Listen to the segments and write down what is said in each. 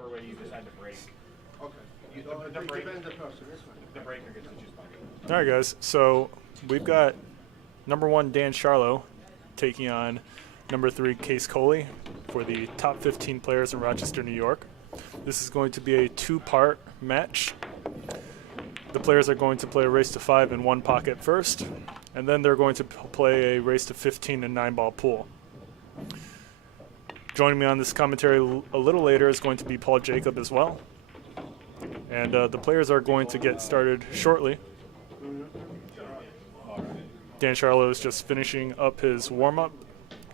whichever way you decide to break. Okay. The break, depends the person. That's fine. the breaker gets to choose pocket. All right, guys. So we've got number 1 Dan Sharlow taking on number 3 Qais Kolee for the top 15 players in Rochester, New York. This is going to be a 2-part match. The players are going to play a race to 5 in 1 pocket first, and then they're going to play a race to 15 in 9-ball pool. Joining me on this commentary a little later is going to be Paul Jacob as well. And the players are going to get started shortly. Dan Sharlow is just finishing up his warm-up.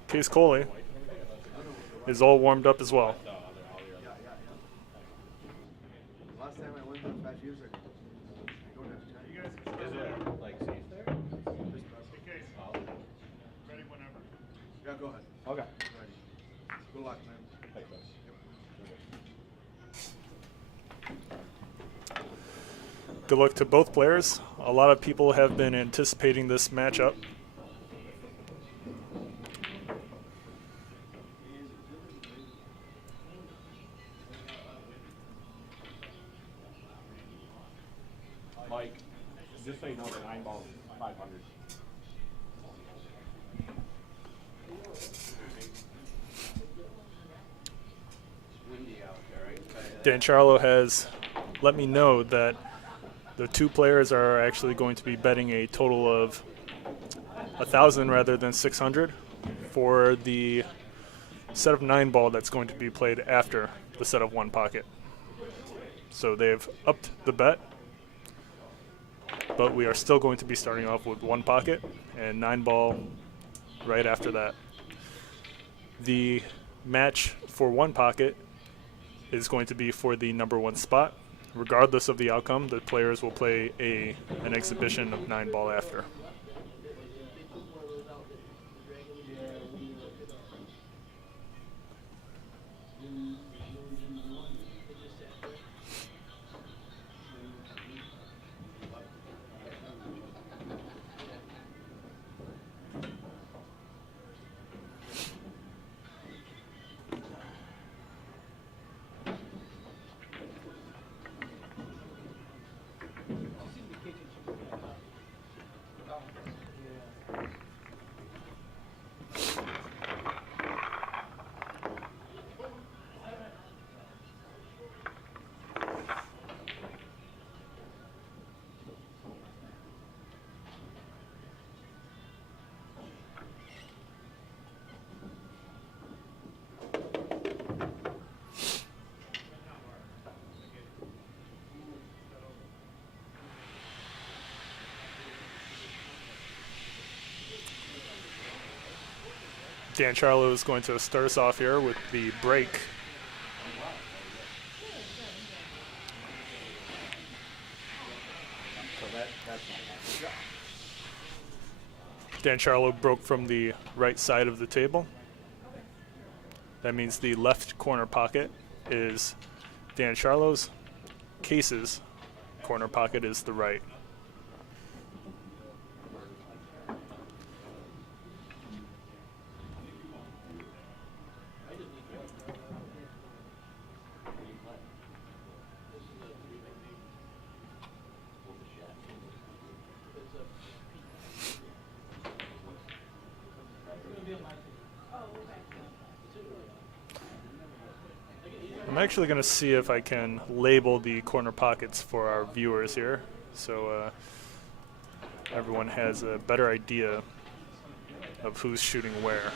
Qais Kolee is all warmed up as well. Last time I went there 5 years ago. I don't have time. You guys, Is it like safe there? Ready whenever. Yeah, go ahead. Okay. Ready. Good luck, man. Good luck to both players. A lot of people have been anticipating this matchup. Mike, just so you know, the 9-ball is 500. Dan Sharlow has let me know that the 2 players are actually going to be betting a total of 1,000 rather than 600 for the set of 9-ball that's going to be played after the set of 1 pocket. So they've upped the bet, but we are still going to be starting off with 1 pocket and 9-ball right after that. The match for 1 pocket is going to be for the number 1 spot. Regardless of the outcome, the players will play an exhibition of 9-ball after. Dan Sharlow is going to start us off here with the break. Dan Sharlow broke from the right side of the table. That means the left corner pocket is Dan Sharlow's. Qais's corner pocket is the right. I'm actually going to see if I can label the corner pockets for our viewers here, so everyone has a better idea of who's shooting where.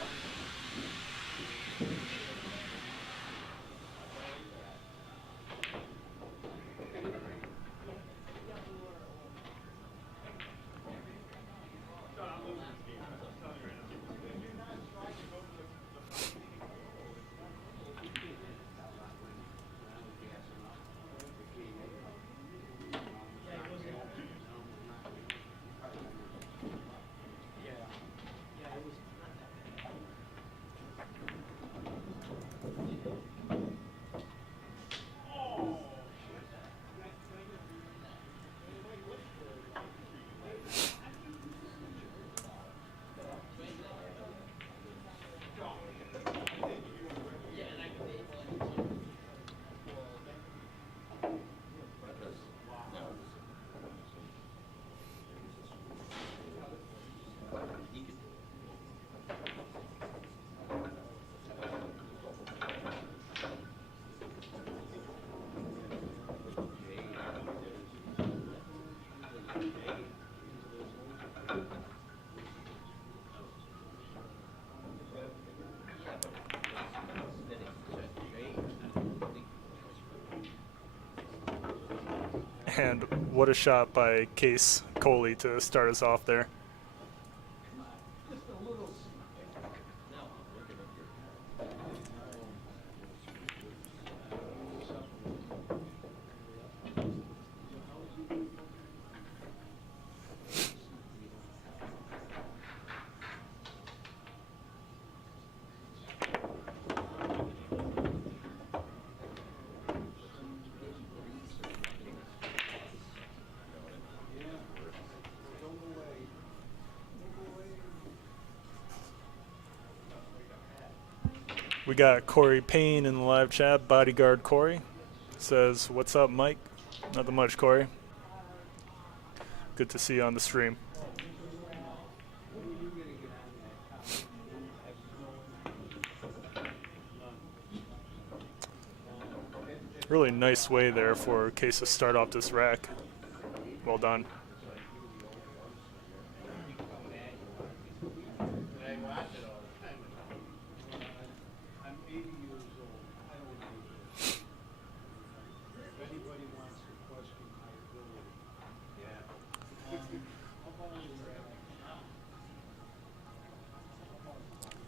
And what a shot by Qais Kolee to start us off there. We got Cory Payne in the live chat. Bodyguard Cory says, "What's up, Mike?" Nothing much, Cory. Good to see you on the stream. Really nice way there for Qais to start off this rack. Well done.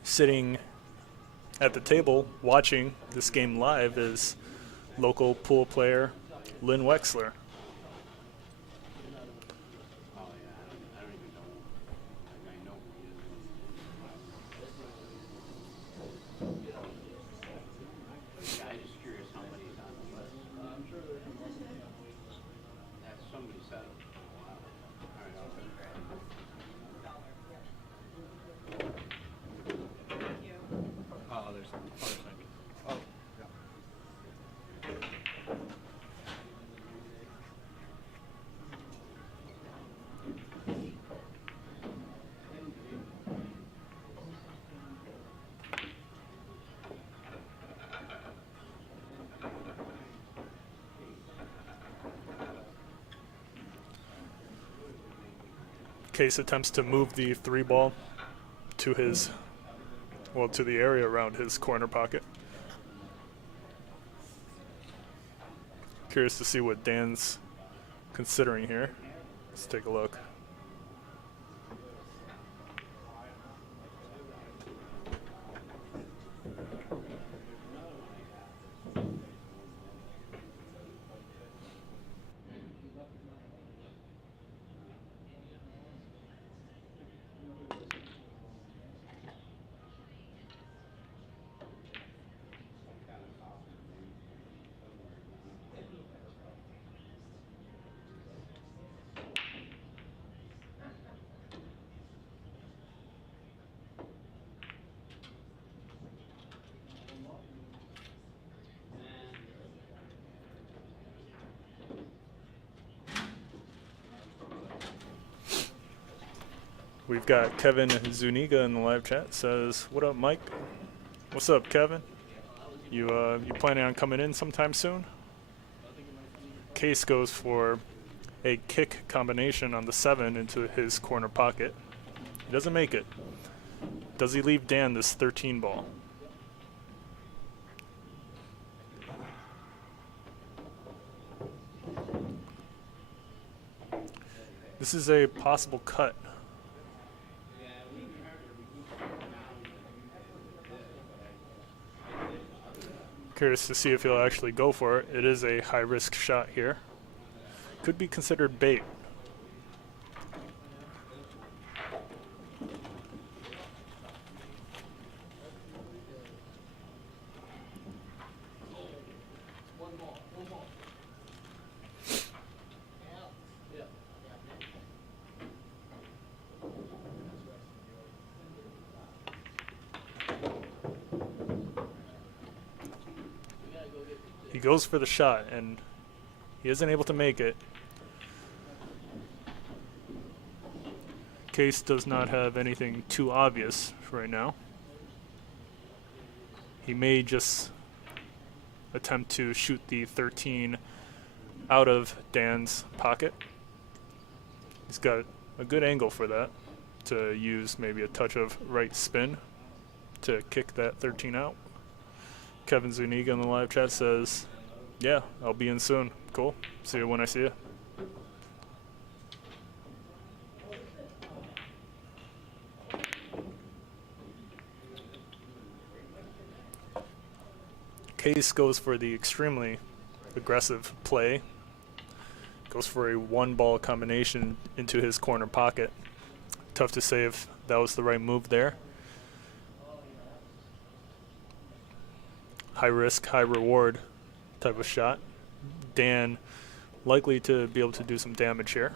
Sitting at the table watching this game live is local pool player Lynn Wexler. Qais attempts to move the 3-ball to his, well, to the area around his corner pocket. Curious to see what Dan's considering here. Let's take a look. We've got Kevin Zuniga in the live chat. Says, "What up, Mike?" What's up, Kevin? You planning on coming in sometime soon? Qais goes for a kick combination on the 7 into his corner pocket. He doesn't make it. Does he leave Dan this 13 ball? This is a possible cut. Curious to see if he'll actually go for it. It is a high-risk shot here. Could be considered bait. He goes for the shot, and he isn't able to make it. Qais does not have anything too obvious right now. He may just attempt to shoot the 13 out of Dan's pocket. He's got a good angle for that, to use maybe a touch of right spin to kick that 13 out. Kevin Zuniga in the live chat says, "Yeah, I'll be in soon. Cool. See you when I see you." Qais goes for the extremely aggressive play. Goes for a one-ball combination into his corner pocket. Tough to say if that was the right move there. High risk, high reward type of shot. Dan likely to be able to do some damage here.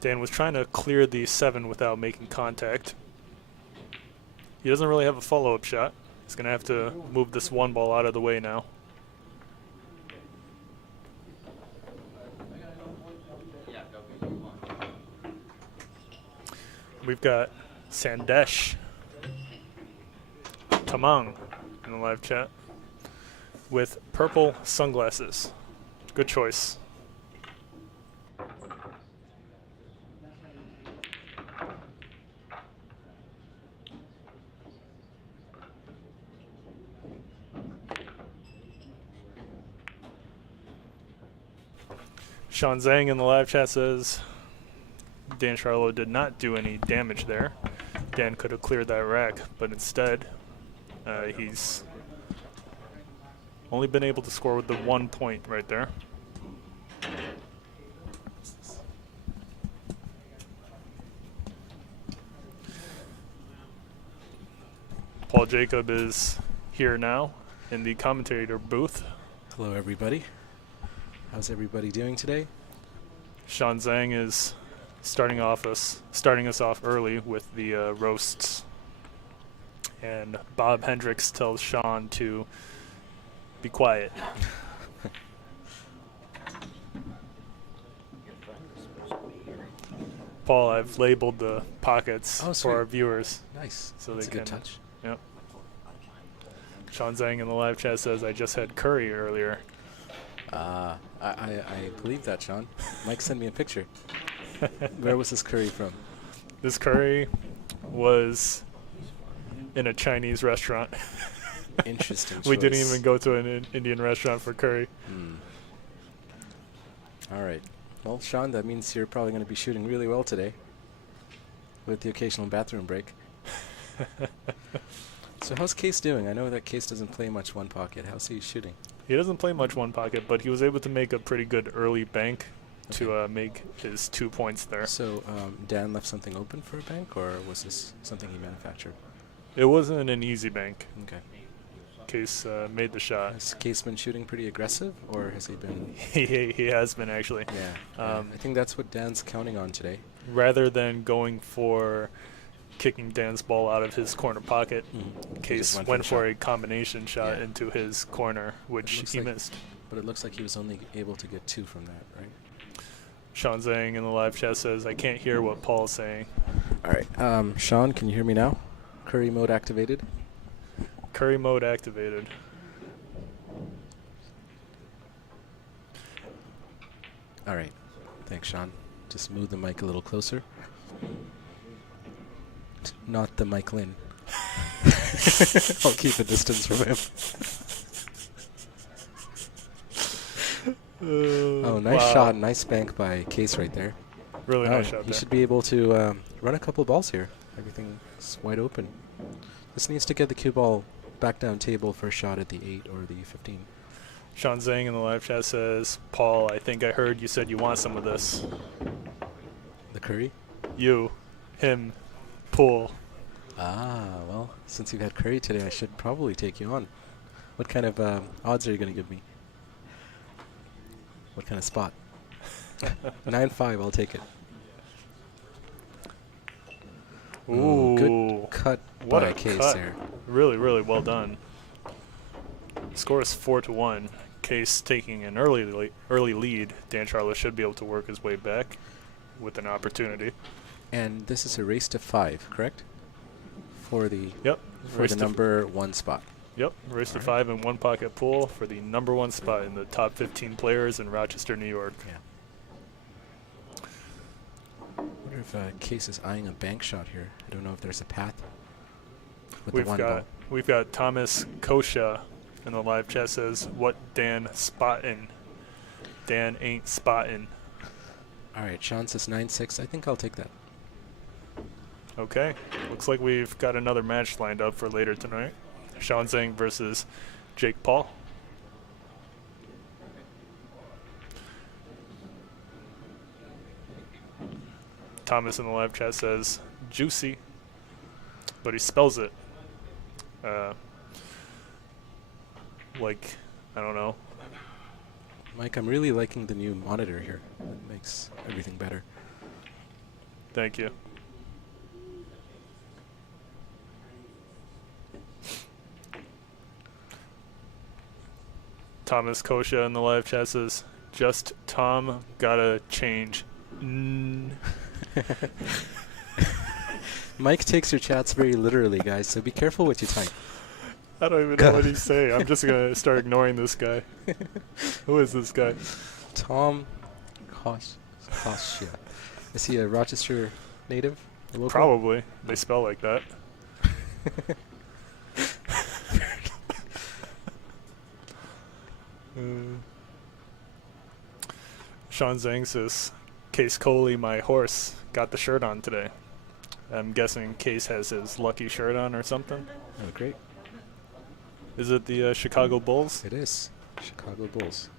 Dan was trying to clear the 7 without making contact. He doesn't really have a follow-up shot. He's going to have to move this one ball out of the way now. We've got Sandesh Tamang in the live chat with purple sunglasses. Good choice. Sean Zhang in the live chat says Dan Sharlow did not do any damage there. Dan could have cleared that rack, but instead he's only been able to score with the 1 point right there. Paul Jacob is here now in the commentator booth. Hello, everybody. How's everybody doing today? Sean Zhang is starting us off early with the roasts, and Bob Hendrix tells Sean to be quiet. Paul, I've labeled the pockets for our viewers. Nice. So that's they a good can. touch. Yep. Sean Zhang in the live chat says, I just had curry earlier. I believe that, Sean. Mike sent me a picture. Where was this curry from? This curry was in a Chinese restaurant. Interesting choice. We didn't even go to an Indian restaurant for curry. All right. Well, Sean, that means you're probably going to be shooting really well today with the occasional bathroom break. So how's Qais doing? I know that Qais doesn't play much one pocket. How's he shooting? He doesn't play much one pocket, but he was able to make a pretty good early bank to make his 2 points there. So Dan left something open for a bank, or was this something he manufactured? It wasn't an easy bank. Okay. Qais made the shot. Has Qais been shooting pretty aggressive, or has he been? He has been, actually. Yeah. I think that's what Dan's counting on today. Rather than going for kicking Dan's ball out of his corner pocket, Qais went for a combination shot into his corner, which he missed. But it looks like he was only able to get 2 from that, right? Sean Zhang in the live chat says, I can't hear what Paul's saying. All right. Sean, can you hear me now? Curry mode activated? Curry mode activated. All right. Thanks, Sean. Just move the mic a little closer. Not the Mike Lynn. I'll keep a distance from him. Oh, nice shot. Nice bank by Qais right there. Really nice shot He there. should be able to run a couple balls here. Everything's wide open. This needs to get the cue ball back down table for a shot at the 8 or the 15. Sean Zhang in the live chat says, Paul, I think I heard you said you want some of this. The curry? You, him, Pool. Well, since you've had curry today, I should probably take you on. What kind of odds are you going to give me? What kind of spot? 9-5, I'll take it. Ooh, good cut by Qais there. Really, really well done. Score is 4-1. Qais taking an early lead. Dan Sharlow should be able to work his way back with an opportunity. And this is a race to 5, correct? For the race the number 1 spot. Yep, race to 5 in one pocket pool for the number 1 spot in the top 15 players in Rochester, New York. Yeah. I wonder if Qais is eyeing a bank shot here. I don't know if there's a path with the one ball. We've got Thomas Kosha in the live chat says, "What Dan spottin'? Dan ain't spottin'." All right, Sean says 9-6. I think I'll take that. Okay, looks like we've got another match lined up for later tonight. Sean Zhang versus Jake Paul. Thomas in the live chat says juicy, but he spells it like, I don't know. Mike, I'm really liking the new monitor here. It makes everything better. Thank you. Thomas Kosha in the live chat says, just Tom gotta change. Mike takes your chats very literally, guys, so be careful what you type. I don't even know what he's saying. I'm just going to start ignoring this guy. Who is this guy? Tom Koshia. Is he a Rochester native? Local? Probably. They spell like that. Sean Zhang says, Qais Kolee, my horse, got the shirt on today. I'm guessing Qais has his lucky shirt on or something. Oh, great. Is it the Chicago Bulls? It is. Chicago Bulls.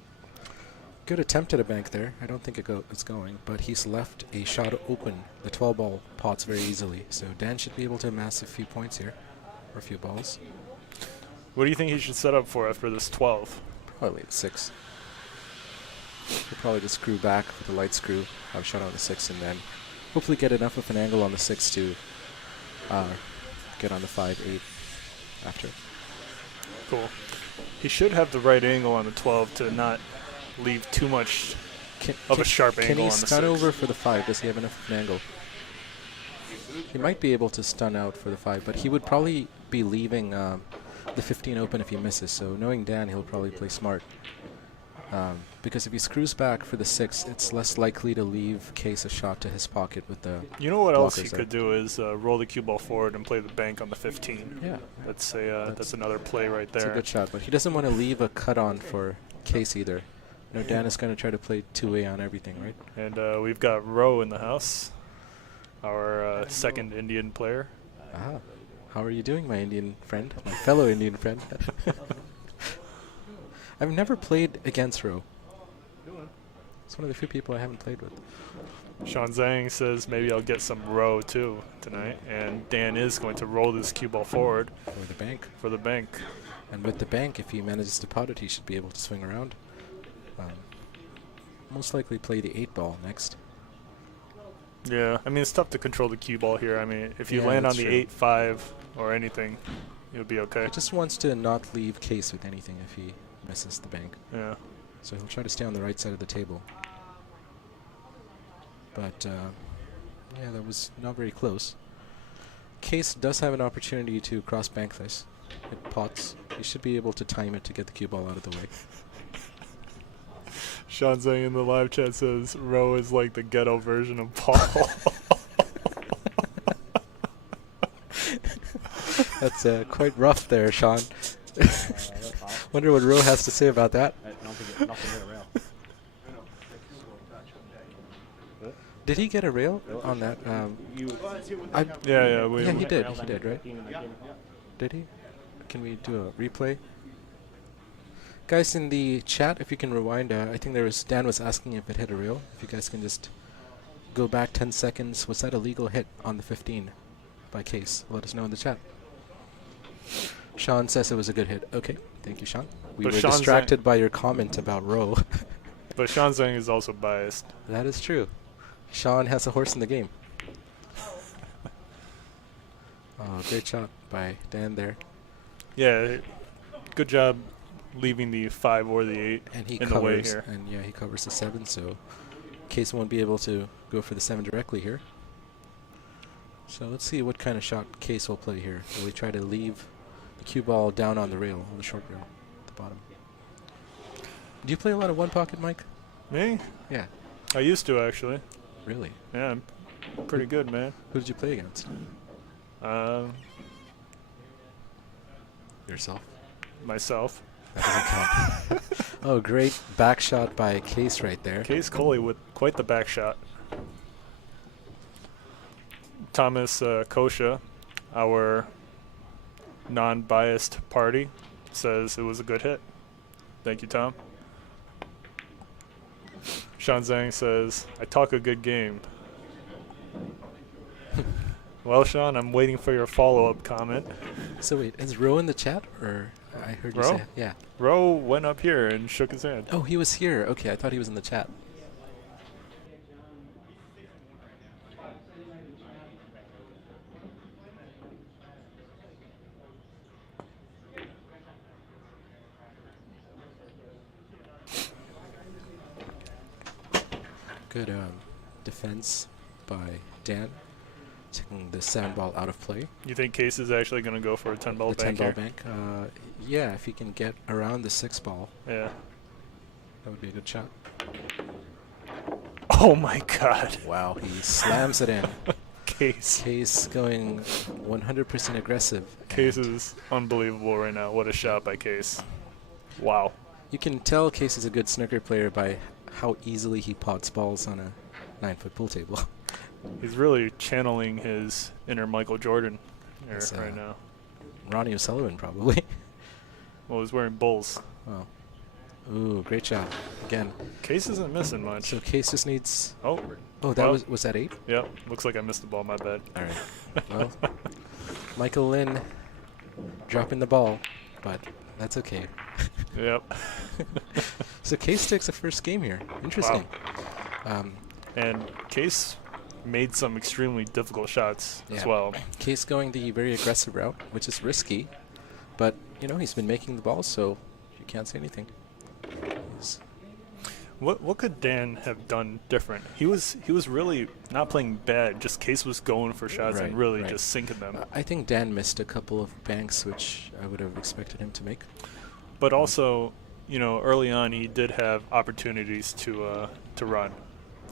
Good attempt at a bank there. I don't think it's going, but he's left a shot open, the 12-ball pots very easily. So Dan should be able to amass a few points here, or a few balls. What do you think he should set up for after this 12? Probably at 6. He'll probably just screw back with a light screw, have a shot on the 6, and then hopefully get enough of an angle on the 6 to get on the 5-8 after. Cool. He should have the right angle on the 12 to not leave too much of a sharp angle on the 6. Can he stun over for the 5? Does he have enough of an angle? He might be able to stun out for the 5, but he would probably be leaving the 15 open if he misses. So knowing Dan, he'll probably play smart. Because if he screws back for the 6, it's less likely to leave Qais a shot to his pocket with the. You know what else he could do is roll the cue ball forward and play the bank on the 15. Yeah, that's another play right there. That's a good shot, but he doesn't want to leave a cut on for Qais either. You know, Dan is going to try to play two-way on everything, right? And we've got Ro in the house, our second Indian player. Ah, how are you doing, my Indian friend, my fellow Indian friend? I've never played against Ro. It's one of the few people I haven't played with. Sean Zhang says maybe I'll get some Ro too tonight, and Dan is going to roll this cue ball forward For the bank. for the bank. And with the bank, if he manages to pot it, he should be able to swing around. Most likely play the 8-ball next. Yeah, I mean it's tough to control the cue ball here. I mean if you Yeah, land on that's the true. 8-5 or anything, you'll be okay. He just wants to not leave Qais with anything if he misses the bank. Yeah. So he'll try to stay on the right side of the table. But, yeah, that was not very close. Qais does have an opportunity to cross bank this. It pots. He should be able to time it to get the cue ball out of the way. Sean Zhang in the live chat says Ro is like the ghetto version of Paul. That's quite rough there, Sean. Wonder what Ro has to say about that. I don't think it's nothing there around. Did he get a rail on that? Yeah, Yeah, he did. Rails He on did, right? 15 and they came- Did he? Can we do a replay? Guys, in the chat, if you can rewind, I think Dan was asking if it hit a rail. If you guys can just go back 10 seconds. Was that a legal hit on the 15 by Qais? Let us know in the chat. Sean says it was a good hit. Okay, thank you, Sean. We But were Sean distracted by your comment about Ro. But Sean Zhang is also biased. That is true. Sean has a horse in the game. Oh, great shot by Dan there. Yeah, good job leaving the 5 or the 8 And he in the way covers, here. and yeah, he covers the 7, so Qais won't be able to go for the 7 directly here. So let's see what kind of shot Qais will play here. Will he try to leave the cue ball down on the rail, on the short rail at the bottom? Do you play a lot of one pocket, Mike? Me? Yeah, I used to actually. really. Yeah, I'm pretty good, man. Who did you play against? Um, Yourself. myself. That doesn't count. Oh, great back shot by Qais right there. Qais Kolee with quite the back shot. Thomas Kosha, our non-biased party, says it was a good hit. Thank you, Tom. Sean Zhang says, I talk a good game. Well, Sean, I'm waiting for your follow-up comment. So wait, is Ro in the chat, or I heard you Ro? say yeah? Ro went up here and shook his hand. Oh, he was here. Okay, I thought he was in the chat. Good defense by Dan, taking the 7-ball out of play. You think Qais is actually going to go for a 10-ball The bank 10-ball here? bank. Yeah, if he can get around the 6-ball, Yeah. that would be a good shot. Oh my God. Wow, he slams it in. Qais. Qais going 100% aggressive. Qais and is unbelievable right now. What a shot by Qais. Wow. you can tell Qais is a good snooker player by how easily he pots balls on a 9-foot pool table. He's really channeling his inner Michael Jordan here It's, right now. Ronnie O'Sullivan probably. Well, he's wearing Bulls. Oh. Ooh, great shot. Again. Qais isn't missing much. So Qais just needs... Oh. Oh, that Well, was that 8? Yep. Looks like I missed the ball. My bad. All right. Well, Michael Lynn dropping the ball, but that's okay. Yep. So Qais takes the first game here. Interesting. And Qais made some extremely difficult shots as Yeah. well. Qais going the very aggressive route, which is risky, but you know he's been making the balls, so you can't say anything. He's What could Dan have done different? He was really not playing bad. Just Qais was going for shots Right, and really right. just sinking them. I think Dan missed a couple of banks, which I would have expected him to make. But also, you know, early on he did have opportunities to run.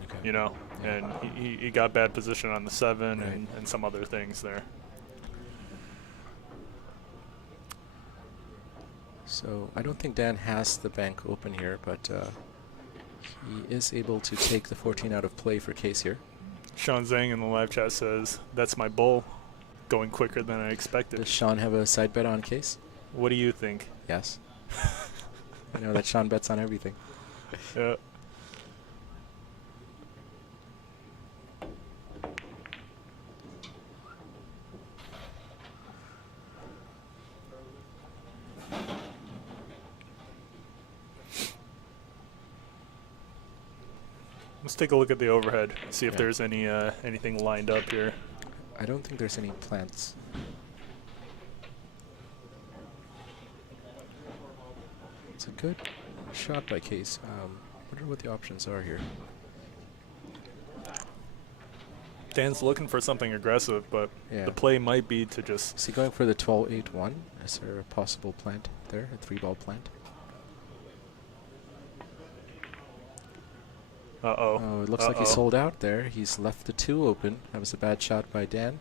Okay. You know, Yeah. and he got bad position on the 7 Right. and some other things there. So I don't think Dan has the bank open here, but he is able to take the 14 out of play for Qais here. Sean Zhang in the live chat says, that's my bull, going quicker than I expected. Does Sean have a side bet on Qais? What do you think? Yes. I know that Sean bets on everything. Yeah. Let's take a look at the overhead, see if Yeah. there's any anything lined up here. I don't think there's any plants. It's a good shot by Qais. Wonder what the options are here. Dan's looking for something aggressive, but Yeah. the play might be to just... Is he going for the 12-8-1? Is there a possible plant there, a 3-ball plant? Uh-oh. Oh, it looks like he sold out there. He's left the 2 open. That was a bad shot by Dan.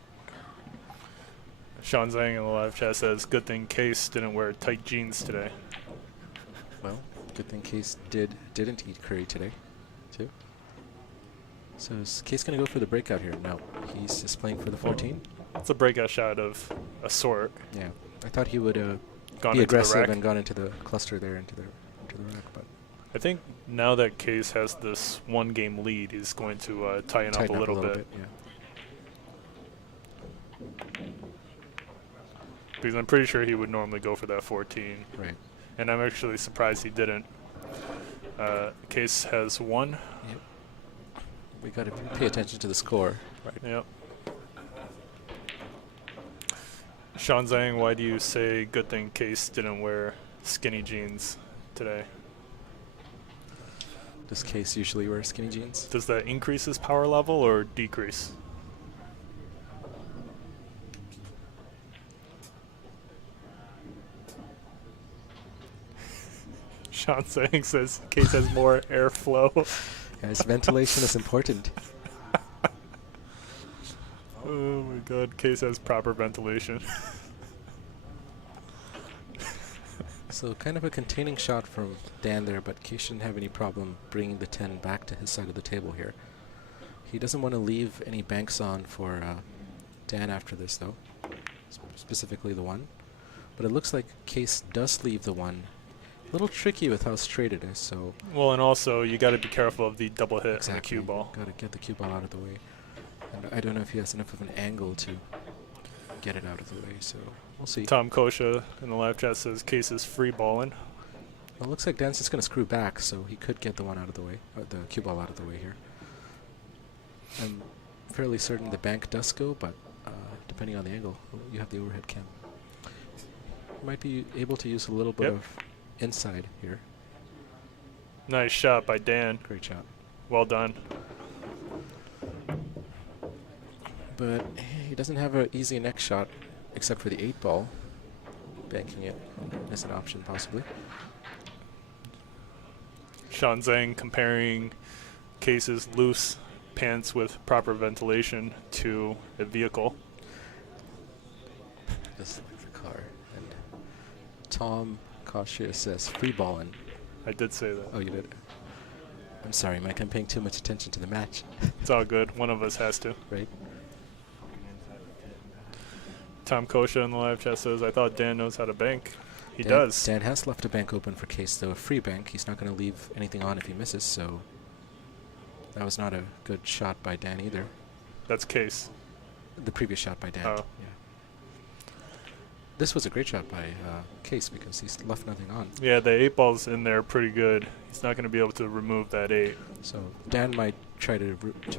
Sean Zhang in the live chat says, good thing Qais didn't wear tight jeans today. Well, good thing Qais didn't eat curry today, too. So is Qais going to go for the breakout here? No, he's just playing for the 14. It's a breakout shot of a sort. Yeah, I thought he would Gone be into the aggressive rack. and gone into the cluster there, into the rack. But I think now that Qais has this 1-game lead, he's going to tighten up a little bit. Yeah. Because I'm pretty sure he would normally go for that 14. Right. And I'm actually surprised he didn't. Qais has 1. Yep. We got to pay attention to the score. Right. Yep. Sean Zhang, why do you say good thing Qais didn't wear skinny jeans today? Does Qais usually wear skinny jeans? Does that increase his power level or decrease? Sean Zhang says Qais has more airflow. Guys, ventilation is important. Oh my god, Qais has proper ventilation. It's So kind of a containing shot from Dan there, but Qais shouldn't have any problem bringing the 10 back to his side of the table here. He doesn't want to leave any banks on for Dan after this, though, specifically the 1. But it looks like Qais does leave the 1. A little tricky with how straight it is, so... Well, and also, you got to be careful of the double hit on the cue Exactly. ball. Got to get the cue ball out of the way. And I don't know if he has enough of an angle to get it out of the way, so we'll see. Tom Kosha in the live chat says Qais is free balling. Well, it looks like Dan's just going to screw back, so he could get the 1 out of the way, the cue ball out of the way here. I'm fairly certain the bank does go, but depending on the angle, you have the overhead cam. You might be able to use a little bit of inside here. Nice shot by Dan. Great shot. Well done. But he doesn't have an easy next shot, except for the 8 ball. Banking it is an option, possibly. Sean Zhang comparing Qais's loose pants with proper ventilation to a vehicle. Just like the car. And Tom Kosha says free balling. I did say that. Oh, you did? I'm sorry, Mike. I'm paying too much attention to the match. It's all good. One of us has to. Right? Tom Kosha in the live chat says, I thought Dan knows how to bank. He Dan, does. Dan has left a bank open for Qais, though. A free bank. He's not going to leave anything on if he misses, so that was not a good shot by Dan either. That's Qais. The previous shot by Dan. Oh. Yeah. This was a great shot by Qais because he's left nothing on. Yeah, the 8 ball's in there pretty good. He's not going to be able to remove that 8. So Dan might try to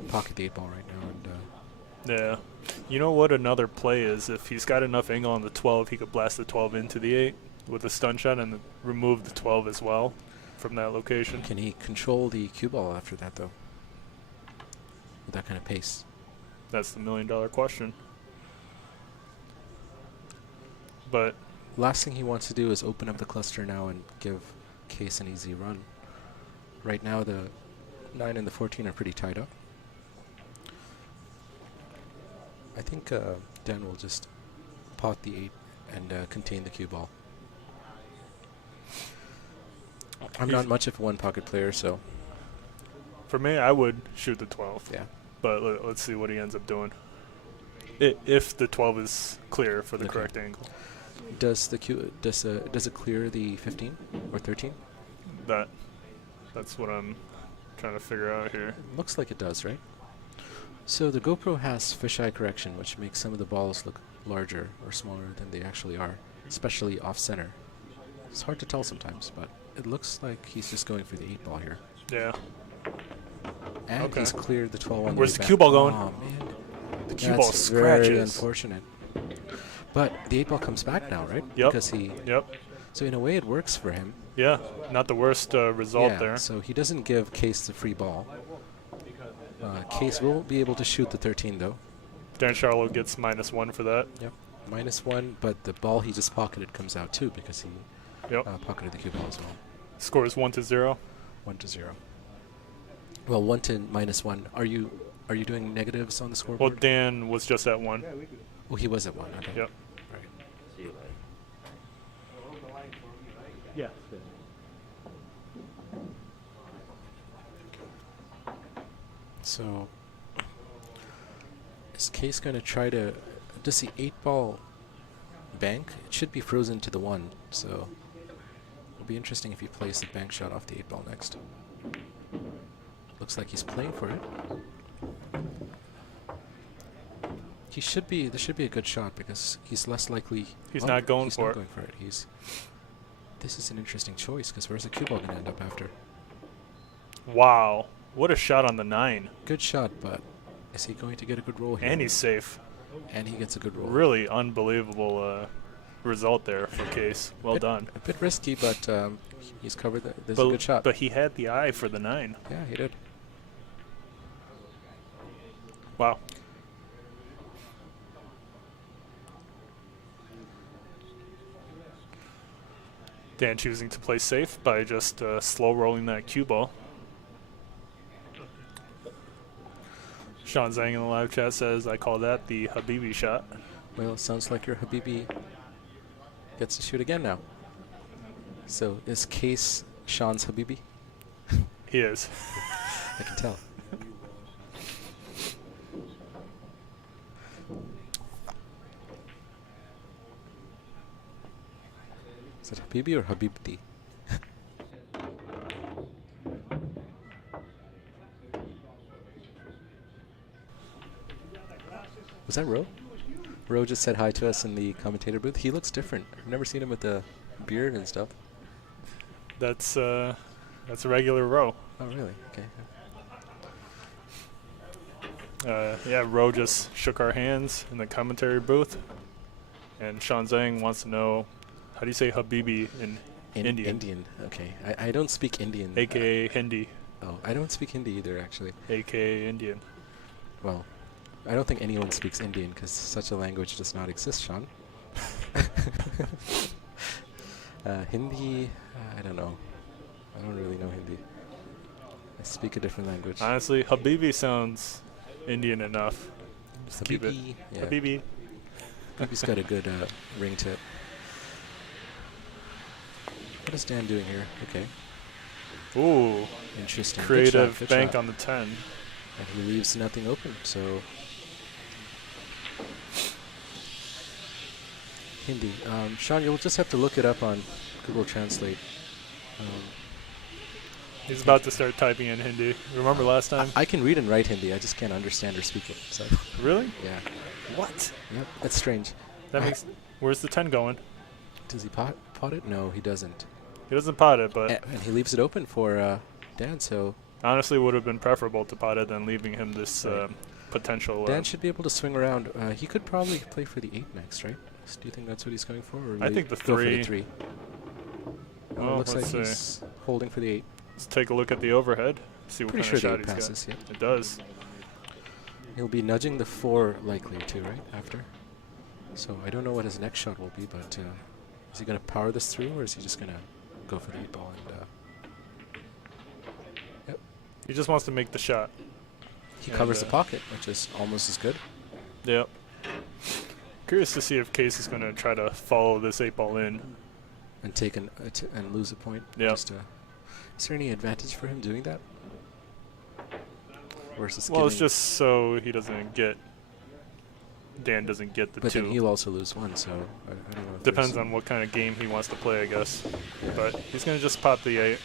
pocket the 8 ball right now. And Yeah. You know what another play is? If he's got enough angle on the 12, he could blast the 12 into the 8 with a stun shot and remove the 12 as well from that location. can he control the cue ball after that, though? With that kind of pace? That's the $1 million question. But Last thing he wants to do is open up the cluster now and give Qais an easy run. Right now, the 9 and the 14 are pretty tied up. I think Dan will just pot the 8 and contain the cue ball. I'm not much of a one-pocket player, so... for me, I would shoot the 12. Yeah. But let's see what he ends up doing. If the 12 is clear for the Okay. correct angle. Does the does it clear the 15 or 13? That's what I'm trying to figure out here. Looks like it does, right? So the GoPro has fisheye correction, which makes some of the balls look larger or smaller than they actually are, especially off-center. It's hard to tell sometimes, but it looks like he's just going for the 8 ball here. Yeah. And Okay. he's cleared the 12 on Where's way the back. cue ball going? Oh, man. The cue That's ball scratches. very unfortunate. But the 8 ball comes back now, right? Yep. Because he... Yep. So in a way it works for him. Yeah. Not the worst result Yeah, there. so he doesn't give Qais the free ball. Qais will be able to shoot the 13, though. Dan Sharlow gets -1 for that. Yep. -1, but the ball he just pocketed comes out, too, because he Yep. pocketed the cue ball as well. Score is 1-0. 1-0. Well, 1 to -1. Are you doing negatives on the Well, scoreboard? Dan was just at 1. Oh, he was at 1. Okay. Yep. Right. Yes. So, is Qais going to try to... Does the 8 ball bank? It should be frozen to the 1, so it'll be interesting if he plays the bank shot off the 8 ball next. Looks like he's playing for it. He should be. This should be a good shot because he's less likely. He's not going he's for not it. going for it. This is an interesting choice because where's the cue ball going to end up after? Wow. What a shot on the 9. Good shot, but is he going to get a good roll here? And he's safe. And he gets a good roll. Really unbelievable result there for Qais. Well done. A bit risky, but he's covered. There's a good shot. But he had the eye for the 9. Yeah, he did. Wow. Dan choosing to play safe by just slow rolling that cue ball. Sean Zhang in the live chat says, I call that the Habibi shot. Well, it sounds like your Habibi gets to shoot again now. So is Qais Sean's Habibi? He is. I can tell. Is it Habibi or Habibti? Was that Ro? Ro just said hi to us in the commentator booth. He looks different. I've never seen him with the beard and stuff. That's a regular Ro. Oh, really? Okay. Yeah, Ro just shook our hands in the commentary booth, and Sean Zhang wants to know, how do you say Habibi in Indian? Indian. Okay. I don't speak Indian. AKA Hindi. Oh, I don't speak Hindi either, actually. AKA Indian. Well, I don't think anyone speaks Indian because such a language does not exist, Sean. Hindi, I don't know. I don't really know Hindi. I speak a different language. Honestly, Habibi sounds Indian enough. Just keep it. Habibi. Yeah. Habibi. Habibi's got a good ring to it. What is Dan doing here? Okay. Ooh. Interesting. Creative good bank shot. on the 10. And he leaves nothing open, so... Hindi. Sean, you'll just have to look it up on Google Translate. He's about to start typing in Hindi. Remember last time? I can read and write Hindi, I just can't understand or speak it. So Really? yeah. What? Yep, that's strange. That makes. Where's the 10 going? Does he pot it? No, he doesn't. He doesn't pot it, but And he leaves it open for Dan, so honestly, would have been preferable to pot it than leaving him this Right. potential. Dan should be able to swing around. He could probably play for the 8 next, right? So do you think that's what he's going for? Or I will think he the go for 3. the 3. Oh, Well, it looks like let's he's holding for the 8. Let's take a look at the overhead. See what Pretty kind sure of the shot 8 he's passes, got. yeah. It does. He'll be nudging the 4 likely too, right? After. So I don't know what his next shot will be, but is he going to power this through, or is he just going to go for the 8 ball? And yep, He just wants to make the shot. he And, covers the pocket, which is almost as good. Yep. Curious to see if Qais is going to try to follow this 8 ball in. And take and lose a point. Yep. Just, is there any advantage for him doing that? Versus Well, it's giving- just so he doesn't get. Dan doesn't get the But 2. then he'll also lose 1, so I don't know. If Depends there's- on what kind of game he wants to play, I guess. But he's going to just pop the 8.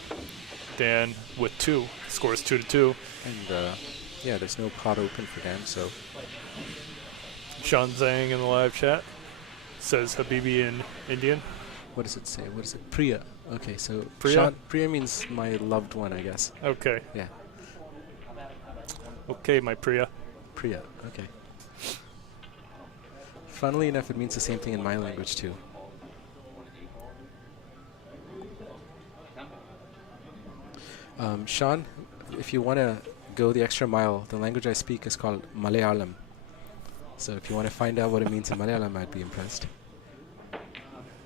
Dan with 2 scores 2-2. And yeah, there's no pot open for Dan, so Sean Zhang in the live chat says Habibi in Indian. what does it say? What is it? Priya. Okay, so Priya? Priya means my loved one, I guess. Okay. Yeah, Okay, my Priya. Priya. Okay. Funnily enough, it means the same thing in my language too. Sean, if you want to go the extra mile, the language I speak is called Malayalam. So if you want to find out what it means in Malayalam, I'd be impressed.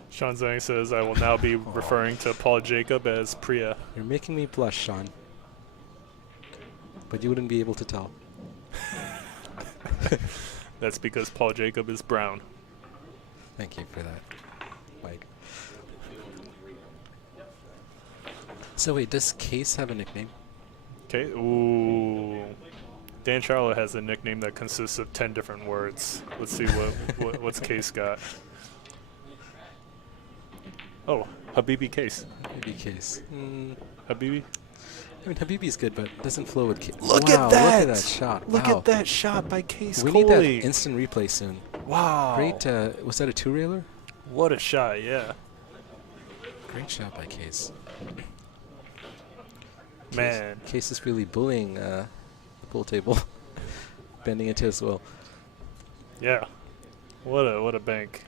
Sean Zhang says I will now be referring to Paul Jacob as Priya. You're making me blush, Sean. But you wouldn't be able to tell. That's because Paul Jacob is brown. Thank you for that, Mike. So wait, does Qais have a nickname? Okay. Ooh. Dan Sharlow has a nickname that consists of 10 different words. Let's see what's Qais got. Oh, Habibi Qais. Maybe Qais. Habibi? I mean, Habibi's good, but doesn't flow with Qais. Look wow, at that! Look at that shot. Look wow. at that shot by Qais We need that Kolee. instant replay soon. Wow. Great. Was that a 2-railer? What a shot, yeah. Great shot by Qais. Man. Qais is really bullying the pool table, bending it to his will. Yeah. What a bank.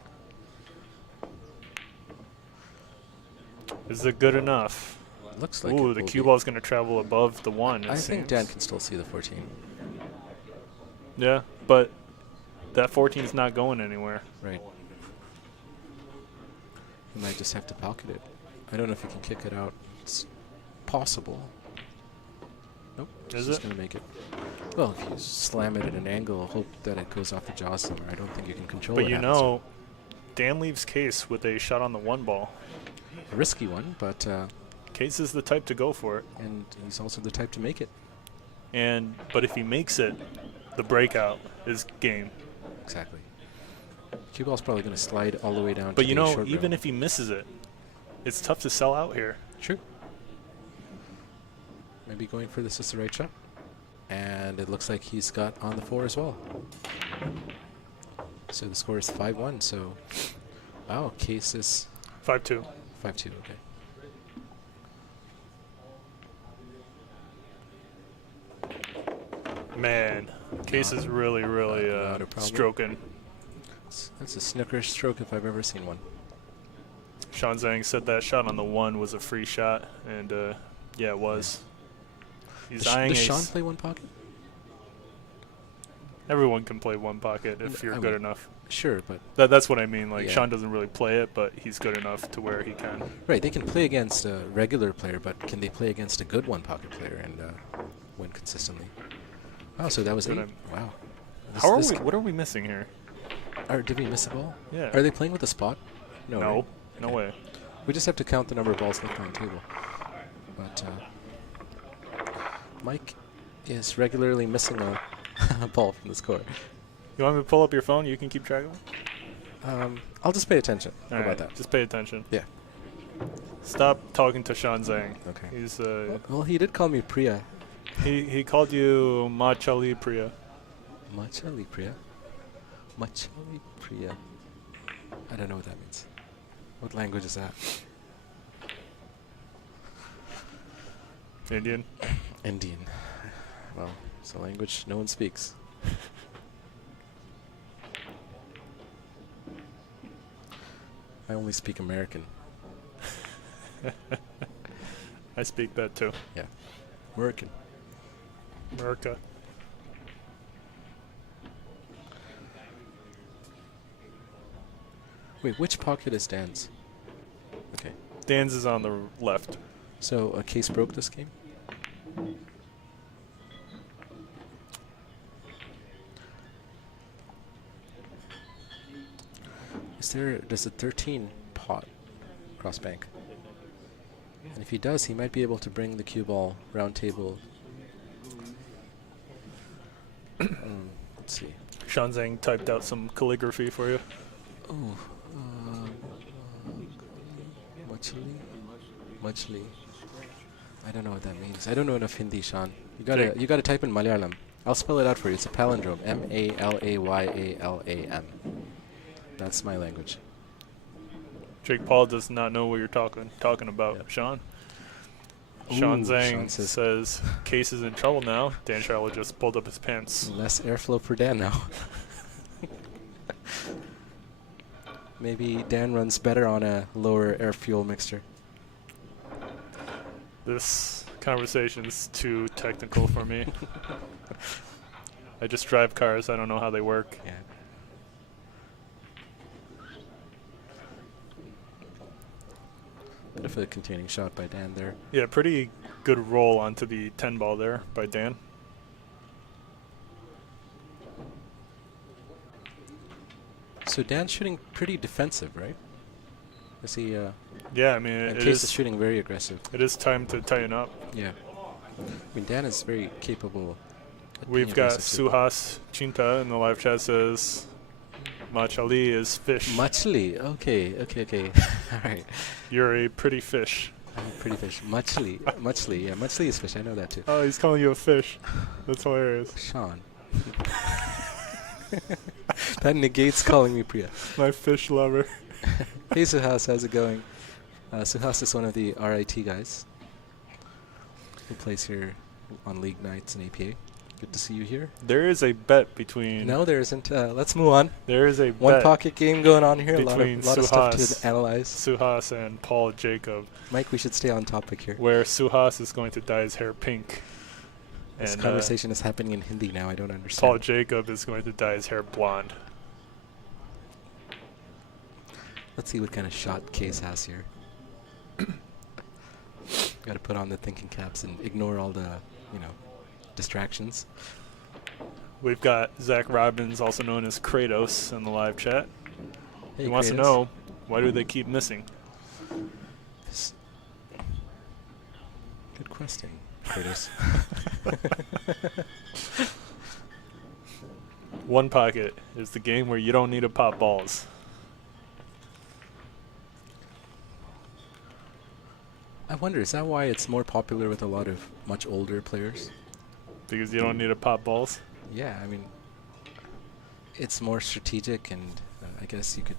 Is it good enough? Looks like Ooh, it the will cue be. ball's going to travel above the 1. I think Dan can still see the 14. Yeah, but that 14 is not going anywhere. Right. He might just have to pocket it. I don't know if he can kick it out. It's possible. Nope. Is Just it? gonna make it. Well, if you slam it at an angle, hope that it goes off the jaw somewhere. I don't think you can control it. But you know, Dan leaves Qais with a shot on the 1 ball. a risky one, but Qais is the type to go for it. and he's also the type to make it. But if he makes it, the breakout is game. Exactly. Cue ball's probably going to slide all the way down. But to you the know, short even rail. if he misses it, it's tough to sell out here. True. Maybe going for this is the right shot. And it looks like he's got on the 4 as well. So the score is 5-1. So, wow, Qais is 5-2. 5-2. Okay. Man, Qais is really, really not a problem. stroking. That's a snooker stroke if I've ever seen one. Sean Zhang said that shot on the 1 was a free shot, and yeah, it was. He's eyeing Does ace. Sean play one pocket? Everyone can play one pocket if you're I good mean, enough. Sure, but That's what I mean. Like, Yeah. Sean doesn't really play it, but he's good enough to where he can. right, they can play against a regular player, but can they play against a good one pocket player and win consistently? Wow, so that was Good 8. night. Wow. How are we? What are we missing here? Did we miss a ball? Yeah. Are they playing with a spot? No. No, right? no way. We just have to count the number of balls left on the table. But Mike is regularly missing a ball from the score. You want me to pull up your phone? You can keep track of it? I'll just pay attention. How All about right, that? just pay attention. Yeah. Stop talking to Sean Zhang. Okay. He's Well, he did call me Priya. he called you Machali Priya. Machali Priya? Machali Priya. I don't know what that means. What language is that? Indian. Indian. Well, it's a language no one speaks. I only speak American. I speak that too. Yeah. American. America. Wait, which pocket is Dan's? Okay. Dan's is on the left. So a Qais broke this game? Does a 13 pot cross bank? And if he does, he might be able to bring the cue ball round table. Let's see. Sean Zhang typed out some calligraphy for you. Oh, Muchly. I don't know what that means. I don't know enough Hindi, Sean. You gotta type in Malayalam. I'll spell it out for you. It's a palindrome. Malayyalam. That's my language. Jake Paul does not know what you're talking about, Yep. Sean. Ooh, Sean Zhang Sean says Qais is in trouble now. Dan Sharlow just pulled up his pants. Less airflow for Dan now. Maybe Dan runs better on a lower air fuel mixture. This conversation is too technical for me. I just drive cars. I don't know how they work. Yeah. Bit of a containing shot by Dan there. Yeah, pretty good roll onto the 10 ball there by Dan. So Dan's shooting pretty defensive, right? Is he? Yeah, I mean, And it Qais is is, shooting very aggressive. it is time to tighten up. Yeah. I mean, Dan is very capable. At We've being got aggressive too. Suhas Chinta in the live chat says Machali is fish. Muchly. Okay. All right. You're a pretty fish. I'm a pretty fish. Muchly. Yeah, Muchly is fish. I know that too. Oh, he's calling you a fish. That's hilarious. Sean. That negates calling me Priya. My fish lover. Hey Suhas, how's it going? Suhas is one of the RIT guys who plays here on league nights and APA. Good to see you here. There is a bet between. No, there isn't. Let's move on. There is a One bet pocket game going on here. A lot between of stuff Suhas. to analyze. Suhas and Paul Jacob, Mike, we should stay on topic here. where Suhas is going to dye his hair pink. This And conversation is happening in Hindi now. I don't understand. Paul Jacob is going to dye his hair blonde. Let's see what kind of shot Qais has here. Got to put on the thinking caps and ignore all the, distractions. We've got Zach Robbins, also known as Kratos, in the live chat. Hey, He wants to Kratos. know, why do they keep missing? Good question, Curtis. One Pocket is the game where you don't need to pop balls. I wonder, is that why it's more popular with a lot of much older players? Because you don't need to pop balls? Yeah, I mean, it's more strategic, and I guess you could,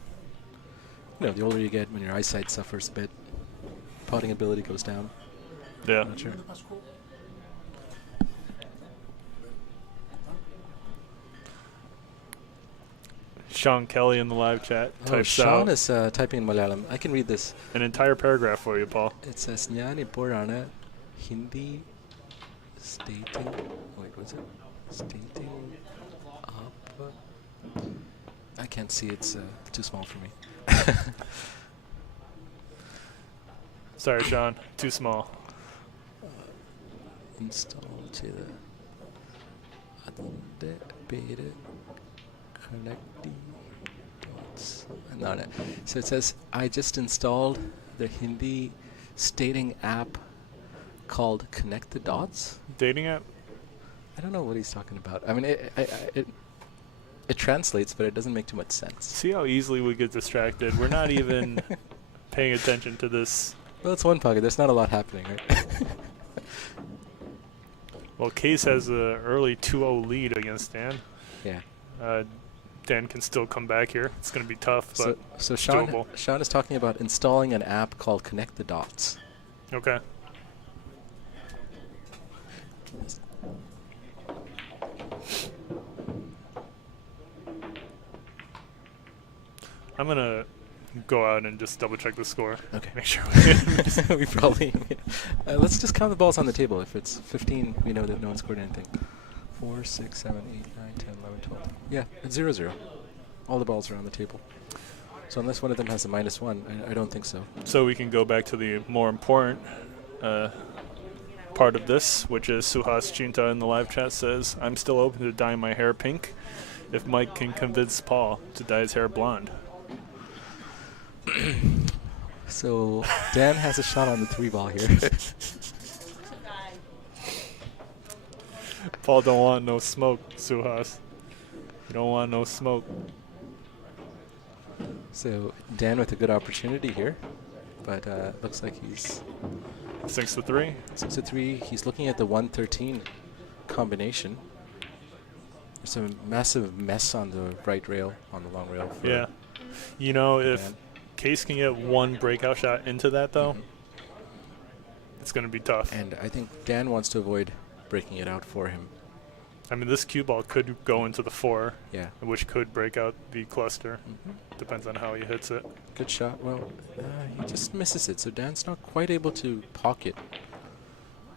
the older you get, when your eyesight suffers a bit, potting ability goes down. Yeah. I'm not sure. Sean Kelly in the live chat types Sean out is typing in Malayalam. I can read this. an entire paragraph for you, Paul. It says, "Nyan iporana Hindi stating." Wait, what's it? Stating up. I can't see. It's too small for me. Sorry, Sean. Too small. Install ചെയ്ത് അതിൻ്റെ പേര് connecting dots. എന്നാണ്. So it says, I just installed the Hindi stating app called Connect the Dots. Dating app? I don't know what he's talking about. I mean, it translates, but it doesn't make too much sense. See how easily we get distracted? We're not even paying attention to this. Well, it's one pocket. There's not a lot happening, right? Well, Qais has an early 2-0 lead against Dan. Yeah. Dan can still come back here. It's going to be tough, but so it's doable. Sean is talking about installing an app called Connect the Dots. Okay. I'm going to go out and just double check the score. Okay. Make sure We probably... let's just count the balls on the table. If it's 15, we know that no one scored anything. 4, 6, 7, 8, 9, 10, 11, 12. Yeah, it's 0-0. All the balls are on the table. So unless one of them has a -1, I don't think so. So we can go back to the more important part of this, which is Suhas Chinta in the live chat says, I'm still open to dyeing my hair pink if Mike can convince Paul to dye his hair blonde. So Dan has a shot on the 3-ball here. Paul don't want no smoke, Suhas. You don't want no smoke. So Dan with a good opportunity here, but looks like he's 6-3. 6-3. He's looking at the 113 combination. There's a massive mess on the right rail, on the long rail. For Yeah. You know, if Dan. Qais can get one breakout shot into that, though, it's going to be tough. And I think Dan wants to avoid breaking it out for him. I mean, this cue ball could go into the 4, Yeah. which could break out the cluster. Depends on how he hits it. Good shot. Well, he just misses it, so Dan's not quite able to pocket.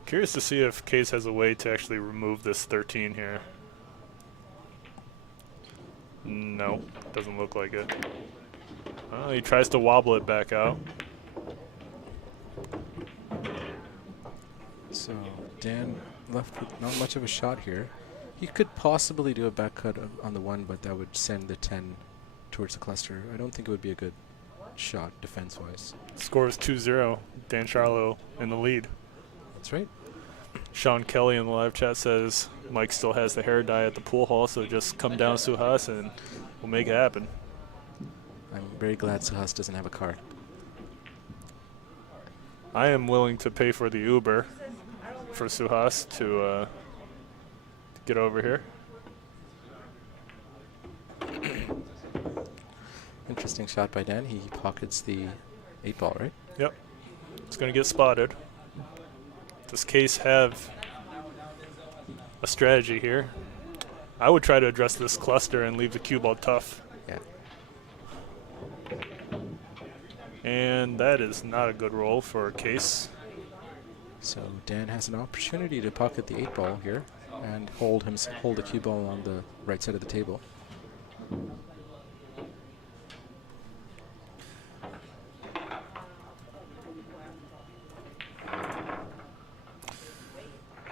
Curious to see if Qais has a way to actually remove this 13 here. No, doesn't look like it. Oh, he tries to wobble it back out. So Dan left with not much of a shot here. He could possibly do a back cut on the 1, but that would send the 10 towards the cluster. I don't think it would be a good shot defense-wise. Score is 2-0. Dan Sharlow in the lead. That's right. Sean Kelly in the live chat says Mike still has the hair dye at the pool hall, so just come down Suhas and we'll make it happen. I'm very glad Suhas doesn't have a car. I am willing to pay for the Uber for Suhas to get over here. Interesting shot by Dan. He pockets the 8-ball, right? Yep. It's going to get spotted. Does Qais have a strategy here? I would try to address this cluster and leave the cue ball tough. Yeah. And that is not a good roll for Qais. So Dan has an opportunity to pocket the 8-ball here and hold the cue ball on the right side of the table.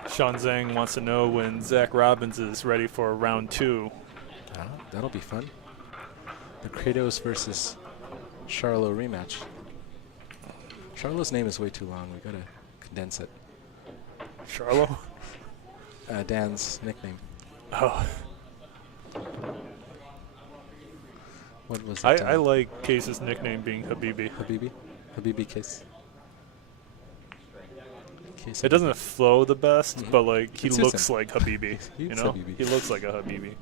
Sean Zhang wants to know when Zach Robbins is ready for round 2. That'll be fun. The Kratos versus Sharlow rematch. Sharlow's name is way too long. We gotta condense it. Sharlow? Dan's nickname. Oh. What was it? I like Qais's nickname being Habibi. Habibi Qais. It doesn't flow the best, but like he It suits looks him. like Habibi. You He's know, Habibi. he looks like a Habibi.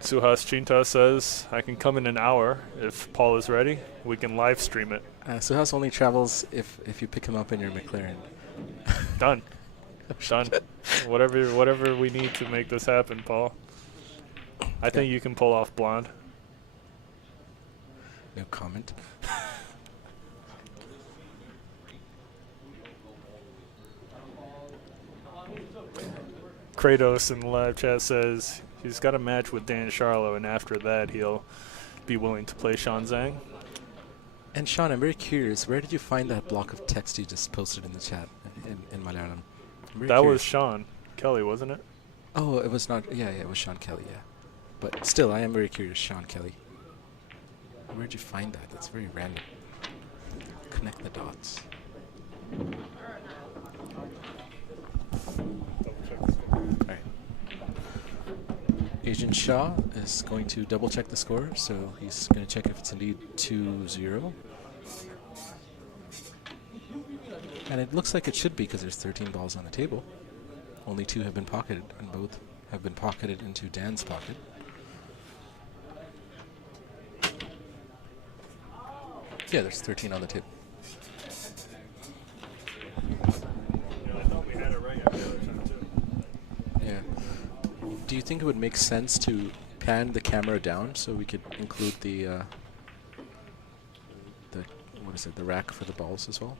Suhas Chinta says, I can come in an hour if Paul is ready. We can live stream it. Suhas only travels if you pick him up in your McLaren. Done. Done. Whatever we need to make this happen, Paul. I think you can pull off blonde. No comment. Kratos in the live chat says he's got a match with Dan Sharlow, and after that he'll be willing to play Sean Zhang. And Sean, I'm very curious. Where did you find that block of text you just posted in the chat in Malayalam? That was Sean Kelly, wasn't it? Oh, it was not. Yeah, it was Sean Kelly. Yeah, but still, I am very curious. Sean Kelly. Where'd you find that? That's very random. Connect the dots. Alright. Agent Shah is going to double check the score, so he's going to check if it's indeed 2-0. And it looks like it should be because there's 13 balls on the table. Only 2 have been pocketed, and both have been pocketed into Dan's pocket. Yeah, there's 13 on the table. Yeah. Do you think it would make sense to pan the camera down so we could include the what is it, the rack for the balls as well?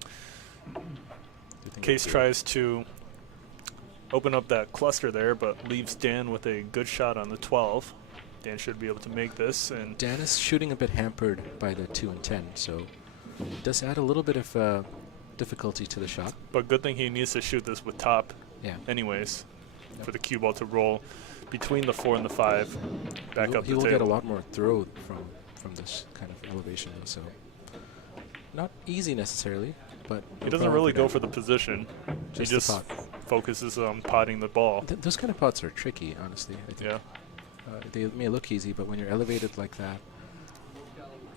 Qais tries to open up that cluster there, but leaves Dan with a good shot on the 12. Dan should be able to make this, and Dan is shooting a bit hampered by the 2 and 10, so it does add a little bit of difficulty to the shot. but good thing he needs to shoot this with top Yeah. anyways, Yep. for the cue ball to roll between the 4 and the 5, back up He the will table. get a lot more throw from this kind of elevation, so not easy necessarily, but He doesn't really go for the position. Just he the just pot. focuses on potting the ball. Those kind of pots are tricky, honestly. I think. Yeah. They may look easy, but when you're elevated like that,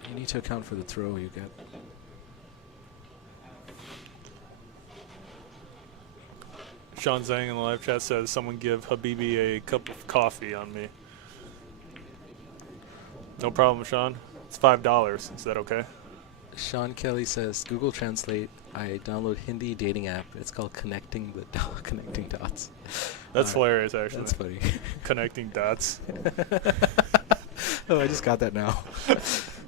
you need to account for the throw you get. Sean Zhang in the live chat says, someone give Habibi a cup of coffee on me. No problem, Sean. It's $5. Is that okay? Sean Kelly says, Google Translate. I download Hindi dating app. It's called Connecting the Connecting Dots. That's hilarious, actually. That's funny. Connecting dots. Oh, I just got that now.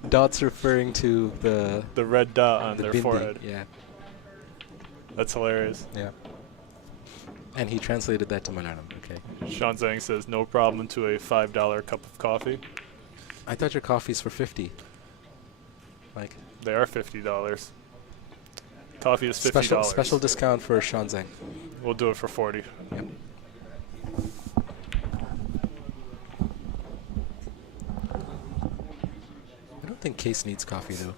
Dots referring to The red dot on the their bindi. forehead. Yeah, That's hilarious. yeah. And he translated that to Malayalam. Okay. Sean Zhang says, no problem to a $5 cup of coffee. I thought your coffees were 50. Like They are $50. Coffee is $50. special discount for Sean Zhang. We'll do it for 40. Yep. I don't think Qais needs coffee though.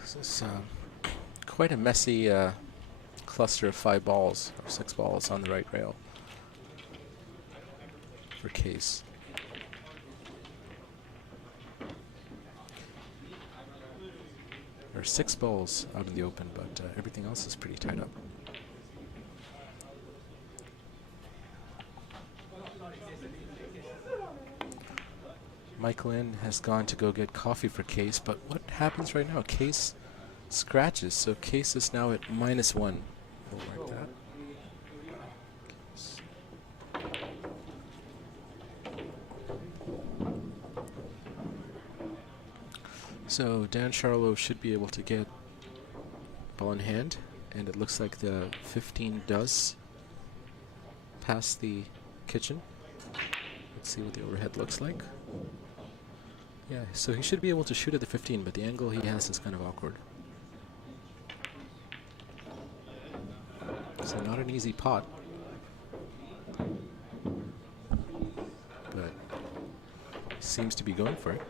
This is quite a messy cluster of 5 balls or 6 balls on the right rail for Qais. There are 6 balls out in the open, but everything else is pretty tied up. Manh Nguyen has gone to go get coffee for Qais, but what happens right now? Qais scratches, so Qais is now at -1. We'll mark that. So Dan Sharlow should be able to get ball in hand, and it looks like the 15 does pass the kitchen. Let's see what the overhead looks like. Yeah, so he should be able to shoot at the 15, but the angle he has is kind of awkward. So not an easy pot. seems to be going for it.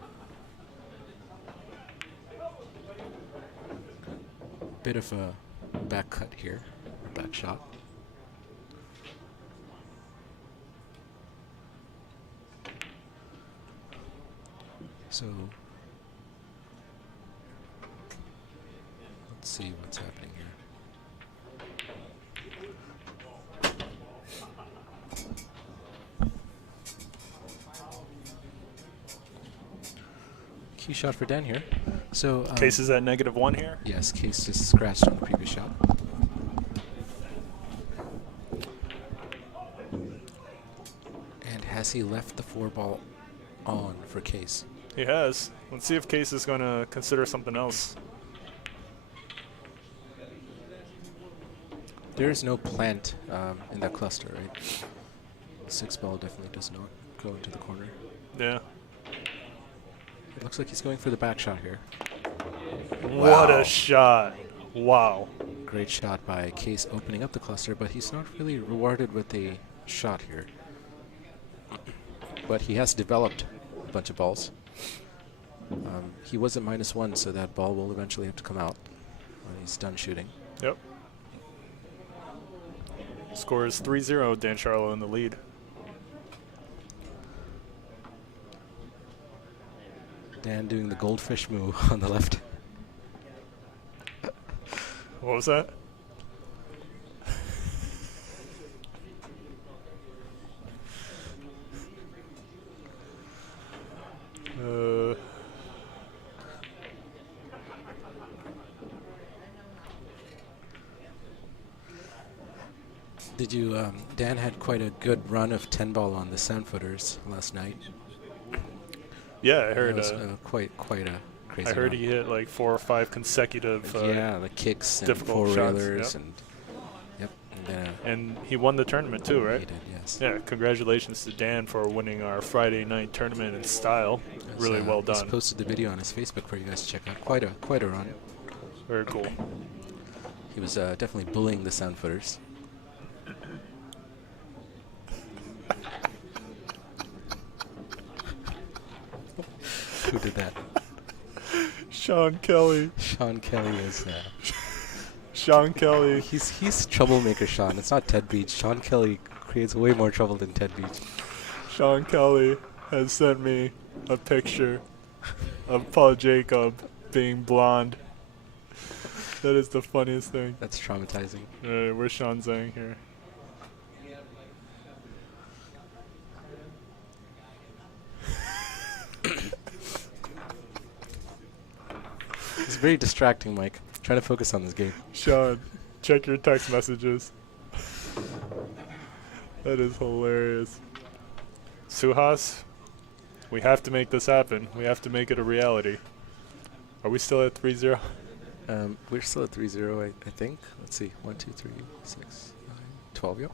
Bit of a back cut here, or back shot. So let's see what's happening here. Key shot for Dan here. So Qais is at -1 here. yes, Qais just scratched on the previous shot. And has he left the 4-ball on for Qais? He has. Let's see if Qais is going to consider something else. There is no plant in that cluster, right? 6-ball definitely does not go into the corner. Yeah. It looks like he's going for the back shot here. What Wow. a shot. Wow. Great shot by Qais opening up the cluster, but he's not really rewarded with a shot here. But he has developed a bunch of balls. He was at -1, so that ball will eventually have to come out when he's done shooting. Yep. Score is 3-0. Dan Sharlow in the lead. Dan doing the goldfish move on the left. What was that? Did you, Dan had quite a good run of 10-ball on the sound footers last night. Yeah, I heard. It was quite a crazy I heard run. he hit like 4 or 5 consecutive. Yeah, the kicks and difficult shots, four-railers yep. and yep. And then And he won the tournament too, right? he did, yes. Yeah, congratulations to Dan for winning our Friday night tournament in style. Yes, Really well He's done. posted the video on his Facebook for you guys to check out. Quite a run. Very cool. He was definitely bullying the sound footers. Who did that? Sean Kelly. Sean Kelly is. Sean Kelly. He's troublemaker, Sean. It's not Ted Beach. Sean Kelly creates way more trouble than Ted Beach. Sean Kelly has sent me a picture of Paul Jacob being blonde. That is the funniest thing. That's traumatizing. Where's Sean Zhang here? It's very distracting, Mike. Trying to focus on this game. Sean, check your text messages. That is hilarious. Suhas, we have to make this happen. We have to make it a reality. Are we still at 3-0? We're still at 3-0, I think. Let's see. 1, 2, 3, 6, 9, 12, yep.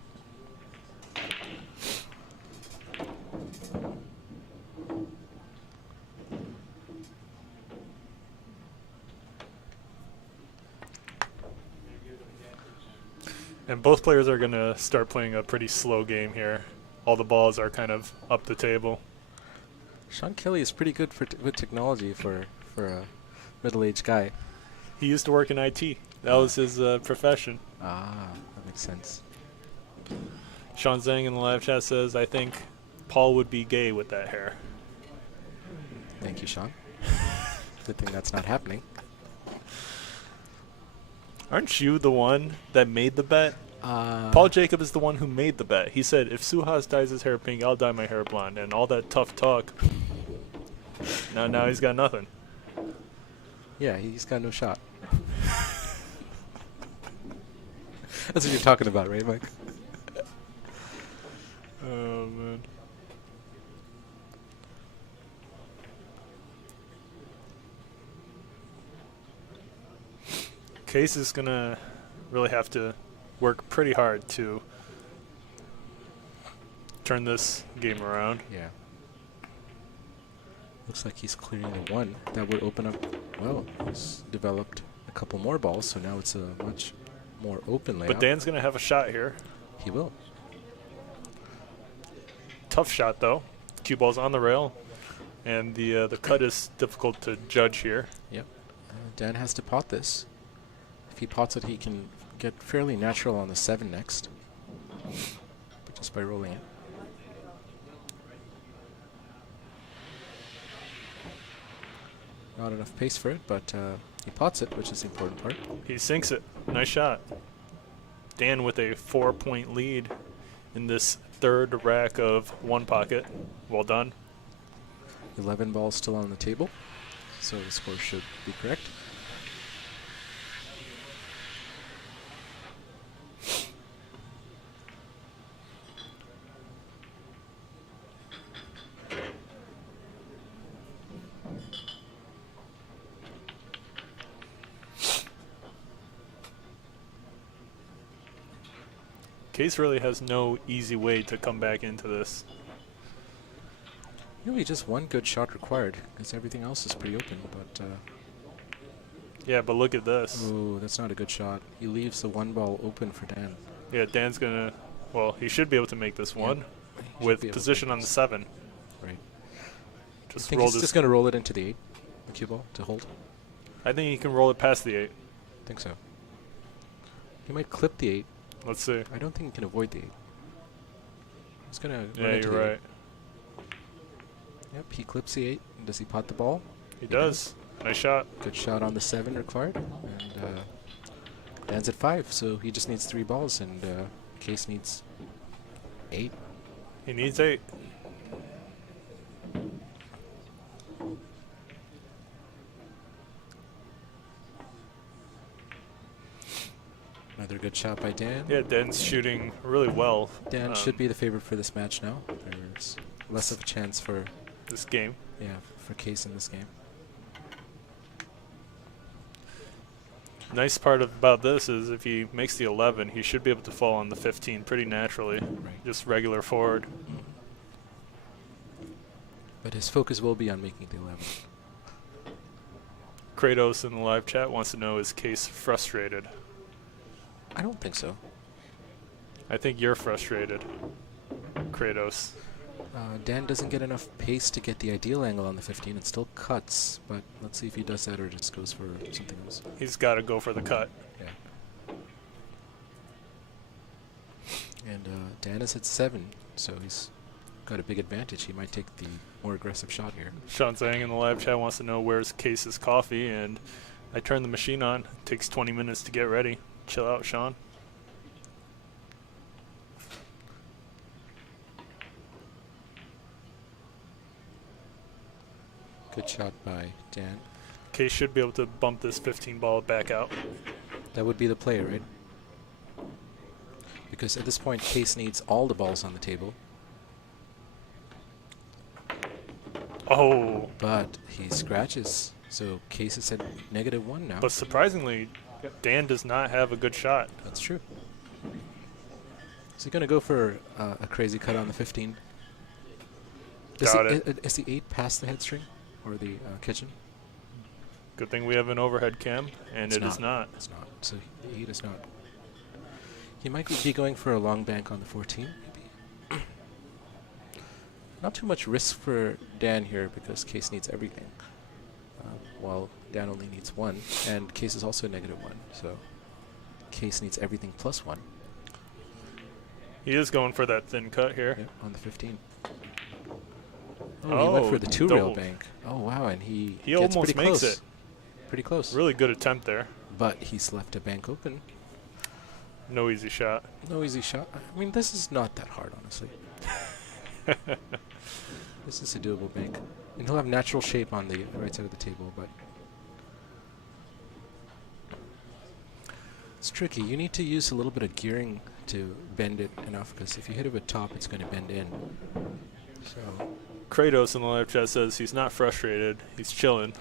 And both players are going to start playing a pretty slow game here. All the balls are kind of up the table. Sean Kelly is pretty good with technology for a middle-aged guy. He used to work in IT. That was his profession. Ah, that makes sense. Sean Zhang in the live chat says, I think Paul would be gay with that hair. Thank you, Sean. Good thing that's not happening. Aren't you the one that made the bet? Paul Jacob is the one who made the bet. He said, if Suhas dyes his hair pink, I'll dye my hair blonde. And all that tough talk. Now he's got nothing. Yeah, he's got no shot. That's what you're talking about, right, Mike? Oh, man. Qais is going to really have to work pretty hard to turn this game around. Yeah. Looks like he's clearing the 1. That would open up, well, he's developed a couple more balls, so now it's a much more open layout. But Dan's going to have a shot here. He will. Tough shot, though. Cue ball's on the rail. And the cut is difficult to judge here. Yep. Dan has to pot this. If he pots it, he can get fairly natural on the 7 next. But just by rolling it. Not enough pace for it, but he pots it, which is the important part. He sinks it. Nice shot. Dan with a 4-point lead in this third rack of 1 pocket. Well done. 11 balls still on the table, so the score should be correct. Qais really has no easy way to come back into this. Really just one good shot required, because everything else is pretty open, but... yeah, but look at this. oh, that's not a good shot. He leaves the 1 ball open for Dan. Yeah, Dan's going to... well, he should be able to make this one with position on the 7. Right. Just I think roll he's this. just going to roll it into the 8, the cue ball, to hold. I think he can roll it past the 8. I think so. He might clip the 8. Let's see. I don't think he can avoid the 8. He's going to Yeah, you're right. Yep, he clips the 8. Does he pot the ball? He does. Nice shot. Good shot on the 7 required. And Dan's at 5, so he just needs 3 balls, and Qais needs 8. He needs 8. Another good shot by Dan. Yeah, Dan's shooting really well. Dan should be the favorite for this match now. There's less of a chance for this game. Yeah, for Qais in this game. Nice part about this is if he makes the 11, he should be able to fall on the 15 pretty naturally. Right. Just regular forward. But his focus will be on making the 11. Kratos in the live chat wants to know, is Qais frustrated? I don't think so. I think you're frustrated, Kratos. Dan doesn't get enough pace to get the ideal angle on the 15. It still cuts, but let's see if he does that or just goes for something else. He's got to go for the cut. Yeah. And Dan is at 7, so he's got a big advantage. He might take the more aggressive shot here. Sean Zhang in the live chat wants to know where's Qais's coffee, and I turn the machine on. It takes 20 minutes to get ready. Chill out, Sean. Good shot by Dan. Qais should be able to bump this 15 ball back out. That would be the play, right? Because at this point, Qais needs all the balls on the table. Oh. But he scratches, so Qais is at -1 now. But surprisingly, Dan does not have a good shot. That's true. Is he going to go for a crazy cut on the 15? Got it. Is the 8 past the head string or the kitchen? Good thing we have an overhead cam, and it is not. It's not. So the 8 is not. He might be going for a long bank on the 14, maybe. Not too much risk for Dan here because Qais needs everything. While Dan only needs 1, and Qais is also -1, so Qais needs everything plus 1. He is going for that thin cut here. Yeah, on the 15. Oh, he went for the 2-rail doubled. bank. Oh, wow, and he almost gets pretty makes close. it. Pretty close. Really good attempt there. But he's left a bank open. No easy shot. No easy shot. I mean, this is not that hard, honestly. This is a doable bank. And he'll have natural shape on the right side of the table, but it's tricky. You need to use a little bit of gearing to bend it enough, because if you hit it with top, it's going to bend in. So Kratos in the live chat says he's not frustrated. He's chilling.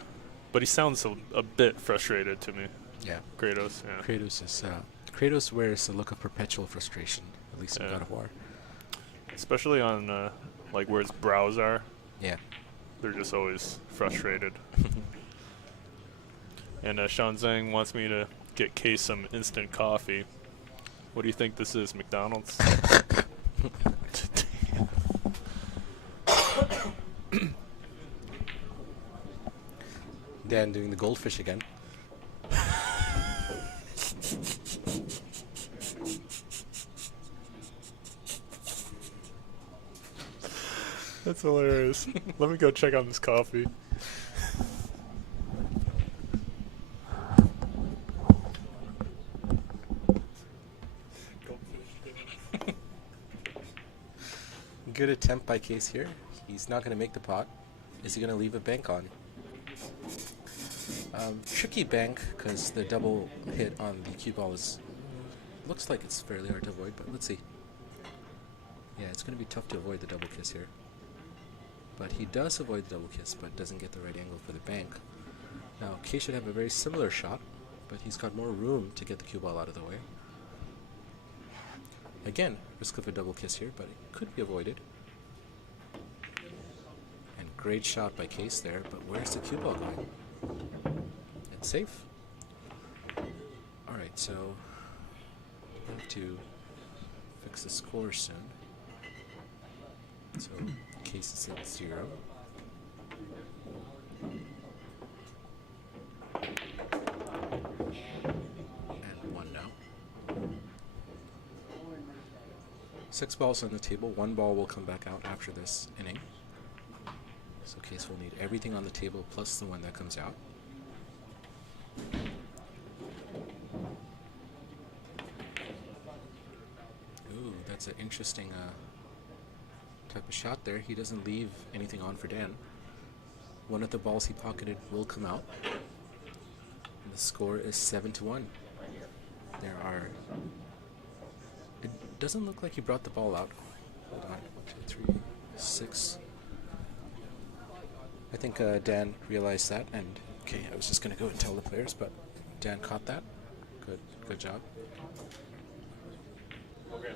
But he sounds a bit frustrated to me. yeah, Kratos, yeah. Kratos wears a look of perpetual frustration, at least in Yeah. God of War. Especially on like where his brows are. Yeah. They're just always frustrated. And Sean Zhang wants me to get Qais some instant coffee. What do you think this is, McDonald's? Dan doing the goldfish again. That's hilarious. Let me go check on this coffee. Good attempt by Qais here. He's not going to make the pot. Is he going to leave a bank on? Tricky bank because the double hit on the cue ball is looks like it's fairly hard to avoid, but let's see. Yeah, it's going to be tough to avoid the double kiss here. But he does avoid the double kiss, but doesn't get the right angle for the bank. Now, Qais should have a very similar shot, but he's got more room to get the cue ball out of the way. Again, risk of a double kiss here, but it could be avoided. And great shot by Qais there, but where's the cue ball going? It's safe. Alright, so we have to fix the score soon. So Qais is at 0. And 1 now. 6 balls on the table. 1 ball will come back out after this inning. So Qais will need everything on the table plus the one that comes out. Ooh, that's an interesting type of shot there. He doesn't leave anything on for Dan. One of the balls he pocketed will come out. And the score is 7-1. There are... It doesn't look like he brought the ball out. Hold on. 1, 2, 3, 6. I think Dan realized that, and okay, I was just going to go and tell the players, but Dan caught that. Good job. Okay.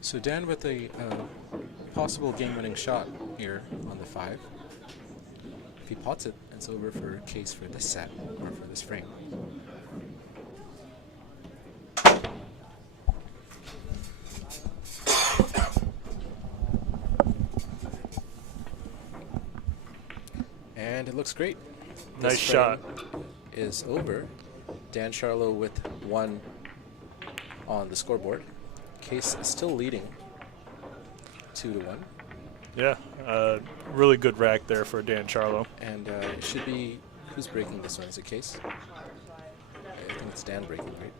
So Dan with a possible game-winning shot here on the 5. If he pots it, it's over for Qais for this set, or for this frame. And it looks great. Nice shot. Is over. Dan Sharlow with 1 on the scoreboard. Qais is still leading 2-1. Yeah, really good rack there for Dan Sharlow. And it should be, who's breaking this one? Is it Qais? I think it's Dan breaking, right?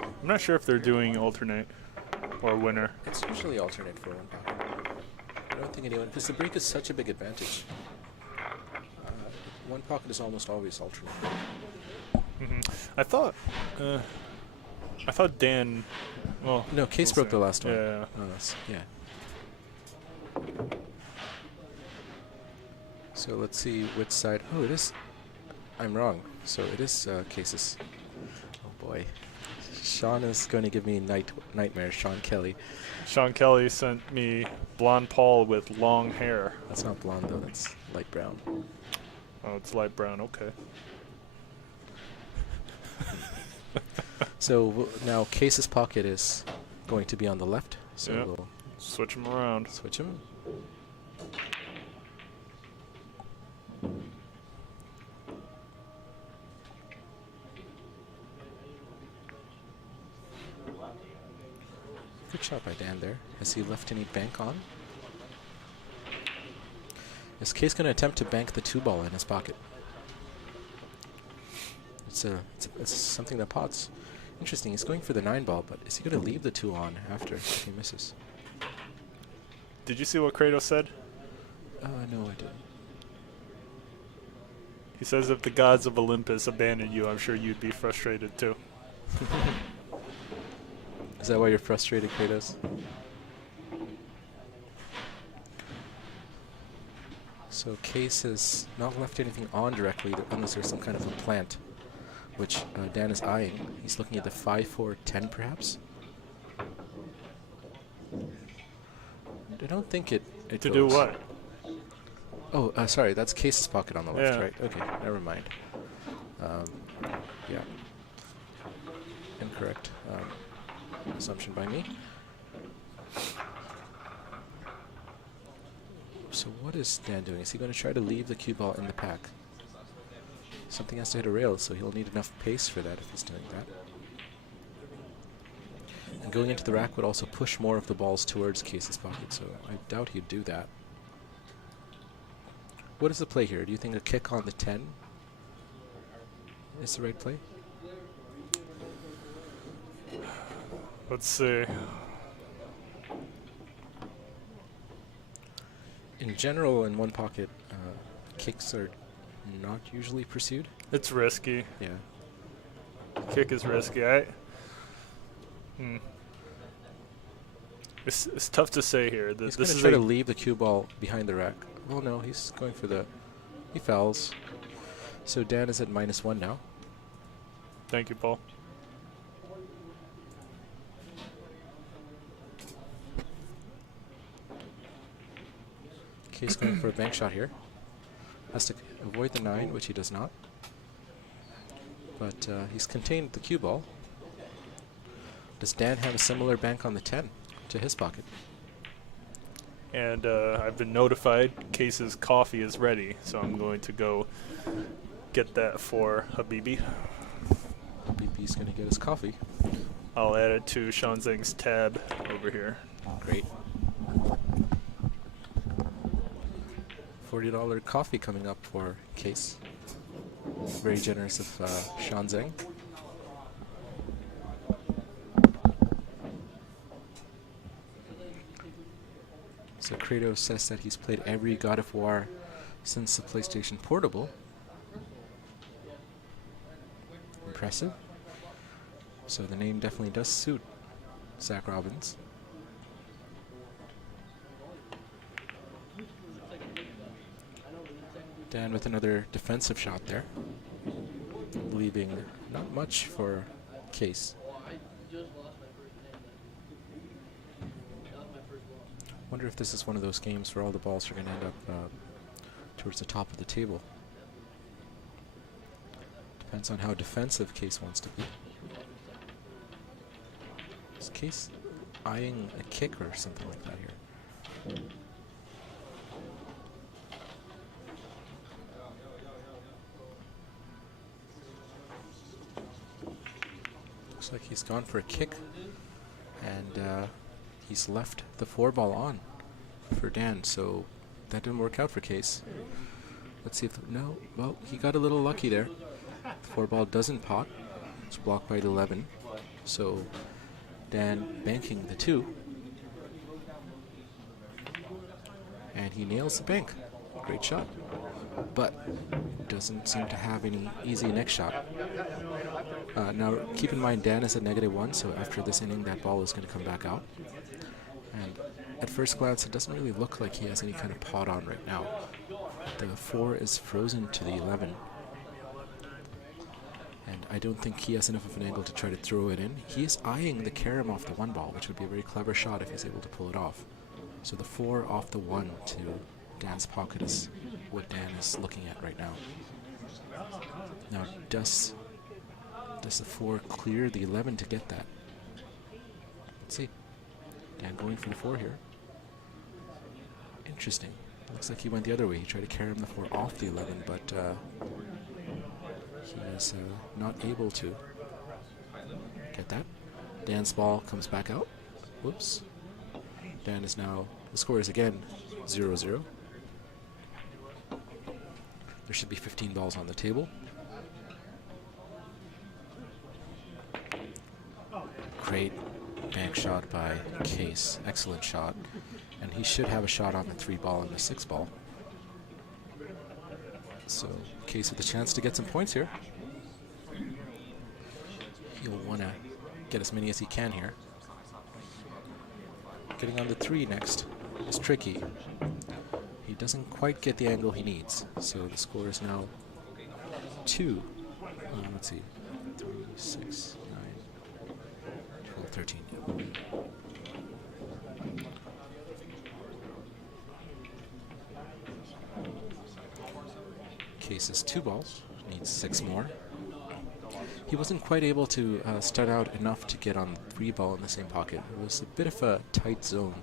I'm not sure if they're doing alternate or winner. It's usually alternate for 1 pocket. I don't think anyone, because the break is such a big advantage. 1 pocket is almost always alternate. I thought Dan. Well, No, Qais broke the last one. Yeah. Yeah. So let's see which side. Oh, it is. I'm wrong. So it is Qais's. Oh boy. Sean is going to give me nightmares. Sean Kelly. Sean Kelly sent me blonde Paul with long hair. That's not blonde though. That's light brown. Oh, it's light brown. Okay. So now Qais's pocket is going to be on the left. So Yep. we'll Switch him around. switch him. Good shot by Dan there. Has he left any bank on? Is Qais going to attempt to bank the 2 ball in his pocket? It's something that pots. Interesting. He's going for the 9 ball, but is he going to leave the 2 on after if he misses? Did you see what Kratos said? No, I didn't. He says if the gods of Olympus abandoned you, I'm sure you'd be frustrated too. Is that why you're frustrated, Kratos? So Qais has not left anything on directly unless there's some kind of a plant, which Dan is eyeing. He's looking at the 5-4-10 perhaps. I don't think it To goes. do what? Oh, sorry, that's Qais's pocket on the left, Yeah. right? Okay, never mind. Yeah. Incorrect. Assumption by me. So what is Dan doing? Is he going to try to leave the cue ball in the pack? Something has to hit a rail, so he'll need enough pace for that if he's doing that. And going into the rack would also push more of the balls towards Qais's pocket, so I doubt he'd do that. What is the play here? Do you think a kick on the 10 is the right play? Let's see. In general, in one pocket, kicks are not usually pursued. It's risky. Yeah. Kick is risky. It's tough to say here. He's going to try to leave the cue ball behind the rack. Oh no, he's going for the... He fouls. So Dan is at -1 now. Thank you, Paul. Qais going for a bank shot here. Has to avoid the 9, which he does not. But he's contained the cue ball. Does Dan have a similar bank on the 10 to his pocket? And I've been notified Qais's coffee is ready, so I'm going to go get that for Habibi. Habibi's going to get his coffee. I'll add it to Sean Zhang's tab over here. Great. $40 coffee coming up for Qais. Very generous of Sean Zhang. So Kratos says that he's played every God of War since the PlayStation Portable. Impressive. So the name definitely does suit Zach Robbins. Dan with another defensive shot there, leaving not much for Qais. Wonder if this is one of those games where all the balls are going to end up towards the top of the table. Depends on how defensive Qais wants to be. Is Qais eyeing a kick or something like that here? Looks like he's gone for a kick, and he's left the 4-ball on for Dan, so that didn't work out for Qais. Let's see if... No, well, he got a little lucky there. The 4-ball doesn't pot. It's blocked by the 11. So Dan banking the 2. And he nails the bank. Great shot. But doesn't seem to have any easy next shot. Now, keep in mind, Dan is at -1, so after this inning, that ball is going to come back out. And at first glance, it doesn't really look like he has any kind of pot on right now. The 4 is frozen to the 11. And I don't think he has enough of an angle to try to throw it in. He is eyeing the carom off the 1 ball, which would be a very clever shot if he's able to pull it off. So the 4 off the 1 to Dan's pocket is what Dan is looking at right now. Now, does the 4 clear the 11 to get that? Let's see. Dan going for the 4 here. Interesting. Looks like he went the other way. He tried to carom the 4 off the 11, but he is not able to get that. Dan's ball comes back out. Whoops. Dan is now, the score is again 0-0. There should be 15 balls on the table. Great bank shot by Qais. Excellent shot. And he should have a shot on the 3-ball and the 6-ball. So Qais with a chance to get some points here. He'll want to get as many as he can here. Getting on the 3 next is tricky. He doesn't quite get the angle he needs. So the score is now 2. Let's see. 3, 6, 9, 12, 13. Qais is 2 balls. Needs 6 more. he wasn't quite able to start out enough to get on the 3 ball in the same pocket. It was a bit of a tight zone,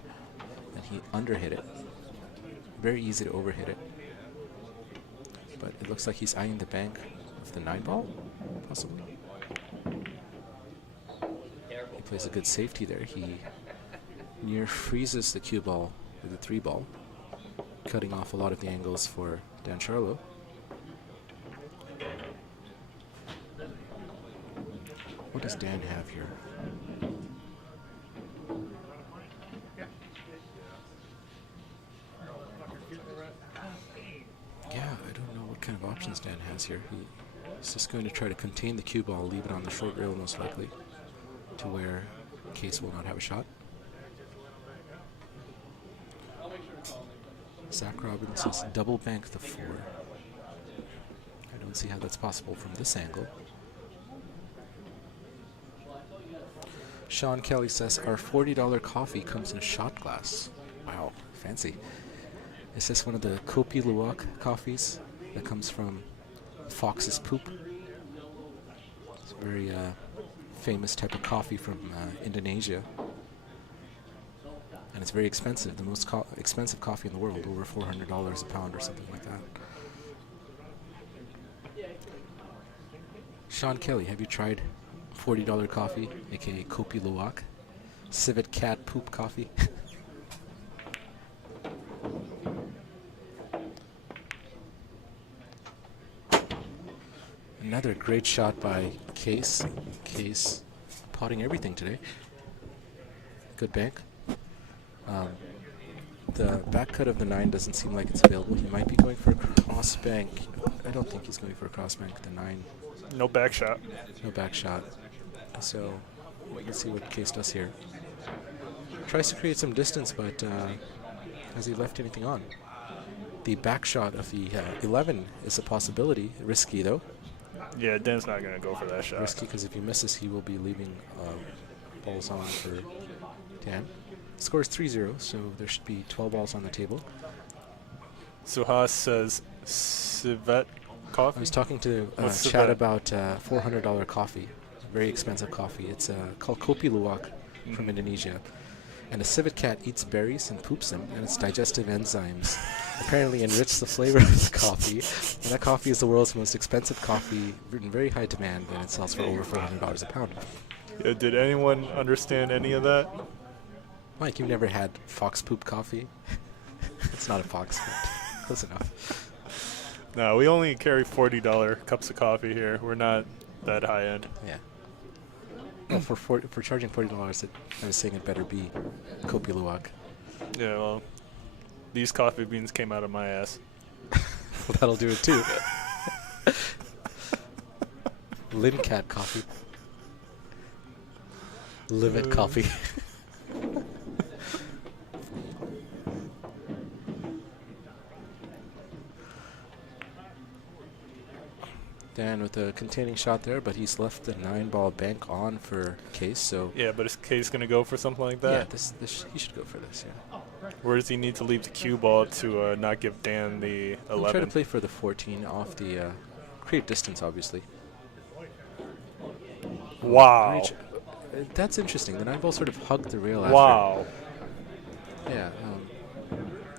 and he underhit it. Very easy to overhit it. But it looks like he's eyeing the bank of the 9 ball, possibly. He plays a good safety there. He near freezes the cue ball with the 3 ball, cutting off a lot of the angles for Dan Sharlow. What does Dan have here? Yeah, I don't know what kind of options Dan has here. He's just going to try to contain the cue ball, leave it on the short rail most likely, to where Qais will not have a shot. Zach Robbins has double banked the 4. I don't see how that's possible from this angle. Sean Kelly says, our $40 coffee comes in a shot glass. Wow, fancy. Is this one of the Kopi Luwak coffees that comes from Fox's Poop? It's a very famous type of coffee from Indonesia. And it's very expensive, the most expensive coffee in the world, over $400 a pound or something like that. Sean Kelly, have you tried $40 coffee, aka Kopi Luwak? Civet cat poop coffee? Another great shot by Qais. Qais potting everything today. Good bank. The back cut of the 9 doesn't seem like it's available. He might be going for a cross bank. I don't think he's going for a cross bank. The 9. No back shot. No back shot. So let's see what Qais does here. Tries to create some distance, but has he left anything on? The back shot of the 11 is a possibility. Risky though. Yeah, Dan's not going to go for that shot. Risky because if he misses, he will be leaving balls on for Dan. Score is 3-0, so there should be 12 balls on the table. Suhas says civet coffee. I was talking to What's Chad civet? about $400 coffee, very expensive coffee. It's called Kopi Luwak from Indonesia. And a civet cat eats berries and poops them, and its digestive enzymes apparently enrich the flavor of the coffee. And that coffee is the world's most expensive coffee, in very high demand, and it sells for over $400 a pound. Yeah, did anyone understand any of that? Mike, you've never had fox poop coffee? It's not a fox, but close enough. No, we only carry $40 cups of coffee here. We're not that high end. Yeah. Well, for charging $40, I was saying it better be Kopi Luwak. Yeah, well, these coffee beans came out of my ass. Well, that'll do it too. Lincat coffee. Livet coffee. Dan with a containing shot there, but he's left the 9-ball bank on for Qais, so... Yeah, but is Qais going to go for something like that? Yeah, he should go for this, yeah. Where does he need to leave the cue ball to not give Dan the 11? He'll try to play for the 14 off the... create distance, obviously. Wow. That's interesting. The 9-ball sort of hugged the rail wow. after. Yeah.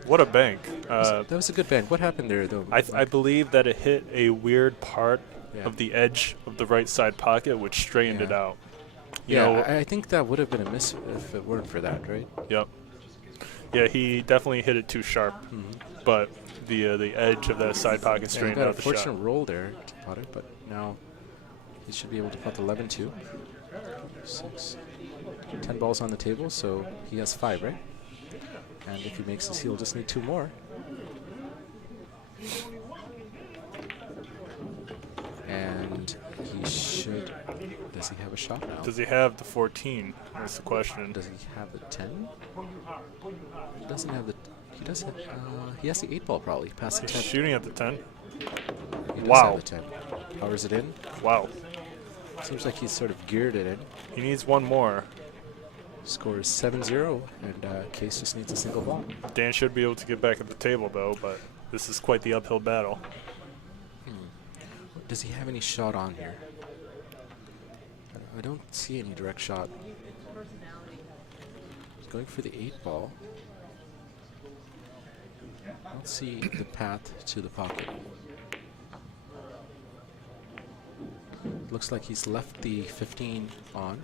What a bank. That was a good bank. What happened there, though? I believe that it hit a weird part of the edge of the right side pocket, which straightened it out. You know, I think that would have been a miss if it weren't for that, right? Yep. Yeah, he definitely hit it too sharp, but the edge of that side pocket straightened out the shot. He got a fortunate roll there to pot it, but now he should be able to pot the 11-2. 6. 10 balls on the table, so he has 5, right? And if he makes this, he'll just need 2 more. And he should... Does he have a shot now? Does he have the 14? That's the question. Does he have the 10? He doesn't have the... He does have... he has the 8-ball probably. Past the 10. He's shooting at the 10. He does Wow. have the 10. Powers it in. Wow. Seems like he's sort of geared it in. He needs one more. Score is 7-0, and Qais just needs a single ball. Dan should be able to get back at the table, though, but this is quite the uphill battle. Does he have any shot on here? I don't see any direct shot. He's going for the 8-ball. I don't see the path to the pocket. Looks like he's left the 15 on.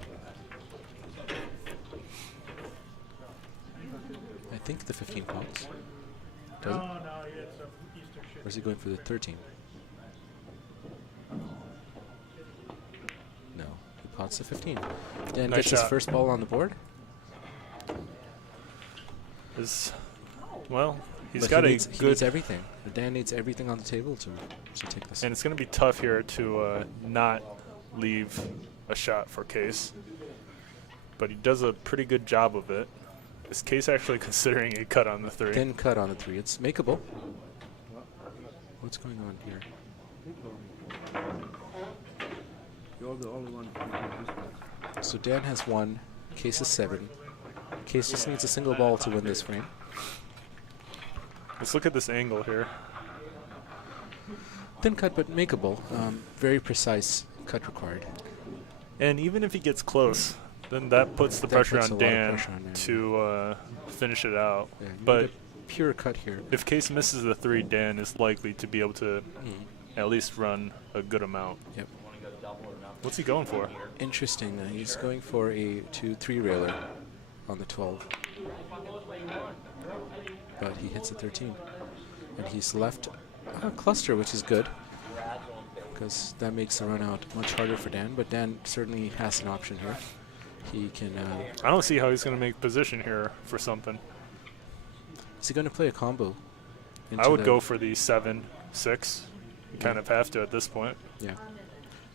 I think the 15 pops. Does it? Or is he going for the 13? No, he pots the 15. Dan Nice gets his shot. first ball on the board. Well, he's But got he a needs, he good, needs everything. Dan needs everything on the table to take this. and it's going to be tough here to not leave a shot for Qais. But he does a pretty good job of it. Is Qais actually considering a cut on the 3? Thin cut on the 3. It's makeable. What's going on here? You're the only one. So Dan has 1. Qais is 7. Qais just needs a single ball to win this frame. Let's look at this angle here. Thin cut, but makeable. Very precise cut required. And even if he gets close, then that puts the That pressure puts on a lot of Dan pressure on Dan. to finish it out. Yeah, you But need a pure cut here. if Qais misses the 3, Dan is likely to be able to at least run a good amount. Yep. What's he going for? Interesting. He's going for a 2-3 railer on the 12. But he hits a 13. And he's left a cluster, which is good, because that makes the run out much harder for Dan. But Dan certainly has an option here. He can... I don't see how he's going to make position here for something. is he going to play a combo? I would go for the 7-6. You kind of have to at this point. Yeah.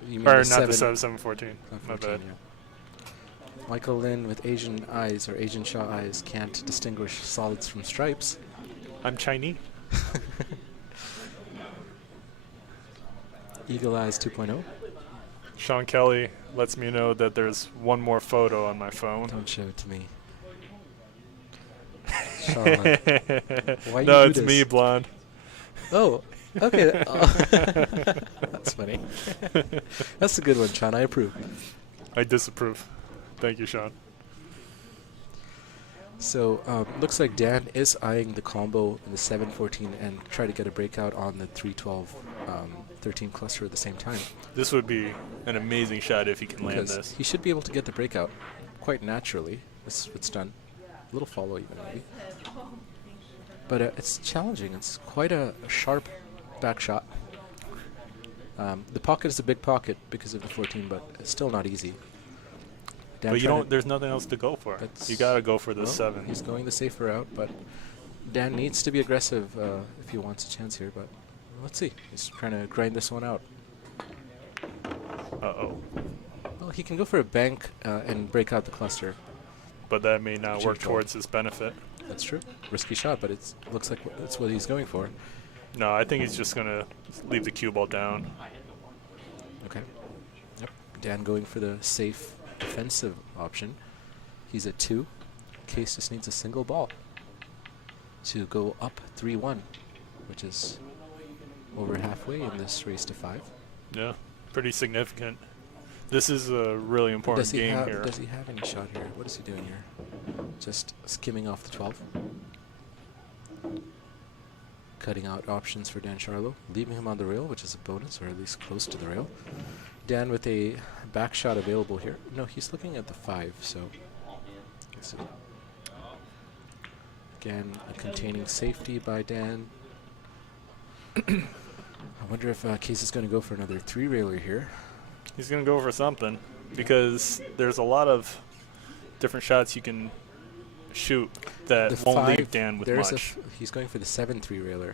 You mean Or the not the 7, 7-14. My 14, bad. yeah. Michael Lin with Asian eyes, or Asian Shaw eyes, can't distinguish solids from stripes. I'm Chinese. Eagle Eyes 2.0. Sean Kelly lets me know that there's one more photo on my phone. Don't show it to me. Sean, why No, you do it's this? me, blonde. Oh, okay. That's funny. That's a good one, Sean. I approve. I disapprove. Thank you, Sean. So, looks like Dan is eyeing the combo in the 7-14 and try to get a breakout on the 3-12, 13 cluster at the same time. This would be an amazing shot if he can land Because this. he should be able to get the breakout quite naturally. This it's done. A little follow even maybe. But it's challenging. It's quite a sharp back shot. The pocket is a big pocket because of the 14, but it's still not easy. Dan But you trying don't. There's nothing else to go for. That's- You got to go for the well, 7. He's going the safer route, but Dan needs to be aggressive if he wants a chance here. But let's see. He's trying to grind this one out. Uh-oh. Well, he can go for a bank and break out the cluster. But that may not work Cheap towards his benefit. That's true. Risky shot, but it looks like that's what he's going for. No, I think he's just going to leave the cue ball down. Okay. Yep. Dan going for the safe defensive option. He's at 2. Qais just needs a single ball to go up 3-1, which is over halfway in this race to 5. Yeah, pretty significant. This is a really important game here. Does he have any shot here? What is he doing here? Just skimming off the 12. Cutting out options for Dan Sharlow, leaving him on the rail, which is a bonus, or at least close to the rail. Dan with a back shot available here. No, he's looking at the 5, so let's see. Again, a containing safety by Dan. I wonder if Qais is going to go for another 3-railer here. He's going to go for something because there's a lot of different shots you can shoot that The won't 5, leave Dan with there's much. he's going for the 7 3-railer,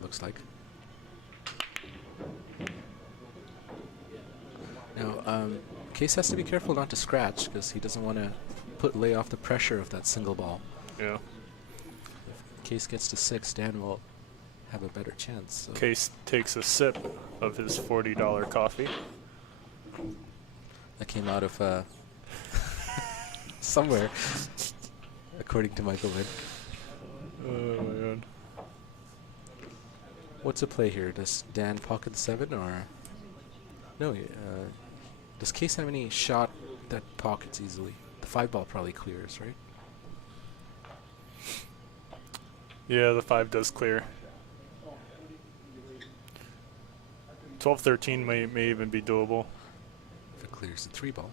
looks like. Now, Qais has to be careful not to scratch because he doesn't want to lay off the pressure of that single ball. Yeah. If Qais gets to 6, Dan will have a better chance. So. Qais takes a sip of his $40 coffee. That came out of somewhere, according to Michael Lin. Oh my god. What's the play here? Does Dan pocket the 7 or no? Does Qais have any shot that pockets easily? The 5 ball probably clears, right? Yeah, the 5 does clear. 12-13 may even be doable. If it clears the 3 ball.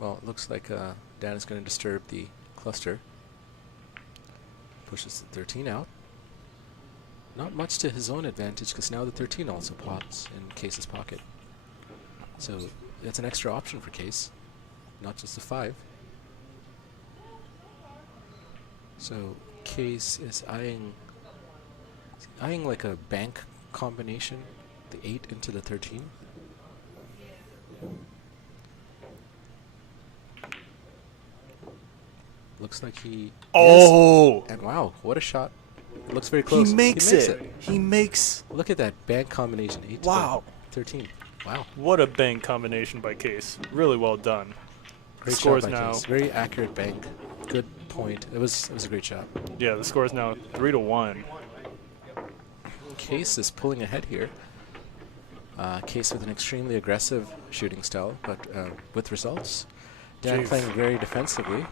Well, it looks like Dan is going to disturb the cluster. Pushes the 13 out. Not much to his own advantage, because now the 13 also pots in Qais's pocket. So that's an extra option for Qais, not just the 5. So Qais is eyeing like a bank combination, the 8 into the 13. Looks like he Oh! And wow, what a shot. It looks very close. He makes it. He makes... Look at that bank combination, 8 Wow. to 13. Wow. What a bank combination by Qais. Really well done. Great The score shot is by now... Qais. Very accurate bank. Good point. It was a great shot. Yeah, the score is now 3-1. Qais is pulling ahead here. Qais with an extremely aggressive shooting style, but with results. Dan Jeez. playing very defensively.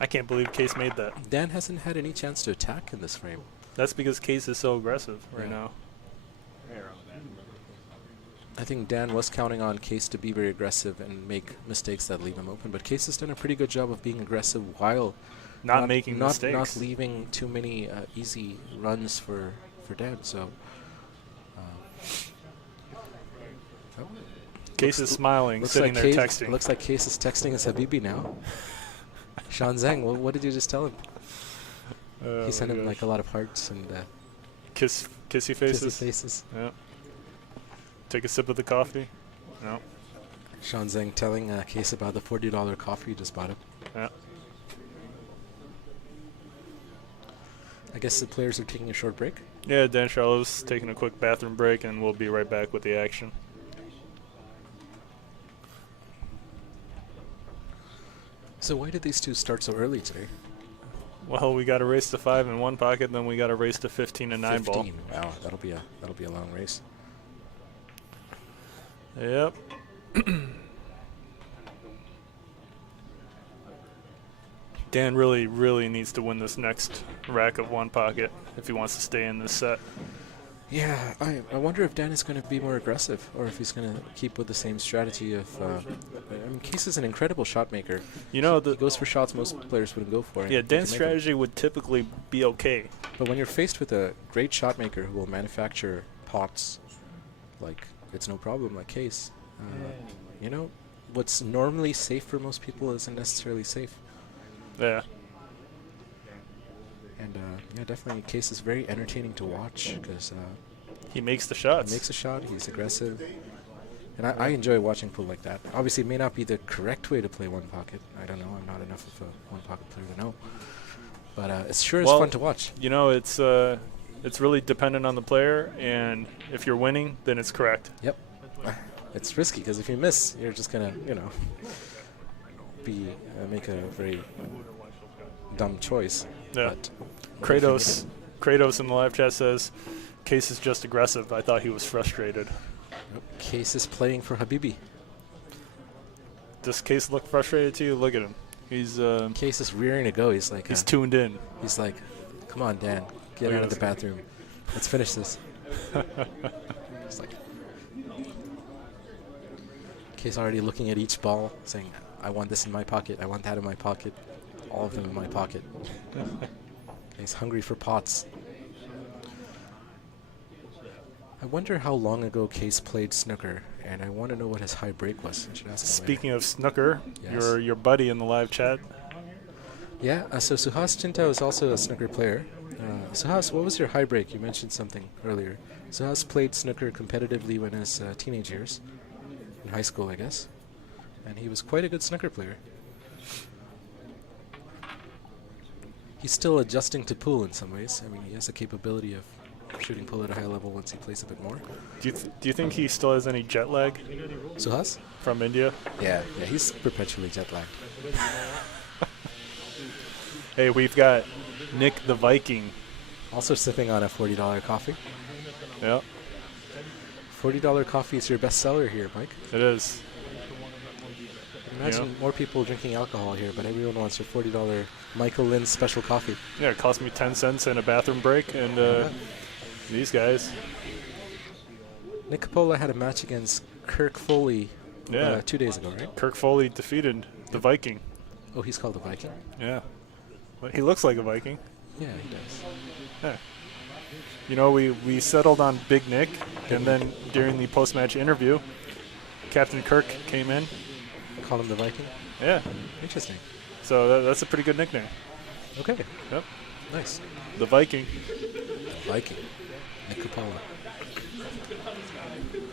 I can't believe Qais made that. Dan hasn't had any chance to attack in this frame. That's because Qais is so aggressive right Yeah. now. I think Dan was counting on Qais to be very aggressive and make mistakes that leave him open, but Qais has done a pretty good job of being aggressive while Not making mistakes. Not leaving too many easy runs for Dan. So Qais is smiling, sitting there texting. Looks like Qais is texting his Habibi now. Sean Zhang, what did you just tell him? He sent him like a lot of hearts and kissy faces. kissy faces. Yeah. Take a sip of the coffee. No. Sean Zhang telling Qais about the $40 coffee he just bought him. Yeah. I guess the players are taking a short break. Yeah, Dan Sharlow's taking a quick bathroom break, and we'll be right back with the action. So why did these two start so early today? Well, we got a race to 5 in one pocket, then we got a race to 15 and 9 ball. 15. Wow, that'll be a long race. Yep. Dan really needs to win this next rack of one pocket if he wants to stay in this set. Yeah, I wonder if Dan is going to be more aggressive or if he's going to keep with the same strategy of... I mean, Qais is an incredible shot maker. You know, He goes for shots most players wouldn't go for. yeah, Dan's strategy would typically be okay. But when you're faced with a great shot maker who will manufacture pots, like, it's no problem, like Qais, you know, what's normally safe for most people isn't necessarily safe. Yeah. And yeah, definitely, Qais is very entertaining to watch because He makes the shots. he makes a shot, he's aggressive, and I enjoy watching pool like that. Obviously, it may not be the correct way to play one pocket. I don't know. I'm not enough of a one pocket player to know. But it sure is fun to watch. You know, it's really dependent on the player, and if you're winning, then it's correct. Yep. It's risky because if you miss, you're just gonna, you know, make a very dumb choice. Yeah. But Kratos in the live chat says, Qais is just aggressive. I thought he was frustrated. Nope. Qais is playing for Habibi. Does Qais look frustrated to you? Look at him. He's Qais is rearing to go. He's like, he's tuned in. He's like, come on, Dan, get Look out at of the this. bathroom. Let's finish this. It's like Qais already looking at each ball, saying, I want this in my pocket. I want that in my pocket. All of them in my pocket. He's hungry for pots. I wonder how long ago Qais played snooker, and I want to know what his high break was. I should ask him later. Speaking of snooker, Yes. your buddy in the live chat. Yeah, so Suhas Chinta is also a snooker player. Suhas, what was your high break? You mentioned something earlier. Suhas played snooker competitively when his teenage years, in high school, I guess, and he was quite a good snooker player. He's still adjusting to pool in some ways. I mean, he has the capability of shooting pool at a high level once he plays a bit more. Do you think he still has any jet lag Suhas? from India? Yeah, he's perpetually jet lagged. Hey, we've got Nick the Viking. Also sipping on a $40 coffee. Yeah. $40 coffee is your best seller here, Mike. It is. Imagine more people drinking alcohol here, but everyone wants your $40 Michael Lynn's special coffee. Yeah, it cost me 10 cents and a bathroom break, and these guys. Nick Capola had a match against Kirk Foley 2 days ago, right? Kirk Foley defeated the Viking. Oh, he's called the Viking? Yeah. Well, he looks like a Viking. Yeah, he does. Yeah. You know, we settled on Big Nick, and then during the post-match interview, Captain Kirk came in. Call him the Viking? Yeah. Interesting. So that's a pretty good nickname. Okay. Yep. Nice. The Viking. Viking. Nick Capola.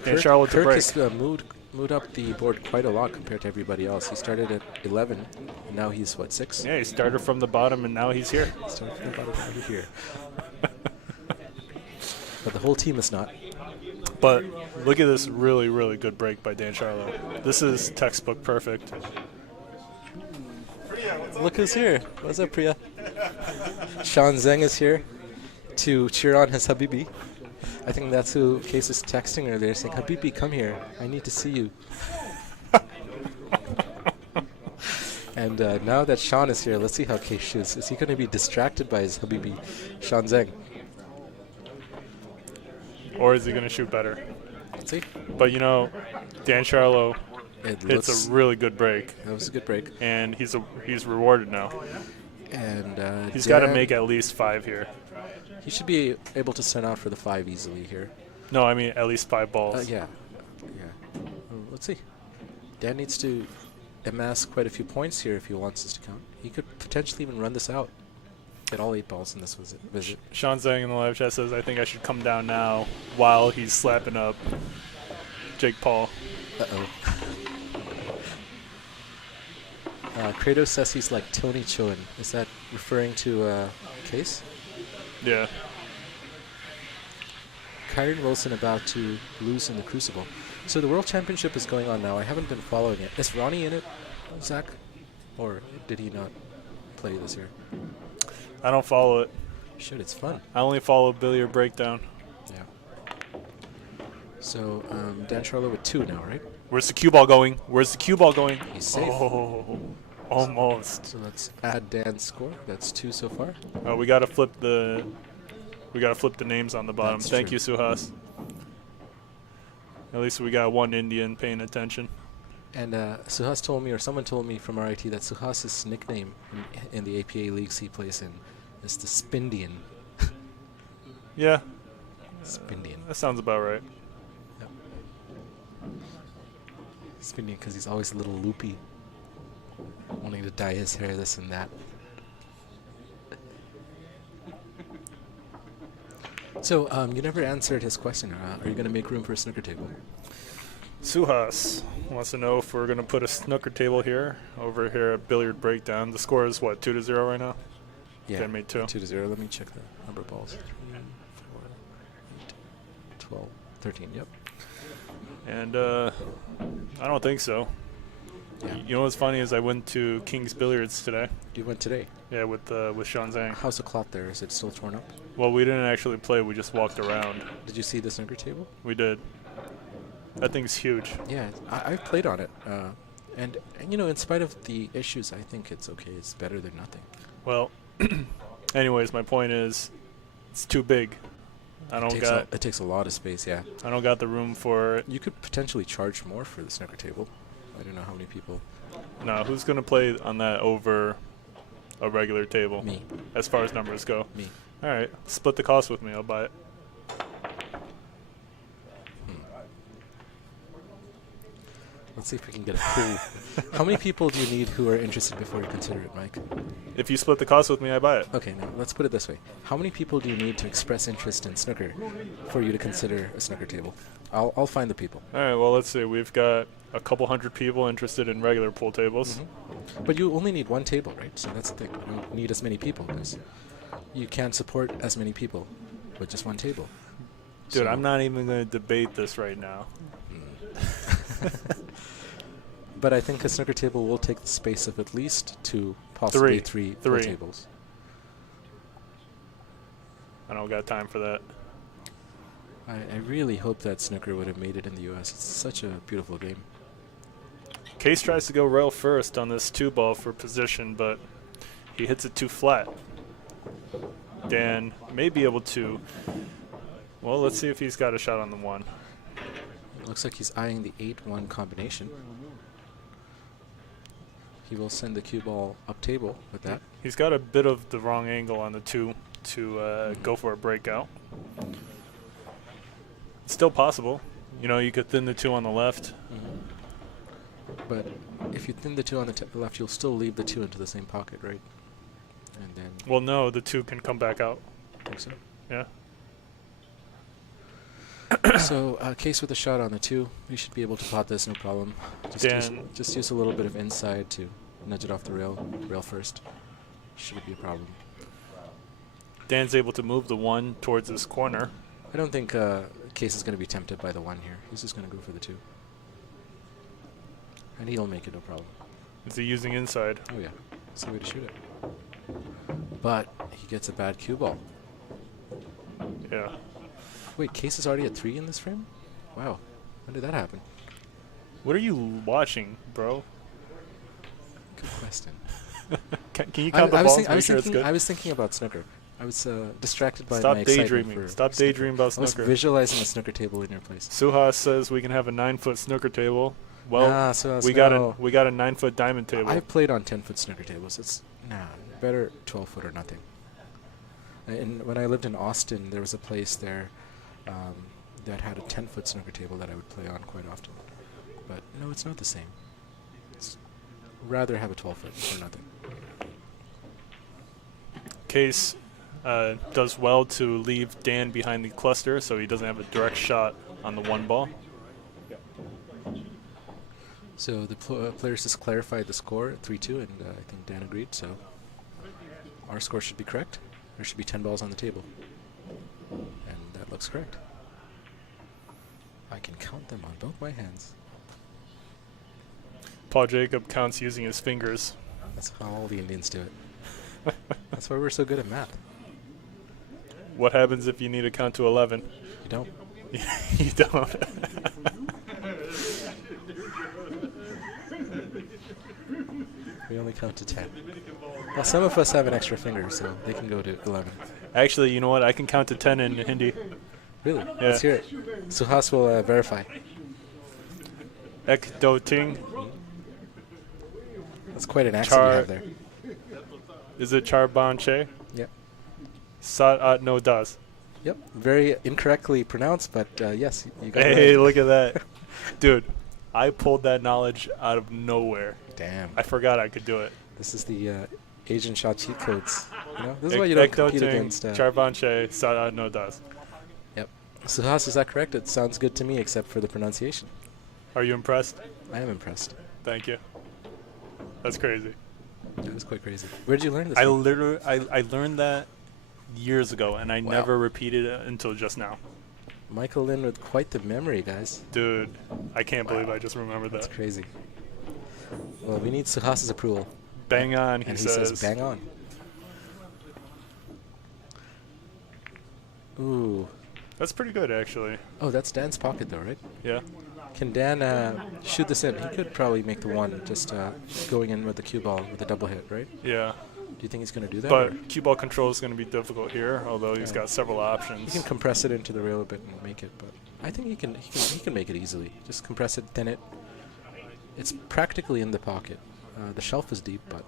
And Charlotte to Kirk break. has moved up the board quite a lot compared to everybody else. He started at 11, and now he's, what, 6? Yeah, he started from the bottom, and now he's here. Started from the bottom, now he's here. But the whole team is not. But look at this really, really good break by Dan Sharlow. This is textbook perfect. Look who's here. What's up, Priya? Sean Zheng is here to cheer on his Habibi. I think that's who Qais is texting earlier, saying, Habibi, come here. I need to see you. And now that Sean is here, let's see how Qais shoots. Is he going to be distracted by his Habibi, Sean Zheng? Or is he going to shoot better? Let's see. But, you know, Dan Sharlow hits a really good break. That was a good break. And he's rewarded now. And he's got to make at least 5 here. He should be able to send out for the 5 easily here. No, I mean at least 5 balls. Yeah. Let's see. Dan needs to amass quite a few points here if he wants this to count. He could potentially even run this out. Get all 8 balls in this visit. Sean Zhang in the live chat says, I think I should come down now while he's slapping up Jake Paul. Uh-oh. Kratos says he's like Tony Choen. Is that referring to Qais? Yeah. Kyron Wilson about to lose in the Crucible. So the World Championship is going on now. I haven't been following it. Is Ronnie in it, Zach? Or did he not play this year? I don't follow it. Shit, it's fun. I only follow Billiard Breakdown. Yeah. So Dan Sharlow with 2 now, right? Where's the cue ball going? Where's the cue ball going? He's safe. Oh, almost. So let's add Dan's score. That's 2 so far. We gotta flip the names on the bottom. That's Thank true. you, Suhas. At least we got one Indian paying attention. And Suhas told me, or someone told me from RIT, that Suhas's nickname in the APA leagues he plays in is the Spindian. Yeah. Spindian. That sounds about right. Yep. Spindian because he's always a little loopy. Wanting to dye his hair, this and that. So, you never answered his question. Are you going to make room for a snooker table? Suhas wants to know if we're going to put a snooker table here, over here at Billiard Breakdown. The score is, what, 2-0 right now? Yeah, Dan made 2. 2-0. Let me check the number of balls. 3, 4, 8, 12, 13, yep. And I don't think so. Yeah. You know what's funny is I went to King's Billiards today. You went today. Yeah, with Sean Zhang. How's the cloth there? Is it still torn up? Well, we didn't actually play. We just walked around. Did you see the snooker table? We did. That thing's huge. Yeah, I've played on it. And, you know, in spite of the issues, I think it's okay. It's better than nothing. Well, anyways, my point is it's too big. It takes a lot of space, yeah. I don't got the room for it. You could potentially charge more for the snooker table. I don't know how many people. No, who's going to play on that over a regular table? Me. As far as numbers go? Me. All right. Split the cost with me. I'll buy it. Let's see if we can get a pool. How many people do you need who are interested before you consider it, Mike? If you split the cost with me, I buy it. Okay, now let's put it this way. How many people do you need to express interest in snooker for you to consider a snooker table? I'll find the people. All right, well, let's see. We've got a couple hundred people interested in regular pool tables. Mm-hmm. But you only need 1 table, right? So that's the thing. You don't need as many people because you can't support as many people with just 1 table. Dude, so I'm not even going to debate this right now. But I think a snooker table will take the space of at least 2, possibly 3 tables. I don't got time for that. I really hope that snooker would have made it in the U.S. It's such a beautiful game. Qais tries to go rail first on this 2-ball for position, but he hits it too flat. Dan may be able to. Well, let's see if he's got a shot on the 1. Looks like he's eyeing the 8-1 combination. He will send the cue ball up table with that. He's got a bit of the wrong angle on the 2 to go for a breakout. It's still possible. You know, you could thin the 2 on the left. But if you thin the 2 on the left, you'll still leave the 2 into the same pocket, right? And then. Well, no, the 2 can come back out. Think so? Yeah. So, Qais with a shot on the 2. We should be able to pot this, no problem. Just use a little bit of inside to nudge it off the rail first. Shouldn't be a problem. Dan's able to move the 1 towards this corner. I don't think Qais is going to be tempted by the 1 here. He's just going to go for the 2. And he'll make it, no problem. Is he using inside? Oh yeah, that's the way to shoot it. But he gets a bad cue ball. Yeah. Wait, Qais is already at 3 in this frame? Wow, when did that happen? What are you watching, bro? Good question. Can you count the balls? I was thinking about snooker. I was distracted by Stop my daydreaming. Stop daydreaming about I was snooker. visualizing a snooker table in your place. Suhas says we can have a 9-foot snooker table. Well, we got a 9-foot diamond table. I've played on 10-foot snooker tables. It's better 12-foot or nothing. And when I lived in Austin, there was a place there that had a 10-foot snooker table that I would play on quite often. But no, it's not the same. It's rather have a 12-foot or nothing. Qais does well to leave Dan behind the cluster, so he doesn't have a direct shot on the 1 ball. So the players just clarified the score at 3-2, and I think Dan agreed. So our score should be correct. There should be 10 balls on the table, and that looks correct. I can count them on both my hands. Paul Jacob counts using his fingers. That's how all the Indians do it. That's why we're so good at math. What happens if you need to count to 11? You don't. You don't. We only count to 10. Well, some of us have an extra finger, so they can go to 11. Actually, you know what? I can count to 10 in Hindi. Really? Yeah. Let's hear it. Suhas will verify. Ek do ting. That's quite an accent you have there. Is it char ban che? Yep. Sat at no das. Yep. Very incorrectly pronounced, but yes, you got it right. Hey, look at that. Dude, I pulled that knowledge out of nowhere. Damn. I forgot I could do it. This is the Asian shot cheat codes. You know? This is why you don't compete against... char ban che, sat at no das. Yep. Suhas, is that correct? It sounds good to me, except for the pronunciation. Are you impressed? I am impressed. Thank you. That's crazy. That was quite crazy. Where did you learn this? I learned that years ago, and I never repeated it until just now. Michael Lin with quite the memory, guys. Dude, I can't believe I just remembered that. That's crazy. Well, we need Suhas's approval. Bang on, he says bang on. Ooh. That's pretty good, actually. Oh, that's Dan's pocket, though, right? Yeah. Can Dan shoot this in? He could probably make the 1 just going in with the cue ball with a double hit, right? Yeah. Do you think he's going to do that? But cue ball control is going to be difficult here, although he's got several options. He can compress it into the rail a bit and make it, but I think he can make it easily. Just compress it, thin it. It's practically in the pocket. The shelf is deep, but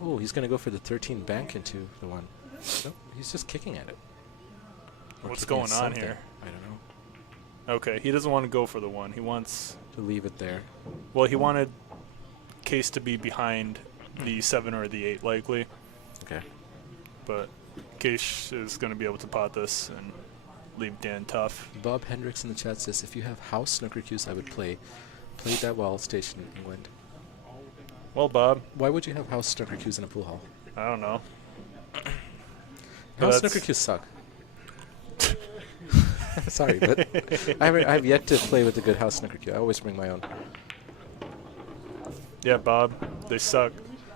oh, he's going to go for the 13 bank into the 1. Nope, he's just kicking at it. What's going on here? I don't know. Okay, he doesn't want to go for the 1. He wants to leave it there. Well, he wanted Qais to be behind the 7 or the 8, likely. Okay. But Qais is going to be able to pot this and leave Dan tough. Bob Hendrix in the chat says, if you have house snooker cues, I would play. Played that while stationed in England. Well, Bob. Why would you have house snooker cues in a pool hall? I don't know. House snooker cues suck. Sorry, but I have yet to play with a good house snooker cue. I always bring my own. Yeah, Bob, they suck.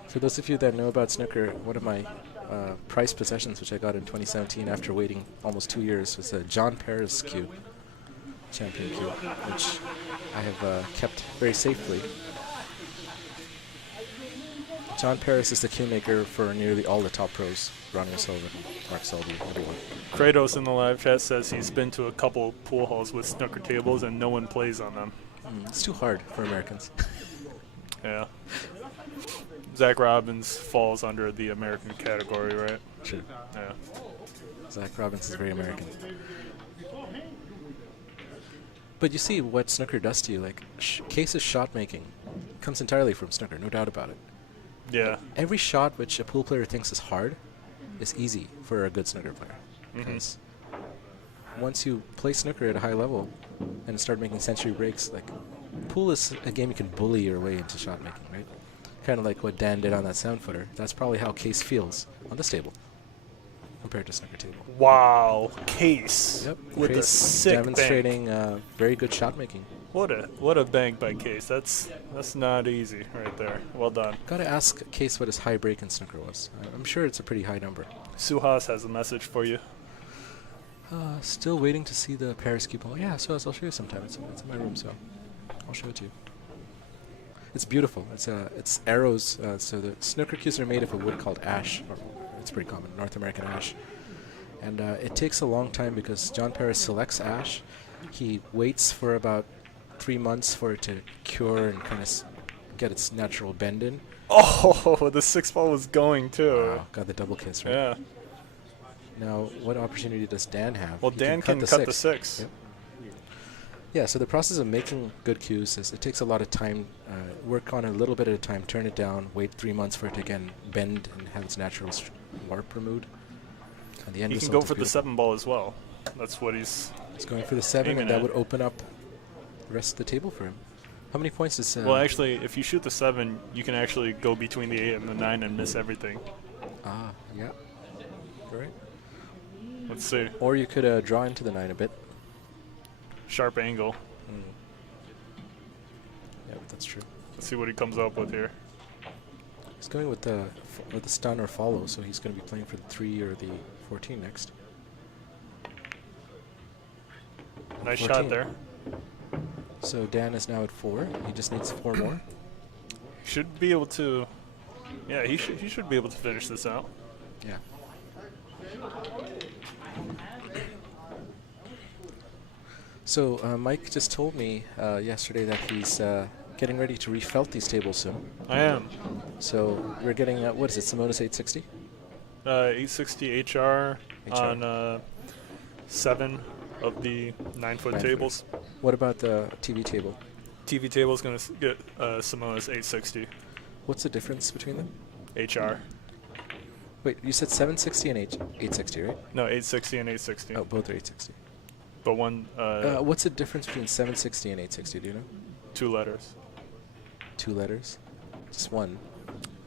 For those of you that know about snooker, one of my prized possessions, which I got in 2017 after waiting almost 2 years, was a John Paris cue, champion cue, which I have kept very safely. John Paris is the cue maker for nearly all the top pros. Ronnie O'Sullivan, Mark Selby, everyone. Kratos in the live chat says he's been to a couple pool halls with snooker tables and no one plays on them. It's too hard for Americans. Yeah. Zach Robbins falls under the American category, right? Sure. Yeah. Zach Robbins is very American. But you see what snooker does to you. Like, Qais's shot making comes entirely from snooker, no doubt about it. Yeah. Every shot which a pool player thinks is hard is easy for a good snooker player. Because once you play snooker at a high level and start making century breaks, like, pool is a game you can bully your way into shot making, right? Kind of like what Dan did on that 7-footer. That's probably how Qais feels on this table compared to snooker table. Wow. Qais. Yep. With a Qais sick demonstrating very good shot making. What a bank by Qais. That's not easy right there. Well done. Gotta ask Qais what his high break in snooker was. I'm sure it's a pretty high number. Suhas has a message for you. Still waiting to see the Paris cue ball. Yeah, so I'll show you sometime. It's in my room, so I'll show it to you. It's beautiful. It's arrows. So the snooker cues are made of a wood called ash. It's pretty common, North American ash. And it takes a long time because John Paris selects ash. He waits for about 3 months for it to cure and kind of get its natural bend in. Oh, the 6 ball was going too. Wow, got the double kiss, right? Yeah. Now, what opportunity does Dan have? Well, He Dan can cut the 6. Yep. Yeah, so the process of making good cues is it takes a lot of time. Work on it a little bit at a time, turn it down, wait 3 months for it to again bend and have its natural warp removed. And the end He can result go is for the beautiful. 7 ball as well. That's what he's going for the 7, aiming and that at. would open up the rest of the table for him. How many points does... well, actually, if you shoot the 7, you can actually go between the 8 and the 9 and miss everything. Ah, yeah. Right. Let's see. Or you could draw into the 9 a bit. Sharp angle. Yeah, that's true. Let's see what he comes up with here. He's going with the stun or follow, so he's going to be playing for the 3 or the 14 next. Nice 14. shot there. So Dan is now at 4. He just needs 4 more. Should be able to. Yeah, he should be able to finish this out. Yeah. So Mike just told me yesterday that he's getting ready to refelt these tables soon. I am. So we're getting what is it? Simona's 860. 860 HR on 7 of the 9-foot tables. What about the TV table? TV table is going to get Simona's 860 What's the difference between them? HR. Wait, you said 760 and 860, right? No, 860 and 860. Oh, both are 860. But one. What's the difference between 760 and 860? Do you know? 2 letters. 2 letters? Just one.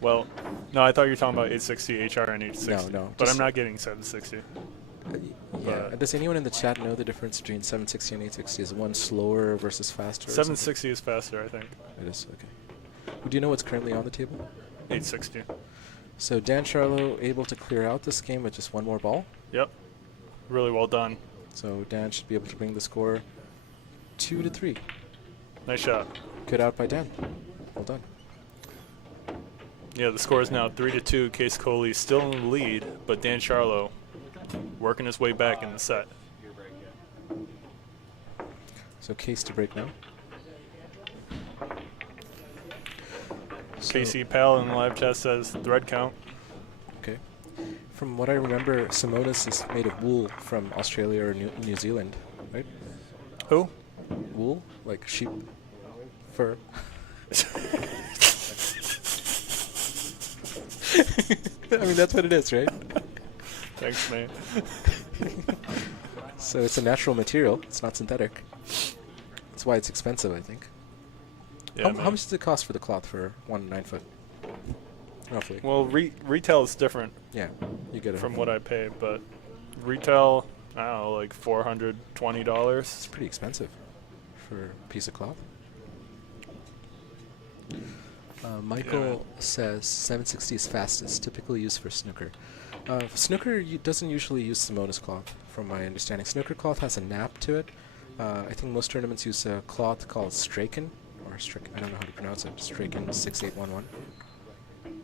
Well, no, I thought you were talking about 860 HR and 860. No. But I'm not getting 760. Yeah. Does anyone in the chat know the difference between 760 and 860? Is one slower versus faster? 760 is faster, I think. It is, okay. Do you know what's currently on the table? 860. So Dan Sharlow able to clear out this game with just 1 more ball. Yep. Really well done. So Dan should be able to bring the score 2-3. Nice shot. Good out by Dan. Well done. Yeah, the score is now 3-2. Qais Kolee still in the lead, but Dan Sharlow working his way back in the set. So Qais to break now. Casey Pal in the live chat says thread count. Okay. From what I remember, Simona's is made of wool from Australia or New Zealand, right? Who? Wool? Like sheep fur? I mean, that's what it is, right? Thanks, man. So it's a natural material. It's not synthetic. That's why it's expensive, I think. Yeah, How much does it cost for the cloth for 1 9-foot? Roughly. Well, retail is different Yeah, you get it. from what I pay, but retail, I don't know, like $420. It's pretty expensive for a piece of cloth. Michael says 760 is fastest, typically used for snooker. Snooker doesn't usually use Simonis cloth, from my understanding. Snooker cloth has a nap to it. I think most tournaments use a cloth called Straken, or I don't know how to pronounce it, Straken 6811,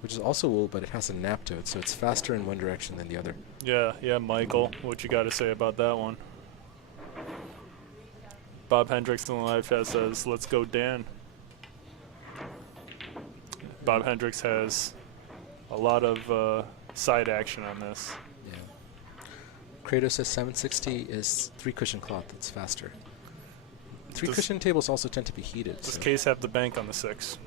which is also wool, but it has a nap to it, so it's faster in one direction than the other. Yeah, Michael, what you got to say about that one? Bob Hendrix in the live chat says, let's go Dan. Bob Hendrix has a lot of side action on this. Yeah. Kratos says 760 is 3-cushion cloth. It's faster. 3-cushion tables also tend to be heated. Does Qais have the bank on the 6?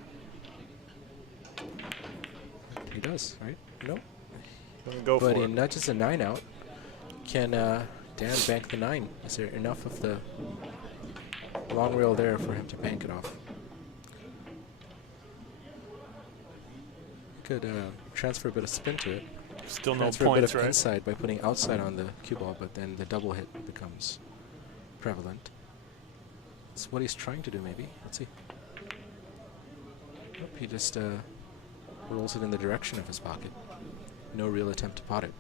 He does, right? No. Go but for he it. nudges a 9 out. Can Dan bank the 9? Is there enough of the long rail there for him to bank it off? Could transfer a bit of spin to it. Still no Transfer points, a bit of right? inside by putting outside on the cue ball, but then the double hit becomes prevalent. That's what he's trying to do, maybe. Let's see. Nope, he just rolls it in the direction of his pocket. No real attempt to pot it.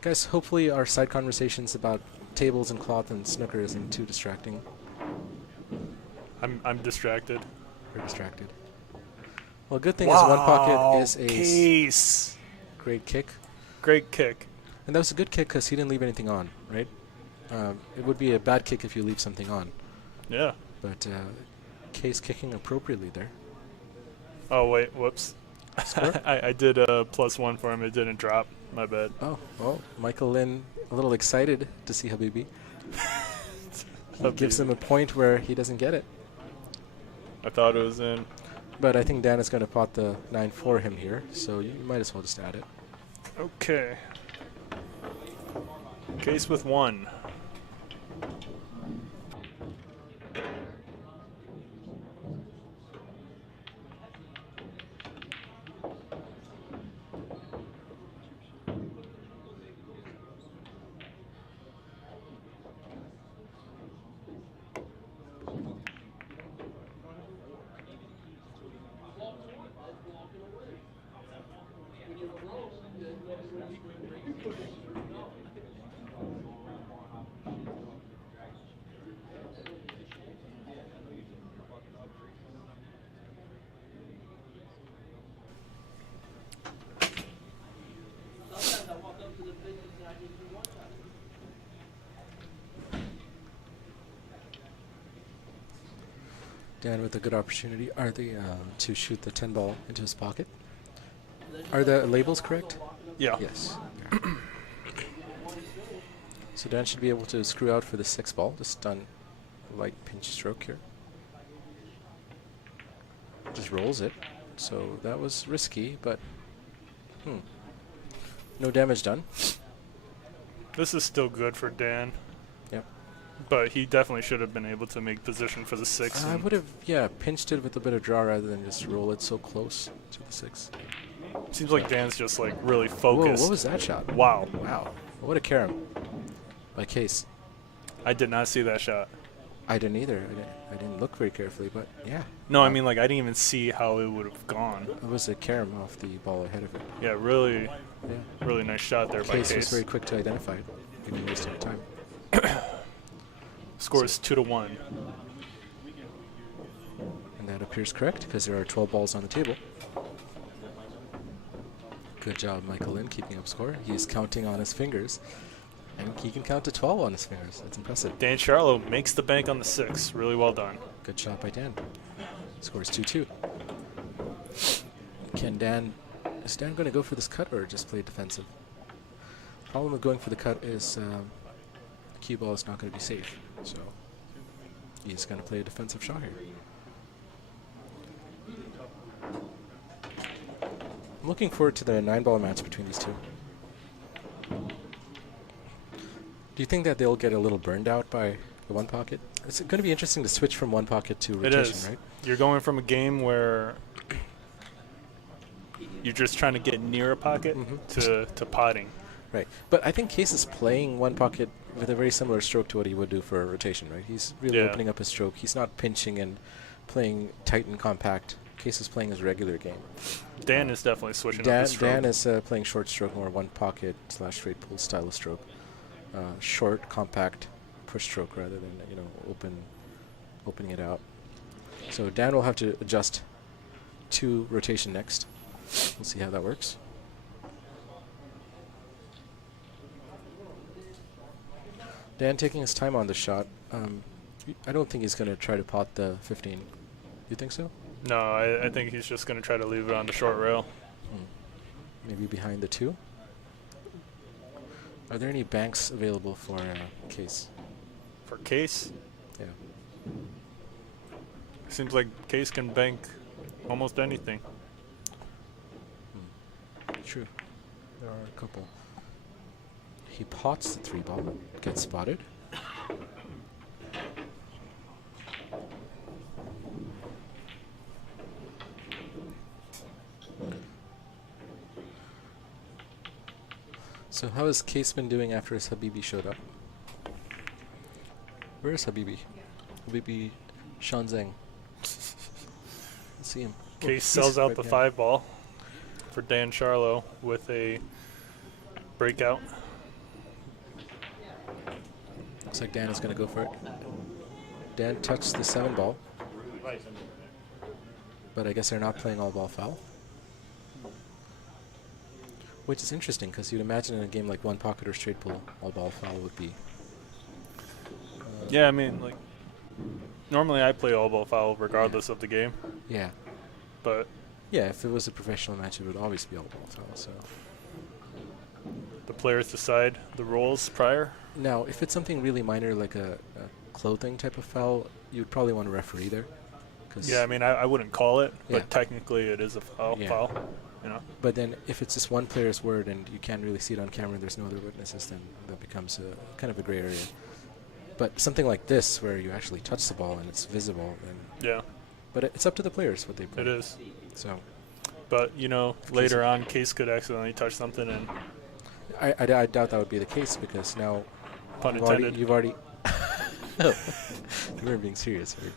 Guys, hopefully our side conversations about tables and cloth and snooker isn't too distracting. I'm distracted. We're distracted. Well, good thing is one pocket is a Qais. great kick. Great kick. And that was a good kick because he didn't leave anything on, right? It would be a bad kick if you leave something on. Yeah. But Qais kicking appropriately there. Oh, wait, whoops. Score? I did a +1 for him. It didn't drop. My bad. Oh, well, Michael Lynn a little excited to see Habibi. Gives him a point where he doesn't get it. I thought it was in. But I think Dan is going to pot the 9 for him here, so you might as well just add it. Okay. Qais with 1. Dan with a good opportunity to shoot the 10 ball into his pocket. Are the labels correct? Yeah. Yes. So Dan should be able to screw out for the 6 ball. Just done a light pinch stroke here. Just rolls it. So that was risky, but no damage done. This is still good for Dan. Yep. But he definitely should have been able to make position for the 6. I would have, pinched it with a bit of draw rather than just roll it so close to the 6. Seems like Dan's just like really focused. Whoa, what was that shot? Wow. Wow. What a carom by Qais. I did not see that shot. I didn't either. I didn't look very carefully, but yeah. No, I mean, like, I didn't even see how it would have gone. It was a carom off the ball ahead of it. Yeah, really, Yeah. really nice shot there by Qais was Qais. very quick to identify it. He didn't waste any time. Score is 2-1. And that appears correct because there are 12 balls on the table. Good job, Michael Lynn, keeping up score. He's counting on his fingers. And he can count to 12 on his fingers. That's impressive. Dan Sharlow makes the bank on the 6. Really well done. Good shot by Dan. Score is 2-2. Is Dan going to go for this cut or just play defensive? Problem with going for the cut is the cue ball is not going to be safe. So he's going to play a defensive shot here. I'm looking forward to the 9-ball match between these two. Do you think that they'll get a little burned out by the one pocket? It's going to be interesting to switch from one pocket to rotation, It is. right? You're going from a game where you're just trying to get near a pocket to potting. Right. But I think Qais is playing one pocket with a very similar stroke to what he would do for a rotation, right? He's really opening up his stroke. He's not pinching and playing tight and compact Case is playing his regular game. Dan is definitely switching up Dan, his stroke. Dan is playing short stroke, more one pocket / straight pull style of stroke. Short, compact, push stroke rather than opening it out. So Dan will have to adjust to rotation next. We'll see how that works. Dan taking his time on the shot. I don't think he's going to try to pot the 15. You think so? No, I think he's just going to try to leave it on the short rail. Maybe behind the 2. Are there any banks available for Case? For Case, Yeah. seems like Case can bank almost anything. True. There are a couple. He pots the 3 ball, gets spotted. So how has Case been doing after his Habibi showed up? Where is Habibi? Habibi Shanzeng. Let's see him. Case sells out the 5 ball for Dan Sharlow with a breakout. Looks like Dan is going to go for it. Dan touched the 7 ball, but I guess they're not playing all ball foul. Which is interesting, because you'd imagine in a game like one pocket or straight pull, all ball foul would be. Yeah, I mean, like, normally I play all ball foul regardless of the game, Yeah. but Yeah, if it was a professional match, it would always be all ball foul. So the players decide the roles prior. now, if it's something really minor like a clothing type of foul, you'd probably want to referee there. Yeah, I mean, I wouldn't call it, Yeah. but technically it is a foul. Yeah. Foul, you know. But then, if it's just one player's word and you can't really see it on camera, and there's no other witnesses, then that becomes a kind of a gray area. But something like this, where you actually touch the ball and it's visible, then. Yeah, But it's up to the players what they play. it is. So But you know, later on, Case could accidentally touch something, and I doubt that would be the case, because now pun you've already. intended. You've already you weren't being serious, right?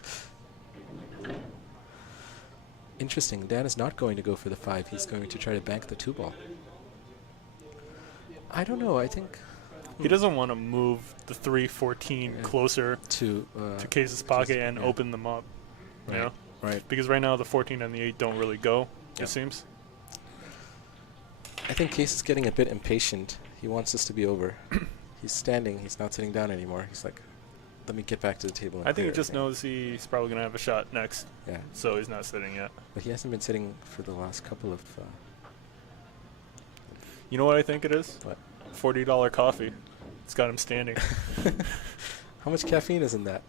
Interesting. Dan is not going to go for the 5. He's going to try to bank the 2 ball. I don't know. I think He doesn't want to move the 3-14 Yeah. closer to Case's pocket and yeah. open them up. You know, right. because right now the 14 and the 8 don't really go. Yep. It seems. I think Case is getting a bit impatient. He wants this to be over. He's standing. He's not sitting down anymore. He's like, let me get back to the table. And I think he clear just everything." knows he's probably gonna have a shot next, Yeah, so he's not sitting yet. but he hasn't been sitting for the last couple of. You know what I think it is? What? $40 coffee. It's got him standing. How much caffeine is in that?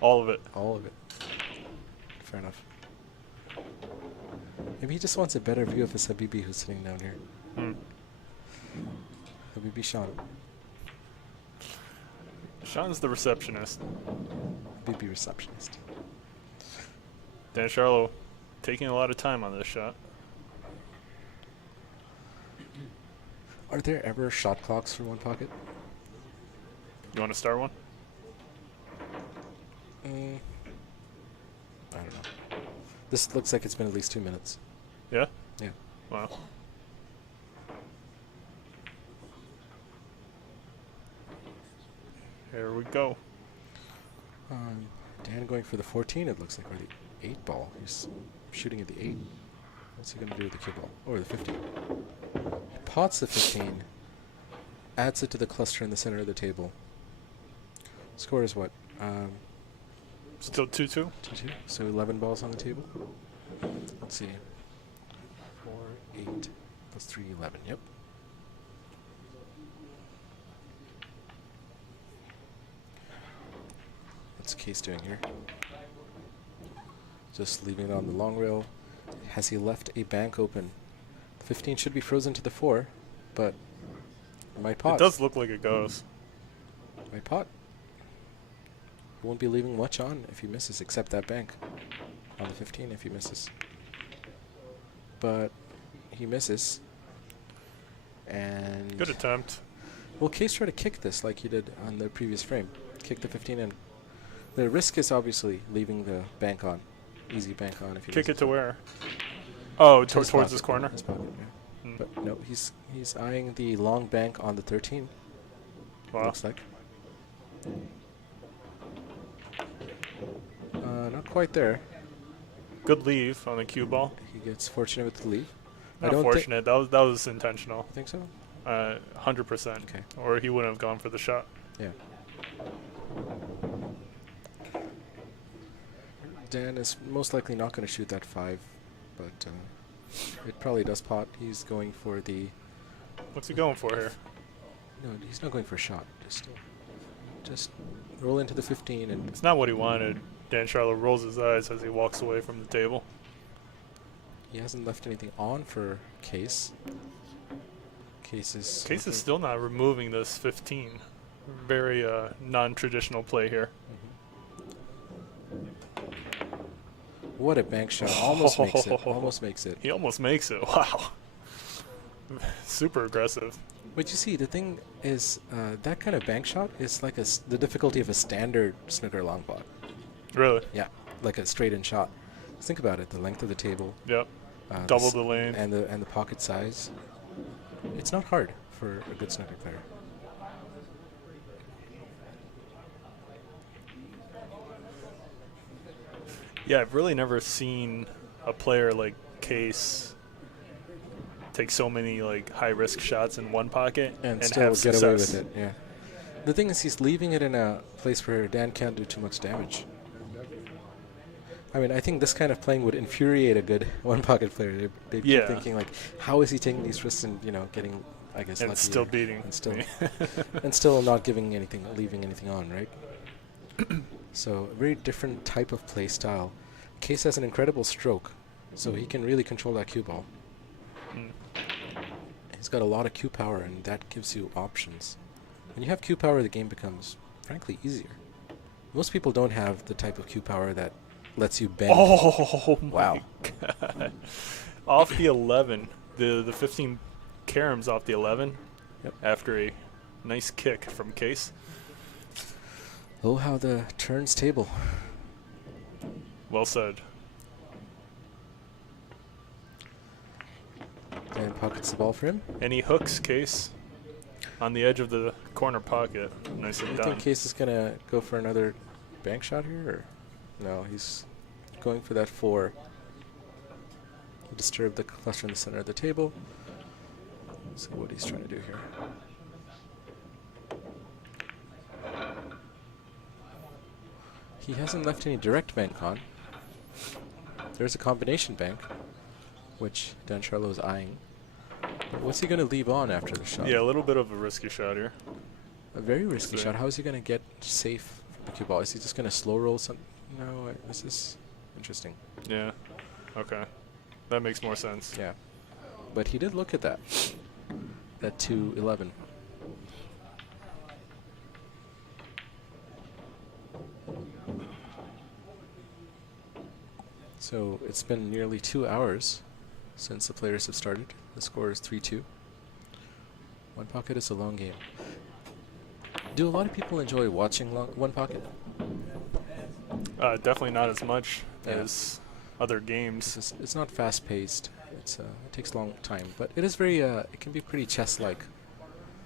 All of it. All of it. Fair enough. Maybe he just wants a better view of his Habibi who's sitting down here. Hmm. Habibi Sean. Sean's the receptionist. Habibi receptionist. Dan Sharlow taking a lot of time on this shot. Are there ever shot clocks for one pocket? You want to start one? I don't know. This looks like it's been at least 2 minutes. Yeah? Yeah. Wow. Here we go. Dan going for the 14, it looks like, or the 8 ball. He's shooting at the 8. What's he going to do with the cue ball? Or the 15. He pots the 15, adds it to the cluster in the center of the table. Score is what? Still 2-2? 2-2. So 11 balls on the table. Let's see. 4, 8, plus 3, 11. Yep. What's Case doing here? Just leaving it on the long rail. Has he left a bank open? The 15 should be frozen to the 4, but it might pot. It does look like it goes. Might pot. He won't be leaving much on if he misses, except that bank on the 15 if he misses. But he misses. And Good attempt. will Case try to kick this like he did on the previous frame? Kick the 15 in. The risk is obviously leaving the bank on. easy bank on if he Kick it doesn't to where? Oh, to his towards his pocket, corner. His pocket, yeah. Hmm. But no, he's eyeing the long bank on the 13. Wow. Looks like. Not quite there. Good leave on the cue ball. He gets fortunate with the leave. Not fortunate. That was intentional. Think so? 100%. Okay. Or he wouldn't have gone for the shot. Yeah. Dan is most likely not going to shoot that 5, but it probably does pot. He's going for the... What's he going for here? No, he's not going for a shot. Just roll into the 15 and... It's not what he wanted. Dan Sharlow rolls his eyes as he walks away from the table. He hasn't left anything on for Qais. Qais is Still not removing this 15. Very non-traditional play here. What a bank shot. Almost makes it. Almost makes it. He almost makes it. Wow. Super aggressive. But you see, the thing is, that kind of bank shot is like the difficulty of a standard snooker long pot. Really? Yeah, like a straight-in shot. Just think about it, the length of the table. Yep. Double the lane. And the pocket size. It's not hard for a good snooker player. Yeah, I've really never seen a player like Qais take so many like high-risk shots in one pocket and have still get success. away with it. Yeah. The thing is, he's leaving it in a place where Dan can't do too much damage. I mean, I think this kind of playing would infuriate a good one-pocket player. They'd keep thinking like, how is he taking these risks and getting, I guess, and lucky still beating, and still and still not leaving anything on, right? So a very different type of play style. Qais has an incredible stroke, so he can really control that cue ball. He's got a lot of cue power, and that gives you options. When you have cue power, the game becomes, frankly, easier. Most people don't have the type of cue power that lets you bend. Oh, wow. My God. Off the 11. The 15 caroms off the 11 after a nice kick from Qais. Oh, how the turns table. Well said. Dan pockets the ball for him. And he hooks Qais on the edge of the corner pocket. Nicely Do you done. think Qais is going to go for another bank shot here? Or? No, he's going for that 4. Disturb the cluster in the center of the table. Let's see what he's trying to do here. He hasn't left any direct bank on. There's a combination bank, which Dan Sharlow is eyeing. But what's he going to leave on after the shot? Yeah, a little bit of a risky shot here. A very risky shot. How is he going to get safe from the cue ball? Is he just going to slow roll something? No, this is interesting. Yeah. Okay. That makes more sense. Yeah. But he did look at that. That 2-11. So it's been nearly 2 hours since the players have started. The score is 3-2. One pocket is a long game. Do a lot of people enjoy watching one pocket? Definitely not as much as other games. It's not fast-paced. It takes a long time, but it is very. It can be pretty chess-like.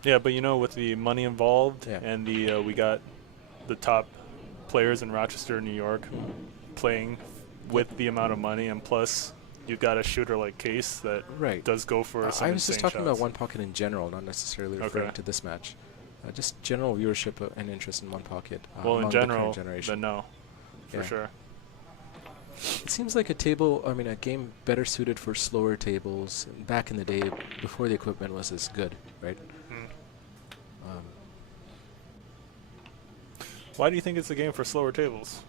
Yeah, but with the money involved and the we got the top players in Rochester, New York, playing with the amount of money, and plus you've got a shooter like Qais that does go for some I was just talking shots. about one pocket in general, not necessarily referring to this match. Just general viewership and interest in one pocket. Well, in among general, the current generation. then no, for sure. It seems like a game better suited for slower tables back in the day before the equipment was as good, right? Why do you think it's a game for slower tables?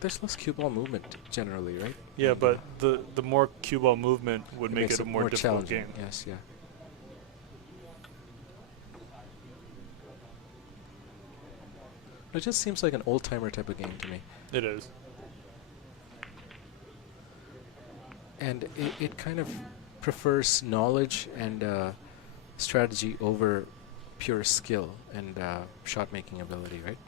There's less cue ball movement generally, right? Yeah, but the more cue ball movement would make it a more difficult game. Yes, yeah. It just seems like an old-timer type of game to me. It is. And it kind of prefers knowledge and strategy over pure skill and shot-making ability, right?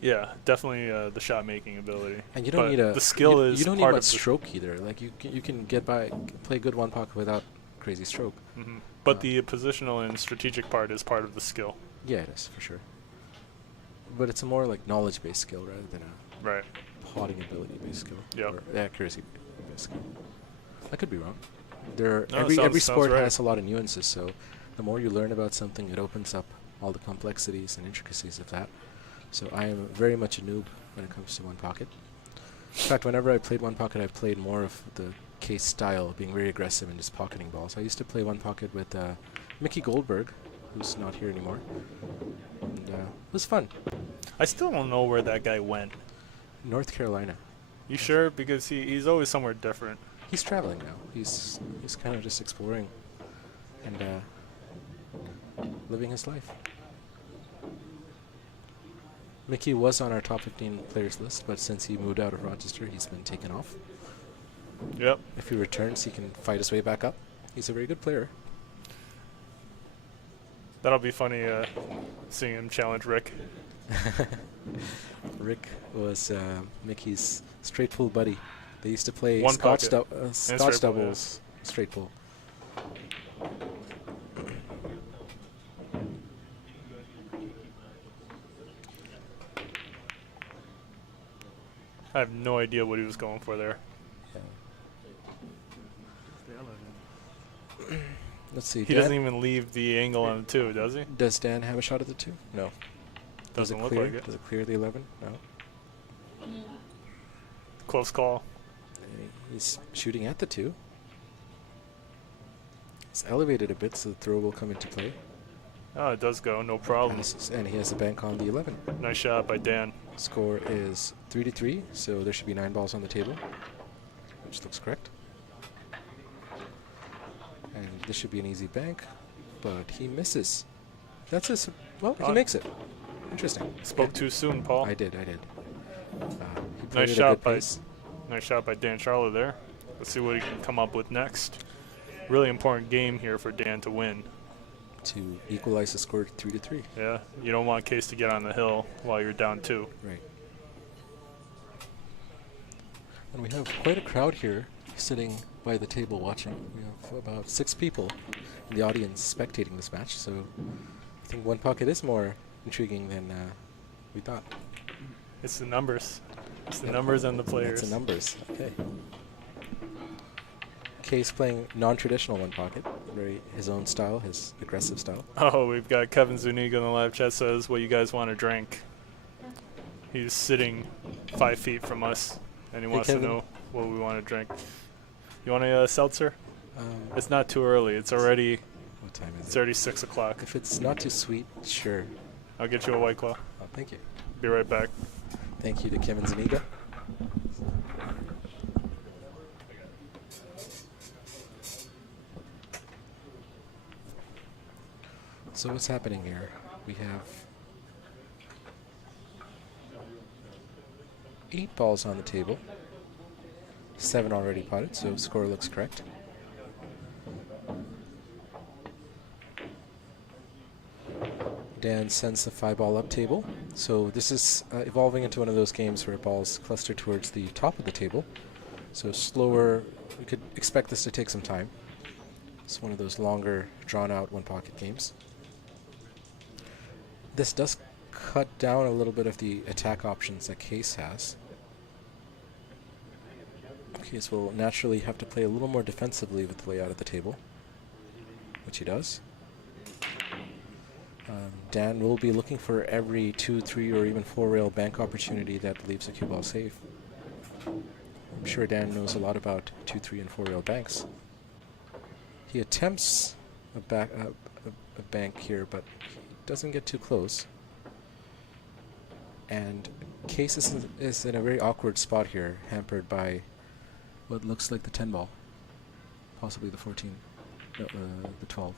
Yeah, definitely the shot making ability. And you don't But need a the skill is you don't need part much of the stroke either. Like you can get by, play good one pocket without crazy stroke. But the positional and strategic part is part of the skill. Yeah, it is for sure. But it's a more like knowledge-based skill rather than a Right. potting ability-based skill. Yep. Or accuracy-based skill. I could be wrong. There, No, every sounds sport right. has a lot of nuances. So the more you learn about something, it opens up all the complexities and intricacies of that. So I am very much a noob when it comes to one pocket. In fact, whenever I played one pocket, I played more of the Qais style, being very aggressive and just pocketing balls. I used to play one pocket with Mickey Goldberg, who's not here anymore, and it was fun. I still don't know where that guy went. North Carolina. You sure? Because he's always somewhere different. He's traveling now. He's kind of just exploring and living his life. Mickey was on our top 15 players list, but since he moved out of Rochester, he's been taken off. Yep. If he returns, he can fight his way back up. He's a very good player. That'll be funny seeing him challenge Rick. Rick was Mickey's straight pull buddy. They used to play One Scotch, pocket. And Scotch straight pull, doubles, straight pull. I have no idea what he was going for there. Let's see. He doesn't even leave the angle on the 2, does he? Does Dan have a shot at the 2? No. Does Doesn't it look clear? like it. Does it clear the 11? No. Close call. He's shooting at the 2. It's elevated a bit, so the throw will come into play. Oh, it does go, no problem. And he has a bank on the 11. Nice shot by Dan. Score is 3-3, so there should be 9 balls on the table, which looks correct. And this should be an easy bank, but he misses. That's his. Well, he makes it. Interesting. Spoke too soon, Paul. I did. He played Nice at a shot good by pace. nice shot by Dan Sharlow there. Let's see what he can come up with next. Really important game here for Dan to win. To equalize the score to 3-3. Yeah, you don't want Qais to get on the hill while you're down 2. Right. And we have quite a crowd here sitting by the table watching. We have about 6 people in the audience spectating this match, so I think one pocket is more intriguing than we thought. It's the numbers. It's the numbers and the players. It's the numbers. Okay. Qais playing non-traditional one pocket, very his own style, his aggressive style. Oh, we've got Kevin Zuniga in the live chat says, what you guys want to drink? He's sitting 5 feet from us, and he wants to Kevin. know what we want to drink. You want a seltzer? It's not too early. It's already What time is it's it? already 6 o'clock. If it's not too sweet, sure. I'll get you a White Claw. Oh, thank you. Be right back. Thank you to Kevin Zuniga. So what's happening here? We have 8 balls on the table. 7 already potted, so score looks correct. Dan sends the 5-ball up table. So this is evolving into one of those games where balls cluster towards the top of the table. So slower, we could expect this to take some time. It's one of those longer, drawn-out one-pocket games. This does cut down a little bit of the attack options that Qais has. Qais will naturally have to play a little more defensively with the layout of the table, which he does. Dan will be looking for every 2, 3, or even 4-rail bank opportunity that leaves a cue ball safe. I'm sure Dan knows a lot about 2, 3, and 4-rail banks. He attempts a bank here, but he doesn't get too close. And Qais is in a very awkward spot here, hampered by what looks like the 10-ball, possibly the 14, no, the 12.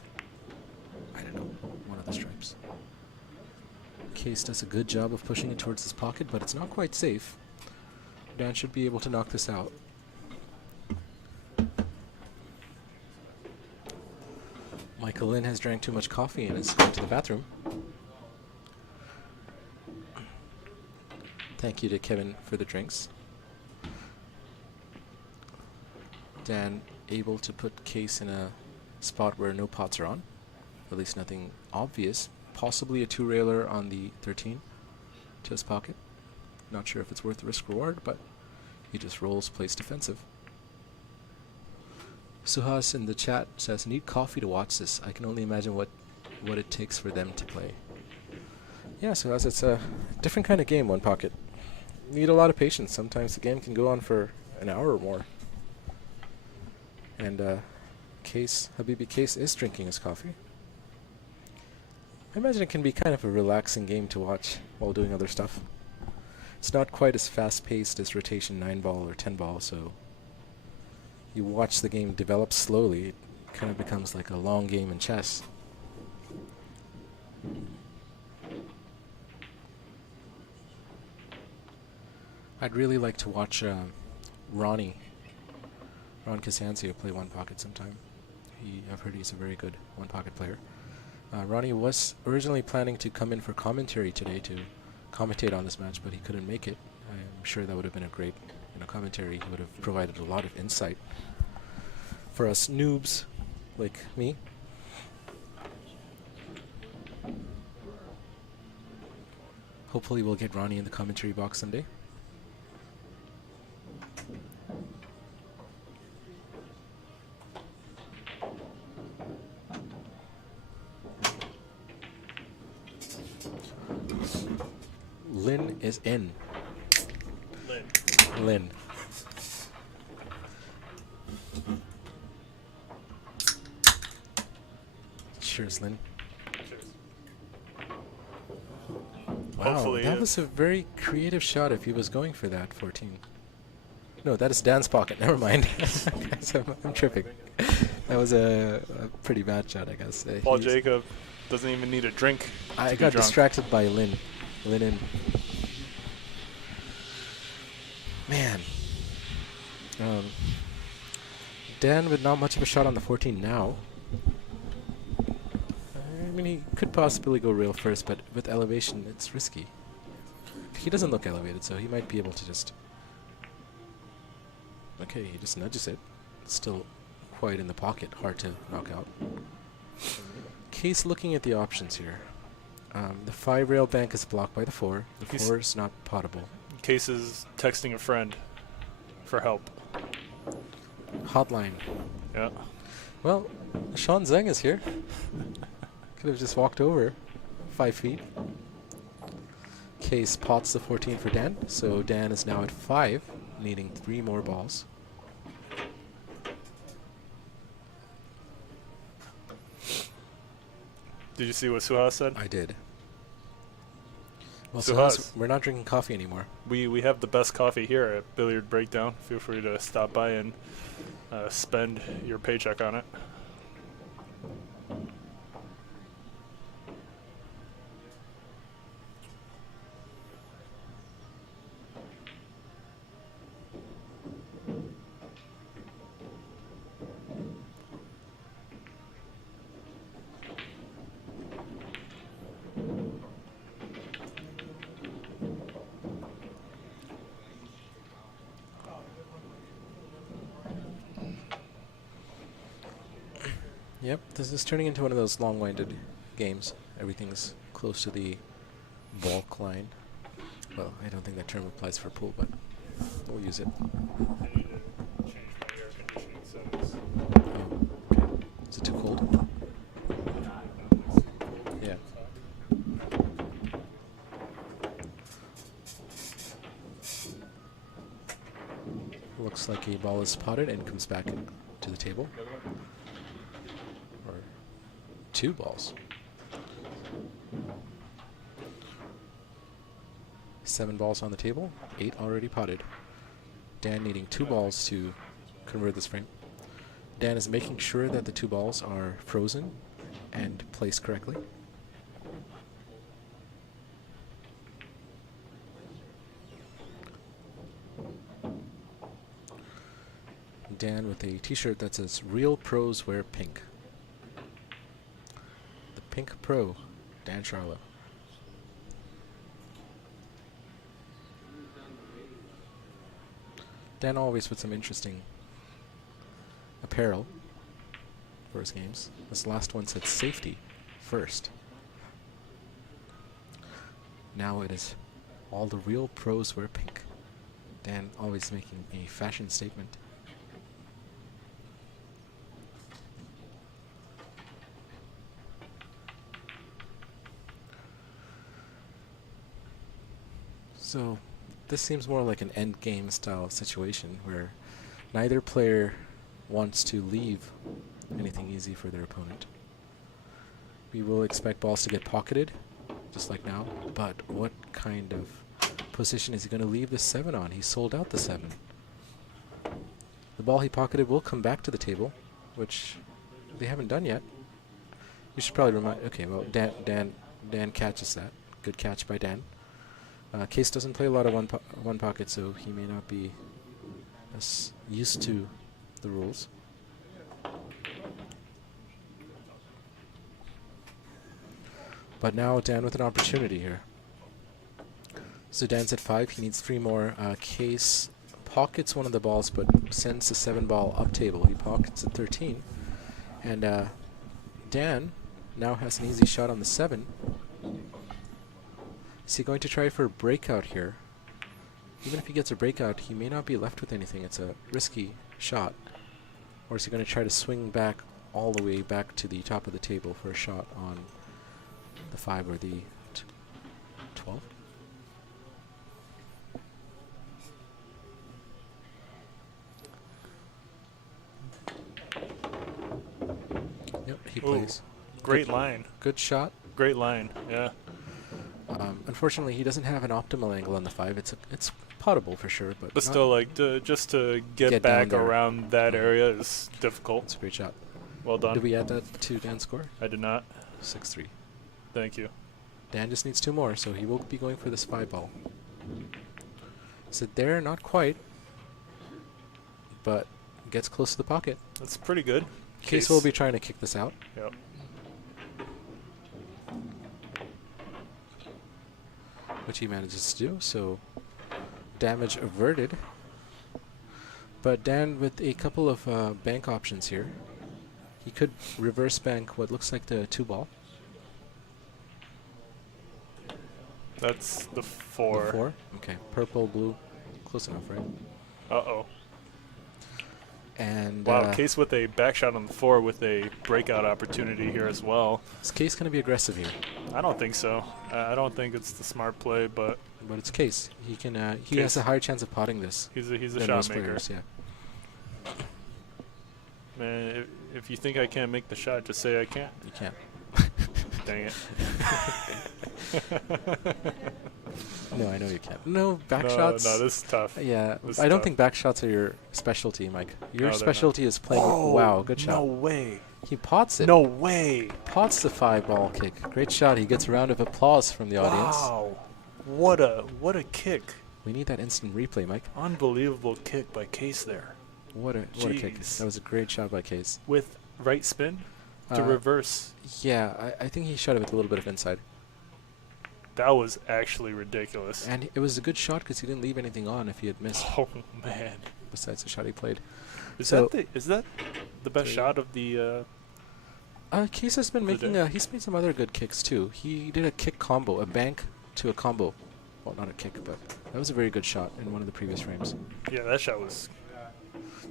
I don't know, one of the stripes. Qais does a good job of pushing it towards his pocket, but it's not quite safe. Dan should be able to knock this out. Michael Lynn has drank too much coffee and is going to the bathroom. Thank you to Kevin for the drinks. Dan able to put Qais in a spot where no pots are on. At least nothing obvious. Possibly a 2-railer on the 13 to his pocket. Not sure if it's worth the risk reward, but he just rolls, plays defensive. Suhas in the chat says, need coffee to watch this. I can only imagine what it takes for them to play. Yeah, Suhas, it's a different kind of game, One Pocket. You need a lot of patience. Sometimes the game can go on for an hour or more. And Habibi Qais is drinking his coffee. I imagine it can be kind of a relaxing game to watch while doing other stuff. It's not quite as fast-paced as rotation 9-ball or 10-ball, so you watch the game develop slowly. It kind of becomes like a long game in chess. I'd really like to watch Ron Casancio play One Pocket sometime. I've heard he's a very good One Pocket player. Ronnie was originally planning to come in for commentary today to commentate on this match, but he couldn't make it. I'm sure that would have been a great commentary. He would have provided a lot of insight for us noobs like me. Hopefully we'll get Ronnie in the commentary box someday. Lin is in. Lin. Cheers, Lin. Cheers. Wow, Hopefully that was a very creative shot if he was going for that 14. No, that is Dan's pocket. Never mind. Guys, I'm tripping. That was a pretty bad shot, I guess. Paul Jacob doesn't even need a drink. I got distracted by Lin. Lin in. Man. Dan with not much of a shot on the 14 now. I mean, he could possibly go rail first, but with elevation, it's risky. He doesn't look elevated, so he might be able to just... Okay, he just nudges it. Still quite in the pocket, hard to knock out. Qais looking at the options here. The 5-rail bank is blocked by the 4. The 4 is not potable. Qais is texting a friend for help. Hotline. Yeah. Well, Sean Zeng is here. Could have just walked over 5 feet. Qais pots the 14 for Dan, so Dan is now at 5, needing 3 more balls. Did you see what Suhas said? I did. Well, Suhas, we're not drinking coffee anymore. We have the best coffee here at Billiard Breakdown. Feel free to stop by and spend your paycheck on it. Yep, this is turning into one of those long-winded games. Everything's close to the balk line. Well, I don't think that term applies for pool, but we'll use it. I need to change my air conditioning settings. Oh, okay. Is it too cold? Yeah. Looks like a ball is spotted and comes back to the table. Or 2 balls. 7 balls on the table, 8 already potted. Dan needing 2 balls to convert this frame. Dan is making sure that the 2 balls are frozen and placed correctly. Dan with a t-shirt that says "Real Pros Wear Pink." The Pink Pro, Dan Sharlow. Dan always with some interesting apparel for his games. This last one said safety first. Now it is all the real pros wear pink. Dan always making a fashion statement. So this seems more like an end game style situation where neither player wants to leave anything easy for their opponent. We will expect balls to get pocketed, just like now, but what kind of position is he going to leave the 7 on? He sold out the 7. The ball he pocketed will come back to the table, which they haven't done yet. You should probably remind... Okay, well, Dan catches that. Good catch by Dan. Qais doesn't play a lot of one pocket, so he may not be as used to the rules. But now Dan with an opportunity here. So Dan's at 5. He needs 3 more. Qais pockets one of the balls, but sends the 7 ball up table. He pockets at 13. And Dan now has an easy shot on the 7. Is he going to try for a breakout here? Even if he gets a breakout, he may not be left with anything. It's a risky shot. Or is he going to try to swing back all the way back to the top of the table for a shot on the 5 or the 12? Yep, he plays. Great line. Good shot. Great line, yeah. Unfortunately, he doesn't have an optimal angle on the 5. It's potable for sure, but still, like, just to get back around that area is difficult. It's a great shot. Well done. Did we add that to Dan's score? I did not. 6-3. Thank you. Dan just needs 2 more, so he will be going for this 5 ball. Is it there? Not quite. But gets close to the pocket. That's pretty good. Qais will be trying to kick this out. Yep. Which he manages to do, so damage averted. But Dan with a couple of bank options here. He could reverse bank what looks like the 2 ball. That's the 4. The 4? Okay. Purple, blue. Close enough, right? Uh-oh. And wow, Qais with a back shot on the 4 with a breakout opportunity here as well. Is Qais going to be aggressive here? I don't think so. I don't think it's the smart play, but it's Qais. He can. He has a higher chance of potting this. He's a shot maker. Players, yeah. Man, if you think I can't make the shot, just say I can't. You can't. Dang it. No, I know you can't. No, back shots. No, this is tough. Yeah, this I don't think back shots are your specialty, Mike. Your specialty is playing. Oh, wow, good shot. No way. He pots it. No way. Pots the 5 ball kick. Great shot. He gets a round of applause from the audience. Wow. What a kick. We need that instant replay, Mike. Unbelievable kick by Qais there. What a kick. That was a great shot by Qais. With right spin to reverse. Yeah, I think he shot it with a little bit of inside. That was actually ridiculous. And it was a good shot because he didn't leave anything on if he had missed. Oh, man. Besides the shot he played. Is that the best shot of the... Qais has been making... he's made some other good kicks, too. He did a kick combo, a bank to a combo. Well, not a kick, but that was a very good shot in one of the previous frames. Yeah, that shot was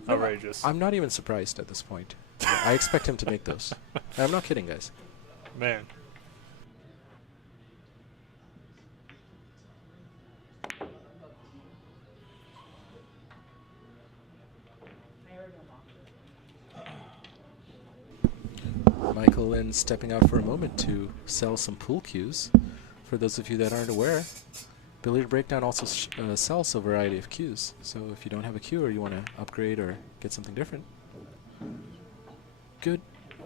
outrageous. I'm not even surprised at this point. I expect him to make those. I'm not kidding, guys. Man. Michael Lynn stepping out for a moment to sell some pool cues. For those of you that aren't aware, Billiard Breakdown also sells a variety of cues. So if you don't have a cue or you want to upgrade or get something different. Good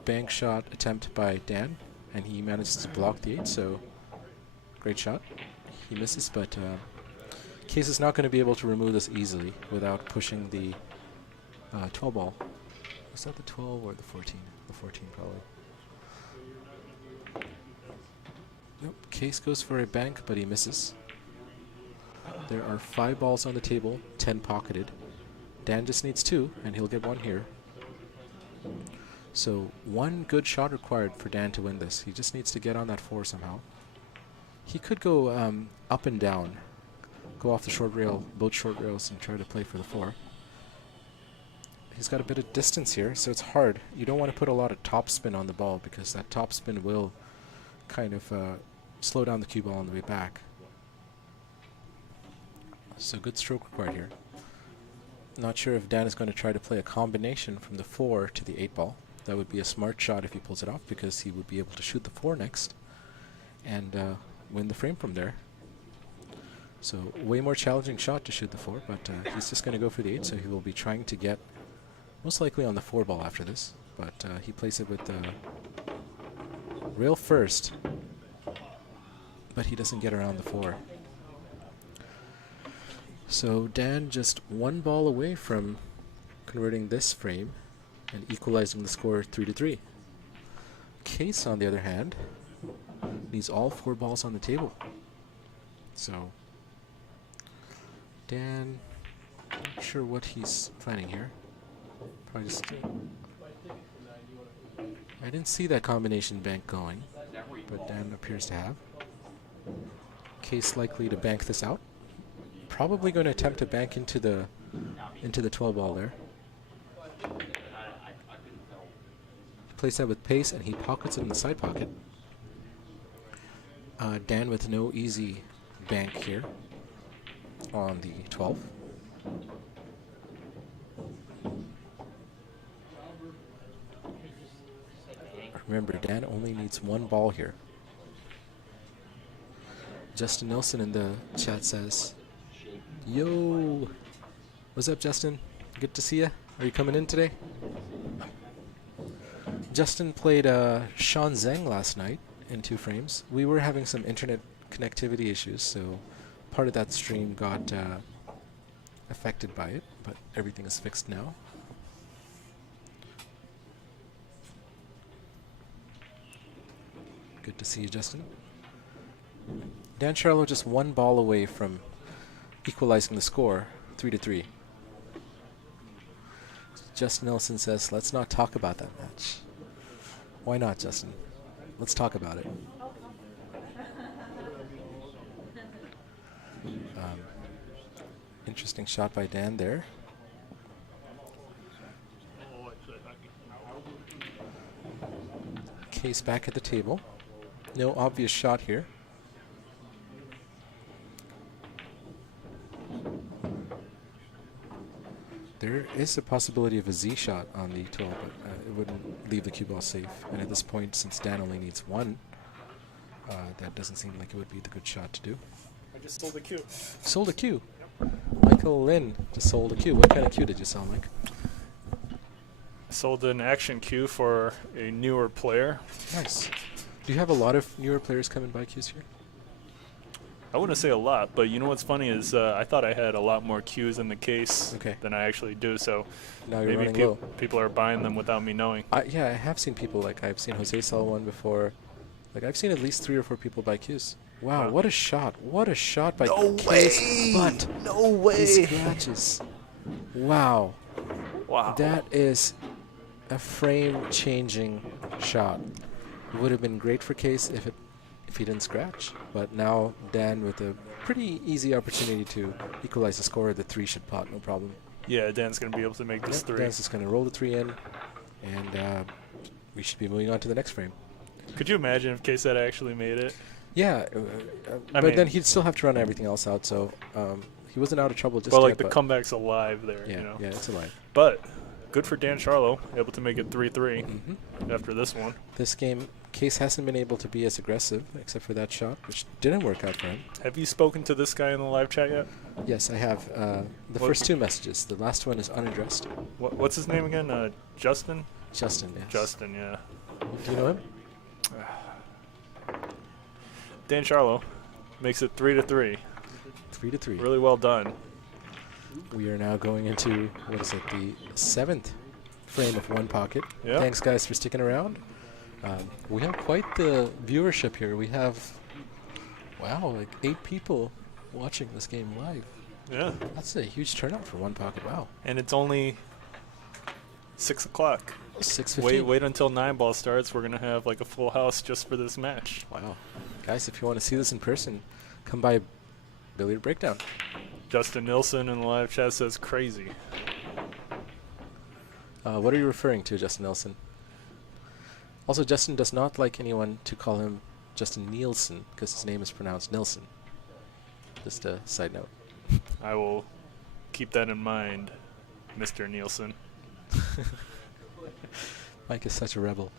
bank shot attempt by Dan, and he manages to block the 8, so great shot. He misses, but Qais is not going to be able to remove this easily without pushing the 12 ball. Was that the 12 or the 14? The 14 probably. Nope, Qais goes for a bank, but he misses. There are 5 balls on the table, 10 pocketed. Dan just needs 2, and he'll get 1 here. So 1 good shot required for Dan to win this. He just needs to get on that 4 somehow. He could go up and down, go off the short rail, both short rails, and try to play for the 4. He's got a bit of distance here, so it's hard. You don't want to put a lot of topspin on the ball because that topspin will kind of slow down the cue ball on the way back. So good stroke required here. Not sure if Dan is going to try to play a combination from the 4 to the 8 ball. That would be a smart shot if he pulls it off because he would be able to shoot the 4 next and win the frame from there. So way more challenging shot to shoot the 4, but he's just going to go for the 8, so he will be trying to get most likely on the 4 ball after this. But he plays it with rail first, but he doesn't get around the 4. So Dan just 1 ball away from converting this frame and equalizing the score 3-3. Qais, on the other hand, needs all 4 balls on the table. So Dan, not sure what he's planning here. Probably just I didn't see that combination bank going, but Dan appears to have. Qais likely to bank this out. Probably going to attempt to bank into the 12 ball there. Plays that with pace, and he pockets it in the side pocket. Dan with no easy bank here on the 12. Remember, Dan only needs 1 ball here. Justin Nilsson in the chat says, "Yo, what's up, Justin? Good to see ya. Are you coming in today?" Justin played Sean Zheng last night in 2 frames. We were having some internet connectivity issues, so part of that stream got affected by it, but everything is fixed now. Good to see you, Justin. Dan Sharlow just 1 ball away from equalizing the score, 3-3. Justin Nelson says, "Let's not talk about that match." Why not, Justin? Let's talk about it. Interesting shot by Dan there. Qais back at the table. No obvious shot here. There is a possibility of a Z shot on the 12, but it wouldn't leave the cue ball safe. And at this point, since Dan only needs 1, that doesn't seem like it would be the good shot to do. I just sold a cue. Sold a cue. Michael Lynn just sold a cue. What kind of cue did you sell, Mike? Sold an action cue for a newer player. Nice. Do you have a lot of newer players coming by cues here? I wouldn't say a lot, but you know what's funny is I thought I had a lot more cues in the case than I actually do, so now you're maybe running low. People are buying them without me knowing. Yeah, I have seen people, like I've seen Jose sell one before. Like I've seen at least 3 or 4 people buy cues. Wow, what a shot. What a shot by Qais. But no way. He scratches. Wow. Wow. That is a frame-changing shot. It would have been great for Qais if he didn't scratch. But now Dan with a pretty easy opportunity to equalize the score. The 3 should pot, no problem. Yeah, Dan's going to be able to make this 3. Dan's just going to roll the 3 in, and we should be moving on to the next frame. Could you imagine if Qais had actually made it? Yeah, but then he'd still have to run everything else out, so he wasn't out of trouble just yet. Well, like the comeback's alive there, yeah, you know? Yeah, it's alive. But good for Dan Sharlow, able to make it 3-3 after this one. This game, Qais hasn't been able to be as aggressive, except for that shot, which didn't work out for him. Have you spoken to this guy in the live chat yet? Yes, I have. The first 2 messages. The last one is unaddressed. What's his name again? Justin? Justin, yes. Justin, yeah. Do you know him? Dan Sharlow makes it 3-3. 3-3. Really well done. We are now going into, what is it, the 7th frame of One Pocket. Yep. Thanks, guys, for sticking around. We have quite the viewership here. We have, wow, like 8 people watching this game live. Yeah. That's a huge turnout for one pocket. Wow. And it's only 6 o'clock. 6:15. Wait until Nineball starts. We're going to have like a full house just for this match. Wow. Guys, if you want to see this in person, come by Billiard Breakdown. Justin Nilsson in the live chat says crazy. What are you referring to, Justin Nelson? Also, Justin does not like anyone to call him Justin Nielsen because his name is pronounced Nilsson. Just a side note. I will keep that in mind, Mr. Nielsen. Mike is such a rebel.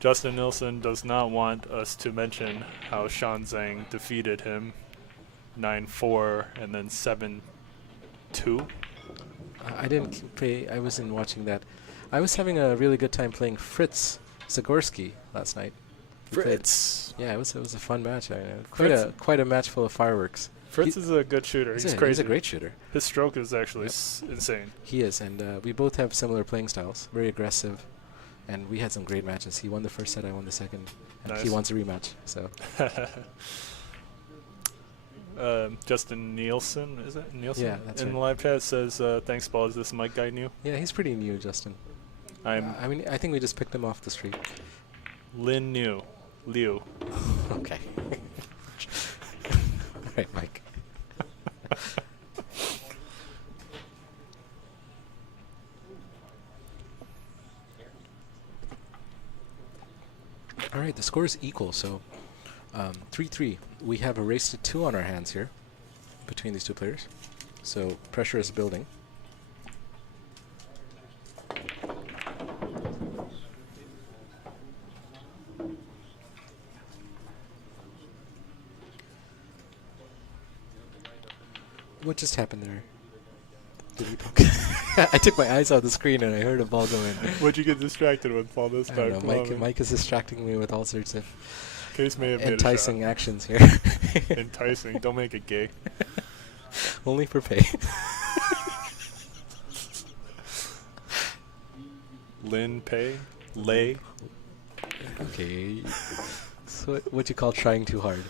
Justin Nilsson does not want us to mention how Sean Zhang defeated him 9-4 and then 7-2. I didn't pay. I wasn't watching that. I was having a really good time playing Fritz Zagorski last night. Fritz. Yeah, it was a fun match. Fritz. Quite a match full of fireworks. Fritz is a good shooter. He's crazy. He's a great shooter. His stroke is actually insane. He is, and we both have similar playing styles. Very aggressive, and we had some great matches. He won the first set, I won the second, and Nice. he wants a rematch. So Justin Nielsen, is it? Nielsen? Yeah, that's in right. the live chat says, thanks, Paul. Is this Mike guy new? yeah, he's pretty new, Justin. I'm I mean, I think we just picked him off the street. Lin New. Liu. Okay. All right, Mike. All right, the score is equal, so 3-3. We have a race to 2 on our hands here between these two players. So pressure is building. What just happened there? Did he poke? I took my eyes off the screen and I heard a ball go in. What'd you get distracted with, Paul, this I time? don't know. Mike is distracting me with all sorts of Case may have made a enticing actions here. shot. Enticing. Don't make it gay. Only for pay. Lin Pei? Lay? Okay. So what you call trying too hard?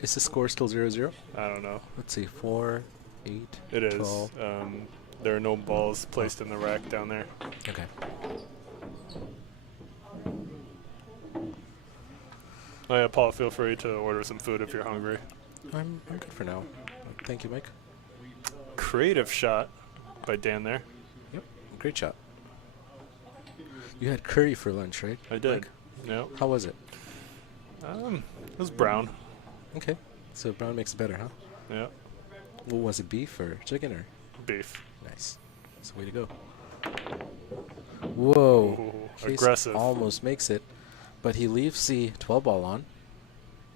Is the score still 0-0? I don't know. Let's see, 4, 8, It is. 12. There are no balls placed in the rack down there. Okay. Oh yeah, Paul, feel free to order some food if you're hungry. I'm good for now. Thank you, Mike. Creative shot by Dan there. Yep, great shot. You had curry for lunch, right? I did. Mike? Yep. How was it? It was brown. Okay, so brown makes it better, huh? Yep. What was it, beef or chicken or? Beef. Nice. That's the way to go. Whoa. Ooh, Case aggressive. almost makes it, but he leaves the 12 ball on.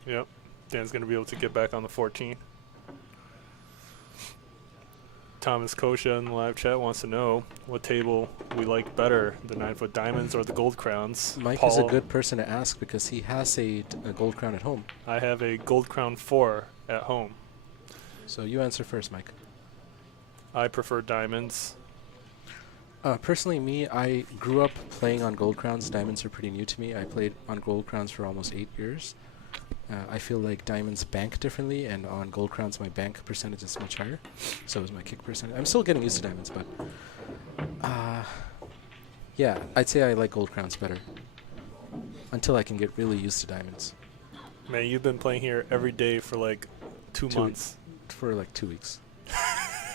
Yep. Dan's going to be able to get back on the 14. Thomas Kosha in the live chat wants to know what table we like better, the 9-foot diamonds or the gold crowns. Mike Paul, is a good person to ask because he has a gold crown at home. I have a gold crown 4 at home. So you answer first, Mike. I prefer diamonds. Personally, me, I grew up playing on gold crowns. Diamonds are pretty new to me. I played on gold crowns for almost 8 years. I feel like diamonds bank differently, and on gold crowns, my bank percentage is much higher. So is my kick percentage. I'm still getting used to diamonds, but yeah, I'd say I like gold crowns better until I can get really used to diamonds. Man, you've been playing here every day for like 2 months. For like 2 weeks.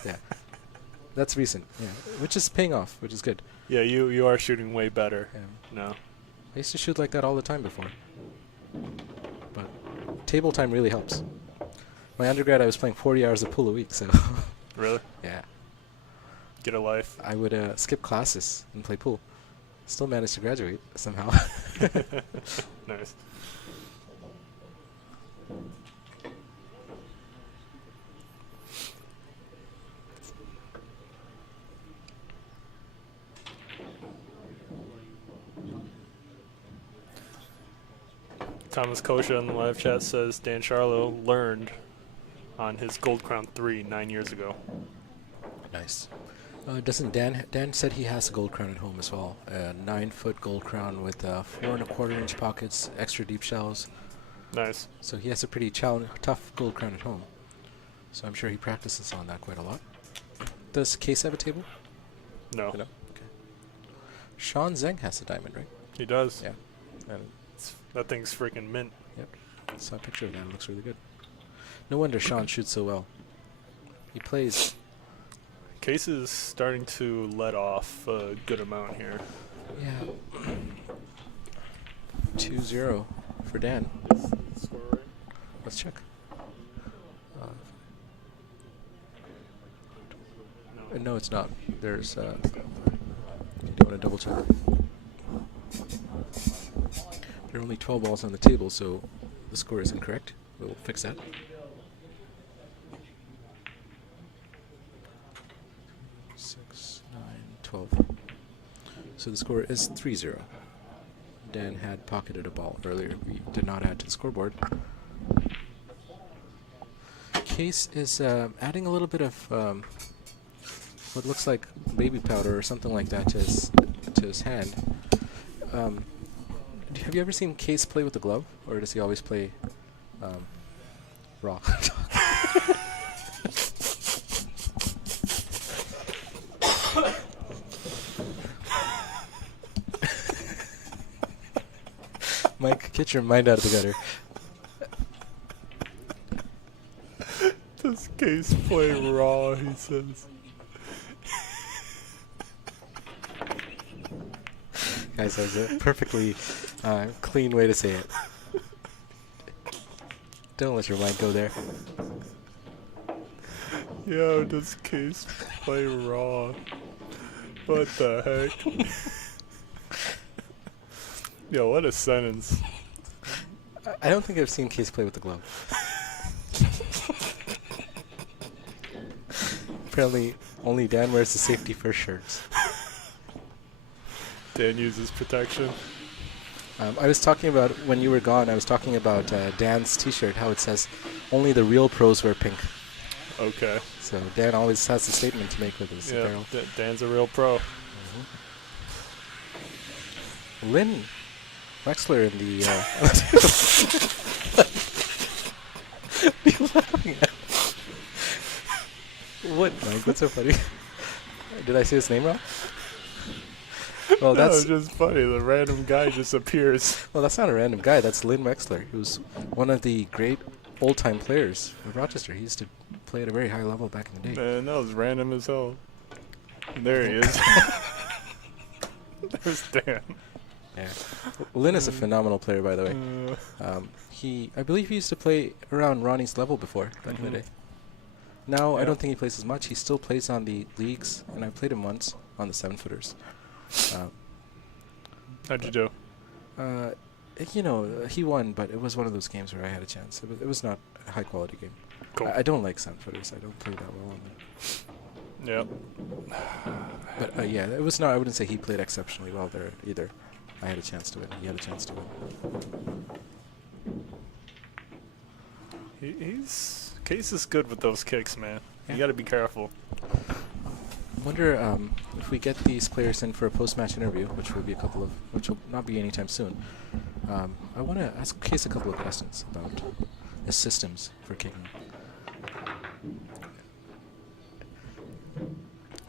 Yeah. That's recent, yeah. Which is paying off, which is good. Yeah, you are shooting way better now. I used to shoot like that all the time before. But table time really helps. My undergrad, I was playing 40 hours of pool a week, so Really? yeah. Get a life. I would skip classes and play pool. Still managed to graduate somehow. Nice. Thomas Kosha in the live chat says Dan Sharlow learned on his Gold Crown 3 9 years ago. Nice. Doesn't Dan said he has a gold crown at home as well. A 9-foot gold crown with 4 1/4 inch pockets, extra deep shells. Nice. So he has a pretty tough gold crown at home. So I'm sure he practices on that quite a lot. Does Qais have a table? No. Okay. Sean Zeng has a diamond, right? He does. Yeah. And That thing's freaking mint. yep. I saw a picture of that. It looks really good. No wonder Sean shoots so well. He plays. Qais is starting to let off a good amount here. Yeah. 2-0 for Dan. Score right? Let's check. No, it's not. There's. Do you want to double check? There are only 12 balls on the table, so the score is incorrect. We'll fix that. Six, 9, 12. So the score is 3-0. Dan had pocketed a ball earlier. We did not add to the scoreboard. Qais is adding a little bit of what looks like baby powder or something like that to his hand. Have you ever seen Qais play with the glove, or does he always play raw? Mike, get your mind out of the gutter. Does Qais play raw, he says. Guys, that was a perfectly clean way to say it. Don't let your mind go there. Yo, does Qais play raw? What the heck? Yo, what a sentence. I don't think I've seen Qais play with the glove. Apparently, only Dan wears the safety first shirts. Dan uses protection. I was talking about, when you were gone, I was talking about Dan's t-shirt, how it says, only the real pros wear pink. Okay. So Dan always has a statement to make with his apparel. Dan's a real pro. Lynn Wexler in the... What are you laughing at? What, Mike? What's so funny? Did I say his name wrong? Well, No, that's it's just funny. The random guy just appears. well, that's not a random guy. That's Lynn Wexler, who's one of the great old-time players of Rochester. He used to play at a very high level back in the day. Man, that was random as hell. There he is. There's Dan. Yeah, Lynn is a phenomenal player, by the way. I believe he used to play around Ronnie's level before back in the day. Now I don't think he plays as much. He still plays on the leagues, and I played him once on the 7-footers. How'd you do? He won, but it was one of those games where I had a chance. It was not a high-quality game. Cool. I don't like 7-footers. I don't play that well on them. Yep. But yeah, it was not. I wouldn't say he played exceptionally well there either. I had a chance to win. He had a chance to win. Qais is good with those kicks, man. Yeah. You got to be careful. I wonder if we get these players in for a post-match interview, which will not be anytime soon. I want to ask Qais a couple of questions about his systems for kicking.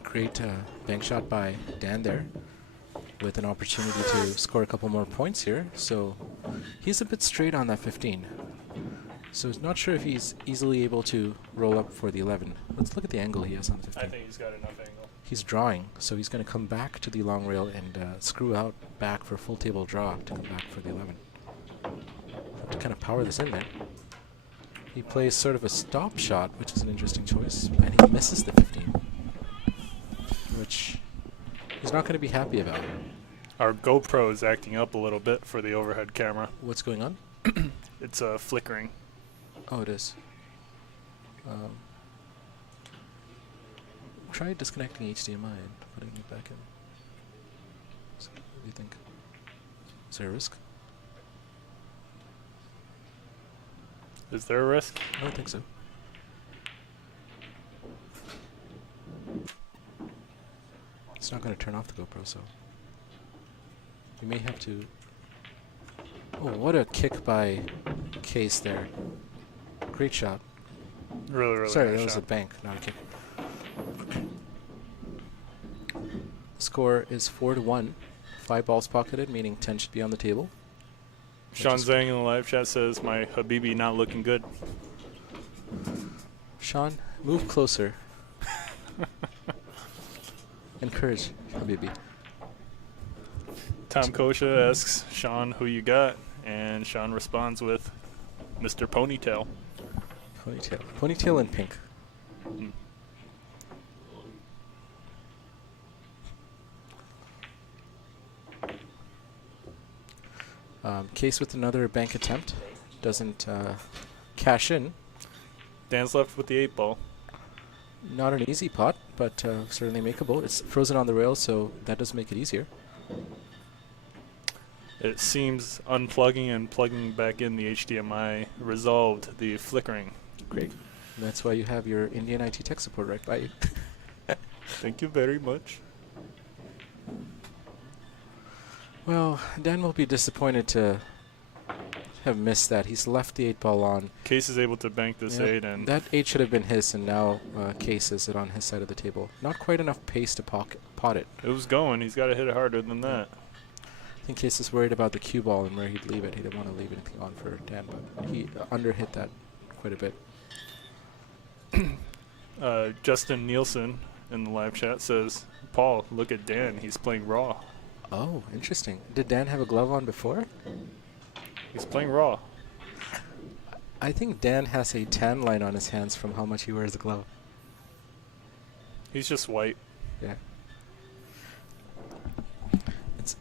Great bank shot by Dan there, with an opportunity to score a couple more points here. So he's a bit straight on that 15. So not sure if he's easily able to roll up for the 11. Let's look at the angle he has on the 15. I think he's got enough angle. He's drawing, so he's going to come back to the long rail and screw out back for full table draw to come back for the 11. Have to kind of power this in there. He plays sort of a stop shot, which is an interesting choice, and he misses the 15, which he's not going to be happy about. Our GoPro is acting up a little bit for the overhead camera. What's going on? It's flickering. Oh, it is. Try disconnecting HDMI and putting it back in. So, what do you think? Is there a risk? Is there a risk? I don't think so. It's not going to turn off the GoPro, so you may have to... Oh, what a kick by Qais there. Great shot. Really, really Sorry, nice that was shot. a bank, not a kick. Score is 4-1. 5 balls pocketed, meaning 10 should be on the table. Sean Zhang in the live chat says, my Habibi not looking good. Sean, move closer. Encourage Habibi. Tom Kosha asks Sean who you got, and Sean responds with Mr. Ponytail. Ponytail. Ponytail in pink. Mm. Qais with another bank attempt. Doesn't cash in. Dan's left with the 8 ball. Not an easy pot, but certainly makeable. It's frozen on the rail, so that does make it easier. It seems unplugging and plugging back in the HDMI resolved the flickering. Great. That's why you have your Indian IT tech support right by you. Thank you very much. Well, Dan will be disappointed to have missed that. He's left the 8 ball on. Qais is able to bank this 8, and that 8 should have been his, and now Qais is it on his side of the table. Not quite enough pace to pot it. it was going. He's got to hit it harder than that. I think Qais is worried about the cue ball and where he'd leave it. He didn't want to leave anything on for Dan, but he underhit that quite a bit. Justin Nilsson in the live chat says, Paul, look at Dan. He's playing raw. Oh, interesting. Did Dan have a glove on before? He's playing raw. I think Dan has a tan line on his hands from how much he wears a glove. He's just white. Yeah. It's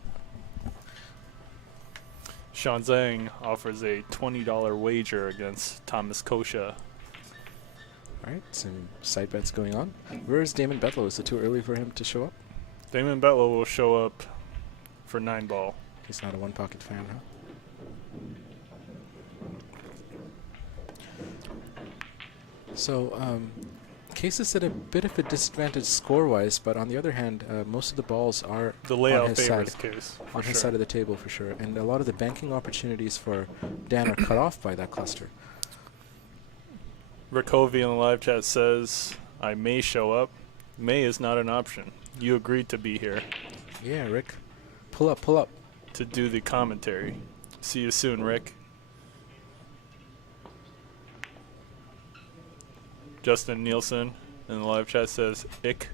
Sean Zhang offers a $20 wager against Thomas Kosha. all right. Some side bets going on. Where is Damon Betlow? Is it too early for him to show up? Damon Betlow will show up for 9 ball. He's not a one pocket fan, huh? So, Qais is at a bit of a disadvantage score-wise, but on the other hand, most of the balls are The on layout his side, favors Qais. on his side of the table for sure, and a lot of the banking opportunities for Dan are cut off by that cluster. Rick Hovey in the live chat says, I may show up. May is not an option. You agreed to be here Yeah, Rick, pull up, pull up. to do the commentary. See you soon, Rick. Justin Nielsen in the live chat says, Ick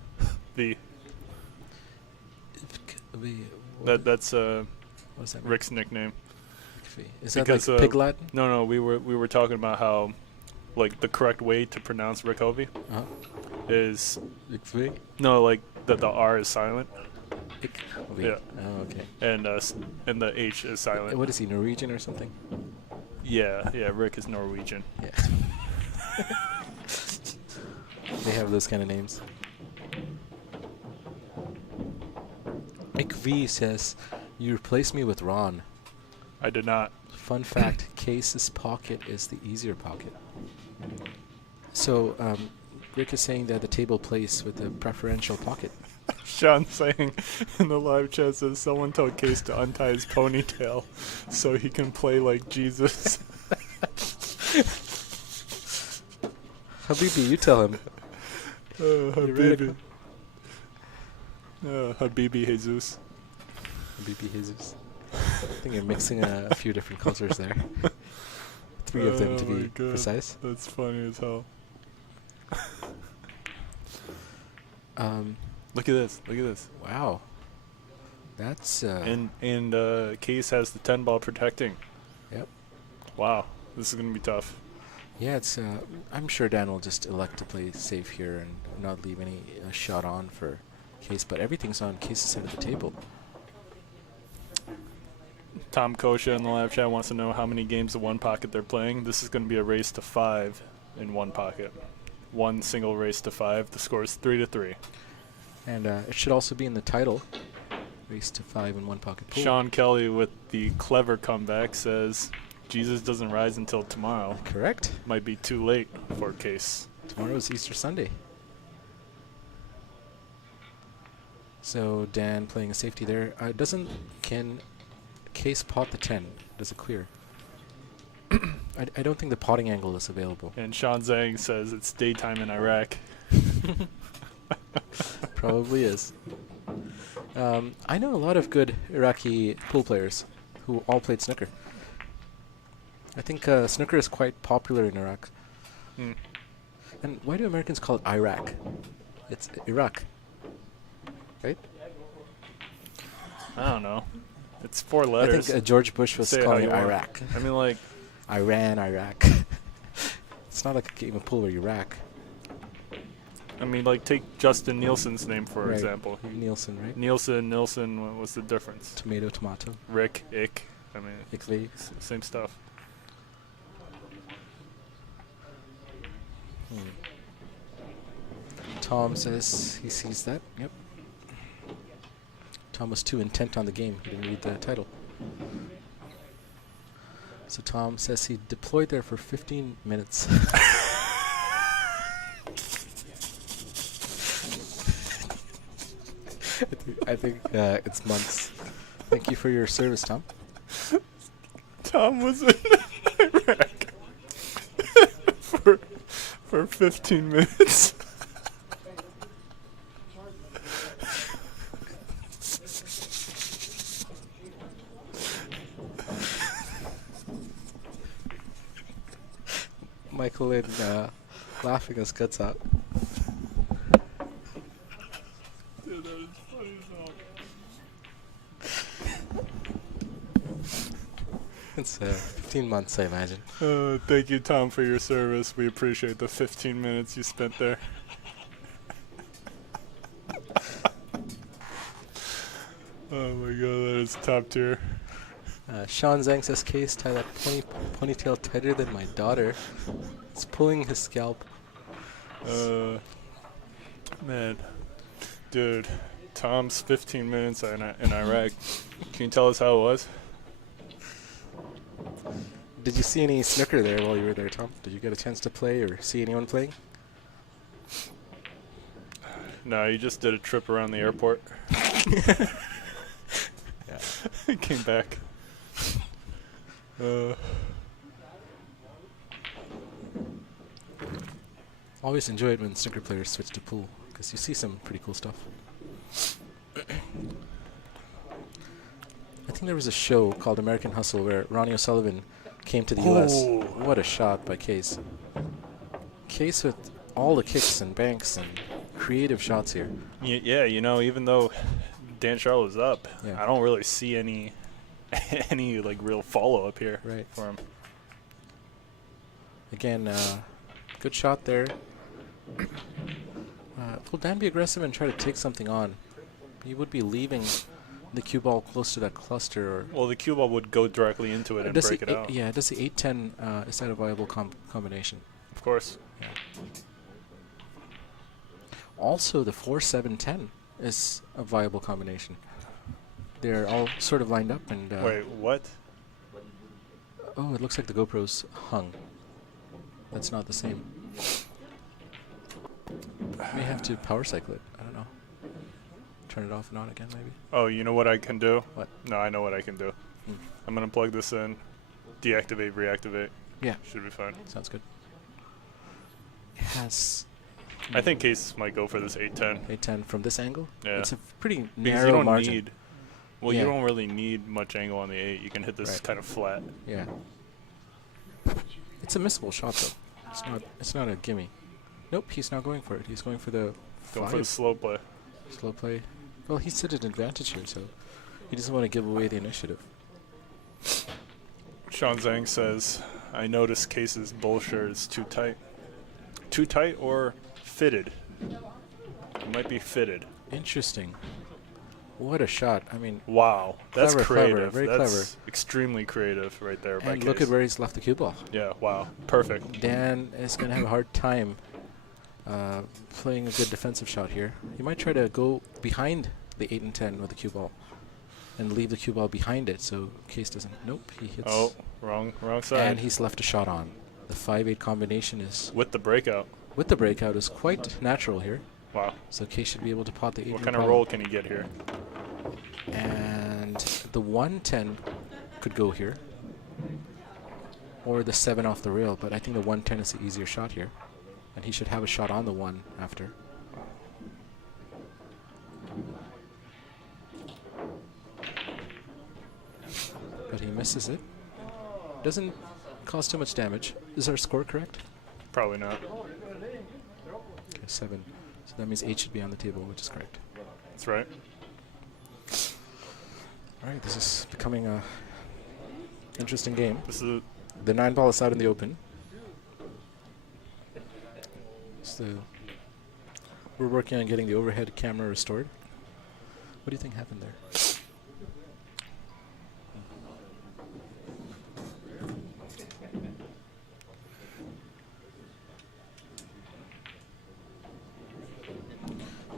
the. That's What's that? Rick's nickname. Is that because, like Pig Latin? No, we were talking about how, like, the correct way to pronounce Rick Hovey Uh-huh. is Ikvi? no, like that the R is silent Ikvi. Yeah. Oh, okay. and the H is silent. What is he, Norwegian or something? Yeah, Rick is Norwegian. Yeah. They have those kind of names. Ikvi says, you replaced me with Ron. I did not. Fun fact, Qais's pocket is the easier pocket. So, Rick is saying that the table plays with the preferential pocket. Sean saying in the live chat says someone told Qais to untie his ponytail so he can play like Jesus. Habibi, you tell him. Habibi. Habibi Jesus. Habibi Jesus. I think you're mixing a few different cultures there. 3 of them to Oh my be God. precise. That's funny as hell. Look at this. Look at this. Wow. That's And Qais has the 10 ball protecting. Yep. Wow. This is going to be tough. yeah, it's I'm sure Dan will just elect to play safe here and not leave any shot on for Qais, but everything's on Qais's side of the table. Tom Kosha in the live chat wants to know how many games of one pocket they're playing. This is going to be a race to 5 in one pocket. One single race to 5. The score is 3-3. And it should also be in the title. Race to 5 in one pocket pool. Sean Kelly with the clever comeback says, Jesus doesn't rise until tomorrow. Correct. Might be too late for Qais. Tomorrow is Easter Sunday. So Dan playing a safety there. Can Qais pot the 10? Does it clear? I don't think the potting angle is available. And Sean Zhang says it's daytime in Iraq. Probably is. I know a lot of good Iraqi pool players who all played snooker. I think snooker is quite popular in Iraq. Hmm. And why do Americans call it Iraq? It's Iraq, right? I don't know. It's 4 I letters. think George Bush was Say it how calling you it want. Iraq. I mean, like, Iran, Iraq. It's not like a game of pool where you rack. take Justin Nielsen's name for Right. example. Nilsson, right? Nilsson, what's the difference? Tomato, tomato. Rick, Ick. I mean, Ikve. same stuff. Tom says he sees that. Yep. Tom was too intent on the game. He didn't read the title. So Tom says he deployed there for 15 minutes. I think it's months. Thank you for your service, Tom. Tom was in Iraq for 15 minutes. Michael in laughing his guts out. Dude, that is funny as hell. It's 15 months, I imagine. Thank you, Tom, for your service. We appreciate the 15 minutes you spent there. Oh my god, that is top tier. Sean Zhang says, Case, tie that ponytail tighter than my daughter. It's pulling his scalp. Man. Dude, Tom's 15 minutes in Iraq. Can you tell us how it was? Did you see any snooker there while you were there, Tom? Did you get a chance to play or see anyone playing? No, you just did a trip around the airport. Yeah. Came back. Always enjoy it when snooker players switch to pool, because you see some pretty cool stuff. I think there was a show called American Hustle where Ronnie O'Sullivan came to the U.S. Oh. What a shot by Case. Case with all the kicks and banks and creative shots here. Yeah, even though Dan Sharlow is up, Yeah. I don't really see any real follow up here Right. for him. Again, good shot there. Will Dan be aggressive and try to take something on? He would be leaving the cue ball close to that cluster. Or Well, the cue ball would go directly into it and does break the it out. Yeah, does the 8-10, is that a viable combination? Of course. Yeah. Also, the 4-7-10 is a viable combination. They're all sort of lined up and... Wait, what? Oh, it looks like the GoPro's hung. That's not the same. May have to power cycle it. I don't know. Turn it off and on again, maybe. Oh, you know what I can do? What? No, I know what I can do. Hmm. I'm going to plug this in, deactivate, reactivate. Yeah, Should be fine. sounds good. It has I think Case might go for this 8-10. 8-10 from this angle. Yeah. It's a pretty Because narrow you don't margin. need... Well, Yeah. you don't really need much angle on the 8. You can hit this Right. kind of flat. Yeah. It's a missable shot though. It's not a gimme. Nope, he's not going for it. He's going for the Going for the slow play. slow play. Well, he's at an advantage here, so he doesn't want to give away the initiative. Sean Zhang says, I noticed Case's bull shirt is too tight. Too tight or fitted? It might be fitted. Interesting. What a shot. I mean, Wow. That's Clever, clever, creative. very That's clever. extremely creative right there by and Case. look at where he's left the cue ball. Yeah, wow. Perfect. Dan is going to have a hard time playing a good defensive shot here. He might try to go behind the 8 and 10 with the cue ball and leave the cue ball behind it so Case doesn't. Nope, he hits. Oh, wrong side. And he's left a shot on. The 5-8 combination is, With the breakout. with the breakout, is quite natural here. Wow. So Case should be able to pot the 8. What kind of roll can he get here? And the 1-10 could go here. or the 7 off the rail, but I think the 110 is the easier shot here. And he should have a shot on the 1 after. But he misses it. Doesn't cause too much damage. Is our score correct? Probably not. Okay, 7. So that means 8 should be on the table, which is correct. That's right. All right, this is becoming a interesting game. This is The 9 ball is out in the open. So we're working on getting the overhead camera restored. What do you think happened there?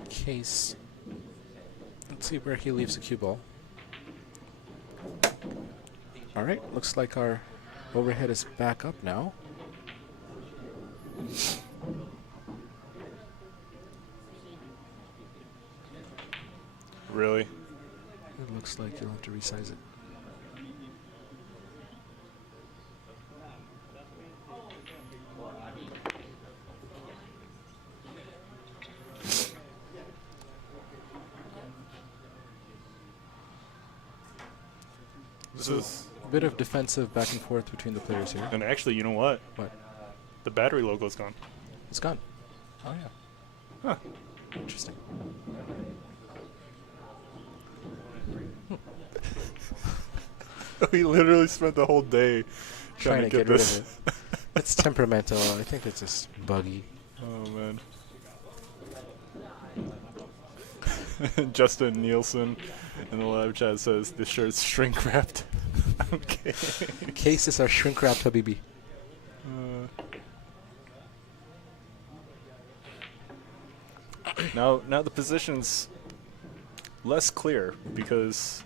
Qais. Let's see where he leaves the cue ball. All right, looks like our overhead is back up now. really. It looks like you'll have to resize it. This is A bit of defensive back and forth between the players here. and actually, you know what? What? The battery logo's gone. It's gone. Oh, yeah. Huh. Interesting. We literally spent the whole day Trying to get rid this. of it. It's temperamental. I think it's just buggy. Oh man. Justin Nilsson in the live chat says the shirt's shrink wrapped. Okay. Cases are shrink wrapped, Habibi. Now the position's less clear because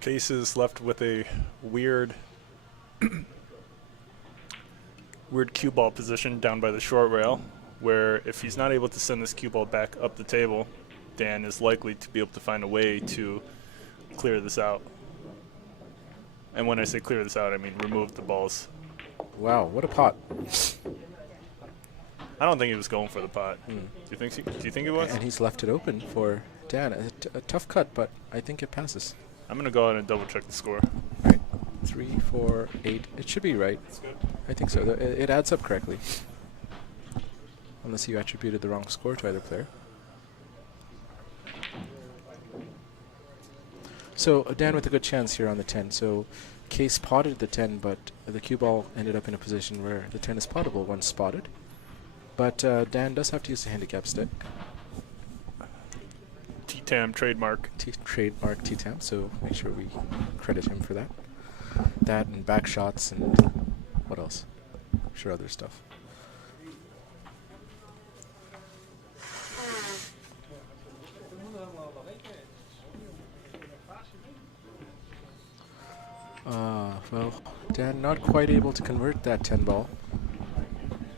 Qais is left with a weird cue ball position down by the short rail, where if he's not able to send this cue ball back up the table, Dan is likely to be able to find a way to clear this out. And when I say clear this out, I mean remove the balls. Wow, what a pot. I don't think he was going for the pot. Do you think he was? And he's left it open for Dan. A tough cut, but I think it passes. I'm going to go ahead and double check the score. Right. 3, 4, 8. It should be right. That's good. I think so. It adds up correctly. Unless you attributed the wrong score to either player. So Dan with a good chance here on the 10. So Qais potted the 10, but the cue ball ended up in a position where the 10 is pottable once spotted. But Dan does have to use the handicap stick. T-Tam trademark. Trademark T-Tam, so make sure we credit him for that. That and back shots and what else? I'm sure other stuff. Well, Dan not quite able to convert that 10 ball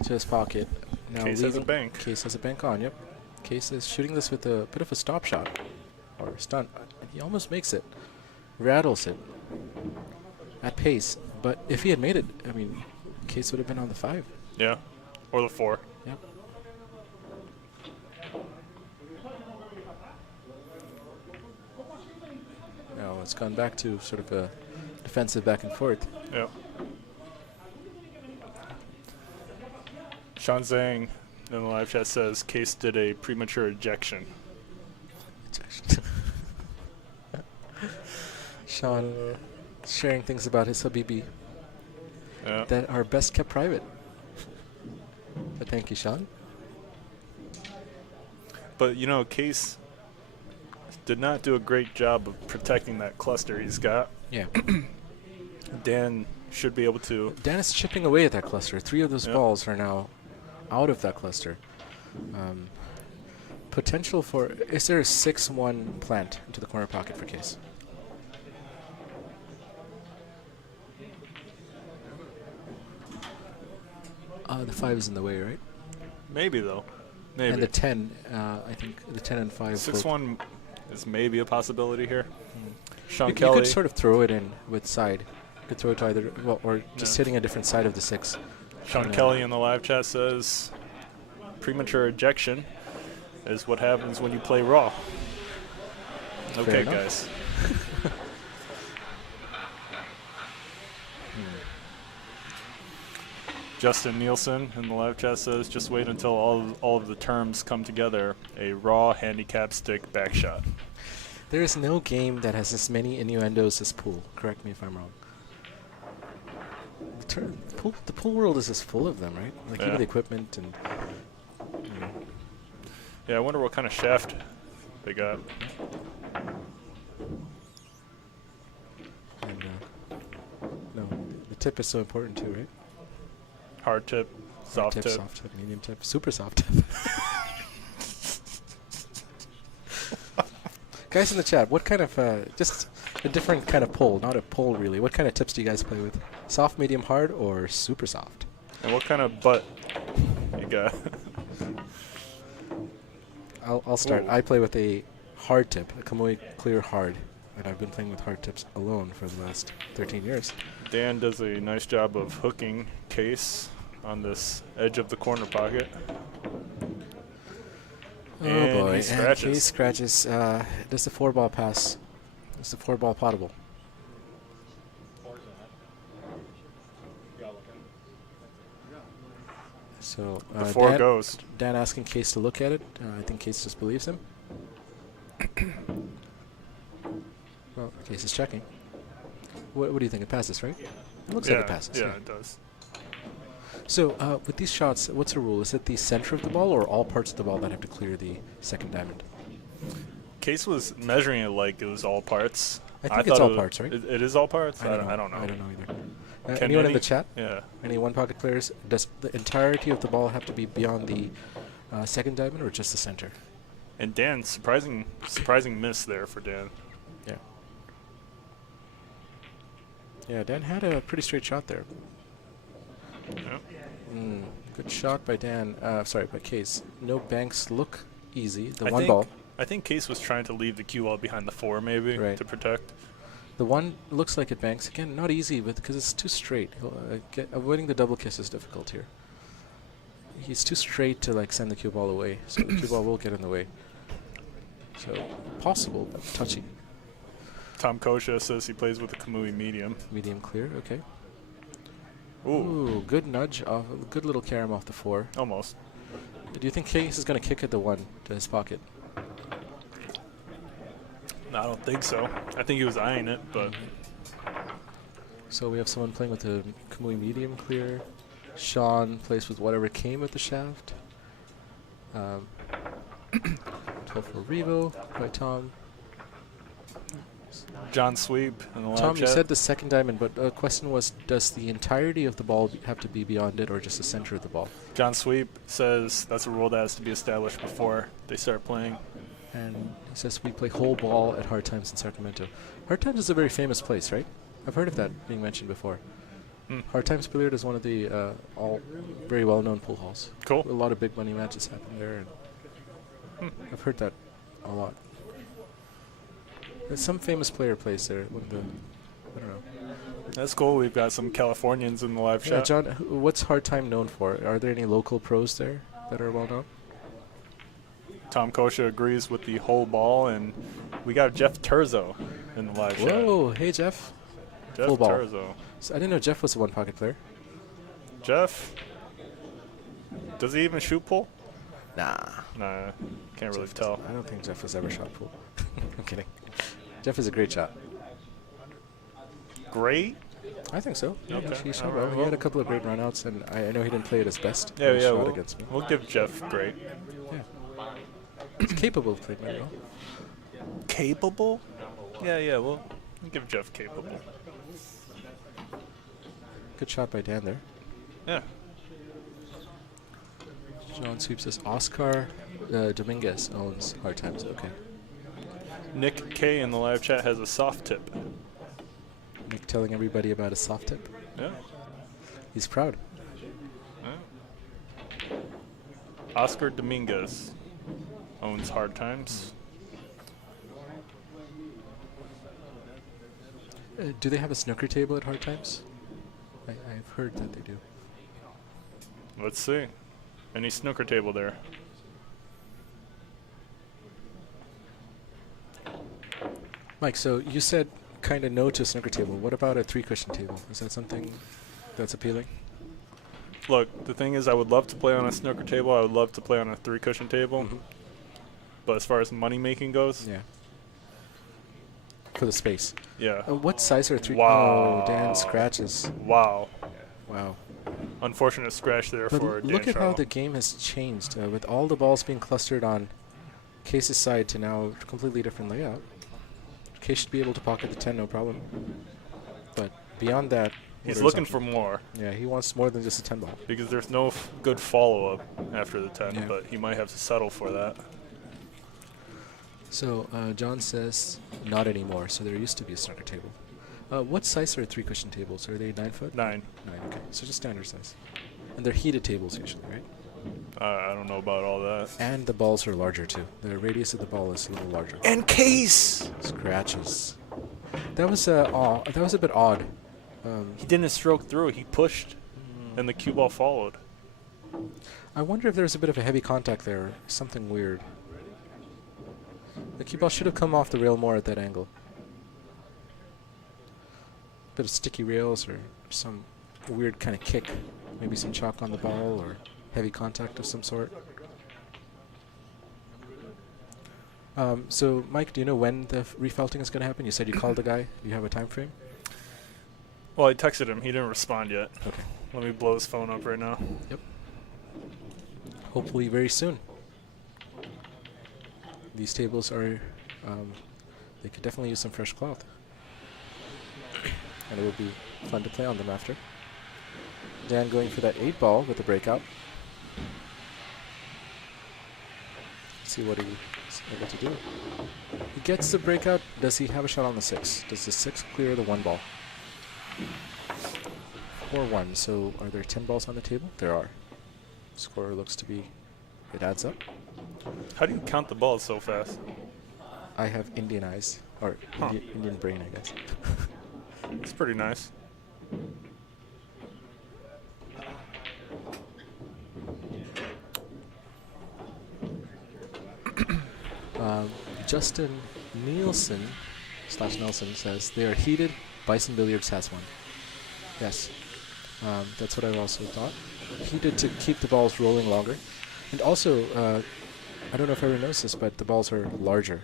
to his pocket. Now Qais has a bank. Qais has a bank on, yep. Qais is shooting this with a bit of a stop shot. Or stunt. He almost makes it. Rattles it. At pace. But if he had made it, I mean, Qais would have been on the 5. Yeah. Or the 4. Yep. Now it's gone back to sort of a defensive back and forth. Yeah. Sean Zhang in the live chat says Qais did a premature ejection. Sean sharing things about his Habibi that are best kept private. But thank you, Sean. But you know, Qais did not do a great job of protecting that cluster he's got. Yeah. Dan should be able to. Dan is chipping away at that cluster. 3 of those balls are now out of that cluster. Potential for... Is there a 6-1 plant into the corner pocket for Qais? The 5 is in the way, right? Maybe though. Maybe. And the 10, I think the 10 and 5. 6-1 is maybe a possibility here. Sean You Kelly. could sort of throw it in with side, could throw it to either, well, or just hitting a different side of the 6. Sean Kelly in the live chat says, premature ejection is what happens when you play raw. Okay, guys. Justin Nilsson in the live chat says, just wait until all of the terms come together. A raw handicap stick back shot. There is no game that has as many innuendos as pool. Correct me if I'm wrong. The pool world is just full of them, right? Like even the equipment and. You know. Yeah, I wonder what kind of shaft they got. And no, the tip is so important too, right? Hard tip, soft tip, soft tip, medium tip, super soft tip. Guys in the chat, what kind of, just a different kind of pull, not a pull really. What kind of tips do you guys play with? Soft, medium, hard, or super soft? And what kind of butt you got? I'll start. Ooh. I play with a hard tip, a Kamui clear hard, and I've been playing with hard tips alone for the last 13 years. Dan does a nice job of hooking Qais on this edge of the corner pocket. Oh and boy, he scratches. And Qais scratches. Does the 4-ball pass? Is the 4-ball potable? So the 4 goes. Dan asking Qais to look at it. I think Qais just believes him. Well, Qais is checking. What do you think? It passes, right? It looks like it passes. Yeah, it does. So with these shots, what's the rule? Is it the center of the ball or all parts of the ball that have to clear the second diamond? Qais was measuring it like it was all parts. I think it's all parts, right? It is all parts? I don't know. I don't know either. Can Anyone in the chat? Yeah. Any one-pocket players? Does the entirety of the ball have to be beyond the second diamond or just the center? And Dan, surprising miss there for Dan. Yeah. Yeah, Dan had a pretty straight shot there. Yeah. Good shot by Dan. Sorry, by Qais. No banks look easy. The I one think ball. I think Qais was trying to leave the cue ball behind the 4 maybe to protect. The one looks like it banks. Again, not easy because it's too straight. Avoiding the double kiss is difficult here. He's too straight to like send the cue ball away, so the cue ball will get in the way. So possible, but touchy. Tom Kosha says he plays with a Kamui medium. Medium clear, okay. Ooh, good nudge off, good little carom off the 4. Almost. Do you think Qais is going to kick at the 1 to his pocket? No, I don't think so. I think he was eyeing it, but. So we have someone playing with a Kamui medium clear. Sean plays with whatever came with the shaft. 12 for Revo by Tom. John Sweep in the live Tom, chat. you said the second diamond, but the question was, does the entirety of the ball have to be beyond it or just the center of the ball? John Sweep says that's a rule that has to be established before they start playing. And he says we play whole ball at Hard Times in Sacramento. Hard Times is a very famous place, right? I've heard of that being mentioned before. Hard Times Billiard is one of the all very well-known pool halls. Cool. A lot of big money matches happen there. And I've heard that a lot. There's some famous player plays there. I don't know. That's cool. We've got some Californians in the live Yeah, chat. John, what's Hard Time known for? Are there any local pros there that are well-known? Tom Kosha agrees with the whole ball, and we got Jeff Turzo in the live chat. Whoa, hey Jeff. Jeff Full ball. Turzo. So I didn't know Jeff was a one-pocket player. Jeff, does he even shoot pool? Nah. Nah, can't really tell. I don't think Jeff has ever shot pool. I'm kidding. Jeff is a great shot. Great? I think so. Yeah, Okay. he shot All well. right. He had a couple of great runouts, and I know he didn't play at his best. Yeah, He yeah, shot against me. we'll give Jeff great. Yeah. He's capable of playing very well. Capable? Yeah, we'll give Jeff capable. Good shot by Dan there. Yeah. John sweeps us. Oscar Dominguez owns Hard Times. Okay. Nick K in the live chat has a soft tip. Nick telling everybody about a soft tip. Yeah. He's proud. Yeah. Oscar Dominguez owns Hard Times. Do they have a snooker table at Hard Times? I've heard that they do. Let's see. Any snooker table there? Mike, so you said kind of no to a snooker table. What about a 3-cushion table? Is that something that's appealing? Look, the thing is, I would love to play on a snooker table. I would love to play on a 3-cushion table. Mm-hmm. But as far as money making goes, Yeah. For the space. yeah. What size are 3? Wow. Oh, Dan scratches. Wow. Wow. Unfortunate scratch there But for Dan look at how Sharlow. the game has changed with all the balls being clustered on Qais's side to now a completely different layout. Qais should be able to pocket the 10, no problem. But beyond that, He's what are looking his for options? more Yeah, he wants more than just a 10 ball. because there's no good follow-up after the 10, Yeah. but he might have to settle for that. So John says not anymore. So there used to be a snooker table. What size are 3-cushion tables? Are they 9 foot? 9. 9. Okay, so just standard size. And they're heated tables usually, right? I don't know about all that. And the balls are larger too. The radius of the ball is a little larger. And Qais! Scratches. That was that was a bit odd. He didn't stroke through. He pushed, and the cue ball followed. I wonder if there was a bit of a heavy contact there, or something weird. The cue ball should have come off the rail more at that angle. Bit of sticky rails or some weird kind of kick. Maybe some chalk on the ball or heavy contact of some sort. So, Mike, do you know when the refelting is going to happen? You said you called the guy. Do you have a time frame? Well, I texted him. He didn't respond yet. Okay. Let me blow his phone up right now. Yep. Hopefully very soon. These tables are, they could definitely use some fresh cloth. And it will be fun to play on them after. Dan going for that 8 ball with the breakout. See what he's able to do. He gets the breakout. Does he have a shot on the 6? Does the 6 clear the 1 ball? 4-1. So are there 10 balls on the table? There are. Score looks to be, it adds up. How do you count the balls so fast? I have Indian eyes, or Indian brain, I guess. It's pretty nice. Justin Nilsson / Nelson says they are heated. Bison Billiards has one. Yes, that's what I also thought. Heated to keep the balls rolling longer, and also I don't know if everyone knows this, but the balls are larger,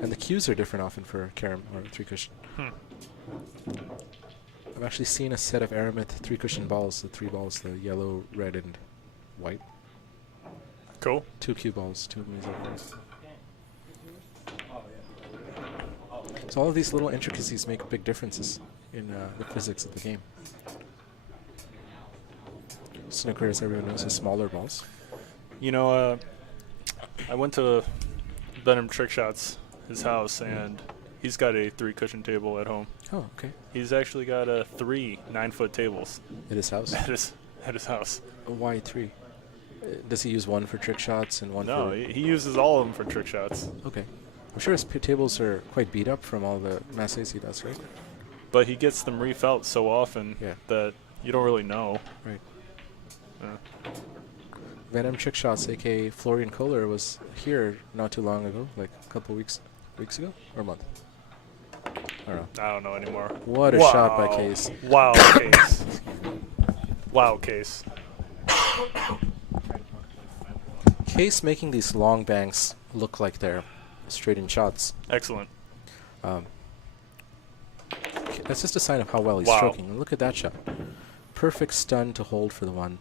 and the cues are different often for carom or 3-cushion. I've actually seen a set of Aramith 3-cushion balls, the 3 balls, the yellow, red, and white. Cool. 2 cue balls, 2 of them is over. So all of these little intricacies make big differences in the physics of the game. Snooker, as everyone knows, has smaller balls. You know, I went to Venom Trick Shots, his house, and he's got a 3-cushion table at home. Oh, okay. He's actually got 3 9-foot tables At his house? at his house. Why 3? Does he use one for trick shots and one No, for... he uses all of them for trick shots. Okay. I'm sure his tables are quite beat up from all the masses he does, right? But he gets them refelt so often Yeah. that you don't really know. Right. Uh, Venom Trick Shots, a.k.a. Florian Kohler, was here not too long ago, like a couple weeks ago? Or a month? I don't know. I don't know anymore. What a shot by Qais. Wow, Qais. Wow, Qais. Qais making these long banks look like they're straight-in shots. Excellent. That's just a sign of how well he's Wow. stroking. And look at that shot. Perfect stun to hold for the 1.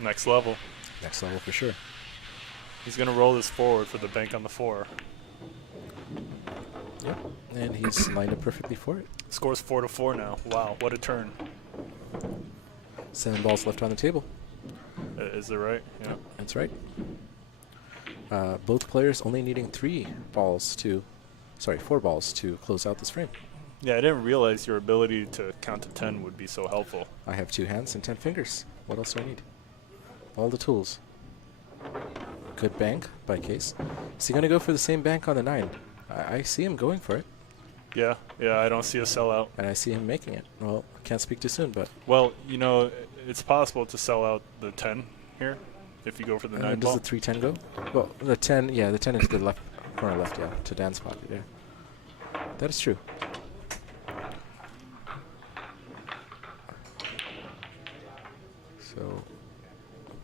Next level. Next level for sure. He's going to roll this forward for the bank on the 4. Yep. And he's lined up perfectly for it. Scores 4-4 now. Wow, what a turn. 7 balls left on the table. Is it right? Yeah. That's right. Both players only needing 4 balls to close out this frame. Yeah, I didn't realize your ability to count to 10 would be so helpful. I have 2 hands and 10 fingers. What else do I need? All the tools. Good bank by Qais. Is he going to go for the same bank on the 9? I see him going for it. Yeah, I don't see a sellout. And I see him making it. Well, can't speak too soon, but Well, you know, it's possible to sell out the 10 here if you go for the 9 does ball. the 3-10 go? Well, the 10, yeah, the 10 into the left corner left, yeah, to Dan's pocket, yeah. That is true. So,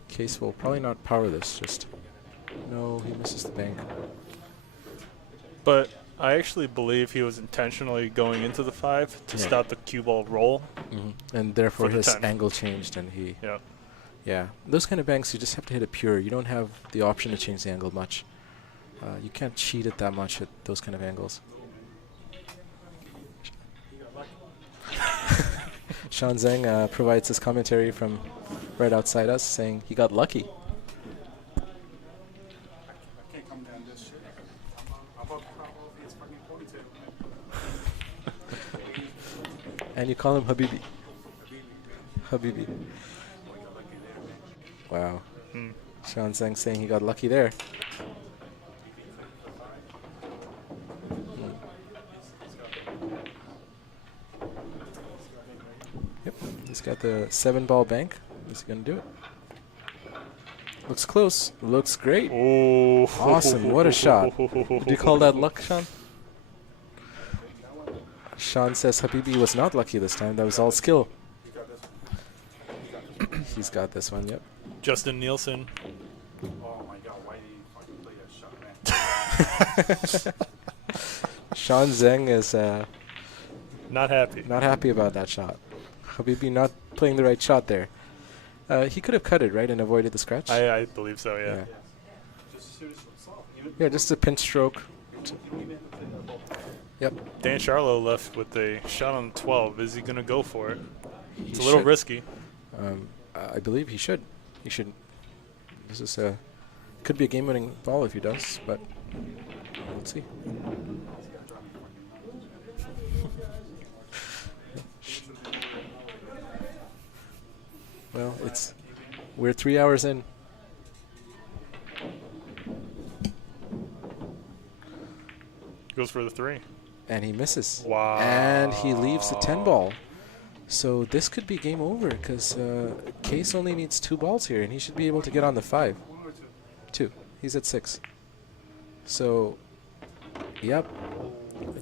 Qais will probably not power this, just... No, he misses the bank. But I actually believe he was intentionally going into the 5 to Yeah. stop the cue ball roll. And therefore For the his 10. angle changed and he... Yeah. Yeah, those kind of banks, you just have to hit it pure. You don't have the option to change the angle much. You can't cheat it that much at those kind of angles. Sean Zhang provides his commentary from right outside us, saying he got lucky. I can't come down this shit. I'm about to pop off his fucking ponytail. And you call him Habibi. Habibi. Wow. Sean Zhang saying he got lucky there. Yep, he's got the 7-ball bank. Is he going to do it? Looks close. Looks great. Oh, Awesome. What a shot. Do you call that luck, Sean? Sean says Habibi was not lucky this time. That was all skill. He's got this one, yep. Justin Nilsson. Oh my god, why did you fucking play that shot, man? Sean Zhang is Not happy. not happy about that shot. Habibi not playing the right shot there. He could have cut it, right, and avoided the scratch? I believe so, yeah. Yeah, just a pinch stroke. Yep. Dan Sharlow left with a shot on 12. Is he going to go for it? It's a He little should. risky. I believe he should. He should. This is could be a game-winning ball if he does, but we'll see. Well, we're 3 hours in. Goes for the 3. And he misses. Wow. And he leaves the 10 ball. So this could be game over because Qais only needs 2 balls here, and he should be able to get on the 5. 2. He's at 6. So, yep.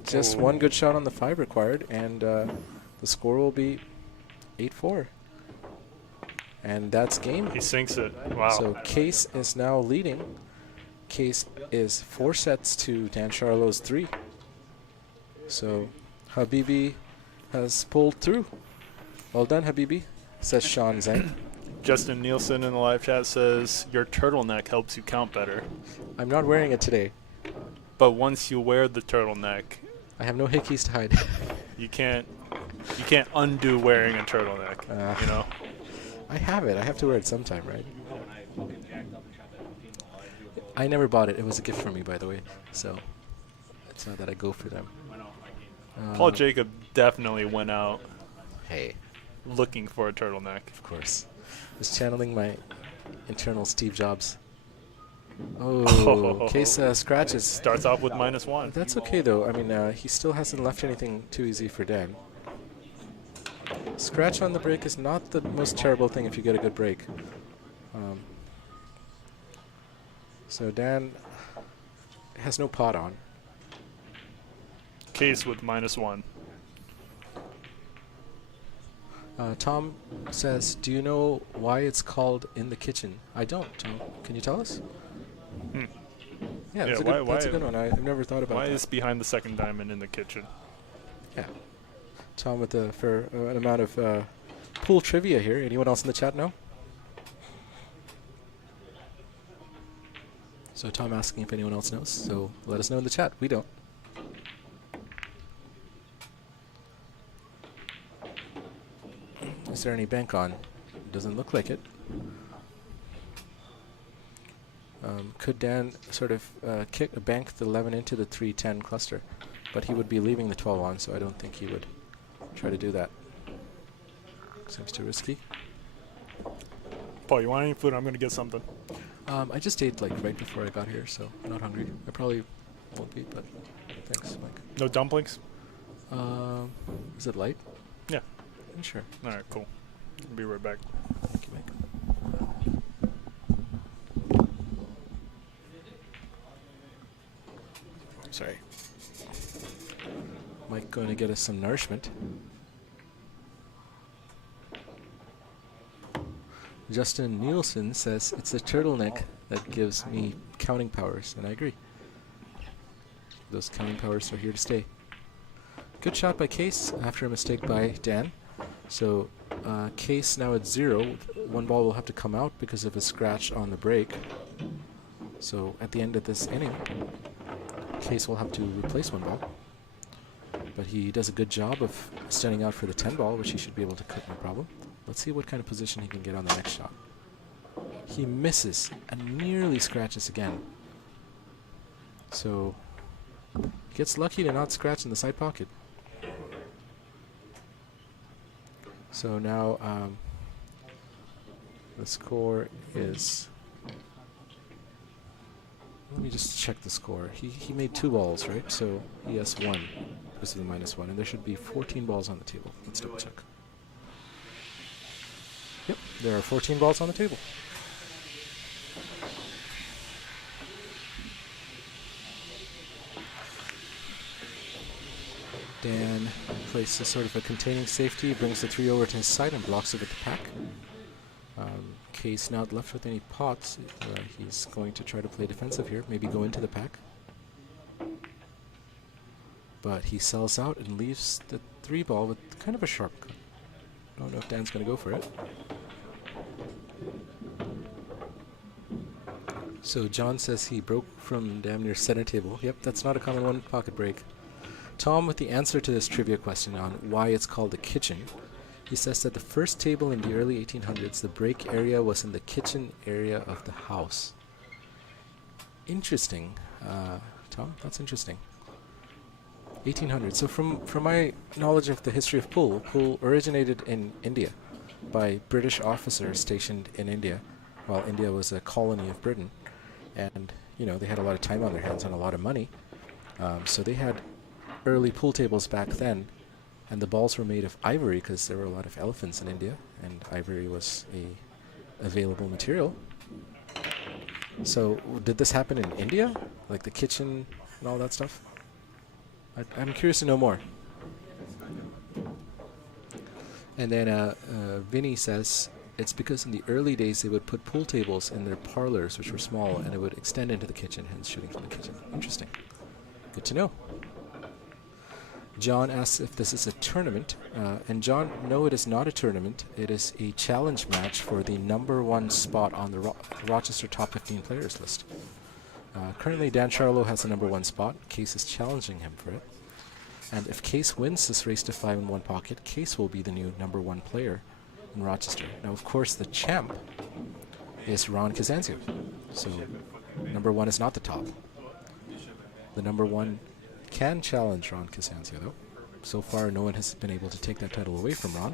Just one good shot on the 5 required, and the score will be 8-4. And that's game. He sinks it. Wow. So Qais is now leading. Qais is 4 sets to Dan Sharlow's 3. So Habibi has pulled through. Well done, Habibi, says Sean Zhang. Justin Nielsen in the live chat says, your turtleneck helps you count better. I'm not wearing it today. But once you wear the turtleneck, I have no hickeys to hide. you can't undo wearing a turtleneck, you know? I have it. I have to wear it sometime, right? I never bought it. It was a gift from me, by the way. So it's not that I go for them. Paul Jacob definitely went out Hey, looking for a turtleneck. of course. Just channeling my internal Steve Jobs. Oh, Qais scratches. Starts off with -1. That's okay, though. I mean, he still hasn't left anything too easy for Dan. Scratch on the break is not the most terrible thing if you get a good break. So Dan has no pot on. Qais with -1. Tom says, do you know why it's called In the Kitchen? I don't, Tom. Can you tell us? Yeah, that's, that's a good one. I've never thought about why that. is behind the second diamond in the kitchen? Yeah. Tom with the fair an amount of pool trivia here. Anyone else in the chat know? So Tom asking if anyone else knows. So let us know in the chat. We don't. Is there any bank on? Doesn't look like it. Could Dan sort of bank the 11 into the 3-10 cluster? But he would be leaving the 12 on, so I don't think he would try to do that. Seems too risky. Paul, you want any food? I'm going to get something. I just ate like right before I got here, so I'm not hungry. I probably won't be, but thanks, Mike. No dumplings? Is it light? Yeah. Sure. All right, cool. I'll be right back. Thank you, Mike. Sorry. Mike going to get us some nourishment. Justin Nilsson says it's a turtleneck that gives me counting powers, and I agree. Those counting powers are here to stay. Good shot by Qais after a mistake by Dan. So Qais now at 0. One ball will have to come out because of a scratch on the break. So at the end of this inning, Qais will have to replace one ball. But he does a good job of standing out for the 10 ball, which he should be able to cut no problem. Let's see what kind of position he can get on the next shot. He misses and nearly scratches again. So he gets lucky to not scratch in the side pocket. So now the score is... Let me just check the score. He made 2 balls, right? So he has 1 because of the -1. And there should be 14 balls on the table. Let's double check. Yep, there are 14 balls on the table. Dan places sort of a containing safety, brings the 3 over to his side and blocks it with the pack. Qais not left with any pots. He's going to try to play defensive here, maybe go into the pack. But he sells out and leaves the 3 ball with kind of a sharp cut. I don't know if Dan's going to go for it. So John says he broke from damn near center table. Yep, that's not a common one pocket break. Tom with the answer to this trivia question on why it's called the kitchen. He says that the first table in the early 1800s, the break area was in the kitchen area of the house. Interesting, Tom, that's interesting. 1800s. So from my knowledge of the history of pool originated in India by British officers stationed in India while India was a colony of Britain. And, you know, they had a lot of time on their hands and a lot of money. So they had early pool tables back then, and the balls were made of ivory because there were a lot of elephants in India, and ivory was a available material. So did this happen in India? Like the kitchen and all that stuff? I'm curious to know more. And then Vinny says it's because in the early days they would put pool tables in their parlors, which were small, and it would extend into the kitchen, hence shooting from the kitchen. Interesting. Good to know. John asks if this is a tournament, and John, no, it is not a tournament. It is a challenge match for the #1 spot on the Rochester Top 15 Players list. Currently, Dan Sharlow has the #1 spot. Qais is challenging him for it. And if Qais wins this race to 5 in one pocket, Qais will be the new #1 player in Rochester. Now, of course, the champ is Ron Kazantziev. So, #1 is not the top. The #1 can challenge Ron Kazantziev, though. So far, no one has been able to take that title away from Ron.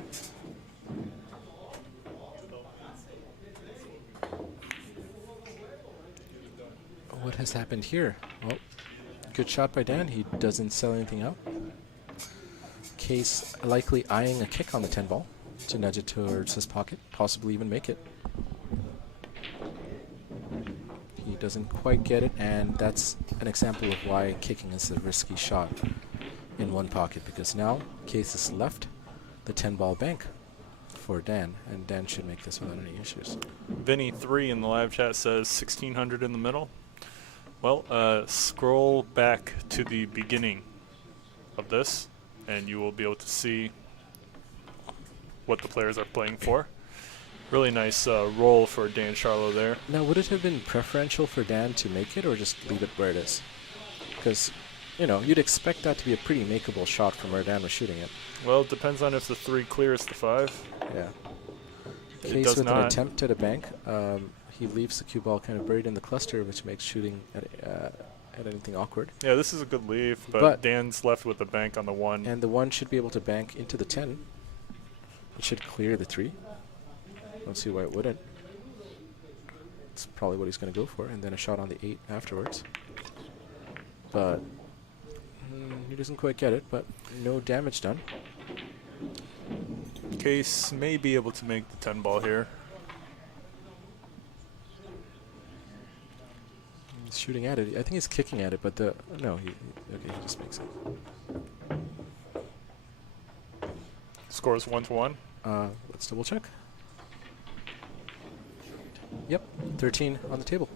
What has happened here? Well, good shot by Dan. He doesn't sell anything out. Qais likely eyeing a kick on the 10 ball to nudge it towards his pocket, possibly even make it. He doesn't quite get it, and that's an example of why kicking is a risky shot in one pocket, because now Qais has left the 10 ball bank for Dan, and Dan should make this without any issues. Vinny3 in the live chat says 1600 in the middle. Well, scroll back to the beginning of this, and you will be able to see what the players are playing for. Really nice roll for Dan Sharlow there. Now, would it have been preferential for Dan to make it or just leave it where it is? Because, you know, you'd expect that to be a pretty makeable shot from where Dan was shooting it. Well, it depends on if the 3 clears the 5. Yeah. It Qais does with not. an attempt at a bank. He leaves the cue ball kind of buried in the cluster, which makes shooting at anything awkward. Yeah, this is a good leave, but Dan's left with the bank on the 1. And the 1 should be able to bank into the 10. It should clear the 3. Don't see why it wouldn't. It's probably what he's going to go for, and then a shot on the 8 afterwards. But He doesn't quite get it, but no damage done. Qais may be able to make the 10 ball here. He's shooting at it. I think he's kicking at it, but no, he just makes it. Scores 1-1. Let's double check. Yep, 13 on the table.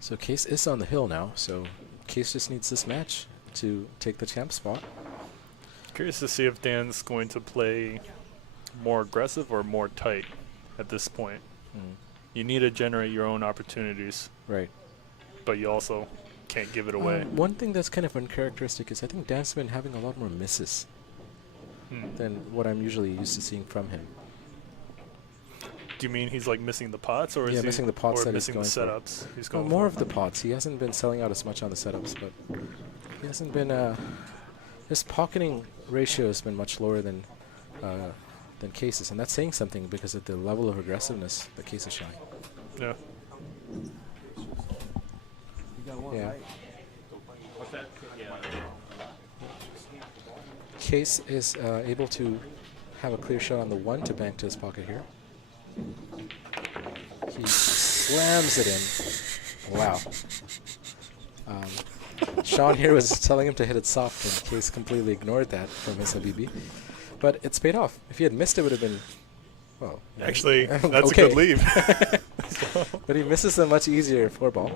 So Qais is on the hill now, so Qais just needs this match to take the champ spot. Curious to see if Dan's going to play more aggressive or more tight at this point. You need to generate your own opportunities, Right. but you also can't give it away. One thing that's kind of uncharacteristic is I think Dan's been having a lot more misses than what I'm usually used to seeing from him. Do you mean he's like missing the pots, or Yeah, is he missing the pots or that he's missing the going for. setups? He's going More for? of the pots. He hasn't been selling out as much on the setups, but he hasn't been. His pocketing ratio has been much lower than Qais's, and that's saying something because of the level of aggressiveness that Qais is showing. Yeah. Yeah. Qais is able to have a clear shot on the 1 to bank to his pocket here. He slams it in. Wow. Sean here was telling him to hit it soft, and Qais completely ignored that from his Habibi. But it's paid off. If he had missed, it would have been, well... Actually, that's okay. a good leave. But he misses a much easier 4-ball.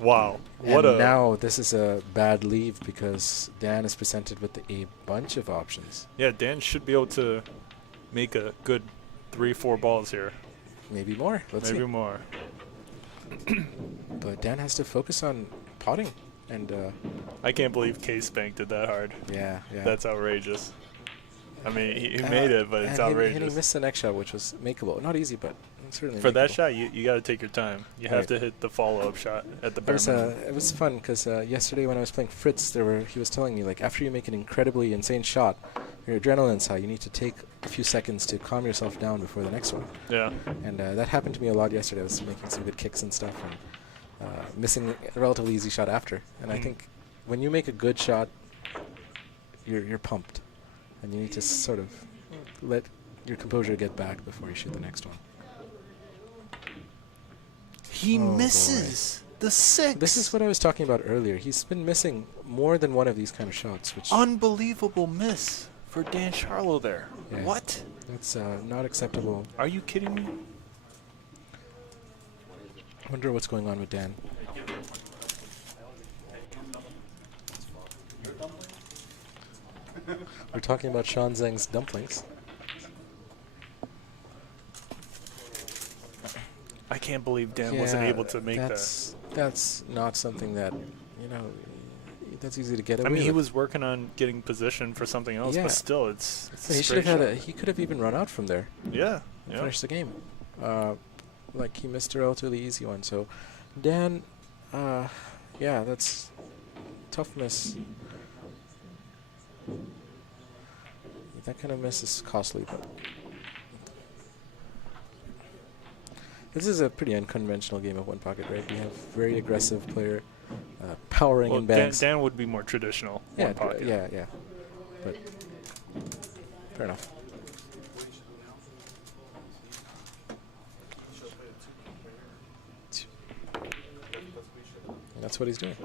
Wow. And now this is a bad leave because Dan is presented with a bunch of options. Yeah, Dan should be able to make a good 3-4 balls here. Maybe more. Let's Maybe see. more. But Dan has to focus on potting. And I can't believe Qais banked it that hard. yeah. That's outrageous. I mean, he made it, but it's outrageous. And he missed the next shot, which was makeable. Not easy, but certainly For that makeable. shot, you got to take your time. You have Right. to hit the follow-up shot at the bare minimum. It was fun because yesterday when I was playing Fritz, he was telling me, like, after you make an incredibly insane shot, your adrenaline's high. You need to take a few seconds to calm yourself down before the next one. Yeah. And that happened to me a lot yesterday. I was making some good kicks and stuff and missing a relatively easy shot after. And I think when you make a good shot, you're pumped. And you need to sort of let your composure get back before you shoot the next one. He misses the 6. This is what I was talking about earlier. He's been missing more than one of these kind of shots, which Unbelievable miss for Dan Sharlow there. Yeah. What? that's not acceptable. Are you kidding me? I wonder what's going on with Dan. We're talking about Sean Zhang's dumplings. I can't believe Dan wasn't able to make that. That's not something that, that's easy to get away I mean, he with. was working on getting position for something else, Yeah. but still, it's a He should straight have shot. he could have even run out from there, Yeah. Yeah. finish the game. Like he missed a relatively easy one. So, Dan, yeah, that's tough miss. That kind of miss is costly, but this is a pretty unconventional game of one pocket, right? We have very aggressive player powering Well, in banks. Dan would be more traditional. Yeah, one pocket. yeah. But fair enough. And that's what he's doing.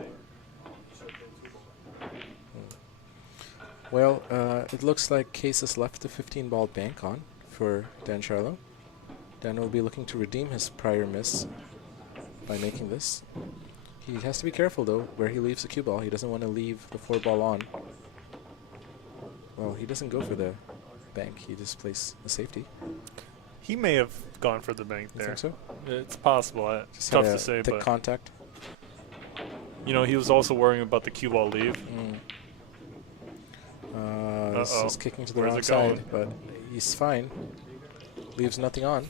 Well, it looks like Qais has left the 15-ball bank on for Dan Sharlow. Dan will be looking to redeem his prior miss by making this. He has to be careful, though, where he leaves the cue ball. He doesn't want to leave the 4-ball on. Well, he doesn't go for the bank. He just plays the safety. He may have gone for the bank You there. think so? It's possible. It's Just tough had to a say, thick but contact. you know, he was also worrying about the cue ball leave. This is kicking to the Where's wrong it side, going? but he's fine. Leaves nothing on.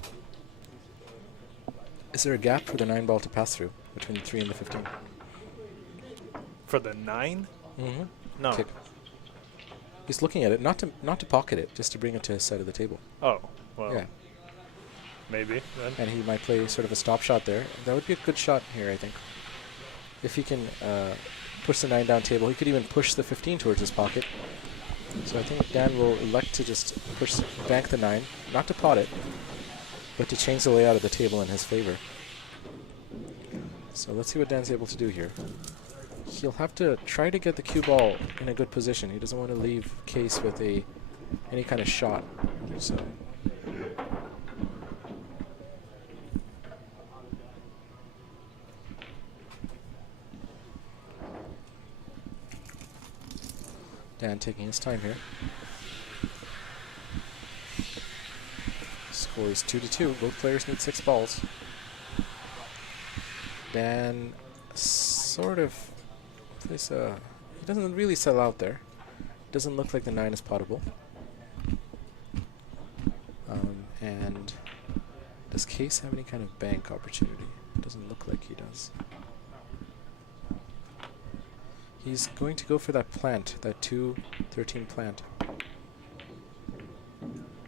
Is there a gap for the 9 ball to pass through between the 3 and the 15? For the 9? Mm-hmm. No. Kick. He's looking at it, not to pocket it, just to bring it to his side of the table. Oh, well, Yeah, maybe then. and he might play sort of a stop shot there. That would be a good shot here, I think. If he can push the 9 down table, he could even push the 15 towards his pocket. So I think Dan will elect to just bank the 9, not to pot it, but to change the layout of the table in his favor. So let's see what Dan's able to do here. He'll have to try to get the cue ball in a good position. He doesn't want to leave Qais with any kind of shot. So Dan taking his time here. Score is 2-2. Both players need 6 balls. Dan sort of plays he doesn't really sell out there. Doesn't look like the 9 is potable. And does Qais have any kind of bank opportunity? Doesn't look like he does. He's going to go for that plant, that 2-13 plant.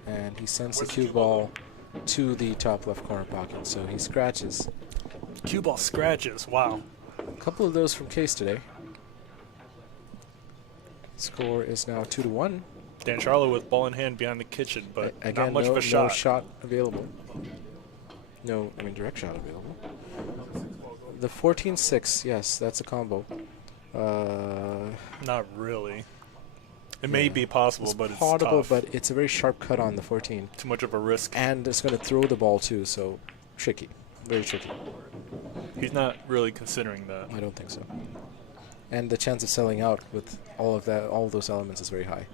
And he sends the cue ball to the top left corner pocket, so he scratches. Cue ball scratches. Wow. A couple of those from Qais today. Score is now 2-1. Dan Sharlow with ball in hand behind the kitchen, but Again, not much of a no shot. shot available. No, I mean direct shot available. The 14-6, yes, that's a combo. Not really. It may be possible, but it's potable, tough. but it's a very sharp cut on the 14. Too much of a risk. And it's going to throw the ball too, so tricky. Very tricky. He's not really considering that. I don't think so. And the chance of selling out with all of those elements is very high.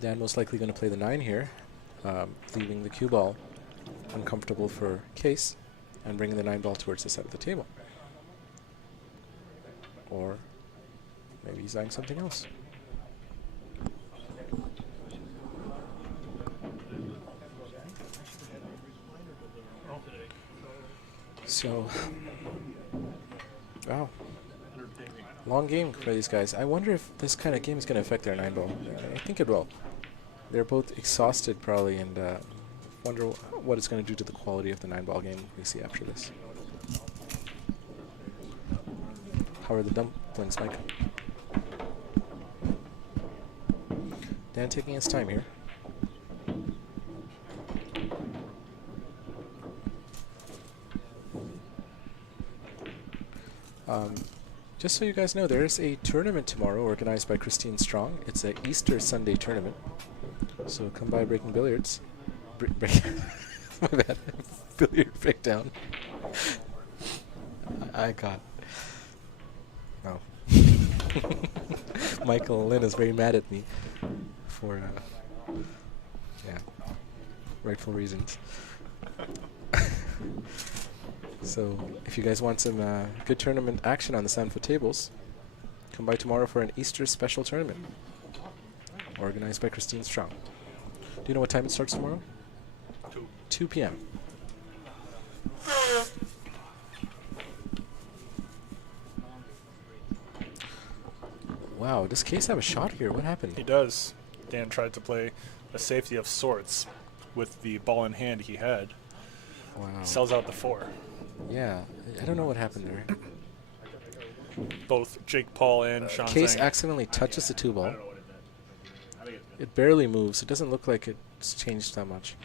Dan most likely going to play the 9 here, leaving the cue ball uncomfortable for Qais and bringing the 9 ball towards the side of the table. Or maybe he's eyeing something else. So, wow. Long game for these guys. I wonder if this kind of game is going to affect their 9 ball. I think it will. They're both exhausted probably, and wonder what it's going to do to the quality of the 9 ball game we see after this. How are the dumplings, Mike? Dan taking his time here. Just so you guys know, there's a tournament tomorrow organized by Christine Strong. It's an Easter Sunday tournament. So come by Breaking Billiards. My bad. Billiard breakdown. I got. Oh. Michael and Lynn is very mad at me for, yeah, rightful reasons. So if you guys want some good tournament action on the 7-foot tables, come by tomorrow for an Easter special tournament organized by Christine Strong. Do you know what time it starts tomorrow? 2 p.m. Wow, does Qais have a shot here? What happened? He does. Dan tried to play a safety of sorts with the ball in hand he had. Wow. Sells out the 4. Yeah, I don't know what happened there. Both Jake Paul and Sean Qais Zhang. accidentally touches the 2 ball. It barely moves. It doesn't look like it's changed that much.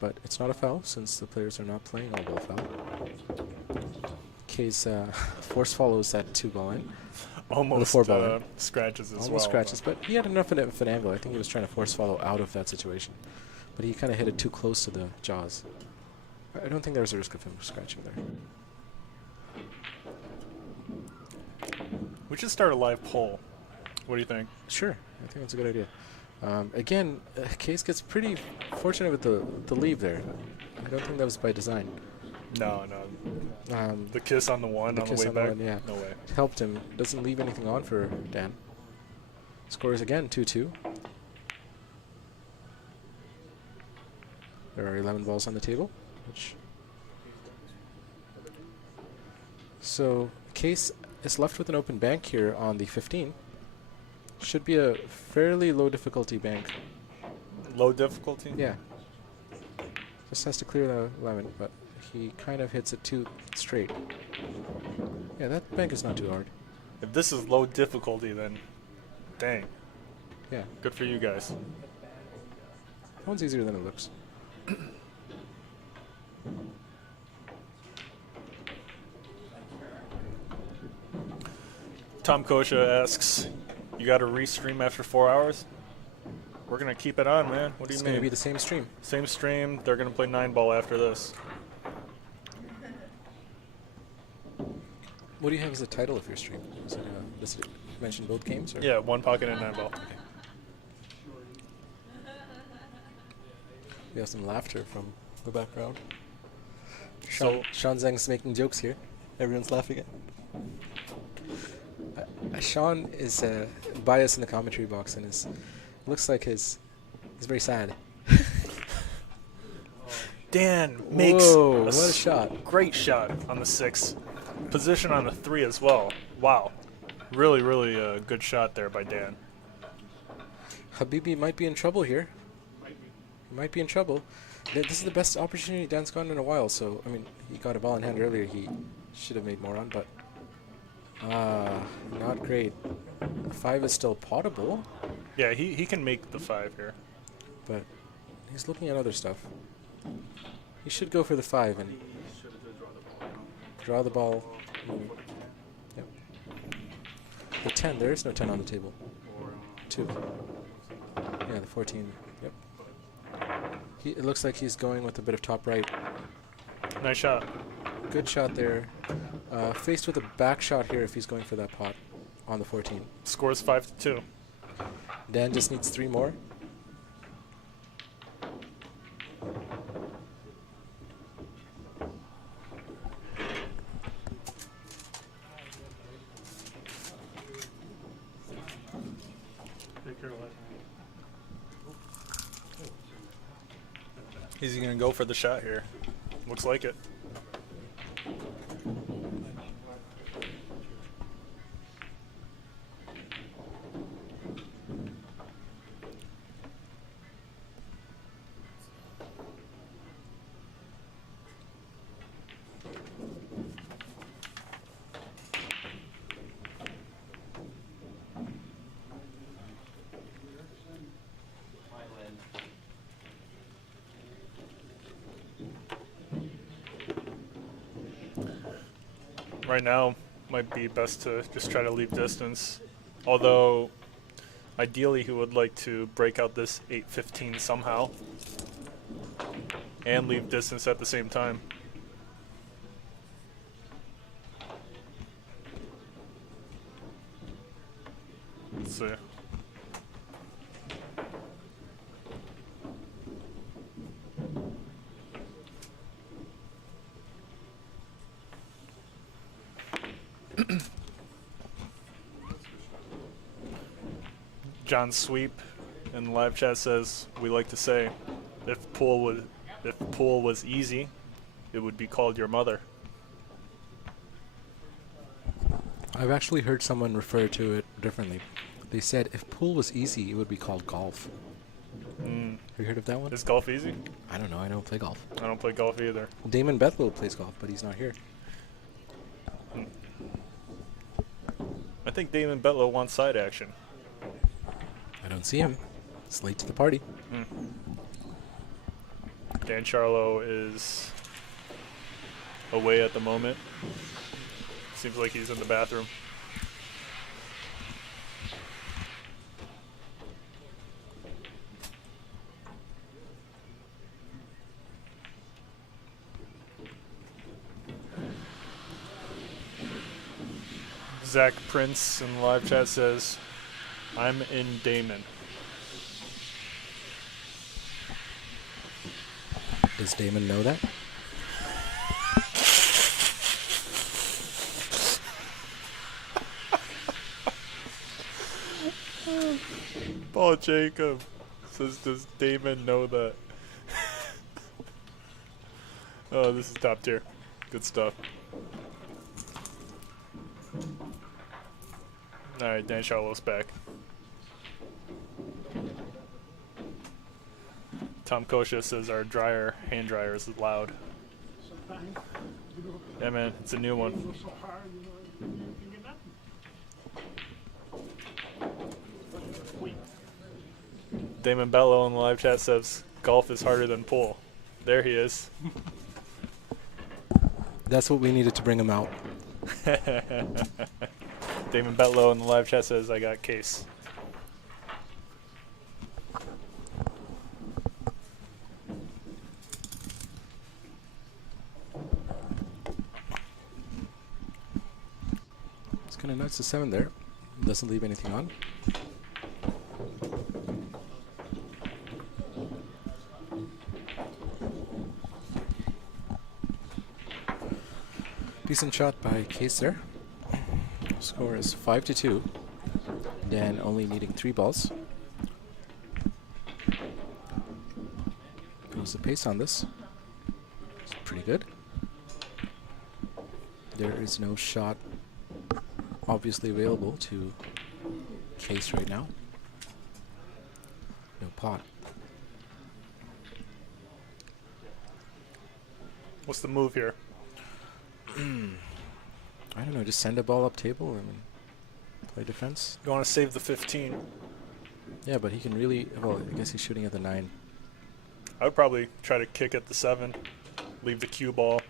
But it's not a foul since the players are not playing all ball foul. Qais force follows that 2 ball in. Almost 4 ball in. scratches as well. Almost scratches, but he had enough of an angle. I think he was trying to force follow out of that situation. But he kind of hit it too close to the jaws. I don't think there was a risk of him scratching there. We should start a live poll. What do you think? Sure, I think that's a good idea. Again, Qais gets pretty fortunate with the leave there. I don't think that was by design. No. The kiss on the one The on the kiss way on the back? one, yeah. No way. Helped him. Doesn't leave anything on for Dan. Scores again, 2-2. There are 11 balls on the table. So Qais is left with an open bank here on the 15. Should be a fairly low difficulty bank. Low difficulty? Yeah. Just has to clear the 11, but he kind of hits it too straight. Yeah, that bank is not too hard. If this is low difficulty, then dang. Yeah. Good for you guys. That one's easier than it looks. Tom Kosha asks, you got to restream after 4 hours? We're going to keep it on, man. What do you It's mean? going to be the same stream. Same stream. They're going to play Nineball after this. What do you have as a title of your stream? Does it mention both games? Or? Yeah, One Pocket and Nineball. We have some laughter from the background. So- Sean Zhang's making jokes here. Everyone's laughing at. Sean is biased in the commentary box and looks like he's very sad. Dan makes Whoa, what a shot. Great shot on the 6. Position on the 3 as well. Wow. Really, really good shot there by Dan. Habibi might be in trouble here. He might be in trouble. This is the best opportunity Dan's gotten in a while, so, I mean, he got a ball in hand earlier. He should have made more on, but not great. 5 is still potable, Yeah, he can make the 5 here. but he's looking at other stuff. He should go for the 5 and draw the ball. Yep. The 10, there is no 10 on the table. 2. Yeah, the 14. Yep. It looks like he's going with a bit of top right. Nice shot. Good shot there. Faced with a back shot here if he's going for that pot on the 14. Scores 5-2. Dan just needs 3 more. Is he going to go for the shot here? Looks like it. Right now might be best to just try to leave distance. Although, ideally he would like to break out this 8-15 somehow and leave distance at the same time. Let's see. John Sweep in the live chat says, we like to say, if pool was easy, it would be called your mother. I've actually heard someone refer to it differently. They said if pool was easy, it would be called golf. Have you heard of that one? Is golf easy? I don't know. I don't play golf. I don't play golf either. Damon Bethwell plays golf, but he's not here. I think Damon Betlow wants side action. I don't see him. It's late to the party. Dan Sharlow is away at the moment. Seems like he's in the bathroom. Zach Prince in the live chat says, I'm in Damon. Does Damon know that? Paul Jacob says, does Damon know that? Oh, this is top tier. Good stuff. Alright, Dan Sharlow's back. Tom Kosha says our hand dryer is loud. Yeah, man, it's a new one. Damon Bello in the live chat says golf is harder than pool. There he is. That's what we needed to bring him out. Damon Betlow in the live chat says I got Qais. It's kind of nice to 7 there. Doesn't leave anything on. Decent shot by Qais there. Score is 5-2. Dan only needing 3 balls. Goes the pace on this. It's pretty good. There is no shot obviously available to Qais right now. No pot. What's the move here? I don't know, just send a ball up table and play defense. You want to save the 15. Yeah, but he can really, well, I guess he's shooting at the 9. I would probably try to kick at the 7. Leave the cue ball.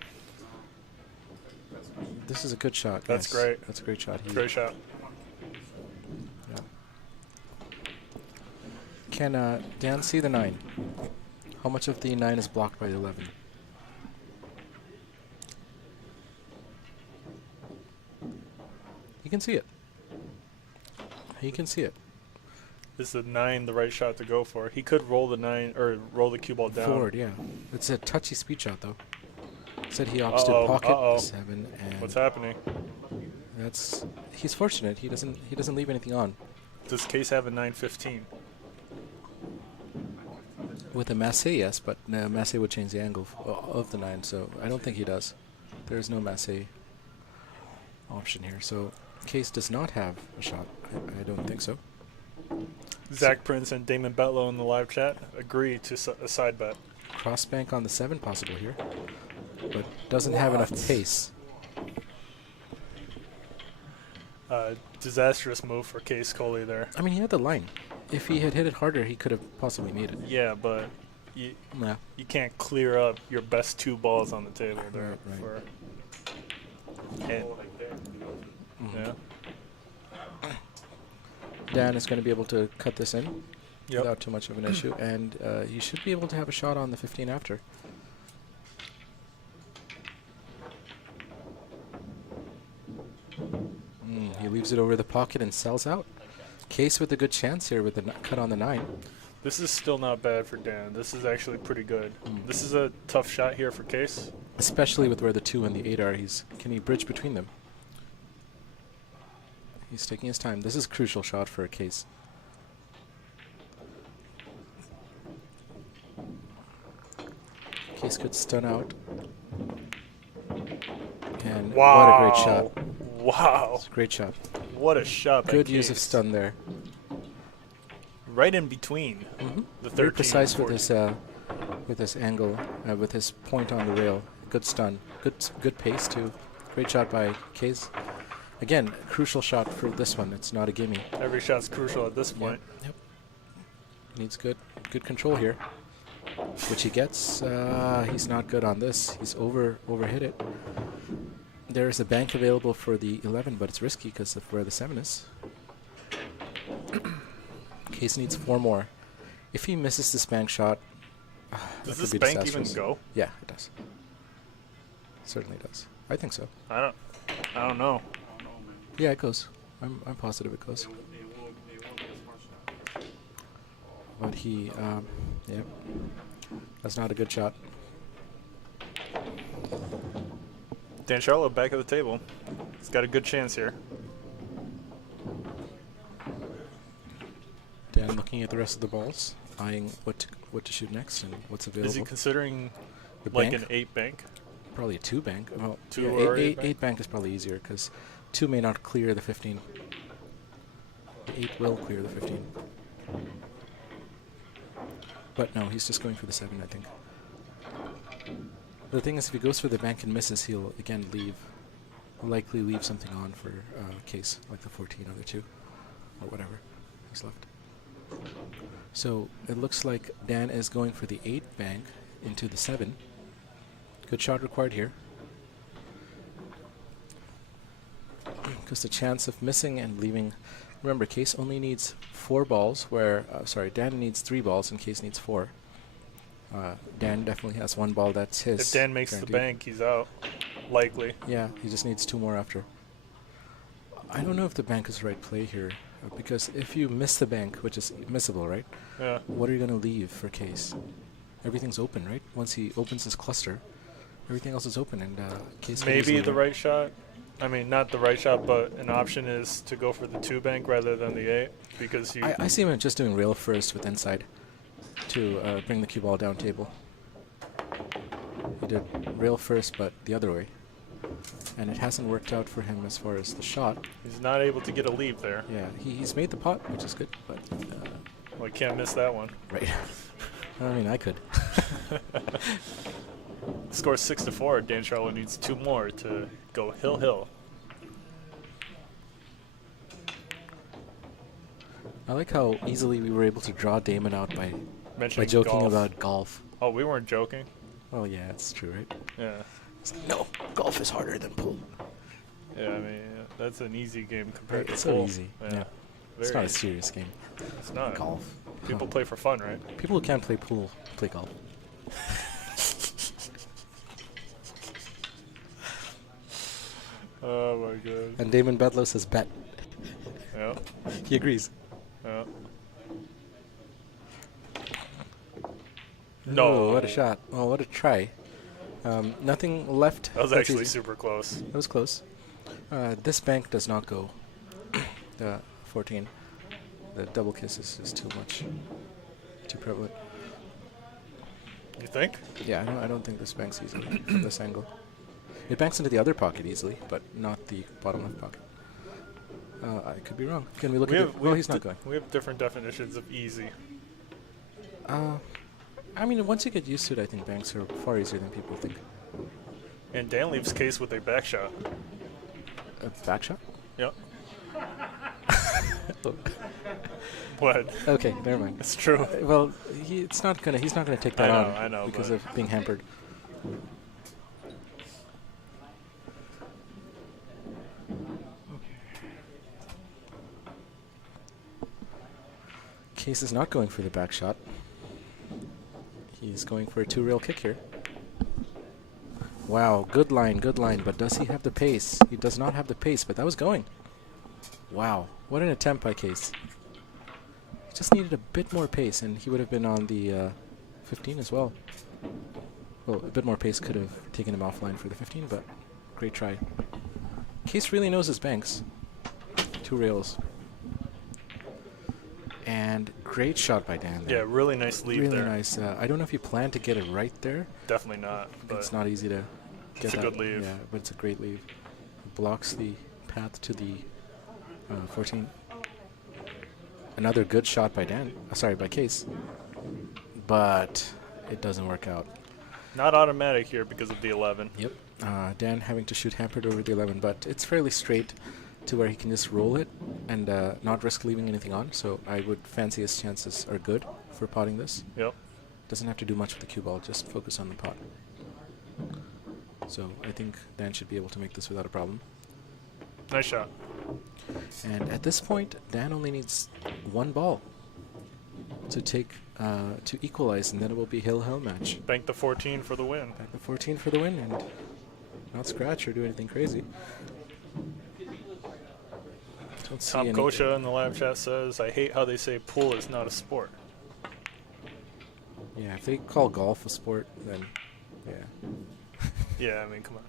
This is a good shot. That's yes. great. That's a great shot. Great shot. Yeah. Can Dan see the 9? How much of the 9 is blocked by the 11? He can see it. He can see it. Is the 9 the right shot to go for? He could roll the 9 or roll the cue ball down. Forward, yeah. It's a touchy speed shot though. Said he opts to pocket the 7 and what's happening? that's he's fortunate. He doesn't leave anything on. Does Qais have a 9-15? With a Massey, yes, but Massey would change the angle of the 9, so I don't think he does. There's no Massey option here, so Qais does not have a shot. I don't think so. Zach Prince and Damon Betlow in the live chat agree to a side bet. Cross bank on the 7 possible here, but doesn't have enough pace. Disastrous move for Qais Kolee there. I mean, he had the line. If he had hit it harder, he could have possibly made it. Yeah, but you can't clear up your best 2 balls on the table there. Right. Yeah. Dan is going to be able to cut this in without too much of an issue, and he should be able to have a shot on the 15 after. He leaves it over the pocket and sells out. Qais with a good chance here with the cut on the 9. This is still not bad for Dan. This is actually pretty good. This is a tough shot here for Qais. Especially with where the 2 and the 8 are. Can he bridge between them? He's taking his time. This is a crucial shot for a Qais. Qais could stun out. And what a great shot. Wow. It's a great shot. What a shot by Good use Qais. of stun there. Right in between the 13 Very precise and with his angle, with his point on the rail. Good stun. Good pace too. Great shot by Qais. Again, crucial shot for this one. It's not a gimme. Every shot's crucial at this point. Yep. Needs good control here, which he gets. He's not good on this. He's overhit it. There is a bank available for the 11, but it's risky because of where the 7 is. Qais needs 4 more. If he misses this bank shot, does that this could be bank disastrous. even go? Yeah, it does. Certainly does. I think so. I don't know. Yeah, it goes. I'm positive it goes. It won't be a smart shot. But he, yeah, that's not a good shot. Dan Sharlow back at the table. He's got a good chance here. Dan looking at the rest of the balls, eyeing what to shoot next and what's available. Is he considering The like bank? an 8 bank? Probably a 2 bank. Well, Two yeah, or eight 8 bank? bank is probably easier because 2 may not clear the 15. The 8 will clear the 15. But no, he's just going for the 7, I think. The thing is, if he goes for the bank and misses, he'll again likely leave something on for case, like the 14 or the 2, or whatever he's left. So it looks like Dan is going for the 8 bank into the 7. Good shot required here. Because the chance of missing and leaving, remember, Case only needs 4 balls, where, Dan needs 3 balls and Case needs 4. Dan definitely has 1 ball that's his. If Dan makes guaranteed. the bank, he's out. Likely. Yeah, he just needs 2 more after. I don't know if the bank is the right play here, because if you miss the bank, which is missable, right? Yeah. What are you going to leave for Case? Everything's open, right? Once he opens his cluster, everything else is open, and Case can Maybe easily the win. right shot. I mean, not the right shot, but an option is to go for the 2 bank rather than the 8, because you. I see him just doing rail first with inside to bring the cue ball down table. He did rail first, but the other way. And it hasn't worked out for him as far as the shot. He's not able to get a leave there. Yeah, he's made the pot, which is good, but... Well, he can't miss that one. right. I mean, I could. Score 6-4. Dan Sharlow needs 2 more to go hill. I like how easily we were able to draw Damon out by Mentioning joking golf. about golf. Oh, we weren't joking. Well, yeah, it's true, right? Yeah. It's like, no, golf is harder than pool. Yeah, I mean, that's an easy game compared to It's pool. so easy. Yeah. Yeah. It's Very not a easy. serious game. It's not. Golf. People Huh. play for fun, right? People who can't play pool play golf. Oh my god. And Damon Bedlow says bet. Yeah. He agrees. Yeah. Oh, No. what a shot. Oh, what a try. Nothing left. That was That's actually easy. super close. That was close. This bank does not go. The 14. The double kiss is too much. Too prevalent. You think? Yeah, I don't think this banks easily from this angle. It banks into the other pocket easily, but not the bottom left pocket. I could be wrong. Can we look at it? Well, he's not going. We have different definitions of easy. I mean, once you get used to it, I think banks are far easier than people think. And Dan leaves Case with a back shot. A back shot? Yep. What? Okay, never mind. It's true. Well, he's not gonna take that on I know, because but- of being hampered. Case is not going for the back shot. He's going for a 2-rail kick here. Wow, good line, but does he have the pace? He does not have the pace, but that was going. Wow, what an attempt by Case. He just needed a bit more pace, and he would have been on the 15 as well. Well, a bit more pace could have taken him offline for the 15, but great try. Case really knows his banks. 2 rails. And great shot by Dan there. Yeah, really nice lead Really there. nice. I don't know if you plan to get it right there. Definitely not. But It's not easy to get it's a that. good leave. Yeah, but it's a great leave. Blocks the path to the 14. Another good shot by Dan. By Case. But it doesn't work out. not automatic here because of the 11. Yep. Dan having to shoot hampered over the 11, but it's fairly straight to where he can just roll it and not risk leaving anything on. So I would fancy his chances are good for potting this. Yep. Doesn't have to do much with the cue ball, just focus on the pot. So I think Dan should be able to make this without a problem. Nice shot. And at this point, Dan only needs 1 ball to take to equalize, and then it will be hill-hill match. Bank the 14 for the win. Back to 14 for the win, and not scratch or do anything crazy. Don't see Tom any. Kosha in the live chat says, I hate how they say pool is not a sport. Yeah, if they call golf a sport, then yeah. Yeah, I mean, come on.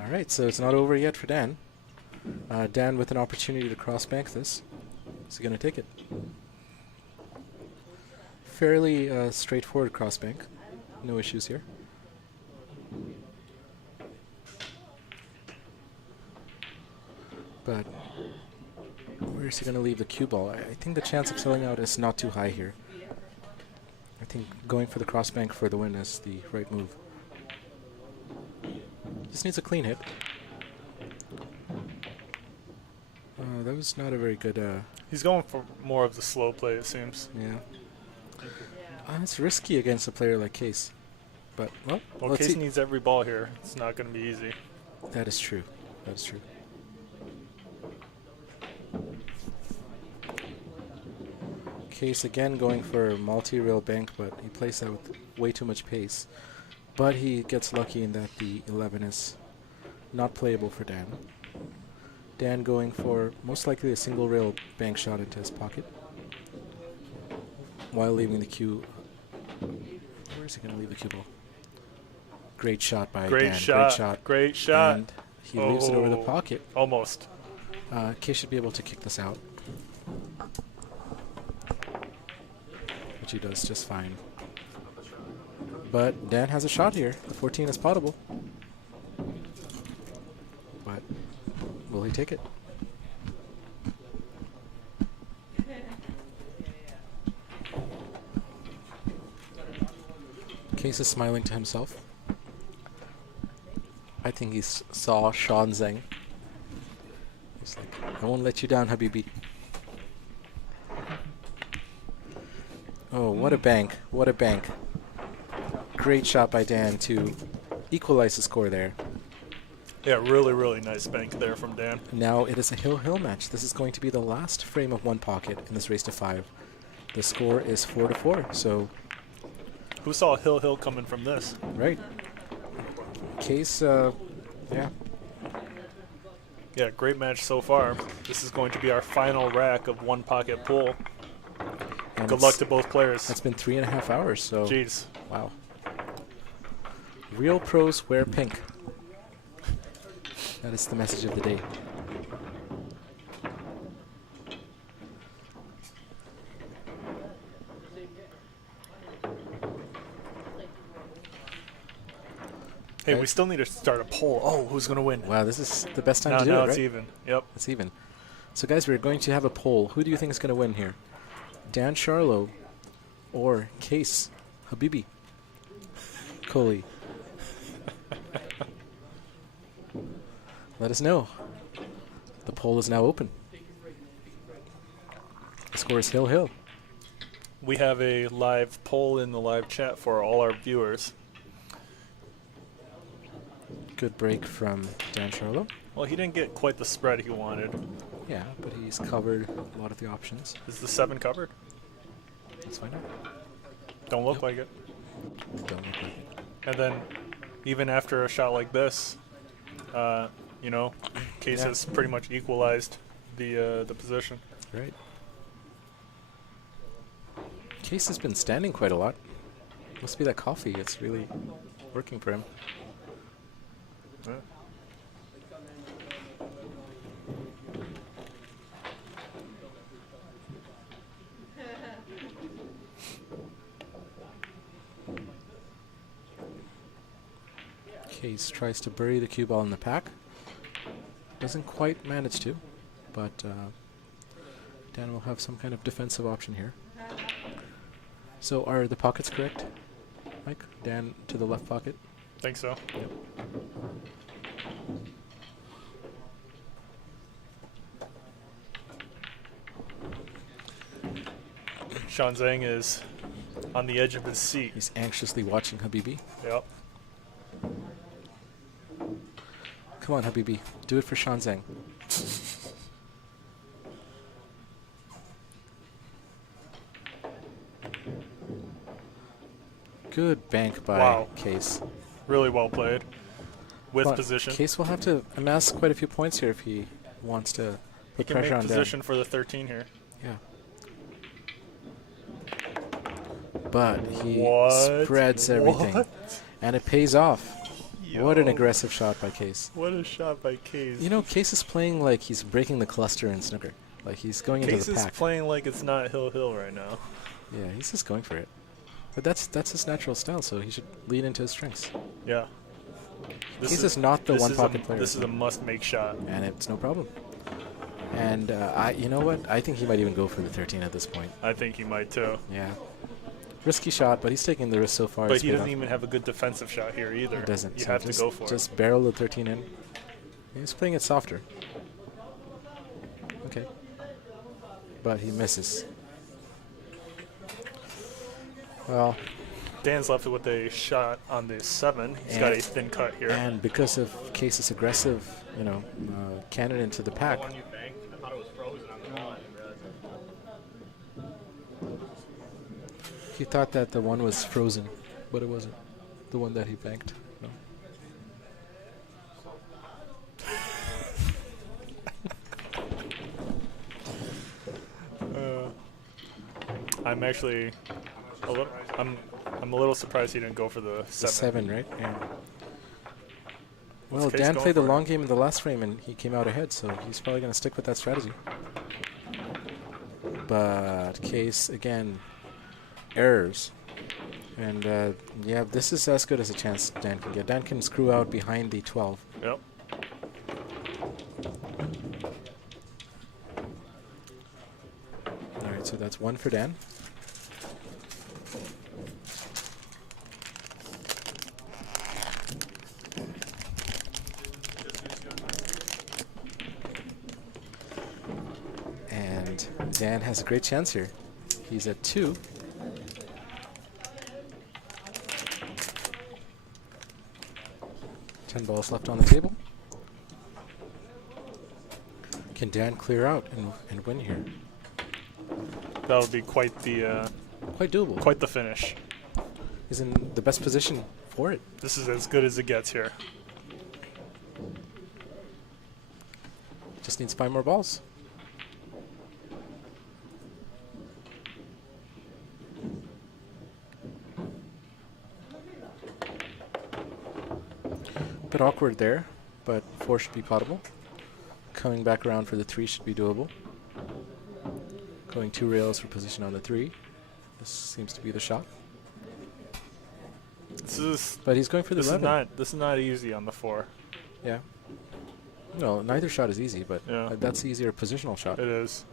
All right, so it's not over yet for Dan. Dan with an opportunity to cross-bank this. Is he going to take it? Fairly straightforward cross-bank. No issues here. But where is he going to leave the cue ball? I think the chance of selling out is not too high here. I think going for the cross-bank for the win is the right move. Just needs a clean hit. That was not a very good... He's going for more of the slow play, it seems. yeah. It's risky against a player like Qais. But, well, Well, let's Qais see. needs every ball here. It's not going to be easy. That is true. That is true. Qais again going for multi-rail bank, but he plays that with way too much pace. But he gets lucky in that the 11 is not playable for Dan. Dan going for most likely a single rail bank shot into his pocket while leaving the cue. Where is he going to leave the cue ball? Great shot by Great Dan. shot. Great shot. Great shot. And he leaves it over the Oh. pocket. Almost. Qais should be able to kick this out. Which he does just fine. But Dan has a shot here. The 14 is potable. But will he take it? Qais is smiling to himself. I think he saw Sean Zhang. He's like, I won't let you down, Habibi. Oh, what a bank. What a bank. Great shot by Dan to equalize the score there. Yeah, really, really nice bank there from Dan. Now it is a hill-hill match. This is going to be the last frame of one pocket in this race to 5. The score is 4-4, so... Who saw Hill Hill coming from this? Right. Qais, yeah. Yeah, great match so far. This is going to be our final rack of one pocket pool. And Good luck to both players. It's been 3.5 hours, so... Jeez. Wow. Real pros wear pink. That is the message of the day. Hey, we still need to start a poll. Oh, who's going to win? Wow, this is the best time Now, to do now it, it's right? even. Yep. It's even. So, guys, we're going to have a poll. Who do you think is going to win here? Dan Sharlow or Qais Habibi Kolee? Let us know. The poll is now open. The score is hill-hill. We have a live poll in the live chat for all our viewers. Good break from Dan Sharlow. Well, he didn't get quite the spread he wanted. Yeah, but he's covered a lot of the options. Is the 7 covered? Let's find out. Don't look like it. Don't look like it. And then, even after a shot like this, you know, Qais Yeah. has pretty much equalized the position. Right. Qais has been standing quite a lot. Must be that coffee. It's really working for him. Yeah. Qais tries to bury the cue ball in the pack. Doesn't quite manage to, but Dan will have some kind of defensive option here. So are the pockets correct, Mike? Dan to the left pocket? Think so. Yep. Sean Zhang is on the edge of his seat. He's anxiously watching Habibi. Yep. Come on, Habibi. Do it for Sean Zhang. Good bank by Wow. Qais. Really well played. With But position. Qais will have to amass quite a few points here if he wants to He put can pressure make on position for the 13 here. Dan. Yeah. But he What? spreads everything. What? And it pays off. What an Yo. aggressive shot by Qais. What a shot by Qais. You know, Qais is playing like he's breaking the cluster in snooker. Like he's going into Qais the is pack. playing like it's not Hill right now. Yeah, he's just going for it. But that's his natural style, so he should lean into his strengths. Yeah. Qais is not the one pocket player. This is a must-make shot. And it's no problem. And you know what? I think he might even go for the 13 at this point. I think he might too. Yeah. Risky shot, but he's taking the risk so far. But It's he paid doesn't off. even have a good defensive shot here either. He doesn't. You so have to go for it. Just barrel the 13 in. He's playing it softer. Okay. But he misses. Well, Dan's left with a shot on the 7. He's got a And- thin cut here. and because of Qais's aggressive, cannon into the pack, he thought that the one was frozen, but it wasn't. The one that he banked. No. I'm actually I'm a little surprised he didn't go for the 7. The 7, right? Yeah. Well, Qais Dan going played the for it? long game in the last frame, and he came out ahead, so he's probably going to stick with that strategy. But Qais, again, errors. And, yeah, this is as good as a chance Dan can get. Dan can screw out behind the 12. Yep. All right, so that's 1 for Dan. And Dan has a great chance here. He's at 2. $10 left on the table. Can Dan clear out and win here? That would be quite the Quite doable. quite the finish. He's in the best position for it. This is as good as it gets here. Just needs 5 more balls. Bit awkward there, but 4 should be potable. Coming back around for the 3 should be doable. Going 2 rails for position on the 3. This seems to be the shot. But he's going for the 11. This is not easy on the 4. Yeah. No, neither shot is easy, but Yeah. that's the easier positional shot. It is.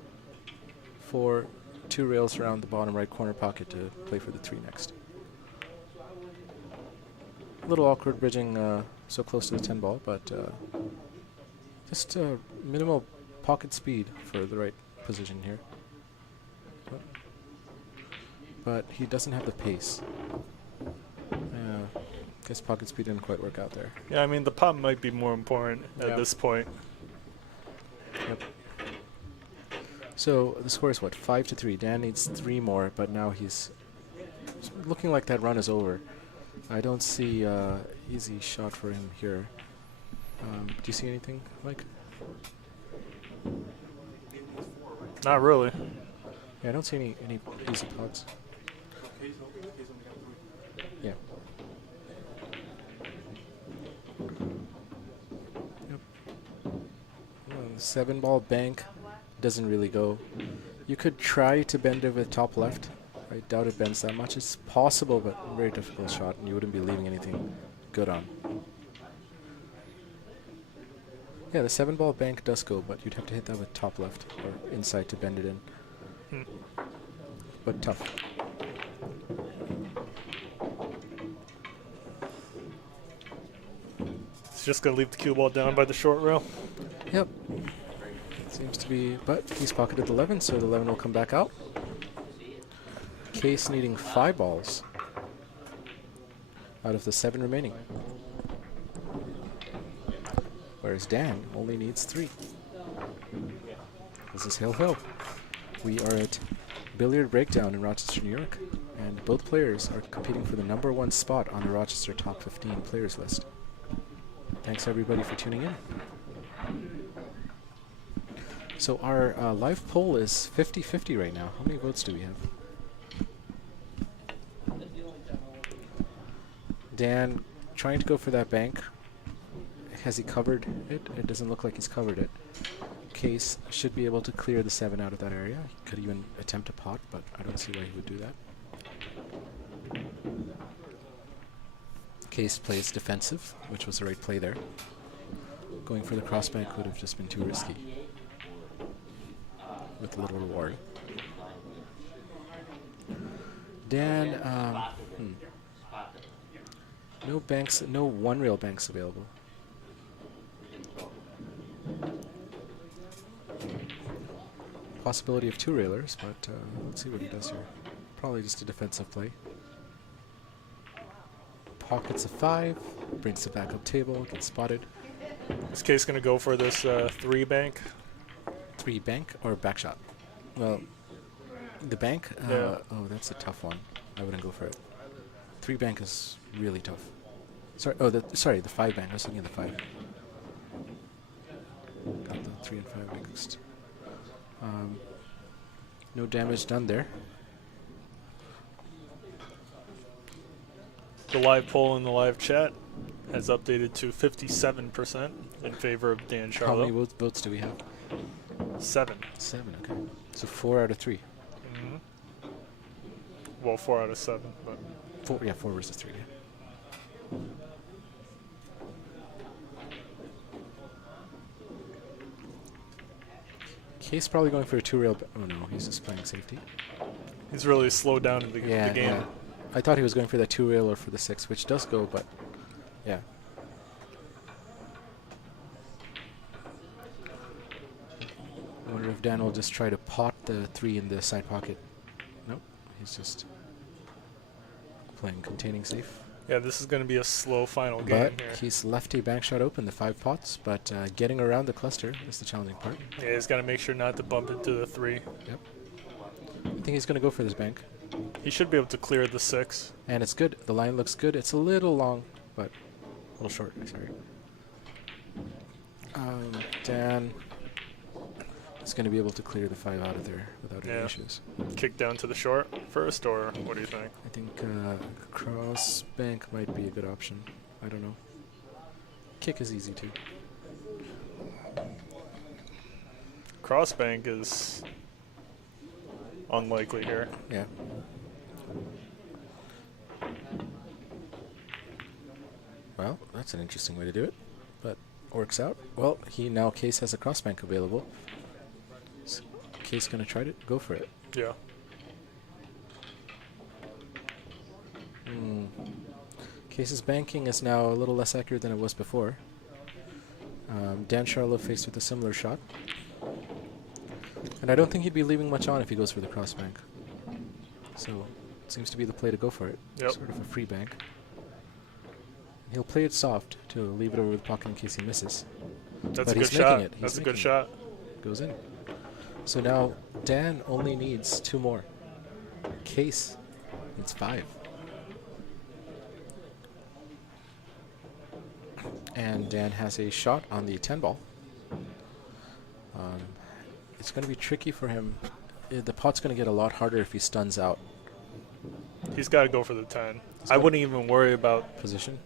4, 2 rails around the bottom right corner pocket to play for the 3 next. A little awkward bridging so close to the 10 ball, but just minimal pocket speed for the right position here. But he doesn't have the pace. Guess pocket speed didn't quite work out there. Yeah, I mean the pop might be more important Yeah. at this point. Yep. So the score is what? 5-3. Dan needs 3 more, but now he's looking like that run is over. I don't see easy shot for him here. Do you see anything, Mike? Not really. Yeah, I don't see any easy pots. Yeah. Yep. Well, 7 ball bank doesn't really go. You could try to bend it with top left. I doubt it bends that much. It's possible, but a very difficult shot, and you wouldn't be leaving anything good on. Yeah, the 7 ball bank does go, but you'd have to hit that with top left or inside to bend it in. But tough. It's just gonna leave the cue ball down by the short rail. Yep. Seems to be, but he's pocketed the 11, so the 11 will come back out. Qais needing 5 balls out of the 7 remaining. Whereas Dan only needs 3. This is Hill Hill. We are at Billiard Breakdown in Rochester, New York. And both players are competing for the #1 spot on the Rochester top 15 players list. Thanks everybody for tuning in. So our live poll is 50-50 right now. How many votes do we have? Dan trying to go for that bank. Has he covered it? It doesn't look like he's covered it. Qais should be able to clear the 7 out of that area. He could even attempt a pot, but I don't see why he would do that. Qais plays defensive, which was the right play there. Going for the cross bank would have just been too risky with little reward. Dan, no banks, no one-rail banks available. Possibility of 2 railers, but let's see what he does here. Probably just a defensive play. Pockets a 5, brings the backup table, gets spotted. Is Qais going to go for this 3 bank? 3 bank or back shot? Well, the bank? Yeah. Oh, that's a tough one. I wouldn't go for it. 3 bank is really tough. Sorry, the 5 bank. I was thinking of the 5. Got the 3 and 5 mixed. No damage done there. The live poll in the live chat has updated to 57% in favor of Dan How many Sharlow. votes do we have? 7. 7, okay. So 4 out of 3. Mm-hmm. Well, 4 out of 7, but 4 versus 3. Yeah. Qais probably going for a 2-rail. Oh no, he's just playing safety. he's really slowed down the game. Yeah. I thought he was going for the 2-rail or for the 6, which does go, but yeah. I wonder if Dan will just try to pot the 3 in the side pocket. Nope, he's just playing containing safe. Yeah, this is going to be a slow final game But here. he's left a bank shot open, the 5 pots, but getting around the cluster is the challenging part. Yeah, he's got to make sure not to bump into the 3. Yep. I think he's going to go for this bank. He should be able to clear the 6. And it's good. The line looks good. It's a little long, but a little short. Sorry. Dan is going to be able to clear the 5 out of there without any issues. Kick down to the short first, or what do you think? I think cross bank might be a good option. I don't know. Kick is easy too. Cross bank is unlikely here. Yeah. Well, that's an interesting way to do it, but works out. Well, now Qais has a cross bank available. So Qais gonna try to go for it. Yeah. Qais's banking is now a little less accurate than it was before. Dan Sharlow faced with a similar shot. And I don't think he'd be leaving much on if he goes for the cross bank. So it seems to be the play to go for it. Yep. Sort of a free bank. He'll play it soft to leave it over the pocket in case he misses. That's But a good he's making shot. it. He's That's a good making shot. Goes in. So now Dan only needs 2 more. Qais needs 5. And Dan has a shot on the 10 ball. It's going to be tricky for him. The pot's going to get a lot harder if he stuns out. He's got to go for the 10. I wouldn't even worry about Position.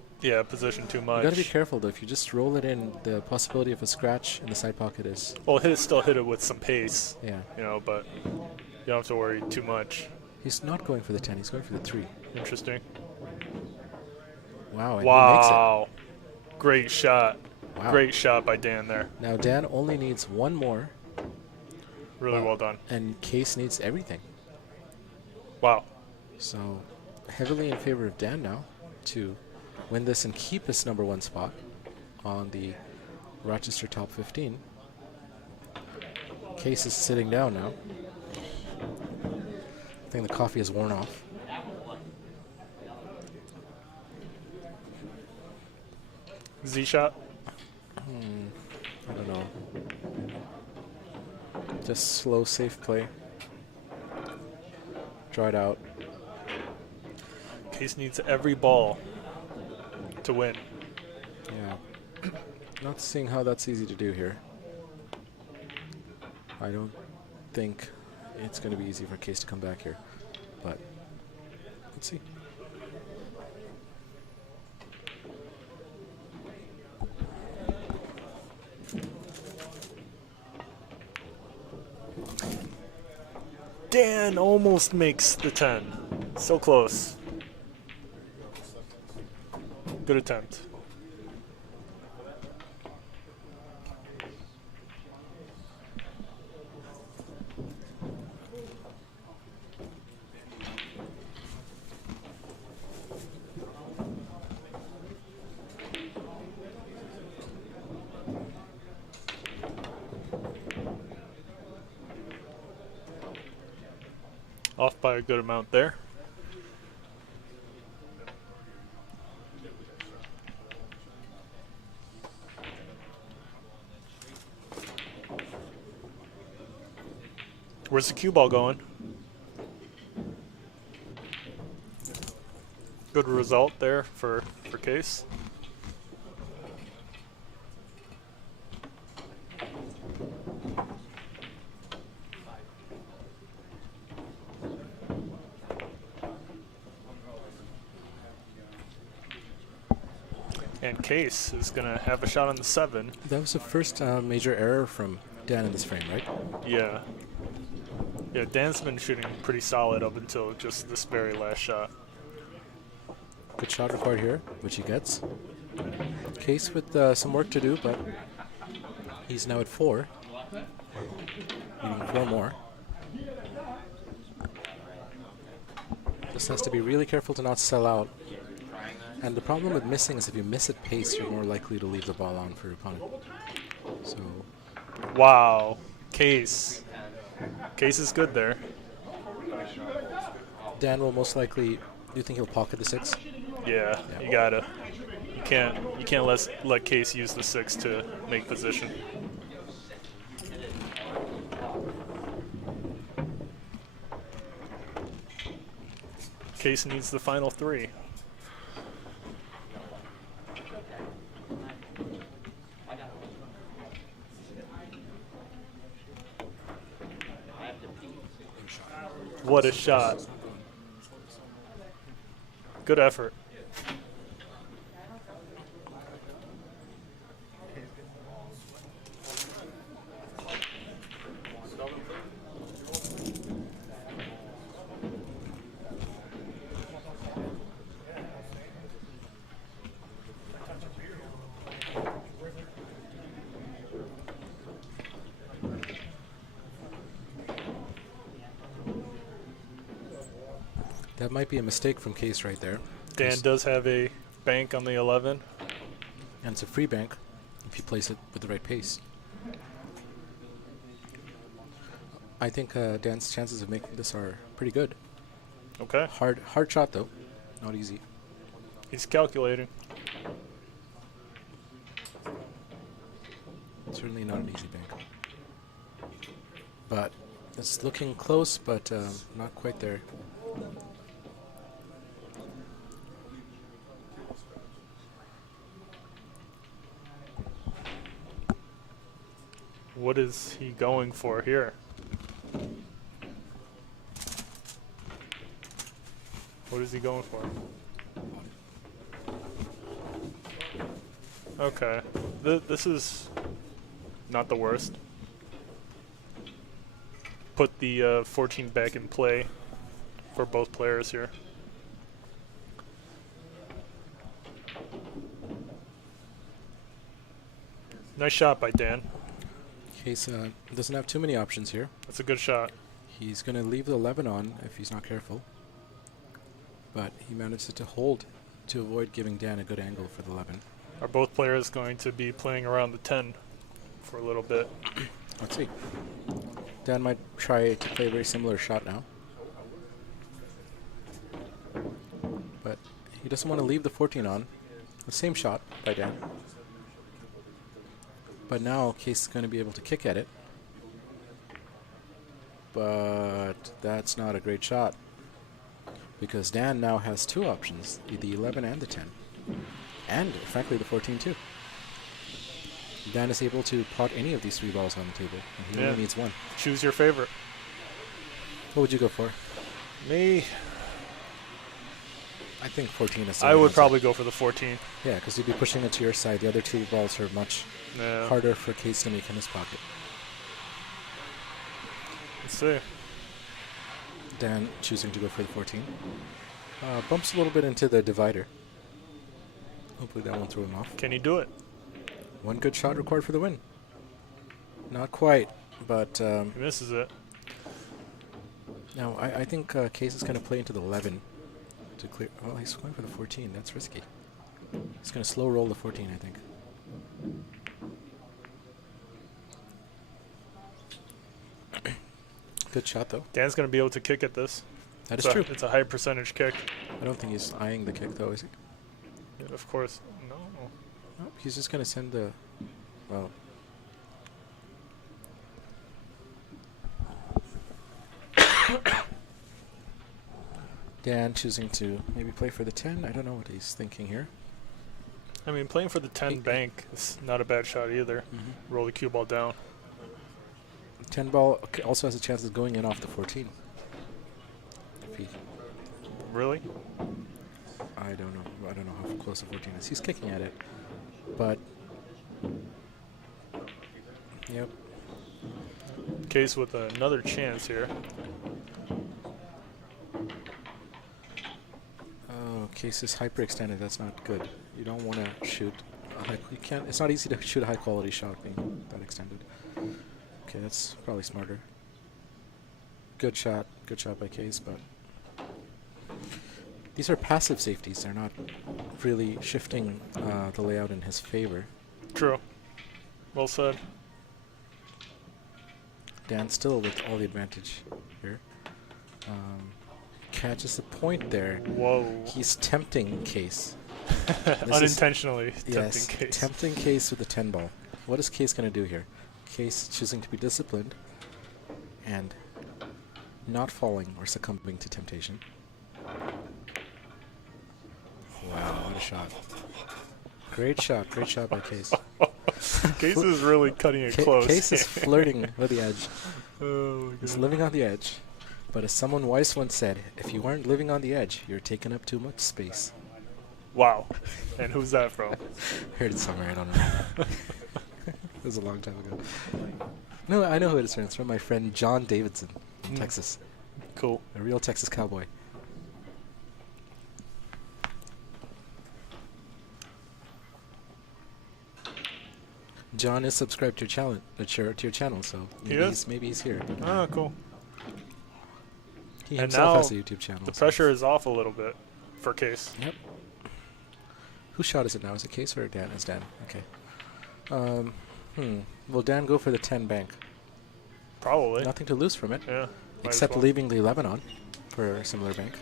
position too much. You got to be careful though. If you just roll it in, the possibility of a scratch in the side pocket is. Well, still hit it with some pace. Yeah. But you don't have to worry too much. He's not going for the 10. He's going for the 3. Interesting. Wow. And Wow. Great shot. He makes it. Wow. Great shot by Dan there. Now Dan only needs 1 more, Really well done. and Qais needs everything. Wow. So heavily in favor of Dan now to win this and keep his #1 spot on the Rochester top 15. Qais is sitting down now. I think the coffee has worn off. Z shot. I don't know. Just slow, safe play. Draw it out. Case needs every ball to win. Yeah. Not seeing how that's easy to do here. I don't think it's going to be easy for Qais to come back here. But let's see. Dan almost makes the 10. So close. Good attempt. Off by a good amount there. Where's the cue ball going? Good result there for Qais. And Qais is going to have a shot on the 7. That was the first major error from Dan in this frame, right? Yeah. Yeah, Dan's been shooting pretty solid up until just this very last shot. Good shot required here, which he gets. Qais with some work to do, but he's now at 4. Needing 4 more. Just has to be really careful to not sell out. And the problem with missing is if you miss at pace, you're more likely to leave the ball on for your opponent. So, wow, Qais. Qais is good there. Dan will most likely. Do you think he'll pocket the 6? Yeah, you gotta. You can't let Qais use the 6 to make position. Qais needs the final 3. What a shot. Good effort. That might be a mistake from Qais right there. Dan does have a bank on the 11. And it's a free bank if you place it with the right pace. I think Dan's chances of making this are pretty good. Okay. Hard shot though, not easy. He's calculating. Certainly not an easy bank. But it's looking close, but not quite there. What is he going for here? What is he going for? Okay. This is not the worst. Put the 14 back in play for both players here. Nice shot by Dan. Qais doesn't have too many options here. That's a good shot. He's going to leave the 11 on if he's not careful. But he manages to hold to avoid giving Dan a good angle for the 11. Are both players going to be playing around the 10 for a little bit? Let's see. Dan might try to play a very similar shot now. But he doesn't want to leave the 14 on. The same shot by Dan. But now Qais is going to be able to kick at it. But that's not a great shot. because Dan now has two options, the 11 and the 10. And, frankly, the 14 too. Dan is able to pot any of these three balls on the table, and he only needs one. Choose your favorite. What would you go for? Me? I think 14 is. I would probably go for the 14. Yeah, because you'd be pushing it to your side. The other two balls are much harder for Qais to make in his pocket. Let's see. Dan choosing to go for the 14. Bumps a little bit into the divider. Hopefully that won't throw him off. Can he do it? One good shot required for the win. Not quite, but... he misses it. Now, I think Qais is going to play into the 11 to clear... Well, he's going for the 14. That's risky. He's going to slow roll the 14, I think. Good shot, though. Dan's going to be able to kick at this. That is true. It's a high percentage kick. I don't think he's eyeing the kick, though, is he? Yeah, of course. No. Nope, he's just going to send the... Well... Dan choosing to maybe play for the 10. I don't know what he's thinking here. I mean, playing for the 10 bank is not a bad shot either. Roll the cue ball down. 10 ball also has a chance of going in off the 14. If he Really? I don't know. I don't know how close the 14 is. He's kicking at it, but yep. Qais with another chance here. Oh, Qais is hyperextended. That's not good. You don't want to shoot. You can't. It's not easy to shoot a high quality shot being that extended. Okay, that's probably smarter. Good shot by Qais, but these are passive safeties. They're not really shifting the layout in his favor. True. Well said. Dan still with all the advantage here. Catches the point there. Whoa. He's tempting Qais. Unintentionally tempting yes, Qais. tempting Qais with the 10 ball. What is Qais going to do here? Qais choosing to be disciplined and not falling or succumbing to temptation. Wow, what a shot. Great shot by Qais. Qais is really cutting it close. Qais is flirting with the edge. Oh, He's living on the edge. But as someone wise once said, if you aren't living on the edge, you're taking up too much space. Wow. And who's that from? Heard it somewhere, I don't know. It was a long time ago. No, I know who it is from. It's from my friend John Davidson in Texas. Cool. A real Texas cowboy. John is subscribed to your channel, so maybe he's here. Oh, cool. He And himself now has a YouTube channel. the pressure is off a little bit for Qais. Yep. Whose shot is it now? Is it Qais or Dan? It's Dan. Okay. Will Dan go for the 10 bank? Probably. Nothing to lose from it. Yeah. Except leaving the 11 on for a similar bank.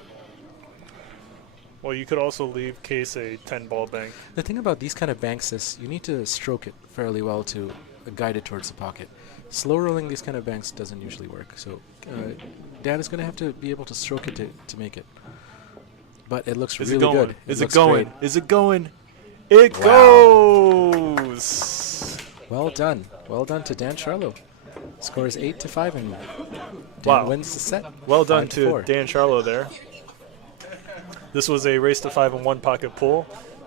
Well, you could also leave Qais a 10 ball bank. The thing about these kind of banks is you need to stroke it fairly well to guide it towards the pocket. Slow rolling these kind of banks doesn't usually work. So Dan is going to have to be able to stroke it to make it. But it looks really good. Is it going? Is it going? It goes! Well done. Well done to Dan Sharlow. Score is 8-5 and Dan wins the set. Well done to Dan Sharlow there. This was a race to 5 and 1 pocket pool.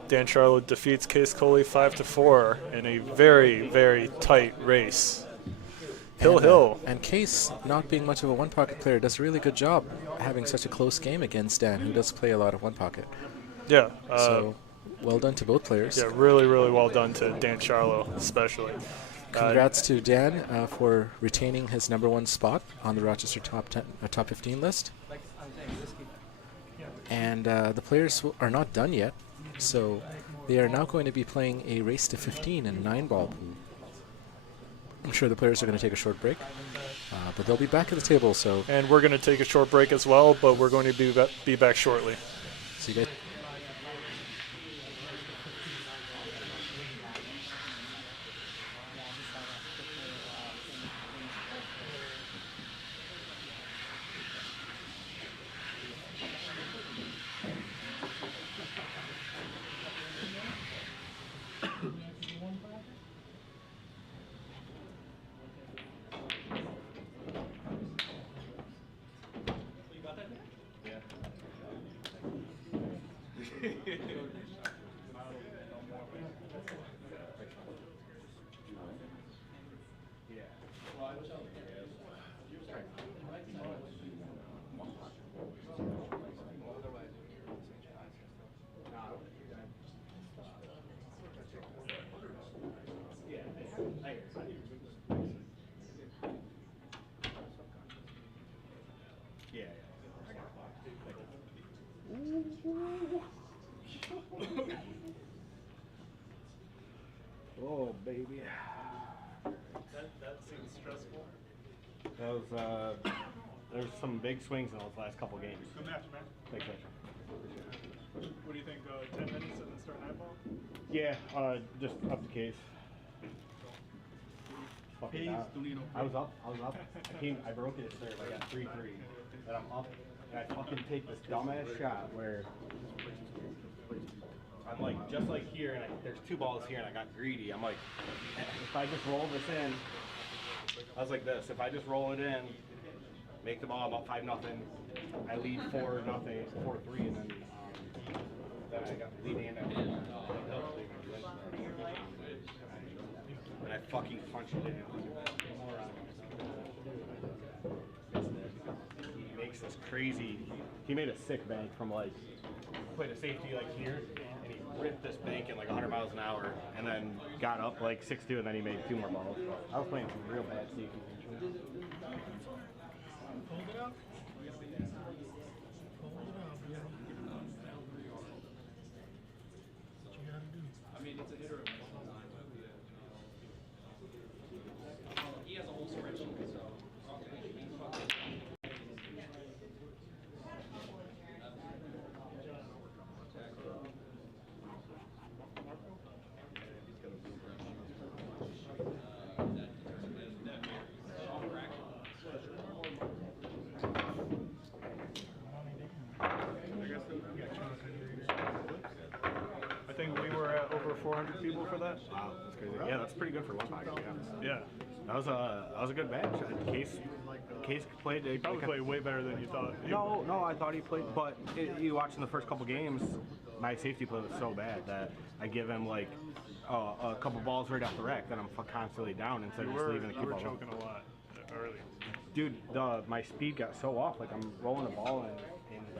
Dan Sharlow defeats Qais Kolee 5-4 in a very, very tight race. Hill. And Qais, not being much of a one pocket player, does a really good job having such a close game against Dan, who does play a lot of one pocket. Yeah. So well done to both players. Yeah, really, really well done to Dan Sharlow, especially. Congrats to Dan for retaining his #1 spot on the Rochester top 15 list. And the players are not done yet, so they are now going to be playing a race to 15 in 9-ball pool. I'm sure the players are going to take a short break, but they'll be back at the table. So. And we're going to take a short break as well, but we're going to be back shortly. See you guys. Oh, baby. That seems stressful. That was, there's some big swings in those last couple games. Good match, man. Thanks, man. What do you think, 10 minutes and then start Nineball? Yeah, just up the case. Fucking out. I was up. I broke it at third. I got 3-3. And I'm up, and I fucking take this dumbass shot where I'm like, just like here, and there's 2 balls here, and I got greedy. I'm like, if I just roll this in, I was like this, if I just roll it in, make the ball about 5-0, I lead 4-0, 4-3, and then I got the lead and I fucking punched it in. He makes this crazy, he made a sick bank from like, played a safety like here, and he ripped this bank in like 100 miles an hour, and then got up like 6-2, and then he made 2 more balls. I was playing some real bad safety. Hold it up. Hold it up, yeah. What you gotta do. I mean, it's a hitter. He has a whole spreadsheet, so. I think we were at over 400 people for that. Wow, that's crazy. Yeah, that's pretty good for one pocket, to be honest. Yeah. That was a good match. Case played. He probably played way better than you thought. No, I thought he played, but you watching the first couple games, my safety play was so bad that I give him like a couple balls right off the rack, then I'm constantly down instead of just leaving the You keep were ball. choking a lot early. Dude, my speed got so off. Like I'm rolling the ball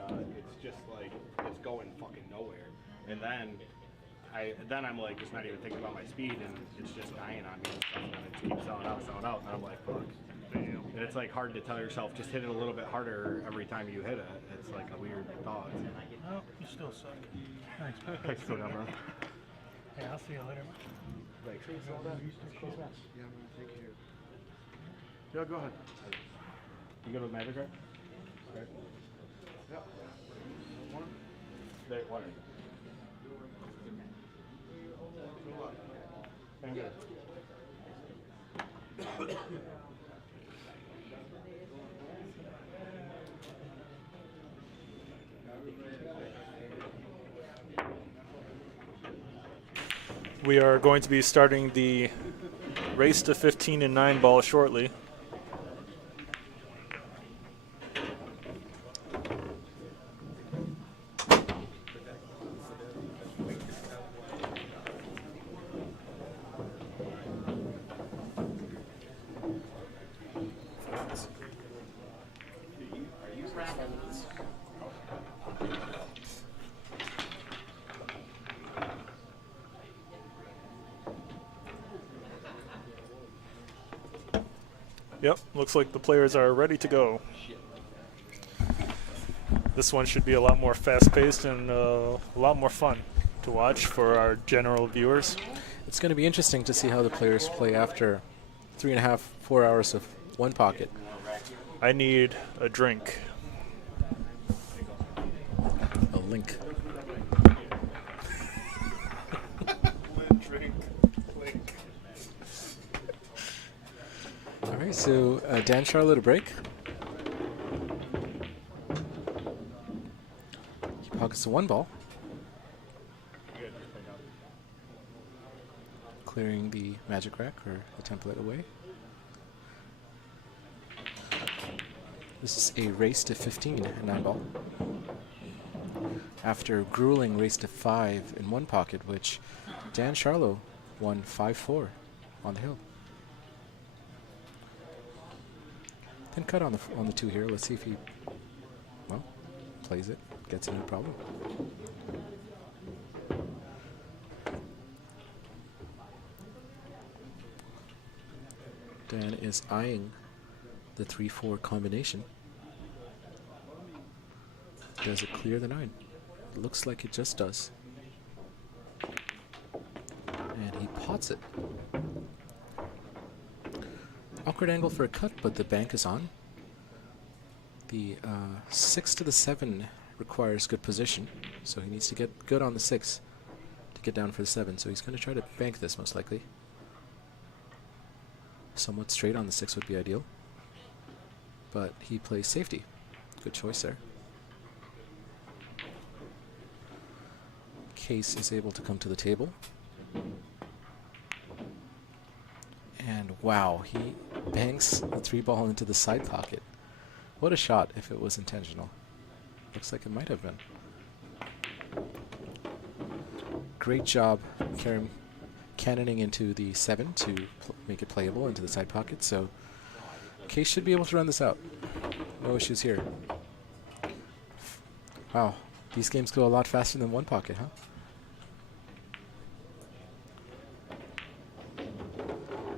and it's just like it's going fucking nowhere. And then I'm like just not even thinking about my speed, and it's just dying on me and stuff, and it just keeps selling out, and I'm like, fuck. Damn. And it's like hard to tell yourself just hit it a little bit harder every time you hit it. It's like a weird thought. Oh, you still suck. Thanks. Thanks for that, bro. Hey, I'll see you later. Thanks. Yeah, man, thank you. Yeah, go ahead. You good with Magic, right? Okay. Yep. There, water. Thank you. We are going to be starting the race to 15 and 9 ball shortly. Yep, looks like the players are ready to go. This one should be a lot more fast-paced and a lot more fun to watch for our general viewers. It's going to be interesting to see how the players play after 3.5, 4 hours of one pocket. I need a drink. A link. All right, so Dan Sharlow to break. He pockets the 1 ball. Clearing the magic rack or the template away. This is a race to 15 9 ball. after grueling race to 5 in one pocket, which Dan Sharlow won 5-4 on the hill. Then cut on the 2 here. Let's see if he, well, plays it, gets it, no problem. Dan is eyeing the 3-4 combination. Does it clear the 9? It looks like it just does. And he pots it. Awkward angle for a cut, but the bank is on. The 6 to the 7 requires good position, so he needs to get good on the 6 to get down for the 7. So he's going to try to bank this most likely. Somewhat straight on the 6 would be ideal, but he plays safety. Good choice there. Qais is able to come to the table. And wow, he banks the 3-ball into the side pocket. What a shot if it was intentional. Looks like it might have been. Great job cannoning into the 7 to make it playable into the side pocket. So Qais should be able to run this out. No issues here. Wow, these games go a lot faster than one pocket, huh?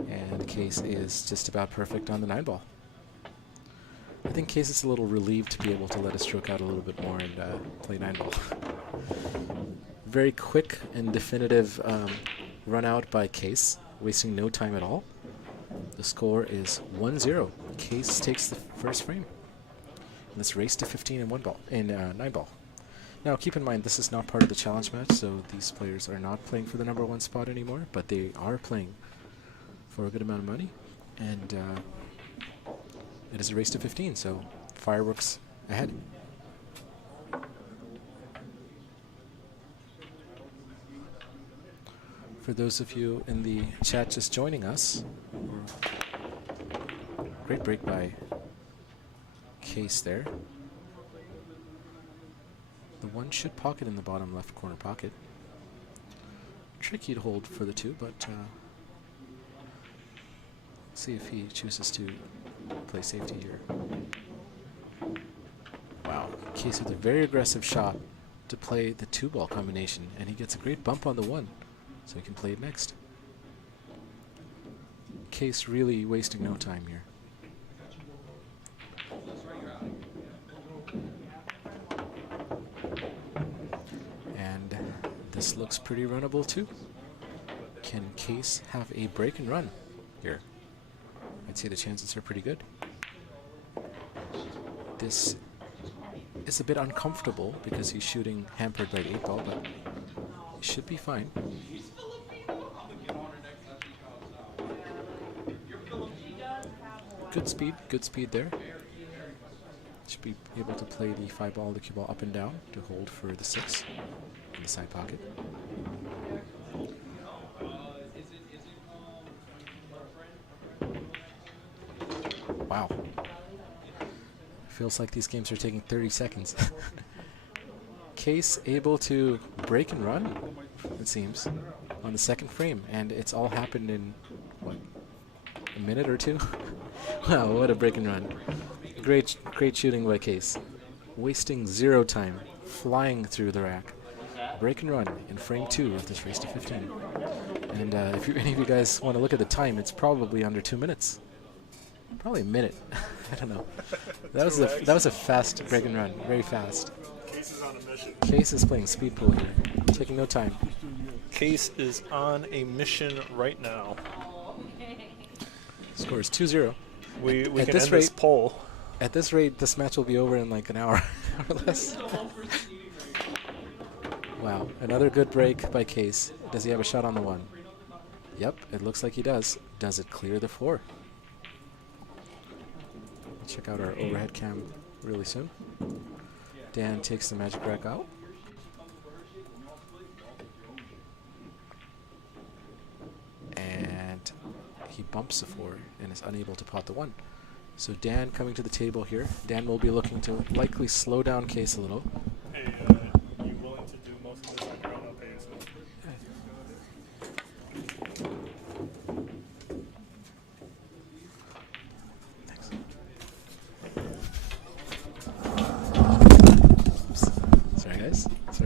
And Qais is just about perfect on the 9-ball. I think Qais is a little relieved to be able to let his stroke out a little bit more and play 9-ball. Very quick and definitive run out by Qais, wasting no time at all. The score is 1-0. Qais takes the first frame. And this race to 15 in 9-ball. Now keep in mind this is not part of the challenge match, so these players are not playing for the number 1 spot anymore, but they are playing for a good amount of money. And it is a race to 15, so fireworks ahead. For those of you in the chat just joining us, great break by Qais there. The 1 should pocket in the bottom left corner pocket. Tricky to hold for the 2, but see if he chooses to play safety here. Wow, Qais with a very aggressive shot to play the 2-ball combination, and he gets a great bump on the 1. So he can play it next. Qais really wasting no time here. And this looks pretty runnable too. Can Qais have a break and run here? I'd say the chances are pretty good. This is a bit uncomfortable because he's shooting hampered by the 8-ball, but he should be fine. Good speed there. Should be able to play the 5-ball, the cue ball up and down to hold for the 6 in the side pocket. Wow. Feels like these games are taking 30 seconds. Qais able to break and run, it seems, on the 2nd frame, and it's all happened in, what, a minute or 2? Wow, what a break and run. Great shooting by Qais. Wasting 0 time, flying through the rack. Break and run in frame 2 of this race to 15. And if any of you guys want to look at the time, it's probably under 2 minutes. Probably a minute. I don't know. That was a fast break and run, very fast. Qais is on a mission. Qais is playing speed pool here, taking no time. Qais is on a mission right now. Score is 2-0. We can end this poll. At this rate, this match will be over in like an hour or less. Wow, another good break by Qais. Does he have a shot on the 1? Yep, it looks like he does. Does it clear the 4? We'll check out our overhead cam really soon. Dan takes the magic rack out. And he bumps the 4 and is unable to pot the 1. So Dan coming to the table here. Dan will be looking to likely slow down Qais a little. Hey, you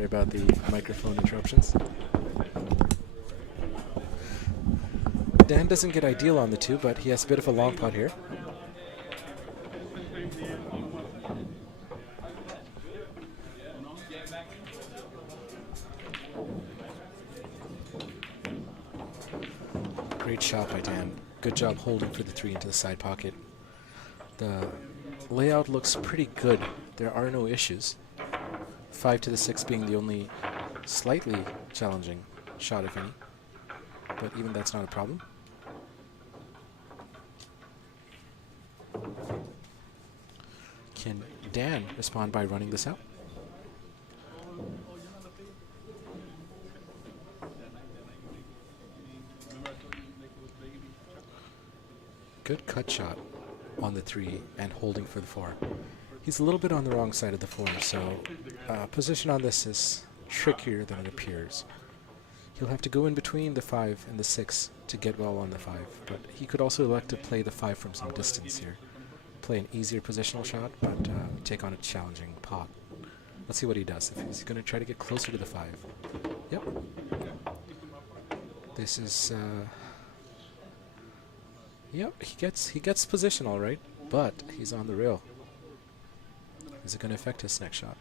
about the microphone interruptions. Dan doesn't get ideal on the 2, but he has a bit of a long pot here. Great shot by Dan. Good job holding for the 3 into the side pocket. The layout looks pretty good. There are no issues. 5 to the 6 being the only slightly challenging shot, if any. But even that's not a problem. Can Dan respond by running this out? Good cut shot on the 3 and holding for the 4. He's a little bit on the wrong side of the 4, so position on this is trickier than it appears. He'll have to go in between the 5 and the 6 to get well on the 5, but he could also elect to play the 5 from some distance here. Play an easier positional shot, but take on a challenging pot. Let's see what he does. If he's going to try to get closer to the 5. Yep. This is... Yep, he gets position all right, but he's on the rail. Is it going to affect his next shot?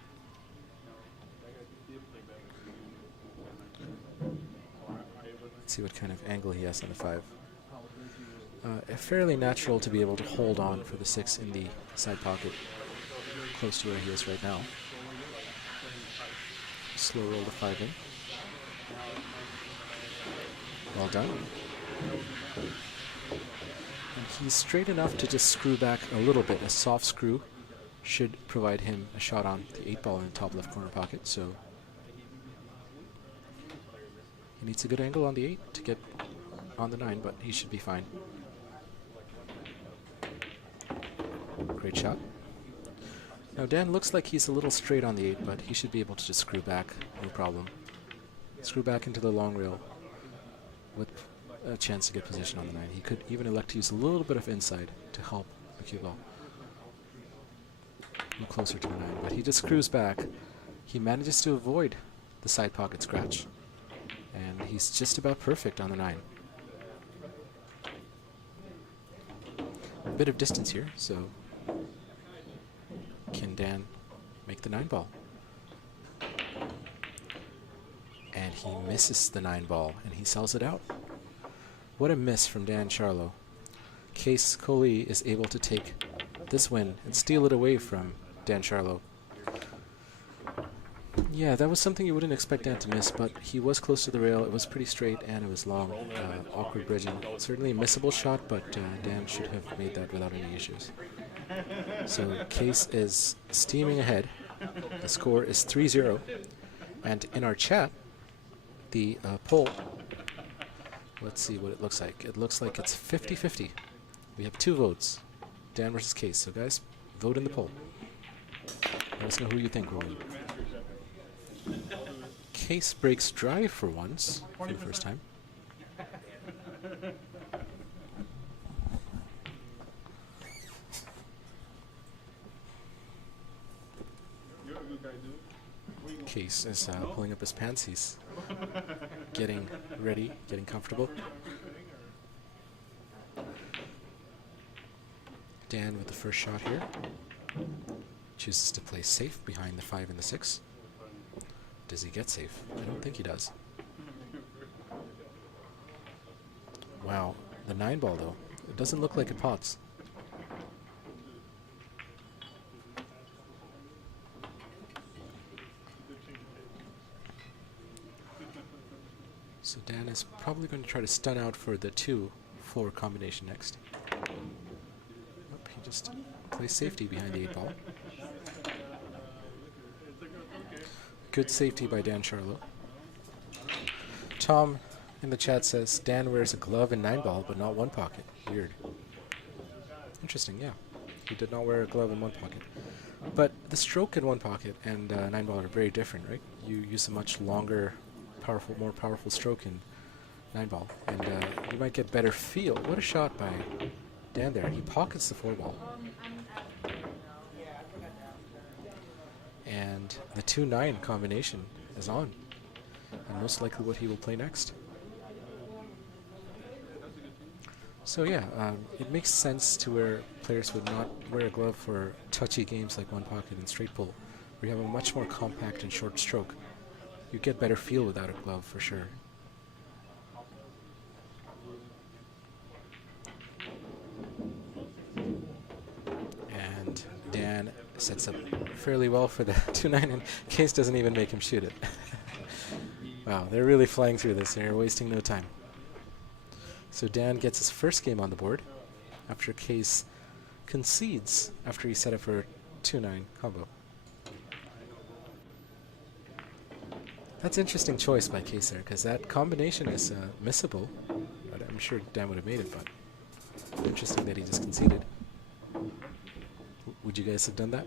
Let's see what kind of angle he has on the 5. Fairly natural to be able to hold on for the 6 in the side pocket, close to where he is right now. Slow roll the 5 in. Well done. And he's straight enough to just screw back a little bit. A soft screw should provide him a shot on the 8 ball in the top left corner pocket, so he needs a good angle on the 8 to get on the 9, but he should be fine. Great shot. Now Dan looks like he's a little straight on the 8, but he should be able to just screw back, no problem. Screw back into the long rail with a chance to get position on the 9. He could even elect to use a little bit of inside to help Mcguire move closer to the 9, but he just screws back. He manages to avoid the side pocket scratch, and he's just about perfect on the 9. A bit of distance here, so can Dan make the 9 ball? And he misses the 9 ball, and he sells it out. What a miss from Dan Sharlow. Qais Kolee is able to take this win and steal it away from Dan Sharlow. Yeah, that was something you wouldn't expect Dan to miss, but he was close to the rail. It was pretty straight and it was long. Awkward bridging. Certainly a missable shot, but Dan should have made that without any issues. So Qais is steaming ahead. The score is 3-0. And in our chat, the poll, let's see what it looks like. It looks like it's 50-50. We have 2 votes, Dan versus Qais. So guys, vote in the poll. Let us know who you think will win. Qais breaks drive for once, for the first time. Qais is pulling up his pants. He's getting ready, getting comfortable. Dan with the first shot here. Chooses to play safe behind the 5 and the 6. Does he get safe? I don't think he does. Wow, the 9 ball though. It doesn't look like it pots. So Dan is probably going to try to stun out for the 2-4 combination next. Nope, he just plays safety behind the 8 ball. Good safety by Dan Sharlow. Tom in the chat says Dan wears a glove in 9 ball, but not 1 pocket. Weird. Interesting, yeah. He did not wear a glove in 1 pocket. But the stroke in 1 pocket and 9 ball are very different, right? You use a much longer, more powerful stroke in 9 ball, and you might get better feel. What a shot by Dan there. He pockets the 4 ball. And the 2-9 combination is on, and most likely what he will play next. So yeah, it makes sense to where players would not wear a glove for touchy games like one pocket and straight pull, where you have a much more compact and short stroke. You get better feel without a glove for sure. And Dan sets up fairly well for the 2-9, and Qais doesn't even make him shoot it. Wow, they're really flying through this. They're wasting no time. So Dan gets his first game on the board after Qais concedes after he set up for a 2-9 combo. That's interesting choice by Qais there, because that combination is missable. But I'm sure Dan would have made it, but interesting that he just conceded. Would you guys have done that?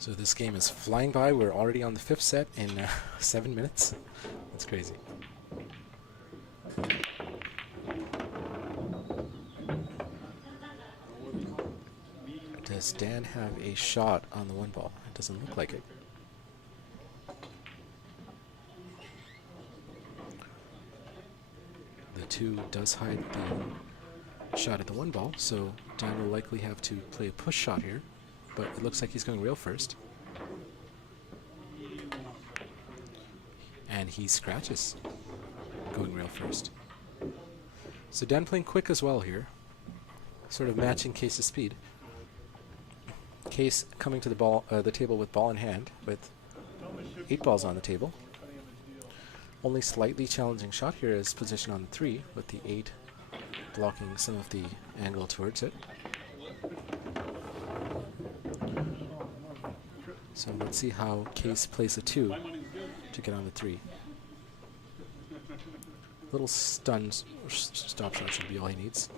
So this game is flying by. We're already on the 5th set in 7 minutes. That's crazy. Does Dan have a shot on the 1 ball? It doesn't look like it. The 2 does hide the shot at the 1 ball, so Dan will likely have to play a push shot here. But it looks like he's going real first. And he scratches, going real first. So Dan playing quick as well here, sort of matching Qais's speed. Qais coming to the table with ball in hand, with 8 balls on the table. Only slightly challenging shot here is position on 3, with the 8 blocking some of the angle towards it. So let's see how Qais plays a 2 to get on the 3. Little stun stop shot should be all he needs.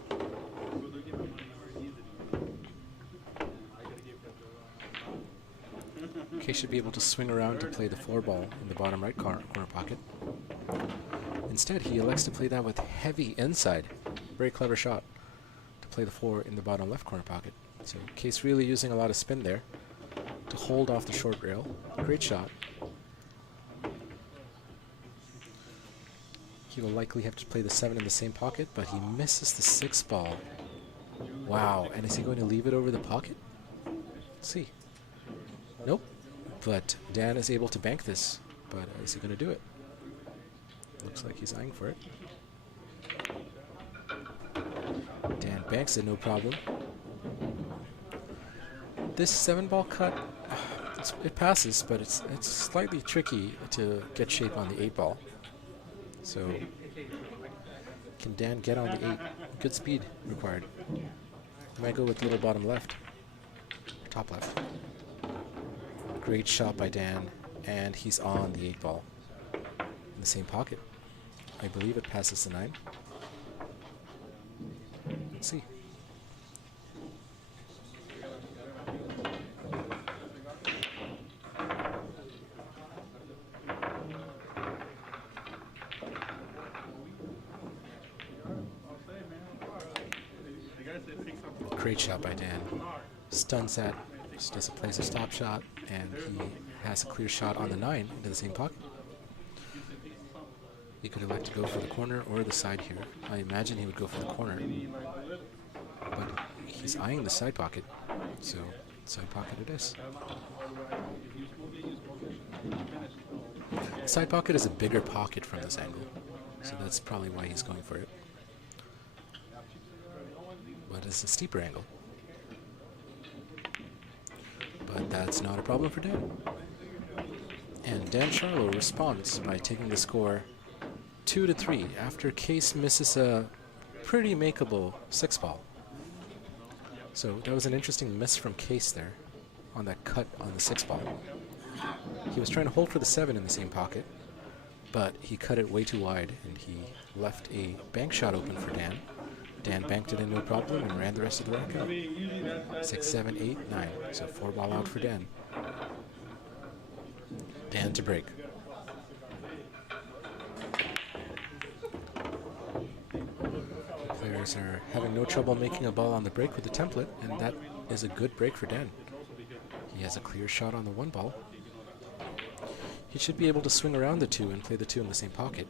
Qais should be able to swing around to play the 4 ball in the bottom right corner pocket. Instead, he elects to play that with heavy inside. Very clever shot to play the 4 in the bottom left corner pocket. So Qais really using a lot of spin there to hold off the short rail. Great shot. He will likely have to play the 7 in the same pocket, but he misses the 6 ball. Wow, and is he going to leave it over the pocket? Let's see. Nope, but Dan is able to bank this, but is he going to do it? Looks like he's eyeing for it. Dan banks it, no problem. This 7 ball cut, it passes, but it's slightly tricky to get shape on the 8 ball. So can Dan get on the 8? Good speed required. He might go with little bottom left, top left. Great shot by Dan, and he's on the 8 ball in the same pocket. I believe it passes the 9. Let's see. Great shot by Dan. Stuns that, just plays a stop shot, and he has a clear shot on the 9 into the same pocket. He could elect to go for the corner or the side here. I imagine he would go for the corner, but he's eyeing the side pocket, so side pocket it is. The side pocket is a bigger pocket from this angle, so that's probably why he's going for it. But it's a steeper angle. But that's not a problem for Dan. And Dan Sharlow responds by taking the score 2-3 after Qais misses a pretty makeable 6 ball. So that was an interesting miss from Qais there on that cut on the 6 ball. He was trying to hold for the 7 in the same pocket, but he cut it way too wide, and he left a bank shot open for Dan. Dan banked it in no problem and ran the rest of the rack out. 6, 7, 8, 9. So 4 ball out for Dan. Dan to break. Player players are having no trouble making a ball on the break with the template, and that is a good break for Dan. He has a clear shot on the 1 ball. He should be able to swing around the 2 and play the 2 in the same pocket.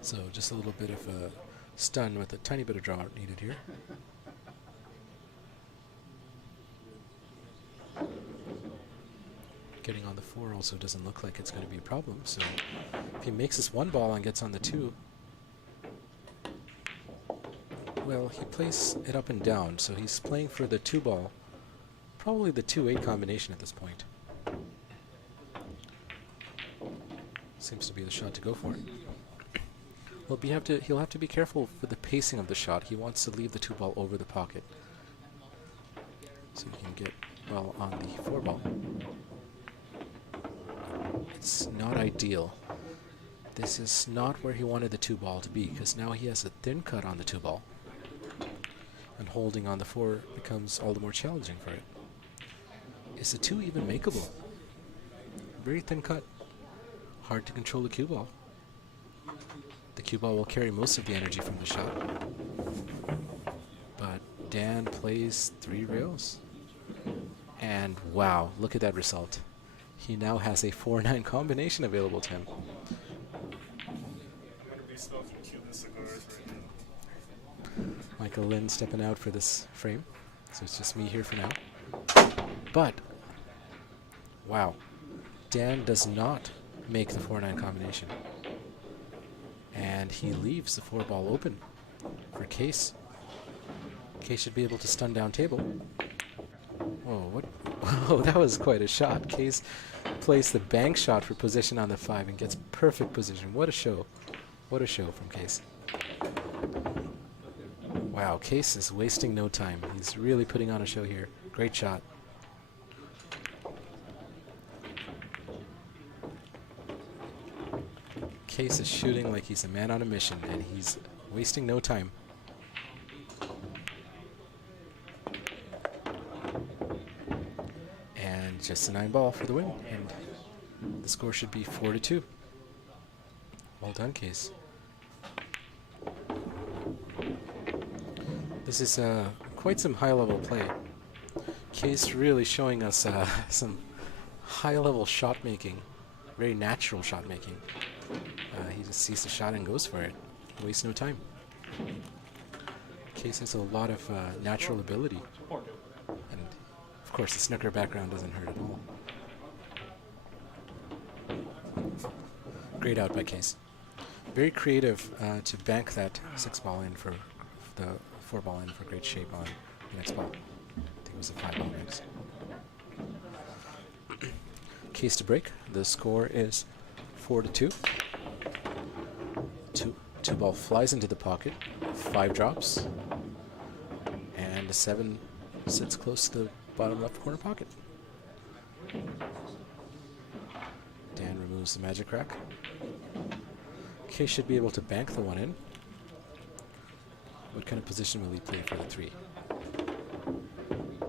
So just a little bit of a stun with a tiny bit of draw out needed here. Getting on the 4 also doesn't look like it's going to be a problem, so if he makes this 1 ball and gets on the 2, well, he plays it up and down, so he's playing for the 2 ball, probably the 2-8 combination at this point. Seems to be the shot to go for. Well, he'll have to be careful for the pacing of the shot. He wants to leave the 2 ball over the pocket, so he can get well on the 4 ball. It's not ideal. This is not where he wanted the 2 ball to be, because now he has a thin cut on the 2 ball, and holding on the 4 becomes all the more challenging for it. Is the 2 even makeable? Very thin cut. Hard to control the cue ball. The cue ball will carry most of the energy from the shot. But Dan plays 3 rails. And wow, look at that result. He now has a 4-9 combination available to him. Michael Lynn stepping out for this frame. So it's just me here for now. But, wow, Dan does not make the 4-9 combination. And he leaves the 4 ball open for Qais. Qais should be able to stun down table. Whoa, what? Whoa, that was quite a shot. Qais plays the bank shot for position on the 5 and gets perfect position. What a show. What a show from Qais. Wow, Qais is wasting no time. He's really putting on a show here. Great shot. Qais is shooting like he's a man on a mission, and he's wasting no time. And just a 9 ball for the win, and the score should be 4-2. Well done, Qais. This is quite some high-level play. Qais really showing us some high-level shot making, very natural shot making. He just sees the shot and goes for it. Wastes no time. Qais has a lot of natural ability. And, of course, the snooker background doesn't hurt at all. Great out by Qais. Very creative to bank that 6 ball in for the 4 ball in for great shape on the next ball. I think it was a 5 ball next. Qais to break. The score is 4-2. 2 ball flies into the pocket, 5 drops, and a 7 sits close to the bottom left corner pocket. Dan removes the magic rack. Qais should be able to bank the 1 in. What kind of position will he play for the 3?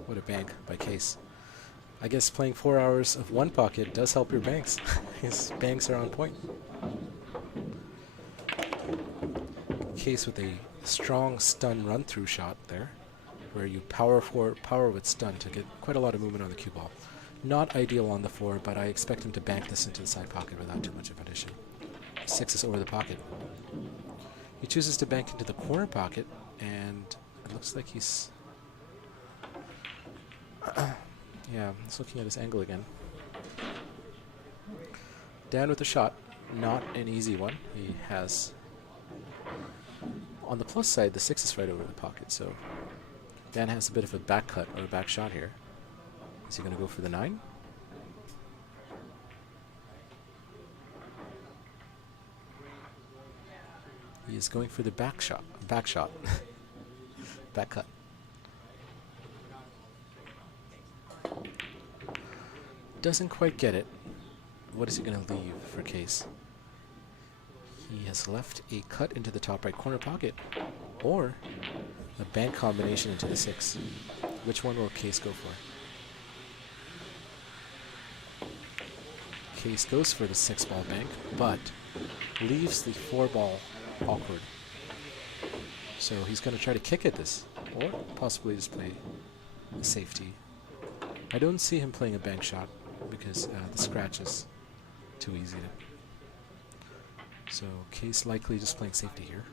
What a bank by Qais. I guess playing 4 hours of 1 pocket does help your banks. His banks are on point. Qais with a strong stun run-through shot there, where you power with stun to get quite a lot of movement on the cue ball. Not ideal on the 4, but I expect him to bank this into the side pocket without too much of addition. 6 is over the pocket. He chooses to bank into the corner pocket, and it looks like he's... yeah, he's looking at his angle again. Dan with a shot, not an easy one. He has... On the plus side, the 6 is right over the pocket, so Dan has a bit of a back cut or a back shot here. Is he going to go for the 9? He is going for the back shot. Back shot. Back cut. Doesn't quite get it. What is he going to leave for Qais? He has left a cut into the top right corner pocket, or a bank combination into the 6. Which one will Qais go for? Qais goes for the 6-ball bank, but leaves the 4-ball awkward. So he's going to try to kick at this, or possibly just play a safety. I don't see him playing a bank shot because the scratch is too easy. So Qais likely just playing safety here.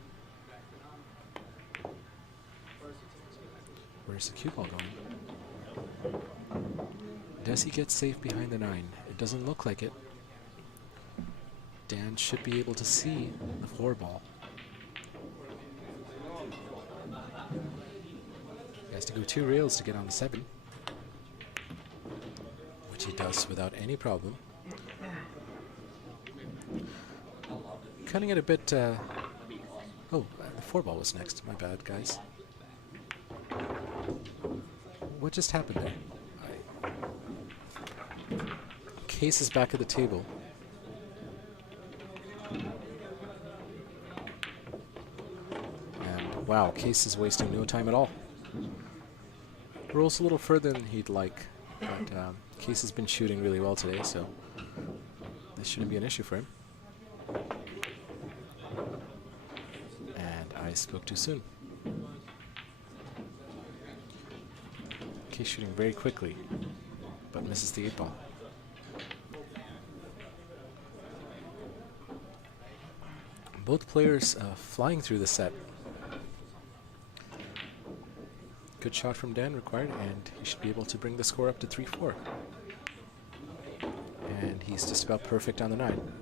Where's the cue ball going? Does he get safe behind the 9? It doesn't look like it. Dan should be able to see the 4-ball. He has to go 2 rails to get on the 7, which he does without any problem. Cutting it a bit. Oh, the 4-ball was next. My bad, guys. What just happened there? Qais is back at the table. And wow, Qais is wasting no time at all. Rolls a little further than he'd like, but Qais has been shooting really well today, so this shouldn't be an issue for him. And I spoke too soon. Qais shooting very quickly, but misses the 8-ball. Both players flying through the set. Good shot from Dan required, and he should be able to bring the score up to 3-4. And he's just about perfect on the 9.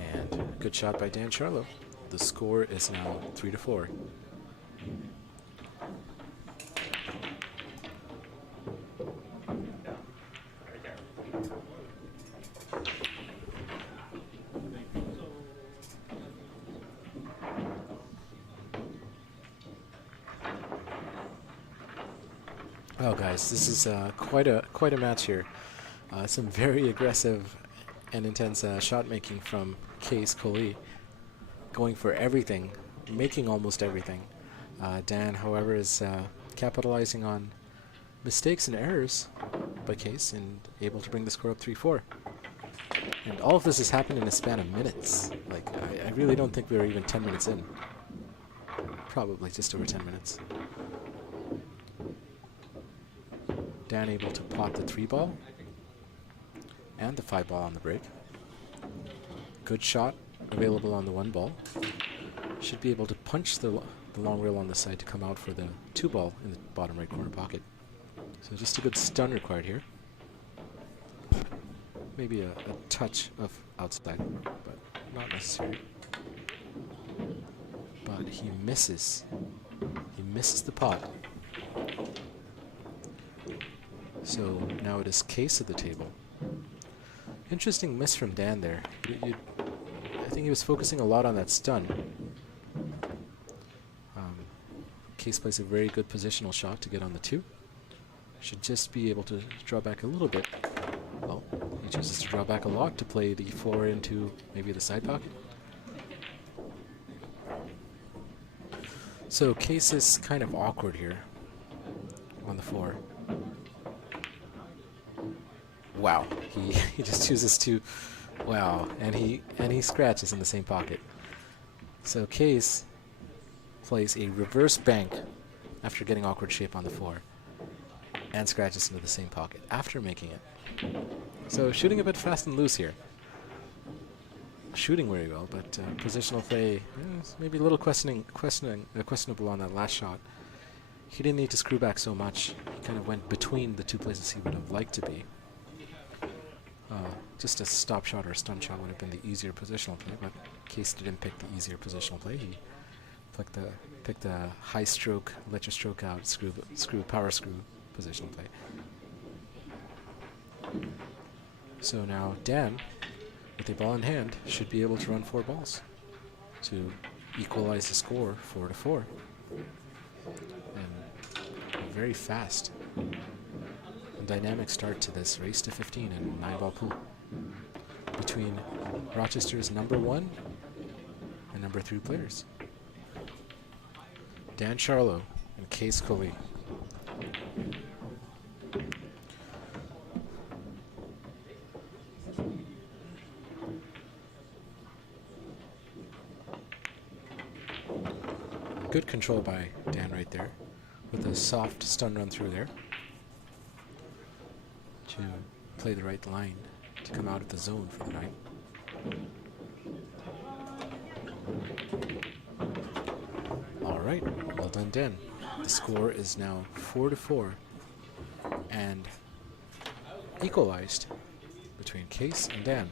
And good shot by Dan Sharlow. The score is now 3-4. Well, guys, this is quite a match here. Some very aggressive and intense shot making from Qais Kolee, going for everything, making almost everything. Dan, however, is capitalizing on mistakes and errors by Qais and able to bring the score up 3-4. And all of this has happened in a span of minutes. Like, I really don't think we were even 10 minutes in. Probably just over 10 minutes. Dan able to pot the 3-ball and the 5-ball on the break. Good shot available on the 1-ball. Should be able to punch the long rail on the side to come out for the 2-ball in the bottom right corner pocket. So just a good stun required here. Maybe a touch of outside, but not necessary. But he misses. He misses the pot. So now it is Qais at the table. Interesting miss from Dan there. I think he was focusing a lot on that stun. Qais plays a very good positional shot to get on the 2. Should just be able to draw back a little bit. Well, he chooses to draw back a lot to play the 4 into maybe the side pocket. So Qais is kind of awkward here on the 4. Wow, he just chooses to, wow, and he scratches in the same pocket. So Qais plays a reverse bank after getting awkward shape on the 4, and scratches into the same pocket after making it. So shooting a bit fast and loose here. Shooting very well, but positional play maybe a little questionable on that last shot. He didn't need to screw back so much. He kind of went between the 2 places he would have liked to be. Just a stop shot or a stun shot would have been the easier positional play, but Qais didn't pick the easier positional play. He picked the high stroke, let your stroke out, power screw positional play. So now Dan, with a ball in hand, should be able to run 4 balls to equalize the score 4-4. And very fast and dynamic start to this race to 15 in 9-ball pool between Rochester's number 1 and and number 3 players. Dan Sharlow and Qais Kolee. Good control by Dan right there, with a soft stun run through there to play the right line to come out of the zone for the 9. All right, well done, Dan. The score is now 4-4 and equalized between Qais and Dan.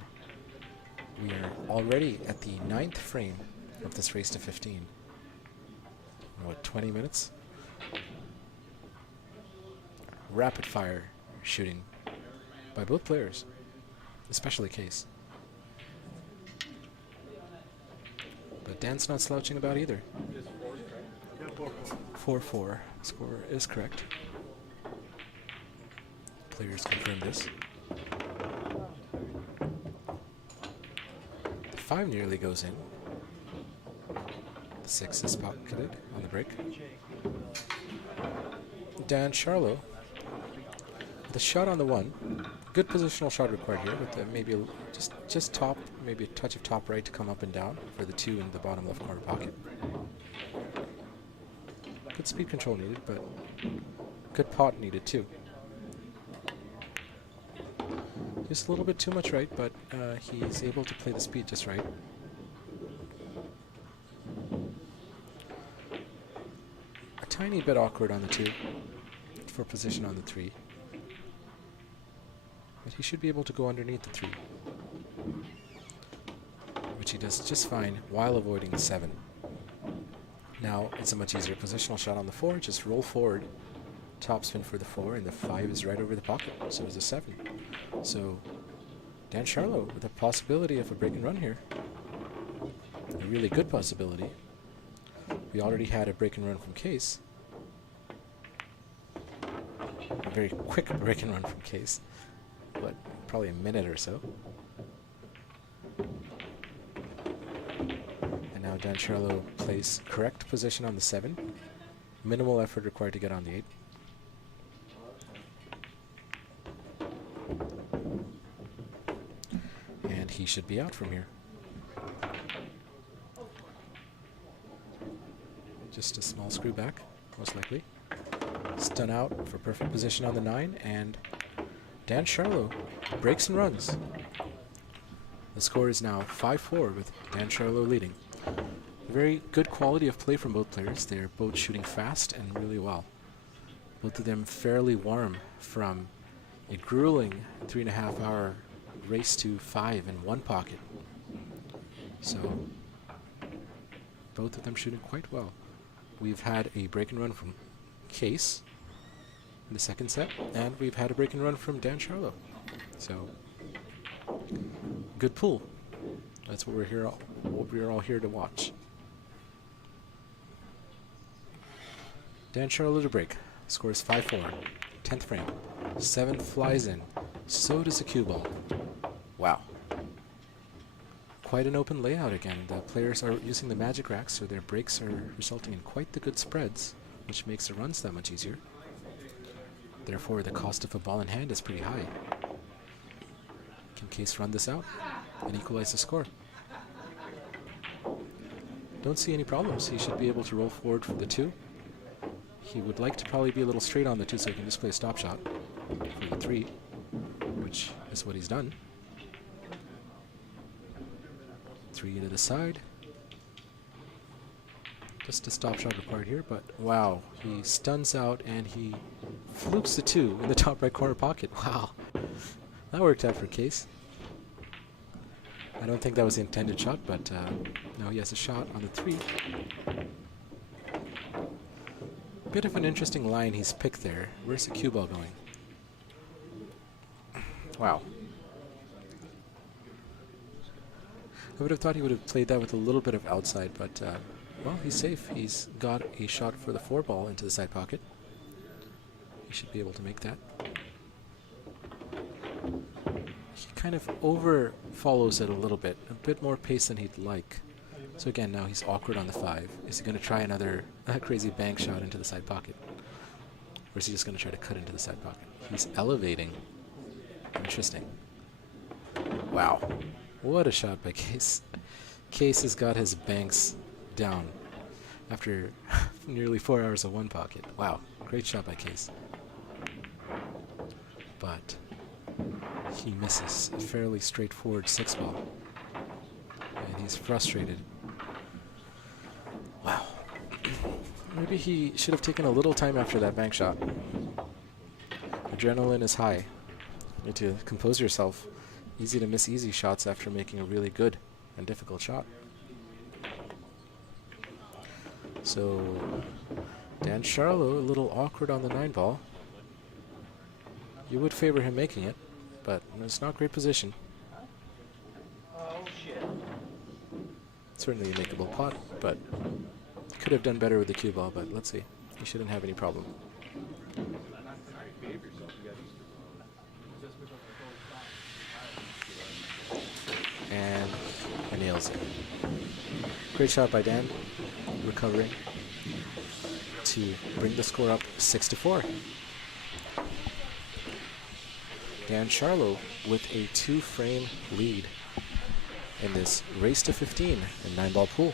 We are already at the 9th frame of this race to 15. What, 20 minutes? Rapid fire shooting by both players, especially Qais. But Dan's not slouching about either. 4-4. Score is correct. Players confirm this. The 5 nearly goes in. The 6 is pocketed on the break. Dan Sharlow with a shot on the 1. Good positional shot required here with maybe just top, maybe a touch of top right to come up and down for the 2 in the bottom left corner pocket. Good speed control needed, but good pot needed too. Just a little bit too much right, but he's able to play the speed just right. A tiny bit awkward on the 2 for position on the 3. But he should be able to go underneath the 3, which he does just fine while avoiding the 7. Now it's a much easier positional shot on the 4. Just roll forward, topspin for the 4, and the 5 is right over the pocket. So is the 7. So Dan Sharlow with a possibility of a break and run here. A really good possibility. We already had a break and run from Qais. A very quick break and run from Qais. But probably a minute or so. And now Dan Sharlow plays correct position on the 7. Minimal effort required to get on the 8. And he should be out from here. Just a small screw back, most likely. Stun out for perfect position on the 9, and Dan Sharlow breaks and runs. The score is now 5-4 with Dan Sharlow leading. Very good quality of play from both players. They're both shooting fast and really well. Both of them fairly warm from a grueling 3.5-hour race to 5 in one pocket. So both of them shooting quite well. We've had a break and run from Qais in the second set, and we've had a break and run from Dan Sharlow. So good pool. That's what we're all here to watch. Dan Sharlow to break. Score is 5-4. 10th frame. 7th flies in. So does the cue ball. Wow. Quite an open layout again. The players are using the magic racks, so their breaks are resulting in quite the good spreads, which makes the runs that much easier. Therefore, the cost of a ball in hand is pretty high. Can Qais run this out and equalize the score? Don't see any problems. He should be able to roll forward for the 2. He would like to probably be a little straight on the 2 so he can just play a stop shot for the 3, which is what he's done. 3 to the side. Just a stop shot required here, but wow, he stuns out and he flukes the 2 in the top right corner pocket. Wow, that worked out for Qais. I don't think that was the intended shot, but no, he has a shot on the 3. Bit of an interesting line he's picked there. Where's the cue ball going? Wow. I would have thought he would have played that with a little bit of outside, but well, he's safe. He's got a shot for the 4 ball into the side pocket. He should be able to make that. He kind of over follows it a little bit more pace than he'd like. So again, now he's awkward on the 5. Is he going to try another crazy bank shot into the side pocket? Or is he just going to try to cut into the side pocket? He's elevating. Interesting. Wow. What a shot by Qais. Qais has got his banks down after nearly 4 hours of one pocket. Wow. Great shot by Qais. But he misses a fairly straightforward 6-ball. And he's frustrated. Wow. Maybe he should have taken a little time after that bank shot. Adrenaline is high. You need to compose yourself. Easy to miss easy shots after making a really good and difficult shot. So Dan Sharlow a little awkward on the 9-ball. You would favor him making it, but it's not great position. Certainly a makeable pot, but could have done better with the cue ball, but let's see. He shouldn't have any problem. And he nails it. Great shot by Dan, recovering to bring the score up 6-4. Dan Sharlow with a 2-frame lead in this race to 15 in 9-ball pool.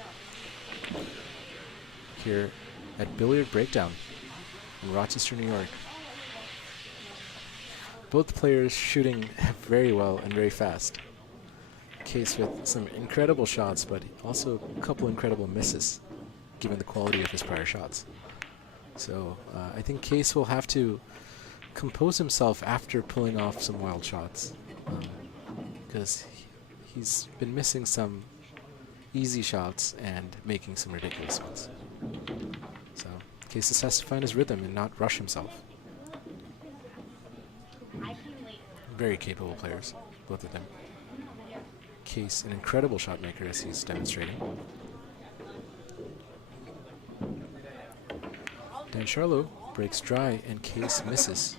Here at Billiard Breakdown in Rochester, New York. Both players shooting very well and very fast. Qais with some incredible shots, but also a couple incredible misses, given the quality of his prior shots. So I think Qais will have to compose himself after pulling off some wild shots, because he's been missing some easy shots and making some ridiculous ones. So Qais just has to find his rhythm and not rush himself. Very capable players, both of them. Qais, an incredible shot maker, as he's demonstrating. Dan Sharlow breaks dry and Qais misses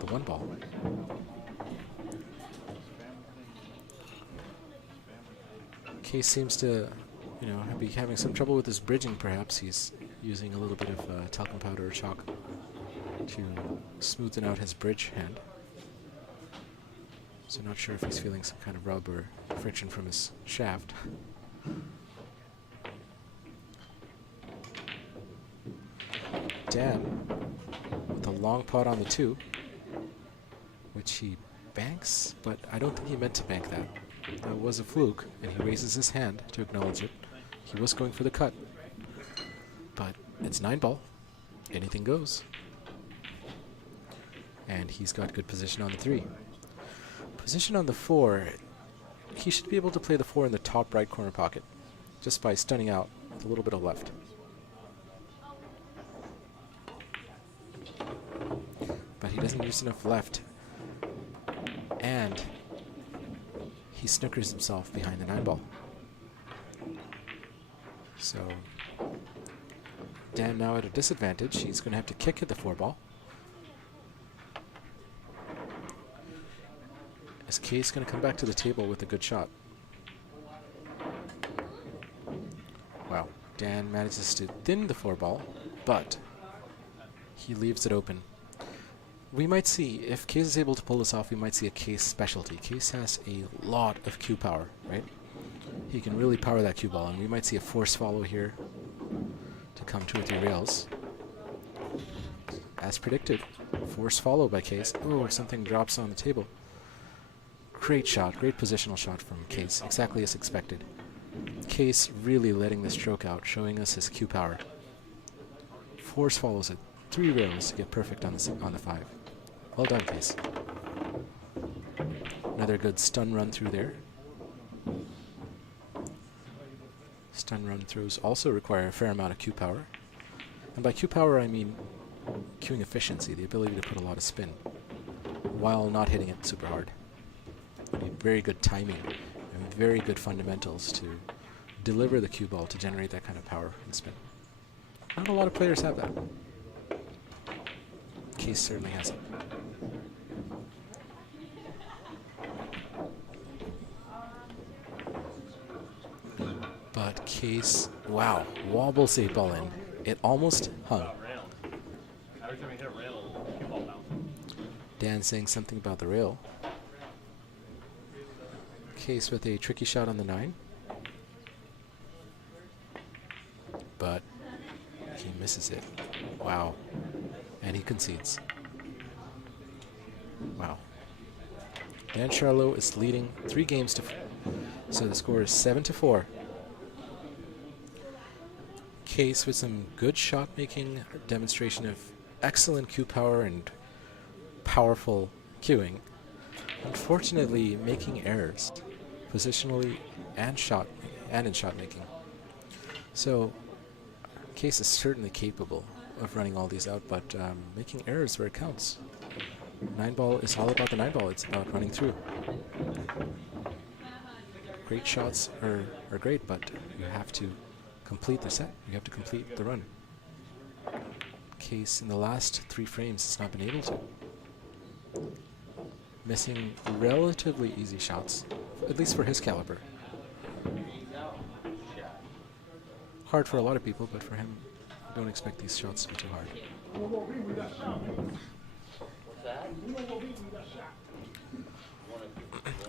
the 1-ball. Qais seems to, be having some trouble with his bridging. Perhaps he's using a little bit of talcum powder or chalk to smoothen out his bridge hand. So not sure if he's feeling some kind of rub or friction from his shaft. Dan with a long pot on the 2, which he banks, but I don't think he meant to bank that. That was a fluke, and he raises his hand to acknowledge it. He was going for the cut, but it's 9-ball. Anything goes. And he's got good position on the 3. Position on the 4, he should be able to play the 4 in the top right corner pocket, just by stunning out with a little bit of left. But he doesn't use enough left, and he snookers himself behind the 9-ball. So Dan now at a disadvantage. He's going to have to kick at the 4-ball. As Qais going to come back to the table with a good shot. Wow. Dan manages to thin the 4-ball, but he leaves it open. We might see, if Qais is able to pull this off, we might see a Qais specialty. Qais has a lot of cue power, right? He can really power that cue ball, and we might see a force follow here to come 2 or 3 rails. As predicted, force follow by Qais. Oh, something drops on the table. Great shot, great positional shot from Qais, exactly as expected. Qais really letting the stroke out, showing us his cue power. Force follows it 3 rails to get perfect on the 5. Well done, Qais. Another good stun run through there. Stun run throws also require a fair amount of cue power. And by cue power, I mean cueing efficiency, the ability to put a lot of spin, while not hitting it super hard. You need very good timing and very good fundamentals to deliver the cue ball to generate that kind of power and spin. Not a lot of players have that. Qais certainly has it. But Qais, wow, wobbles 8-ball in. It almost hung. Rail. Every time I hit a rail, cue ball bouncing. Dan saying something about the rail. Qais with a tricky shot on the 9. But he misses it. Wow. And he concedes. Wow. Dan Sharlow is leading 3 games to 4. So the score is 7-4. Qais with some good shot making, demonstration of excellent cue power and powerful cueing. Unfortunately, making errors positionally and in shot making. So Qais is certainly capable of running all these out, but making errors where it counts. Nineball is all about the 9-ball. It's about running through. Great shots are great, but you have to complete the set. You have to complete the run. Qais in the last 3 frames has not been able to. Missing relatively easy shots, at least for his caliber. Hard for a lot of people, but for him, don't expect these shots to be too hard.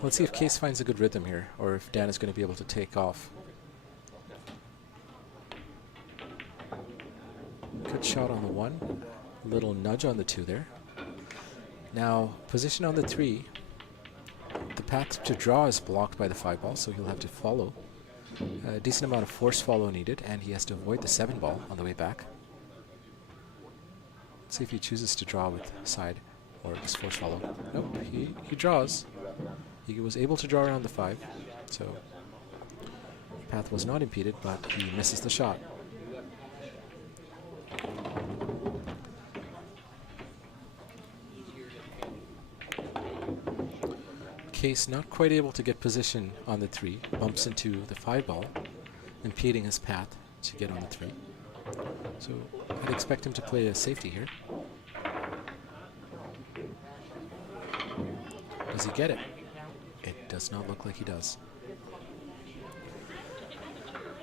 Let's see if Qais finds a good rhythm here, or if Dan is going to be able to take off. Good shot on the 1, little nudge on the 2 there. Now, position on the 3, the path to draw is blocked by the 5-ball, so he'll have to follow. A decent amount of force follow needed, and he has to avoid the 7-ball on the way back. Let's see if he chooses to draw with side or just force follow. Nope, he draws. He was able to draw around the 5, so path was not impeded, but he misses the shot. Qais not quite able to get position on the 3, bumps into the 5-ball, impeding his path to get on the 3. So I'd expect him to play a safety here. Does he get it? It does not look like he does.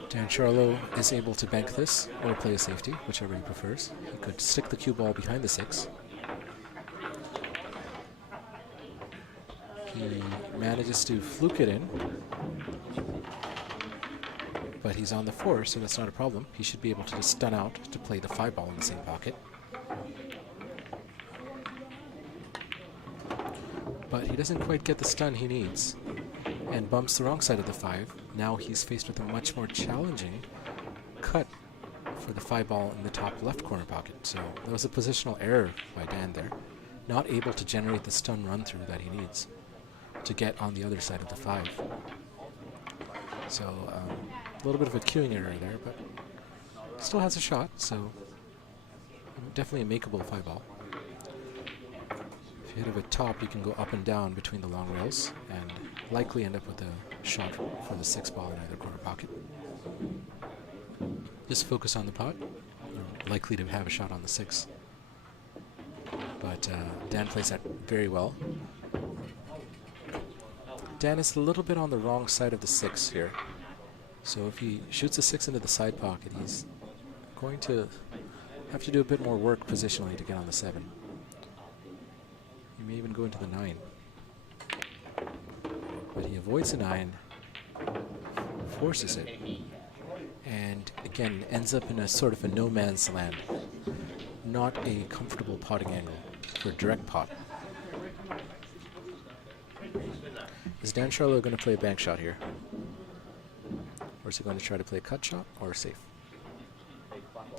Dan Sharlow is able to bank this or play a safety, whichever he prefers. He could stick the cue ball behind the 6. He manages to fluke it in, but he's on the 4, so that's not a problem. He should be able to just stun out to play the 5-ball in the same pocket. But he doesn't quite get the stun he needs, and bumps the wrong side of the 5. Now he's faced with a much more challenging cut for the 5-ball in the top left corner pocket. So there was a positional error by Dan there, not able to generate the stun run-through that he needs to get on the other side of the 5. So a little bit of a cueing error there, but still has a shot, so definitely a makeable 5-ball. If you hit it with top, you can go up and down between the long rails and likely end up with a shot for the 6-ball in either corner pocket. Just focus on the pot. You're likely to have a shot on the 6. But Dan plays that very well. Dan is a little bit on the wrong side of the 6 here. So if he shoots a 6 into the side pocket, he's going to have to do a bit more work positionally to get on the 7. He may even go into the 9. But he avoids the 9, forces it, and again ends up in a sort of a no man's land. Not a comfortable potting angle for a direct pot. Is Dan Sharlow going to play a bank shot here? Or is he going to try to play a cut shot or a safe?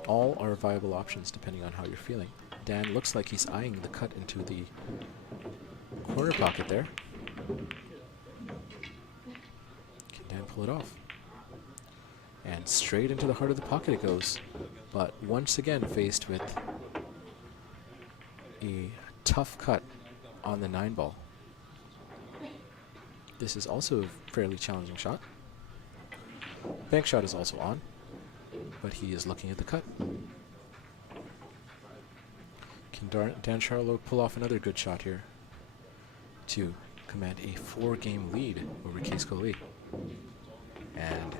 All are viable options depending on how you're feeling. Dan looks like he's eyeing the cut into the corner pocket there. Can Dan pull it off? And straight into the heart of the pocket it goes. But once again faced with a tough cut on the 9-ball. This is also a fairly challenging shot. Bank shot is also on, but he is looking at the cut. Can Dan Sharlow pull off another good shot here to command a 4-game lead over Qais Kolee? And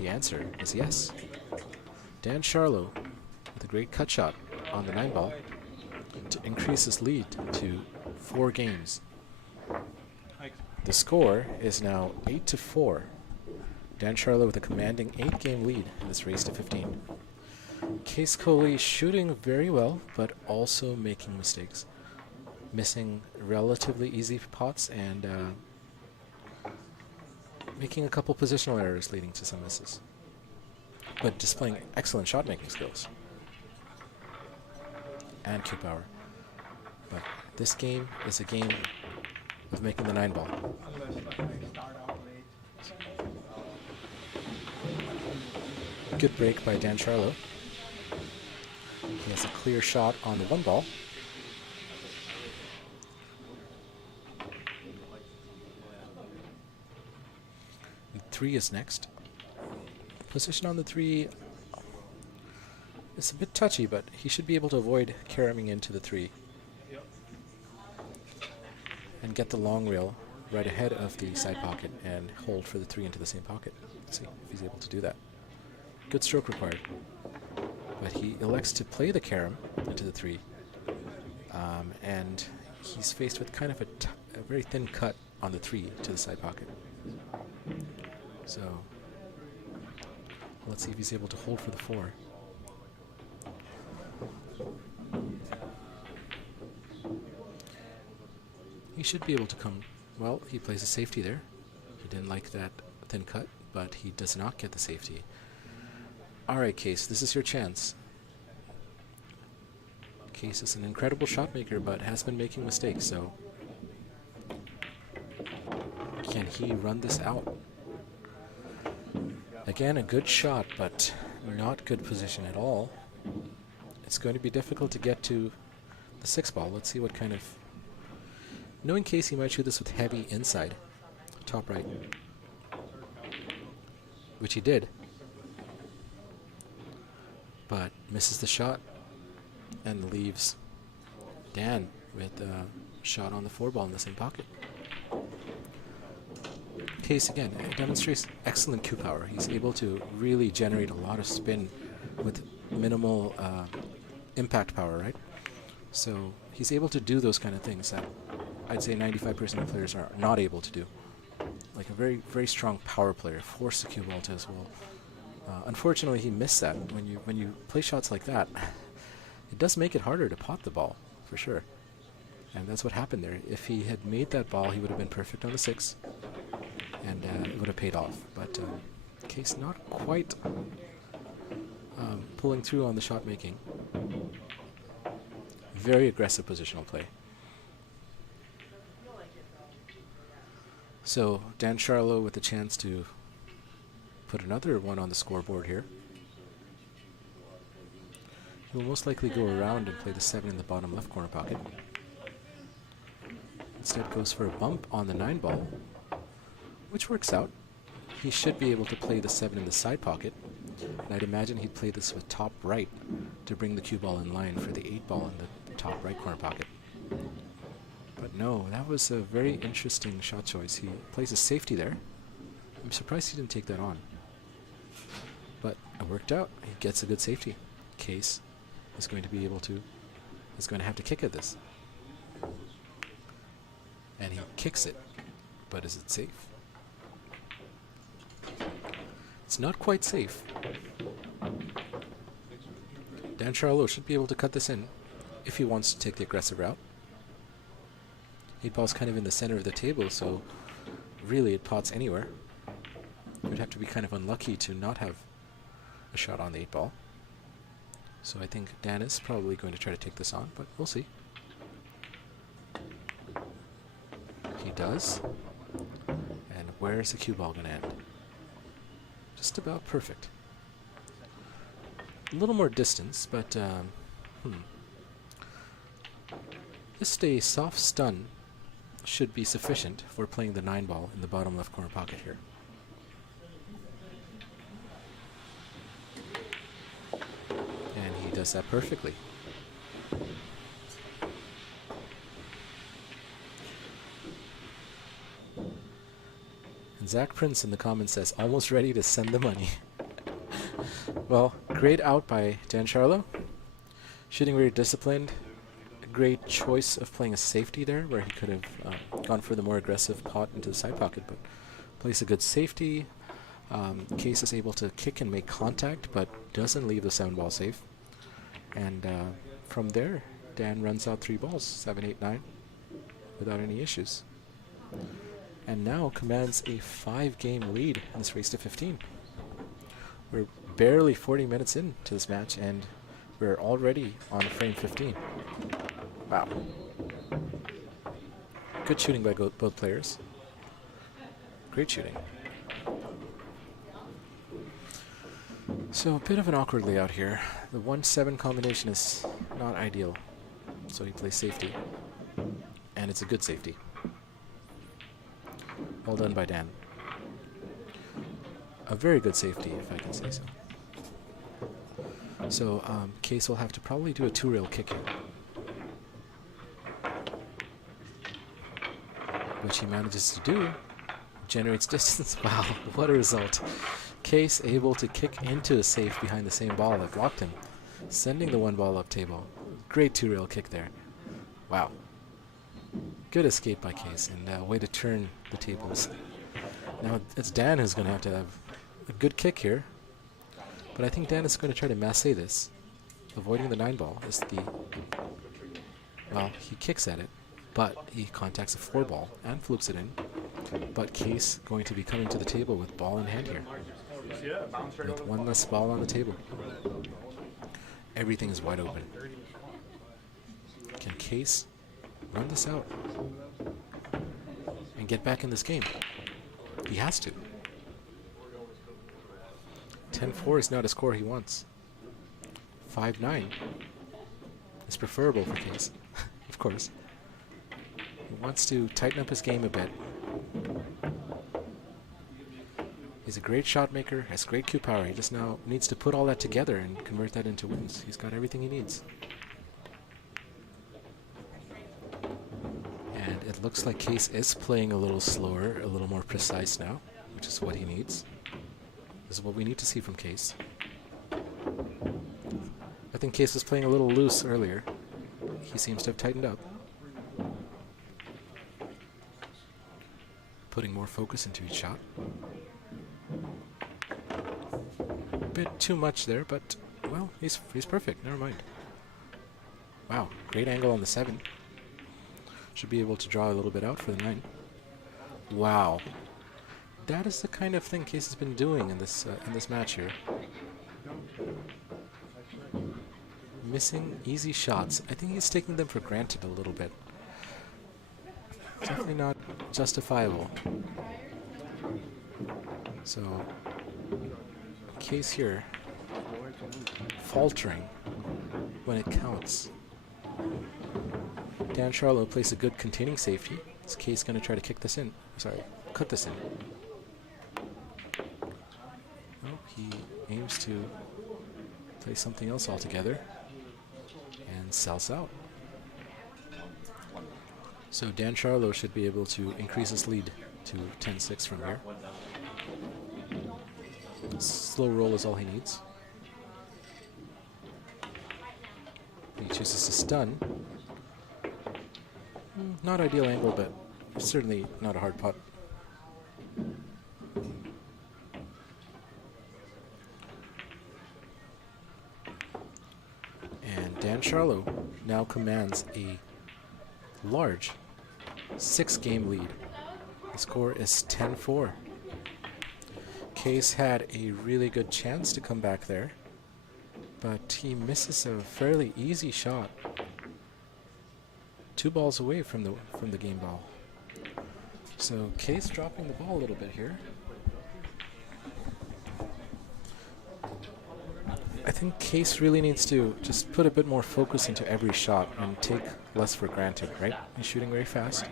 The answer is yes. Dan Sharlow with a great cut shot on the 9-ball to increase his lead to 4 games. The score is now 8-4. Dan Sharlow with a commanding 8-game lead in this race to 15. Qais Kolee shooting very well, but also making mistakes. Missing relatively easy pots and making a couple positional errors leading to some misses. But displaying excellent shot-making skills. And cue power. But this game is a game of making the 9-ball. Good break by Dan Sharlow. He has a clear shot on the 1-ball. The 3 is next. Position on the 3 is a bit touchy, but he should be able to avoid caroming into the 3 and get the long rail right ahead of the side pocket and hold for the 3 into the same pocket. Let's see if he's able to do that. Good stroke required, but he elects to play the carom into the 3, and he's faced with kind of a very thin cut on the 3 to the side pocket. So let's see if he's able to hold for the 4. He should be able to come. Well, he plays a safety there. He didn't like that thin cut, but he does not get the safety. Alright, Qais, this is your chance. Qais is an incredible shot maker, but has been making mistakes, so can he run this out? Again, a good shot, but not good position at all. It's going to be difficult to get to the 6-ball. Let's see what kind of... Knowing Qais, he might shoot this with heavy inside, top right, which he did, but misses the shot and leaves Dan with a shot on the 4-ball in the same pocket. Qais again demonstrates excellent cue power. He's able to really generate a lot of spin with minimal impact power, right? So he's able to do those kind of things that I'd say 95% of players are not able to do. Like a very, very strong power player, force the cue ball to his wall. Unfortunately, he missed that. When you play shots like that, it does make it harder to pot the ball, for sure. And that's what happened there. If he had made that ball, he would have been perfect on the 6, and it would have paid off. But Qais not quite pulling through on the shot making. Very aggressive positional play. So Dan Sharlow with the chance to put another one on the scoreboard here. He will most likely go around and play the 7 in the bottom left corner pocket. Instead goes for a bump on the 9-ball, which works out. He should be able to play the 7 in the side pocket, and I'd imagine he'd play this with top right to bring the cue ball in line for the 8-ball in the top right corner pocket. But no, that was a very interesting shot choice. He plays a safety there. I'm surprised he didn't take that on. But it worked out. He gets a good safety. Qais is going to have to kick at this. And he kicks it. But is it safe? It's not quite safe. Dan Sharlow should be able to cut this in if he wants to take the aggressive route. 8-ball's kind of in the center of the table, so really it pots anywhere. You'd have to be kind of unlucky to not have a shot on the 8-ball. So I think Dan is probably going to try to take this on, but we'll see. He does. And where's the cue ball going to end? Just about perfect. A little more distance, but just a soft stun should be sufficient for playing the 9-ball in the bottom left corner pocket here. And he does that perfectly. And Zach Prince in the comments says, almost ready to send the money. Well, great out by Dan Sharlow. Shooting very disciplined. A great choice of playing a safety there, where he could have gone for the more aggressive pot into the side pocket, but plays a good safety. Qais is able to kick and make contact, but doesn't leave the 7-ball safe. And from there, Dan runs out 3 balls, 7, 8, 9, without any issues. And now commands a 5-game lead in this race to 15. We're barely 40 minutes into this match, and we're already on frame 15. Wow. Good shooting by both players. Great shooting. So a bit of an awkward layout here. The 1-7 combination is not ideal. So he plays safety. And it's a good safety. Well done by Dan. A very good safety, if I can say so. So Qais will have to probably do a 2-rail kick here, which he manages to do. Generates distance. Wow, what a result. Qais able to kick into a safe behind the same ball that blocked him, sending the 1 ball up table. Great 2-rail kick there. Wow. Good escape by Qais, and way to turn the tables. Now it's Dan who's going to have a good kick here, but I think Dan is going to try to masse this. Avoiding the 9-ball is the... Well, he kicks at it, but he contacts a 4-ball and flukes it in. But Qais going to be coming to the table with ball in hand here. With 1 less ball on the table. Everything is wide open. Can Qais run this out and get back in this game? He has to. 10-4 is not a score he wants. 5-9 is preferable for Qais, of course. He wants to tighten up his game a bit. He's a great shot maker, has great cue power. He just now needs to put all that together and convert that into wins. He's got everything he needs. And it looks like Qais is playing a little slower, a little more precise now, which is what he needs. This is what we need to see from Qais. I think Qais was playing a little loose earlier. He seems to have tightened up. Putting more focus into each shot. A bit too much there, but, well, he's perfect. Never mind. Wow, great angle on the 7. Should be able to draw a little bit out for the 9. Wow. That is the kind of thing Qais has been doing in this match here. Missing easy shots. I think he's taking them for granted a little bit. Definitely not justifiable. So, Qais here faltering when it counts. Dan Sharlow plays a good containing safety. Is Qais going to try to kick this in? Sorry, cut this in. Oh, he aims to play something else altogether and sells out. So Dan Sharlow should be able to increase his lead to 10-6 from here. Slow roll is all he needs. He chooses to stun. Not ideal angle, but certainly not a hard putt. And Dan Sharlow now commands a large 6-game lead. The score is 10-4. Qais had a really good chance to come back there, but he misses a fairly easy shot. 2 balls away from the game ball. So Qais dropping the ball a little bit here. I think Qais really needs to just put a bit more focus into every shot and take less for granted, right? He's shooting very fast.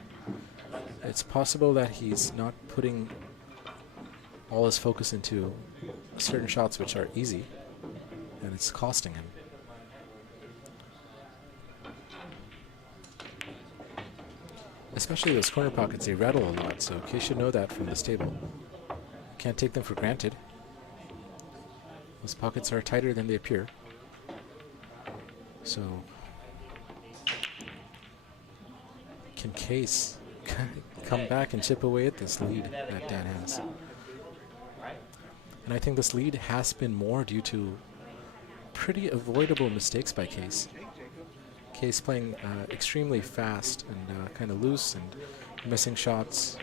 It's possible that he's not putting all his focus into certain shots which are easy, and it's costing him. Especially those corner pockets, they rattle a lot, so Qais should know that from this table. Can't take them for granted. Those pockets are tighter than they appear. So, can Qais come back and chip away at this lead that Dan has? And I think this lead has been more due to pretty avoidable mistakes by Qais. Qais playing extremely fast and kind of loose and missing shots,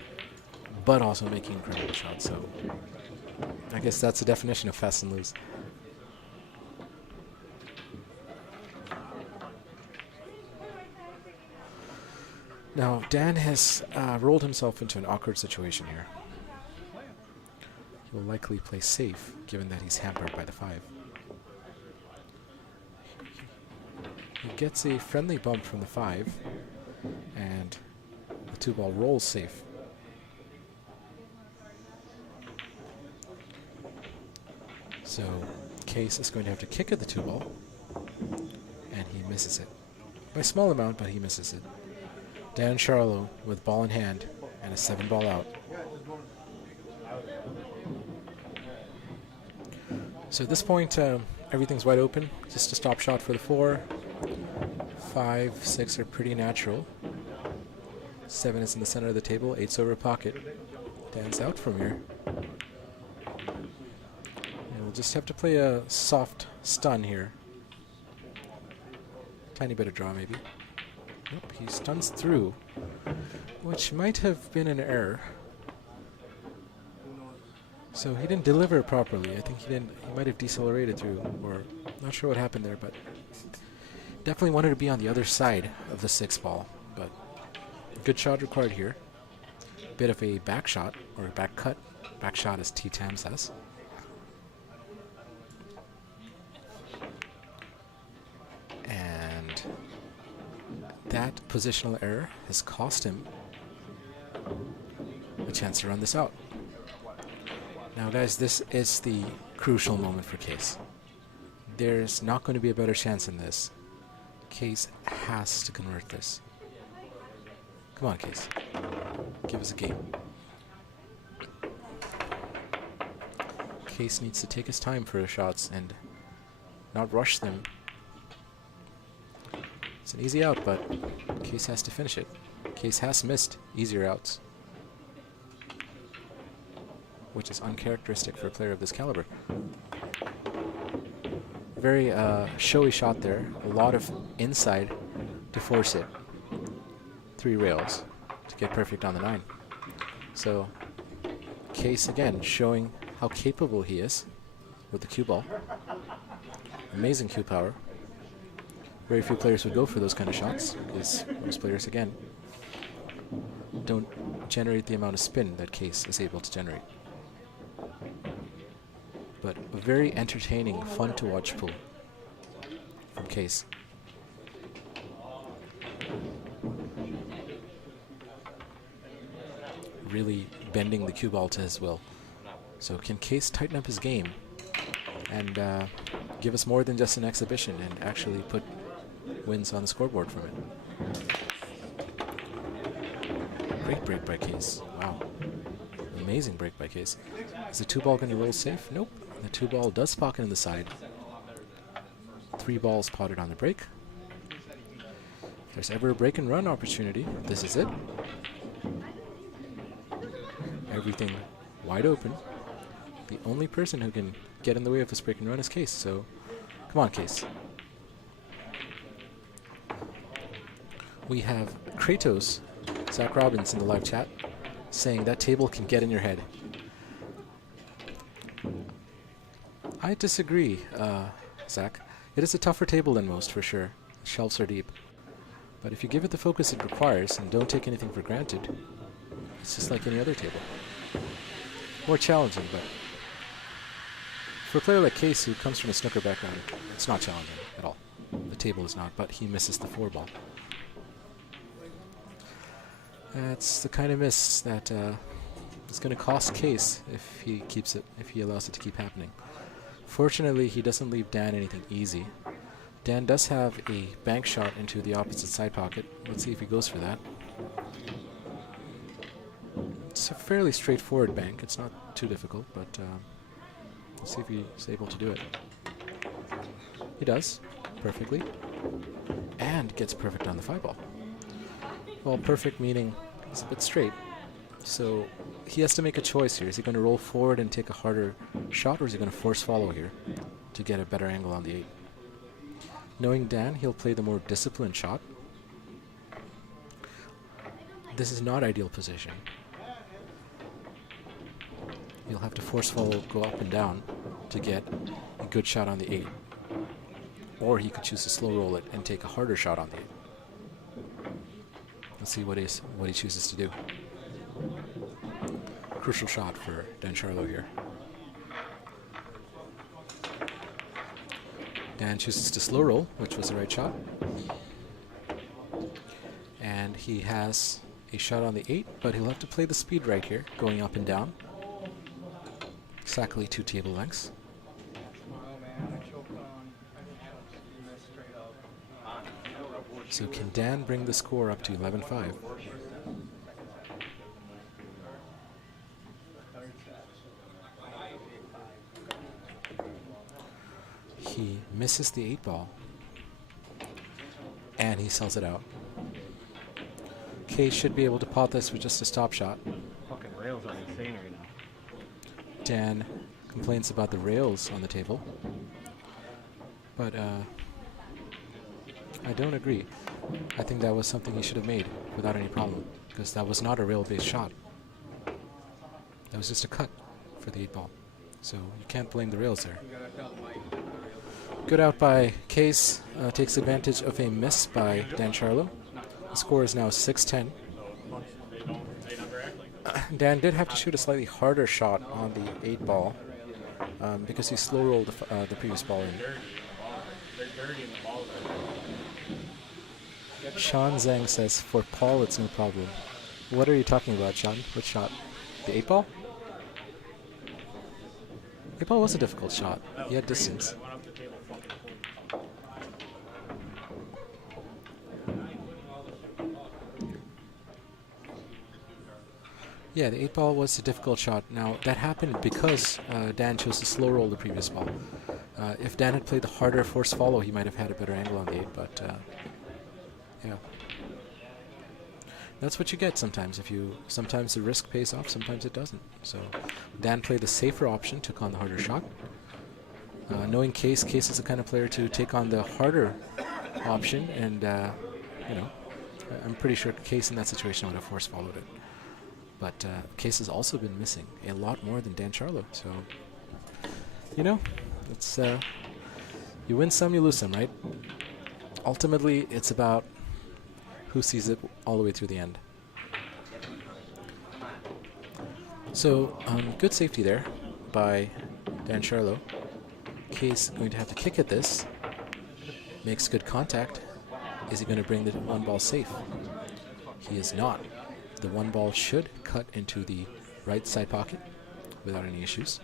but also making incredible shots. So I guess that's the definition of fast and loose. Now, Dan has rolled himself into an awkward situation here. He will likely play safe, given that he's hampered by the 5. He gets a friendly bump from the 5, and the 2-ball rolls safe. So, Qais is going to have to kick at the 2-ball, and he misses it. By a small amount, but he misses it. Dan Sharlow with ball in hand and a 7-ball out. So at this point, everything's wide open. Just a stop shot for the 4. 5, 6 are pretty natural. 7 is in the center of the table. 8's over pocket. Dan's out from here. And we'll just have to play a soft stun here. Tiny bit of draw, maybe. Nope, he stuns through, which might have been an error. So he didn't deliver properly. I think he might have decelerated through, or not sure what happened there, but definitely wanted to be on the other side of the 6-ball. But good shot required here. Bit of a back shot, or a back cut. Back shot, as T-Tam says. And that positional error has cost him a chance to run this out. Now guys, this is the crucial moment for Qais. There's not going to be a better chance in this. Qais has to convert this. Come on, Qais. Give us a game. Qais needs to take his time for his shots and not rush them. It's an easy out, but Qais has to finish it. Qais has missed easier outs, which is uncharacteristic for a player of this caliber. Very showy shot there. A lot of inside to force it. 3 rails to get perfect on the 9. So Qais again showing how capable he is with the cue ball. Amazing cue power. Very few players would go for those kind of shots, because most players, again, don't generate the amount of spin that Qais is able to generate. But a very entertaining, fun to watch pull from Qais. Really bending the cue ball to his will. So can Qais tighten up his game and give us more than just an exhibition and actually put wins on the scoreboard from it? Great break by Qais. Wow. Amazing break by Qais. Is the 2-ball going to roll safe? Nope. The 2-ball does pocket on the side. 3 balls potted on the break. If there's ever a break and run opportunity, this is it. Everything wide open. The only person who can get in the way of this break and run is Qais, so come on, Qais. We have Kratos, Zach Robbins in the live chat, saying that table can get in your head. I disagree, Zach. It is a tougher table than most, for sure. The shelves are deep. But if you give it the focus it requires and don't take anything for granted, it's just like any other table. More challenging, but for a player like Qais, who comes from a snooker background, it's not challenging at all. The table is not, but he misses the 4-ball. That's the kind of miss that is going to cost Qais if he keeps it, if he allows it to keep happening. Fortunately, he doesn't leave Dan anything easy. Dan does have a bank shot into the opposite side pocket. Let's see if he goes for that. It's a fairly straightforward bank. It's not too difficult, but Let's see if he's able to do it. He does, perfectly. And gets perfect on the 5-ball. Well, perfect meaning it's a bit straight. So he has to make a choice here. Is he going to roll forward and take a harder shot, or is he going to force follow here to get a better angle on the 8? Knowing Dan, he'll play the more disciplined shot. This is not ideal position. You'll have to force follow, go up and down to get a good shot on the 8. Or he could choose to slow roll it and take a harder shot on the 8. Let's see what he chooses to do. Crucial shot for Dan Sharlow here. Dan chooses to slow roll, which was the right shot. And he has a shot on the 8, but he'll have to play the speed right here, going up and down. Exactly 2 table lengths. So can Dan bring the score up to 11-5? He misses the 8-ball. And he sells it out. Qais should be able to pot this with just a stop shot. Fucking rails are insane right now. Dan complains about the rails on the table. But I don't agree. I think that was something he should have made without any problem, because that was not a rail-based shot. That was just a cut for the 8-ball. So you can't blame the rails there. Good out by Qais. Takes advantage of a miss by Dan Sharlow. The score is now 6-10. Dan did have to shoot a slightly harder shot on the 8-ball because he slow rolled the previous ball in. Sean Zhang says, for Paul, it's no problem. What are you talking about, Sean? What shot? The 8-ball? 8-ball was a difficult shot. He had distance. Yeah, the 8-ball was a difficult shot. Now, that happened because Dan chose to slow roll the previous ball. If Dan had played the harder force follow, he might have had a better angle on the 8, but yeah. That's what you get sometimes. Sometimes the risk pays off, sometimes it doesn't. So Dan played the safer option, took on the harder shot. Knowing Qais is the kind of player to take on the harder option, and I'm pretty sure Qais in that situation would have force followed it. But Qais has also been missing a lot more than Dan Sharlow. So, it's you win some, you lose some, right? Ultimately, it's about who sees it all the way through the end. So, good safety there by Dan Sharlow. Qais going to have to kick at this. Makes good contact. Is he going to bring the 1-ball safe? He is not. The 1-ball should cut into the right side pocket without any issues.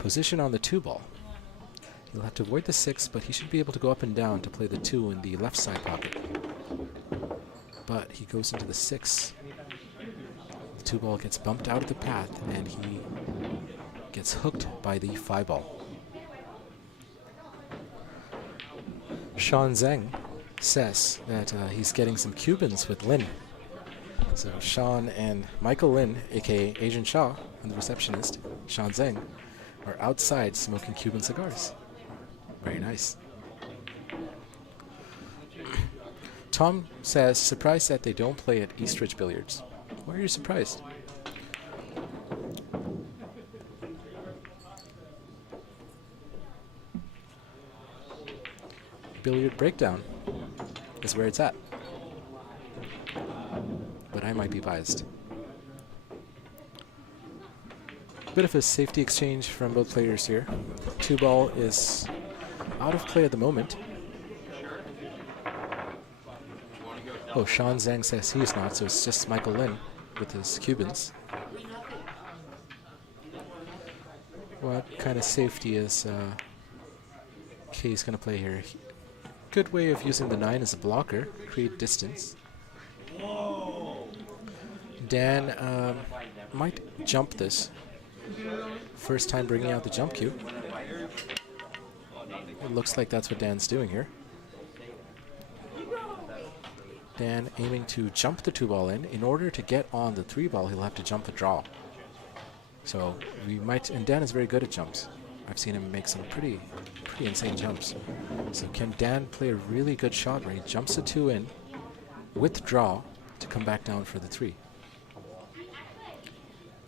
Position on the 2-ball. He'll have to avoid the 6, but he should be able to go up and down to play the 2 in the left side pocket. But he goes into the 6. The 2-ball gets bumped out of the path, and he gets hooked by the 5-ball. Sean Zhang says that he's getting some Cubans with Lin. So Sean and Michael Lin, aka Asian Shaw, and the receptionist, Sean Zhang, are outside smoking Cuban cigars. Very nice. Tom says, surprised that they don't play at Eastridge Billiards. Why are you surprised? Billiard Breakdown is where it's at. But I might be biased. Bit of a safety exchange from both players here. 2-ball is out of play at the moment. Oh, Sean Zhang says he's not, so it's just Michael Lin with his Cubans. What kind of safety is Qais going to play here? Good way of using the 9 as a blocker, create distance. Dan might jump this First time bringing out the jump cue. It looks like that's what Dan's doing here. Dan aiming to jump the 2-ball in. In order to get on the 3-ball, he'll have to jump the draw. So we might, and Dan is very good at jumps. I've seen him make some pretty insane jumps. So can Dan play a really good shot where he jumps the 2 in with draw to come back down for the 3?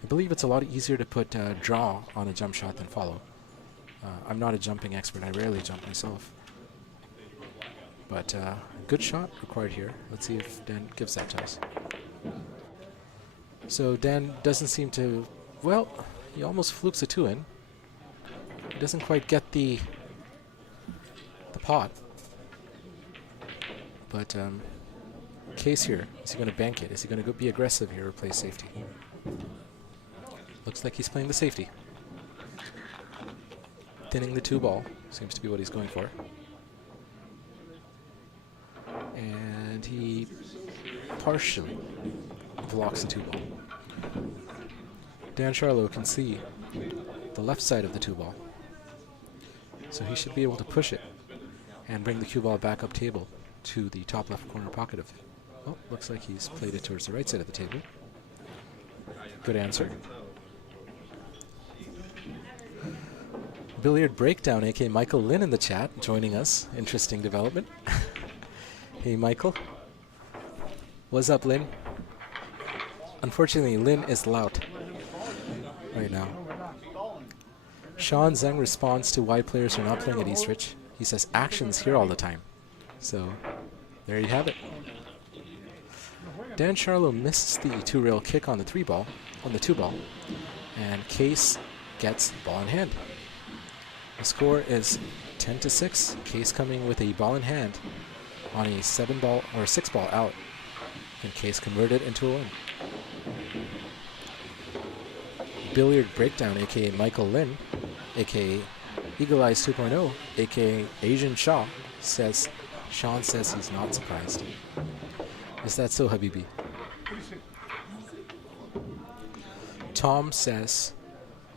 I believe it's a lot easier to put draw on a jump shot than follow. I'm not a jumping expert. I rarely jump myself. But good shot required here. Let's see if Dan gives that to us. So Dan doesn't seem to, well, he almost flukes a 2 in. He doesn't quite get the pot. But Qais here, is he going to bank it? Is he going to be aggressive here or play safety? Looks like he's playing the safety. Thinning the 2-ball seems to be what he's going for. And he partially blocks the 2-ball. Dan Sharlow can see the left side of the 2-ball. So he should be able to push it and bring the cue ball back up table to the top left corner pocket of it. Oh, looks like he's played it towards the right side of the table. Good answer. Billiard Breakdown, aka Michael Lin in the chat, joining us. Interesting development. Hey, Michael. What's up, Lin? Unfortunately, Lin is loud right now. Sean Zhang responds to why players are not playing at Eastridge. He says action's here all the time. So, there you have it. Dan Sharlow misses the 2-rail kick on the 3-ball, on the 2-ball, and Qais gets the ball in hand. The score is 10-6. Qais coming with a ball in hand on a 7-ball or 6-ball out, and Qais converted into a win. Billiard Breakdown, aka Michael Lin, aka Eagle Eyes 2.0, aka Asian Shaw, says Sean says he's not surprised. Is that so, Habibi? Tom says,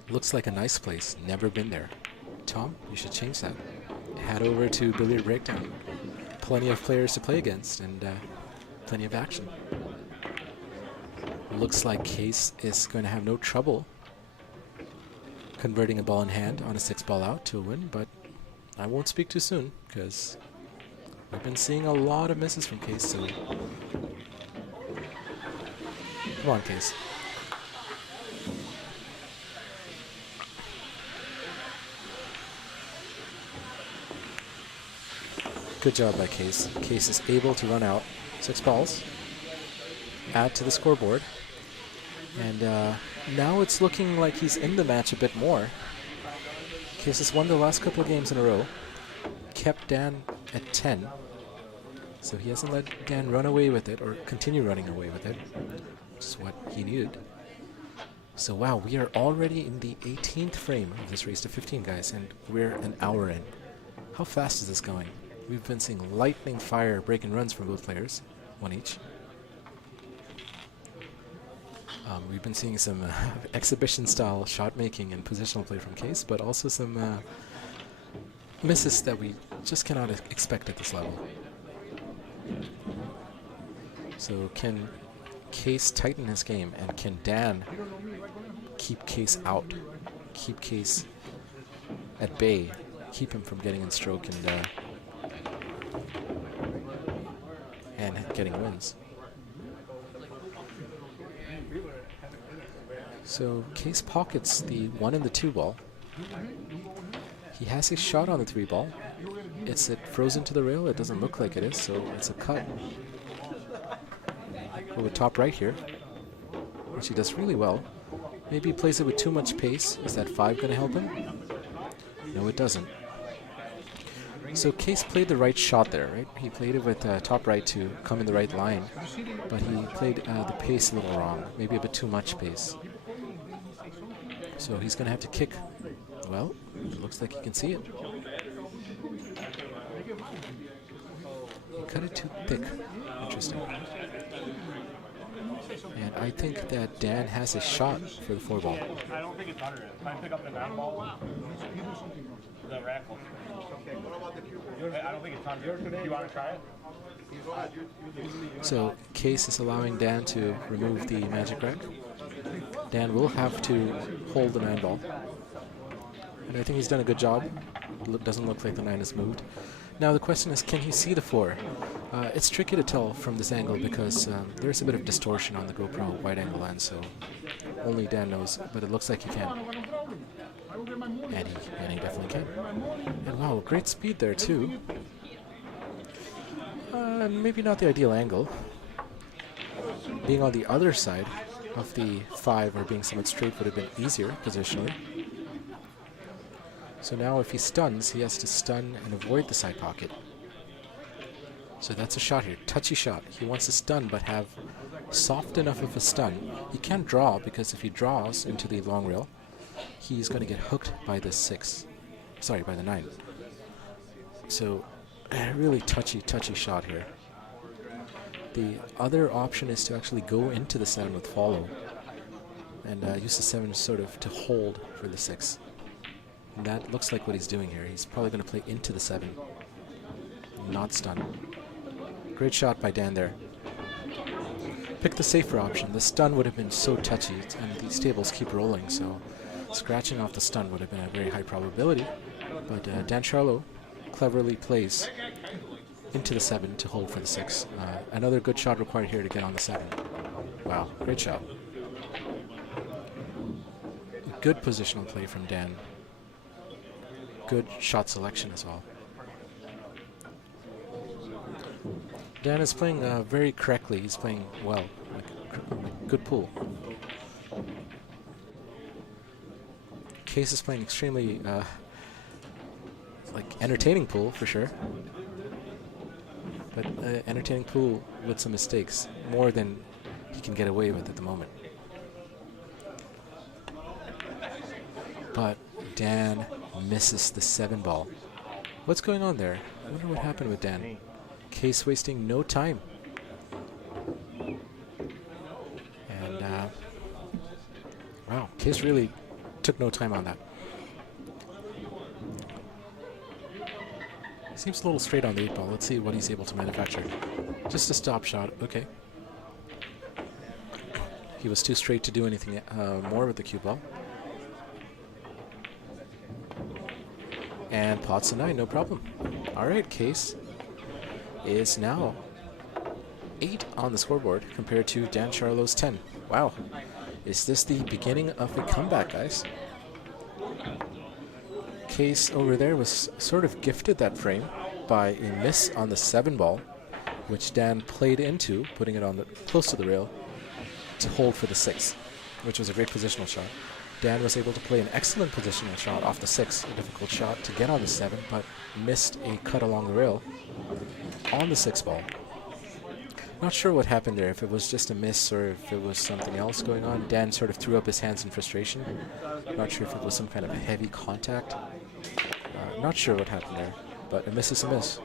looks like a nice place, never been there. Tom, you should change that. Head over to Billiard Breakdown. Plenty of players to play against and plenty of action. Looks like Qais is going to have no trouble converting a ball in hand on a 6-ball out to a win, but I won't speak too soon because we've been seeing a lot of misses from Qais, so come on, Qais. Good job by Qais. Qais is able to run out 6 balls, add to the scoreboard, and now it's looking like he's in the match a bit more. Qais has won the last couple of games in a row, kept Dan at 10, so he hasn't let Dan run away with it or continue running away with it, which is what he needed. So wow, we are already in the 18th frame of this race to 15, guys, and we're an hour in. How fast is this going? We've been seeing lightning fire break-and runs from both players, one each. We've been seeing some exhibition-style shot-making and positional play from Qais, but also some misses that we just cannot expect at this level. So can Qais tighten his game, and can Dan keep Qais out, keep Qais at bay, keep him from getting in stroke and getting wins? So Qais pockets the 1 and the 2 ball. He has a shot on the 3 ball. Is it frozen to the rail? It doesn't look like it is, so it's a cut. Over top right here, which he does really well. Maybe he plays it with too much pace. Is that 5 going to help him? No, it doesn't. So Qais played the right shot there, right? He played it with top right to come in the right line, but he played the pace a little wrong, maybe a bit too much pace. So he's going to have to kick. Well, it looks like he can see it. He cut it too thick. Interesting. And I think that Dan has a shot for the 4-ball. I don't think it's under it. If I pick up the 9-ball, the rackle. I don't think it's under. Do you want to try it? So Qais is allowing Dan to remove the magic rack. Dan will have to hold the 9-ball. And I think he's done a good job. Doesn't look like the 9 is moved. Now the question is, can he see the 4? It's tricky to tell from this angle because there's a bit of distortion on the GoPro wide-angle lens, so only Dan knows, but it looks like he can. And he definitely can. And wow, great speed there too. Maybe not the ideal angle. Being on the other side of the 5 or being somewhat straight would have been easier positionally. So now if he stuns, he has to stun and avoid the side pocket. So that's a shot here, touchy shot. He wants to stun but have soft enough of a stun. He can't draw because if he draws into the long rail, he's going to get hooked by the 6. Sorry, by the 9. So a really touchy shot here. The other option is to actually go into the 7 with follow and use the 7 sort of to hold for the 6. And that looks like what he's doing here. He's probably going to play into the 7, not stun. Great shot by Dan there. Pick the safer option. The stun would have been so touchy, and these tables keep rolling, so scratching off the stun would have been a very high probability. But Dan Sharlow cleverly plays into the 7 to hold for the 6. Another good shot required here to get on the 7. Wow, great shot. Good positional play from Dan. Good shot selection as well. Dan is playing very correctly. He's playing well. Good pool. Qais is playing extremely entertaining pool for sure. But entertaining pool with some mistakes, more than he can get away with at the moment. But Dan misses the 7-ball. What's going on there? I wonder what happened with Dan. Qais wasting no time. And wow, Qais really took no time on that. Seems a little straight on the 8-ball. Let's see what he's able to manufacture. Just a stop shot. Okay. He was too straight to do anything more with the cue ball. And pots a 9, no problem. All right, Qais is now 8 on the scoreboard compared to Dan Sharlow's 10. Wow. Is this the beginning of a comeback, guys? Qais over there was sort of gifted that frame by a miss on the 7-ball, which Dan played into, putting it on the close to the rail to hold for the 6, which was a great positional shot. Dan was able to play an excellent positional shot off the 6, a difficult shot to get on the 7, but missed a cut along the rail on the 6-ball. Not sure what happened there, if it was just a miss or if it was something else going on. Dan sort of threw up his hands in frustration. Not sure if it was some kind of a heavy contact. Not sure what happened there, but a miss is a miss.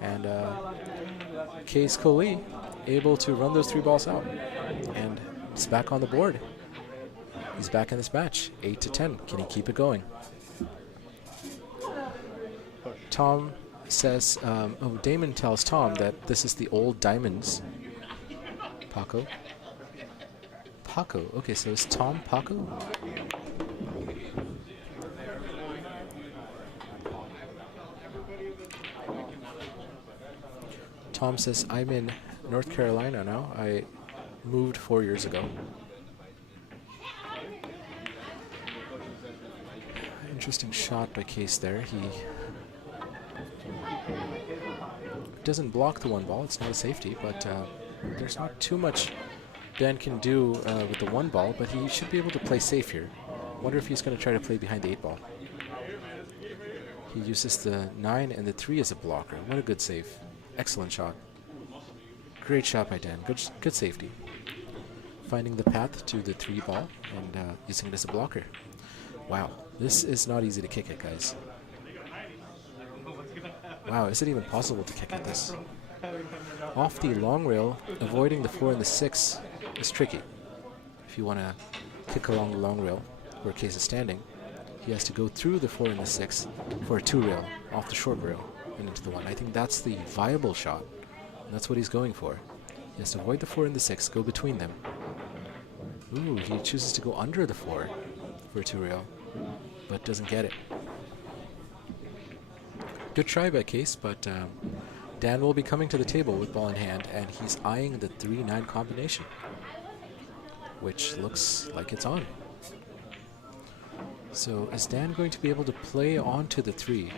And Qais Kolee able to run those 3 balls out, and it's back on the board. He's back in this match, 8-10. Can he keep it going? Tom says, Damon tells Tom that this is the old diamonds. Paco. Paco. Okay, so is Tom Paco? Tom says, I'm in North Carolina now. I moved 4 years ago. Interesting shot by Qais there. He doesn't block the 1-ball. It's not a safety, but there's not too much Dan can do with the 1-ball, but he should be able to play safe here. Wonder if he's going to try to play behind the 8-ball. He uses the 9 and the 3 as a blocker. What a good save. Excellent shot. Great shot by Dan. Good safety. Finding the path to the 3-ball and using it as a blocker. Wow, this is not easy to kick it, guys. Wow, is it even possible to kick at this? off the long rail, avoiding the 4 and the 6 is tricky. If you want to kick along the long rail where Qais is standing, he has to go through the 4 and the 6 for a 2 rail off the short rail and into the 1. I think that's the viable shot. That's what he's going for. He has to avoid the 4 and the 6, go between them. Ooh, he chooses to go under the 4 for a 2 rail, but doesn't get it. Good try by Qais, but Dan will be coming to the table with ball in hand, and he's eyeing the 3-9 combination, which looks like it's on. So is Dan going to be able to play onto the 3?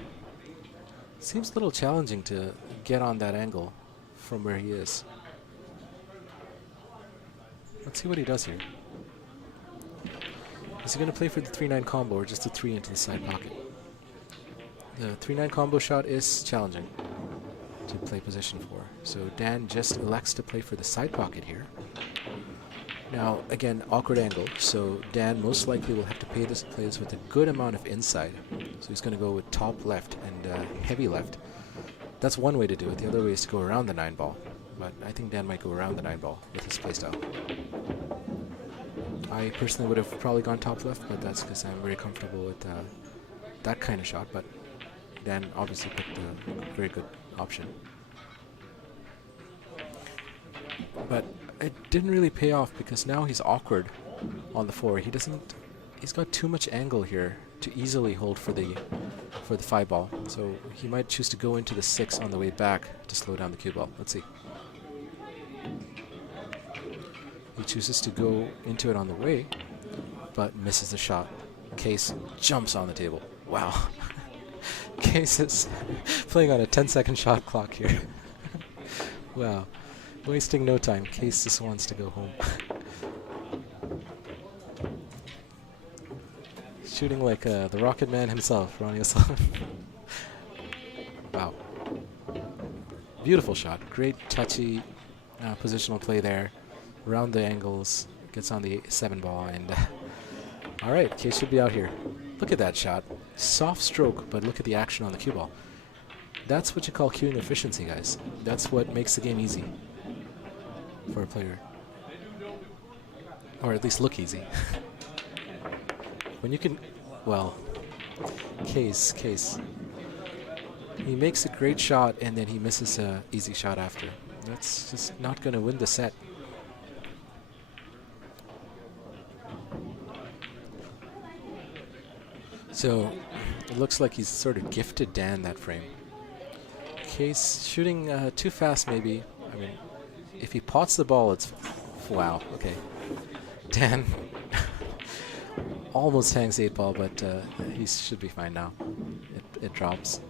Seems a little challenging to get on that angle from where he is. Let's see what he does here. Is he going to play for the 3-9 combo or just the 3 into the side pocket? The 3-9 combo shot is challenging to play position for. So Dan just elects to play for the side pocket here. Now, again, awkward angle, so Dan most likely will have to play this with a good amount of inside. So he's going to go with top left and heavy left. That's one way to do it. The other way is to go around the 9 ball. But I think Dan might go around the 9 ball with his playstyle. I personally would have probably gone top left, but that's because I'm very comfortable with that kind of shot. But Dan obviously picked a very good option. But it didn't really pay off because now he's awkward on the 4. He's got too much angle here to easily hold for the 5 ball. So he might choose to go into the 6 on the way back to slow down the cue ball. Let's see. He chooses to go into it on the way, but misses the shot. Qais jumps on the table. Wow. Qais is playing on a 10-second shot clock here. Wow. Wasting no time. Qais just wants to go home. Shooting like the Rocket Man himself, Ronnie O'Sullivan. Wow. Beautiful shot. Great touchy positional play there. Around the angles. Gets on the 7 ball. And all right, Qais should be out here. Look at that shot. Soft stroke, but look at the action on the cue ball. That's what you call cueing efficiency, guys. That's what makes the game easy for a player. Or at least look easy. When you can, well, Qais. He makes a great shot and then he misses an easy shot after. That's just not going to win the set. So it looks like he's sort of gifted Dan that frame. Qais shooting too fast maybe. I mean, if he pots the ball, it's wow. Okay, Dan almost hangs 8 ball, but he should be fine now. It drops.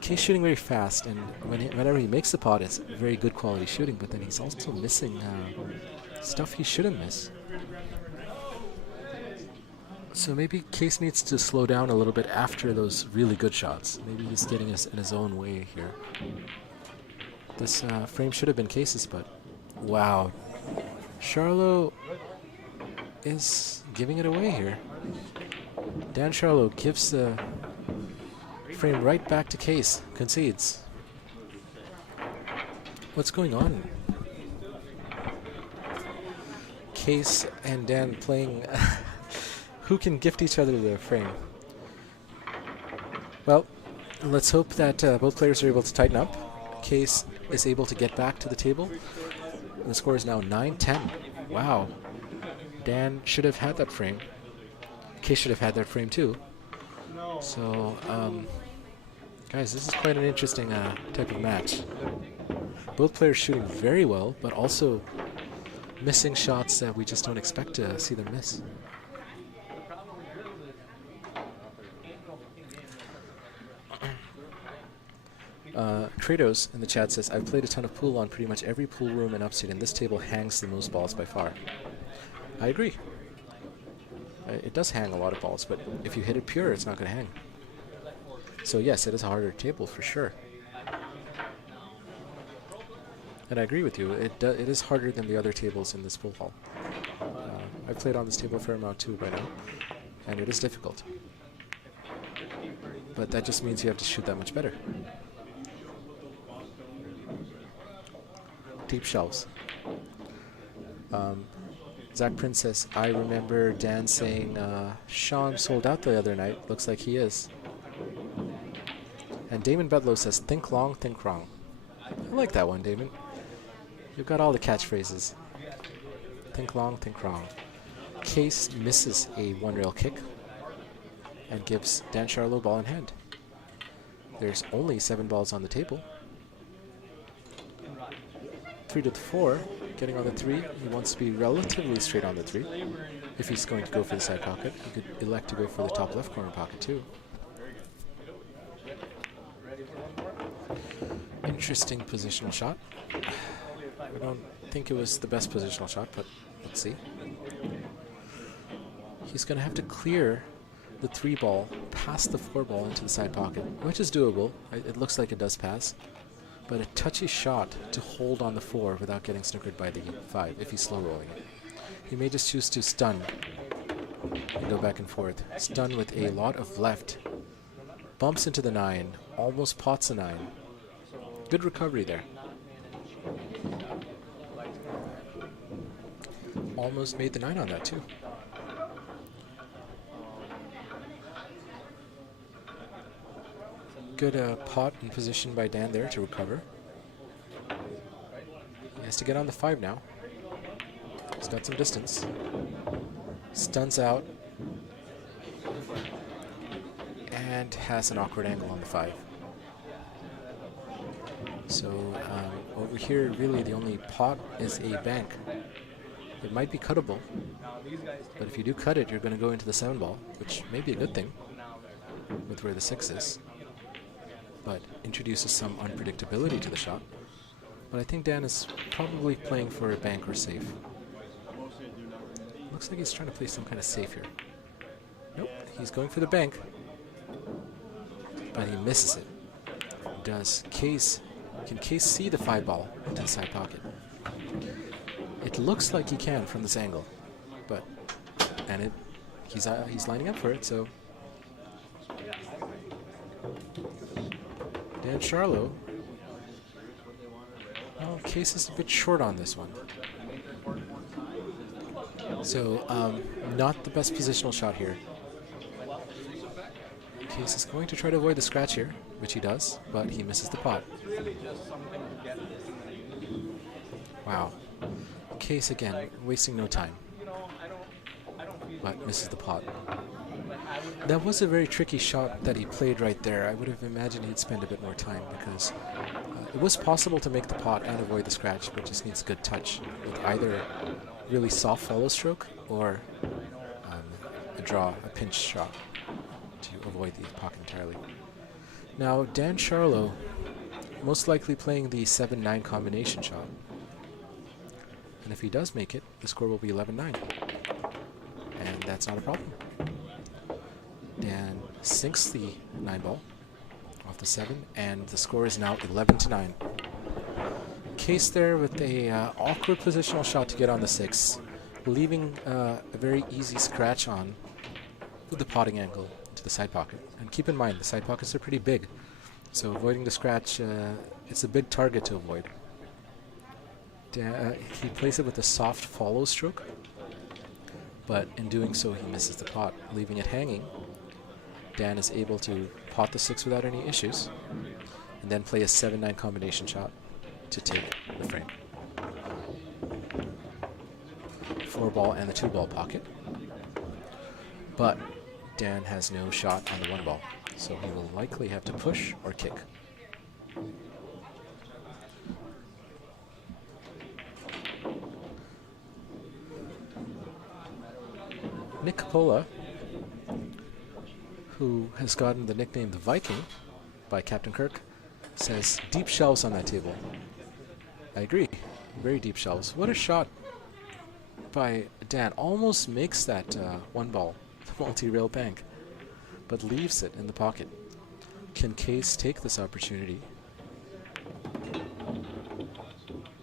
Qais shooting very fast, and whenever he makes the pot, it's very good quality shooting. But then he's also missing stuff he shouldn't miss. So maybe Qais needs to slow down a little bit after those really good shots. Maybe he's getting us in his own way here. This frame should have been Qais's, but wow. Sharlow is giving it away here. Dan Sharlow gives the frame right back to Qais, concedes. What's going on? Qais and Dan playing... Who can gift each other their frame? Well, let's hope that both players are able to tighten up. Qais is able to get back to the table. The score is now 9-10. Wow. Dan should have had that frame. Qais should have had that frame too. So, guys, this is quite an interesting type of match. Both players shooting very well, but also missing shots that we just don't expect to see them miss. Kratos in the chat says, I've played a ton of pool on pretty much every pool room in Upstate, and this table hangs the most balls by far. I agree. It does hang a lot of balls, but if you hit it pure, it's not going to hang. So yes, it is a harder table for sure. And I agree with you. It is harder than the other tables in this pool hall. I've played on this table a fair amount too by now, and it is difficult. But that just means you have to shoot that much better. deep shelves. Zach Prince says, I remember Dan saying Sean sold out the other night. Looks like he is. And Damon Bedlow says, think long, think wrong. I like that one, Damon. You've got all the catchphrases. Think long, think wrong. Qais misses a one-rail kick and gives Dan Sharlow ball in hand. There's only 7 balls on the table. 3 to the 4, getting on the 3. He wants to be relatively straight on the 3. If he's going to go for the side pocket, he could elect to go for the top left corner pocket too. Interesting positional shot. I don't think it was the best positional shot, but let's see. He's going to have to clear the 3 ball past the 4 ball into the side pocket, which is doable. It looks like it does pass. But a touchy shot to hold on the 4 without getting snookered by the 5 if he's slow rolling it. He may just choose to stun and go back and forth. Stun with a lot of left. Bumps into the 9, almost pots a 9. Good recovery there. Almost made the 9 on that too. Good pot and position by Dan there to recover. He has to get on the 5 now. He's got some distance. Stuns out. And has an awkward angle on the 5. So over here, really the only pot is a bank. It might be cuttable, but if you do cut it, you're going to go into the 7 ball, which may be a good thing with where the 6 is. But introduces some unpredictability to the shot. But I think Dan is probably playing for a bank or safe. Looks like he's trying to play some kind of safe here. Nope, he's going for the bank. But he misses it. Does Qais, can Qais see the 5 ball into the side pocket? It looks like he can from this angle. But, and he's lining up for it, so. Dan Sharlow. Well, Qais is a bit short on this one. So, not the best positional shot here. Qais is going to try to avoid the scratch here, which he does, but he misses the pot. Wow. Qais again, wasting no time. But misses the pot. That was a very tricky shot that he played right there. I would have imagined he'd spend a bit more time because it was possible to make the pot and avoid the scratch, but just needs good touch with either really soft follow stroke or a draw, a pinch shot to avoid the pocket entirely. Now Dan Sharlow most likely playing the 7-9 combination shot. And if he does make it, the score will be 11-9. And that's not a problem. Dan sinks the 9 ball off the 7, and the score is now 11-9. Qais there with a awkward positional shot to get on the 6, leaving a very easy scratch on with the potting angle to the side pocket. And keep in mind, the side pockets are pretty big, so avoiding the scratch, it's a big target to avoid. He plays it with a soft follow stroke, but in doing so he misses the pot, leaving it hanging. Dan is able to pot the 6 without any issues, and then play a 7-9 combination shot to take the frame. 4 ball and the 2 ball pocket, but Dan has no shot on the 1 ball, so he will likely have to push or kick. Nick Coppola, who has gotten the nickname the Viking by Captain Kirk, says deep shelves on that table. I agree, very deep shelves. What a shot by Dan. Almost makes that 1 ball, the multi-rail bank, but leaves it in the pocket. Can Qais take this opportunity?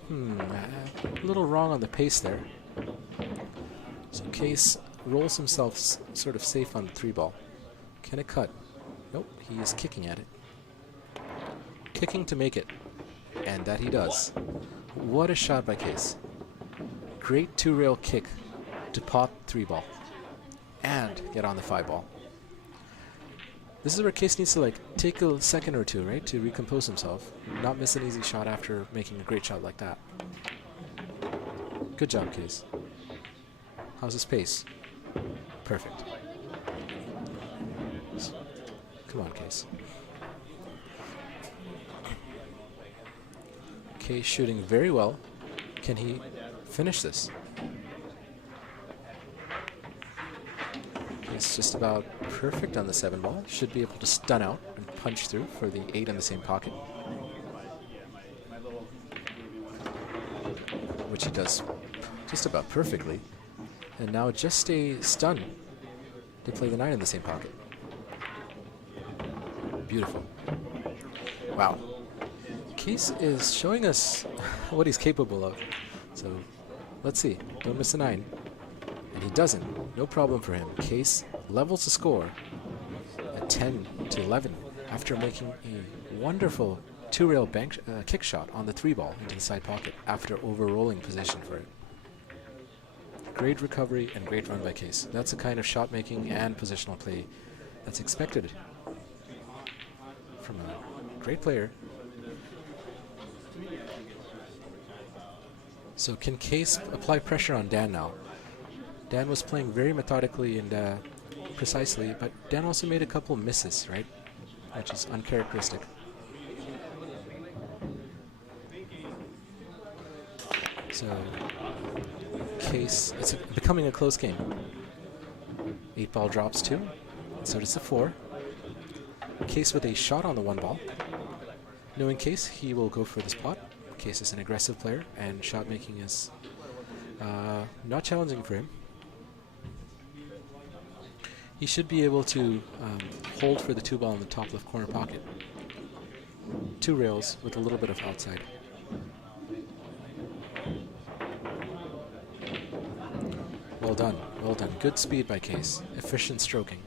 A little wrong on the pace there. So Qais rolls himself sort of safe on the 3 ball. Can it cut? Nope, he is kicking at it. Kicking to make it, and that he does. What a shot by Qais. Great 2-rail kick to pot 3-ball and get on the 5-ball. This is where Qais needs to like take a second or two, right, to recompose himself, not miss an easy shot after making a great shot like that. Good job, Qais. How's his pace? Perfect. Come on, Qais. Qais shooting very well. Can he finish this? He's just about perfect on the 7-ball. Should be able to stun out and punch through for the 8 in the same pocket. Which he does just about perfectly. And now just a stun to play the 9 in the same pocket. Beautiful. Wow. Qais is showing us what he's capable of. So let's see. Don't miss a 9. And he doesn't. No problem for him. Qais levels the score at 10-11 after making a wonderful 2-rail bank kick shot on the 3-ball into the side pocket after over-rolling position for it. Great recovery and great run by Qais. That's the kind of shot making and positional play that's expected from a great player. So can Qais apply pressure on Dan now? Dan was playing very methodically and precisely, but Dan also made a couple misses, right? Which is uncharacteristic. So Qais, it's becoming a close game. 8-ball drops 2, and so does the 4. Qais with a shot on the 1-ball. Knowing Qais, he will go for the spot. Qais is an aggressive player, and shot making is not challenging for him. He should be able to hold for the 2-ball in the top left corner pocket. 2 rails with a little bit of outside. Well done, well done. Good speed by Qais. Efficient stroking.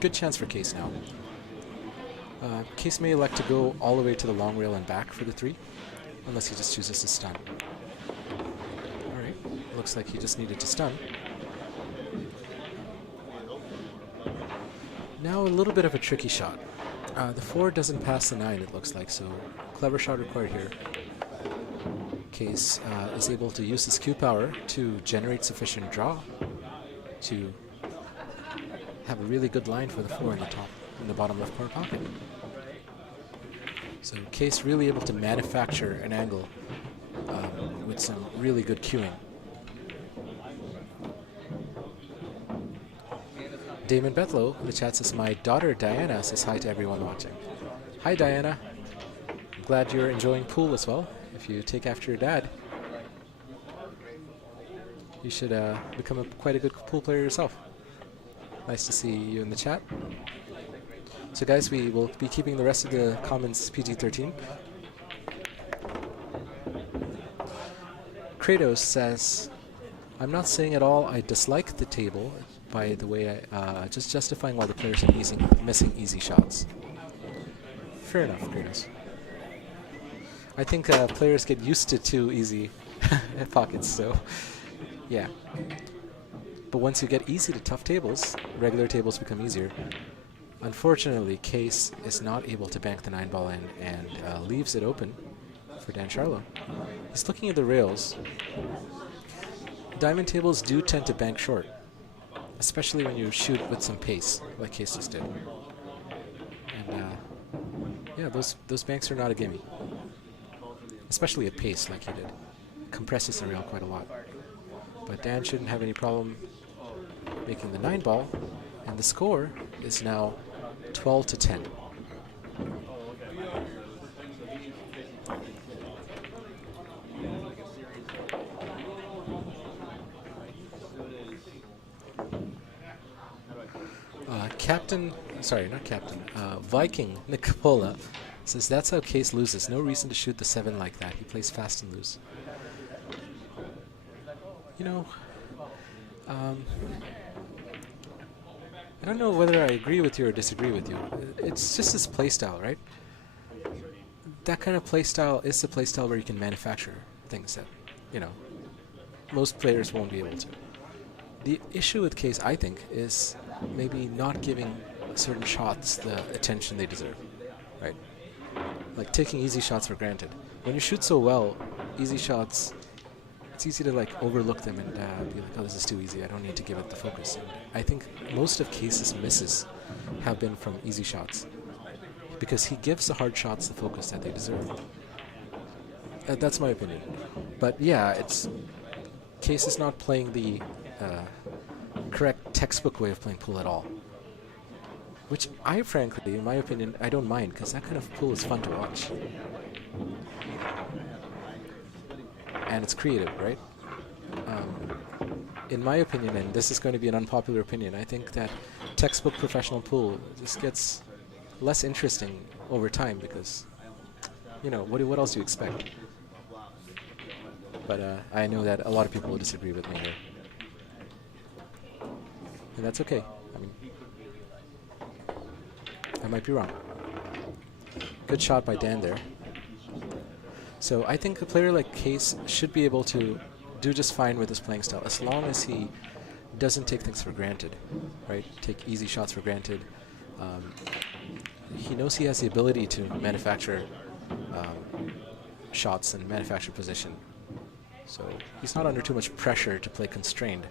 Good chance for Qais now. Qais may elect to go all the way to the long rail and back for the 3, unless he just chooses to stun. Alright, looks like he just needed to stun. Now a little bit of a tricky shot. The 4 doesn't pass the 9, it looks like, so clever shot required here. Qais is able to use his Q power to generate sufficient draw to have a really good line for the 4 in the bottom left corner pocket. So Qais really able to manufacture an angle with some really good cueing. Damon Betlow in the chat says, my daughter Diana says hi to everyone watching. Hi Diana. I'm glad you're enjoying pool as well. If you take after your dad, you should become quite a good pool player yourself. Nice to see you in the chat. So guys, we will be keeping the rest of the comments PG-13. Kratos says, I'm not saying at all I dislike the table, by the way, just justifying why the players are missing easy shots. Fair enough, Kratos. I think players get used to 2 easy pockets, so yeah. But once you get easy to tough tables, regular tables become easier. Unfortunately, Qais is not able to bank the 9-ball in and leaves it open for Dan Sharlow. He's looking at the rails. Diamond tables do tend to bank short, especially when you shoot with some pace, like Qais just did. And yeah, those banks are not a gimme. Especially at pace, like he did. Compresses the rail quite a lot. But Dan shouldn't have any problem making the 9-ball, and the score is now 12-10. Viking Nicopola says that's how Qais loses. No reason to shoot the 7 like that. He plays fast and loose. You know, I don't know whether I agree with you or disagree with you. It's just his playstyle, right? That kind of playstyle is the playstyle where you can manufacture things that, you know, most players won't be able to. The issue with Qais, I think, is maybe not giving certain shots the attention they deserve, right? Like taking easy shots for granted. When you shoot so well, easy shots, it's easy to like overlook them and be like, oh, this is too easy, I don't need to give it the focus. And I think most of Qais' misses have been from easy shots because he gives the hard shots the focus that they deserve. That's my opinion. But yeah, Qais is not playing the correct textbook way of playing pool at all. Which I frankly, in my opinion, I don't mind because that kind of pool is fun to watch. And it's creative, right? In my opinion, and this is going to be an unpopular opinion, I think that textbook professional pool just gets less interesting over time because, you know, what else do you expect? But I know that a lot of people will disagree with me here. And that's okay. I mean, I might be wrong. Good shot by Dan there. So I think a player like Qais should be able to do just fine with his playing style as long as he doesn't take things for granted, right? Take easy shots for granted. He knows he has the ability to manufacture shots and manufacture position. So he's not under too much pressure to play constrained.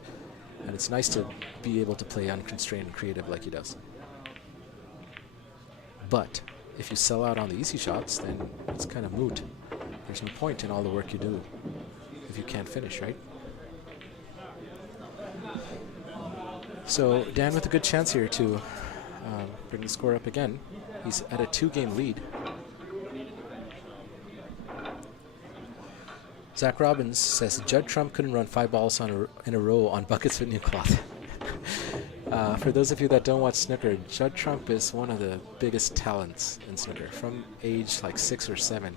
And it's nice to be able to play unconstrained and creative like he does. But if you sell out on the easy shots, then it's kind of moot. There's no point in all the work you do if you can't finish, right? So Dan with a good chance here to bring the score up again. He's at a 2-game lead. Zach Robbins says Judd Trump couldn't run 5 balls in a row on buckets with new cloth. For those of you that don't watch snooker, Judd Trump is one of the biggest talents in snooker. From age like 6 or 7,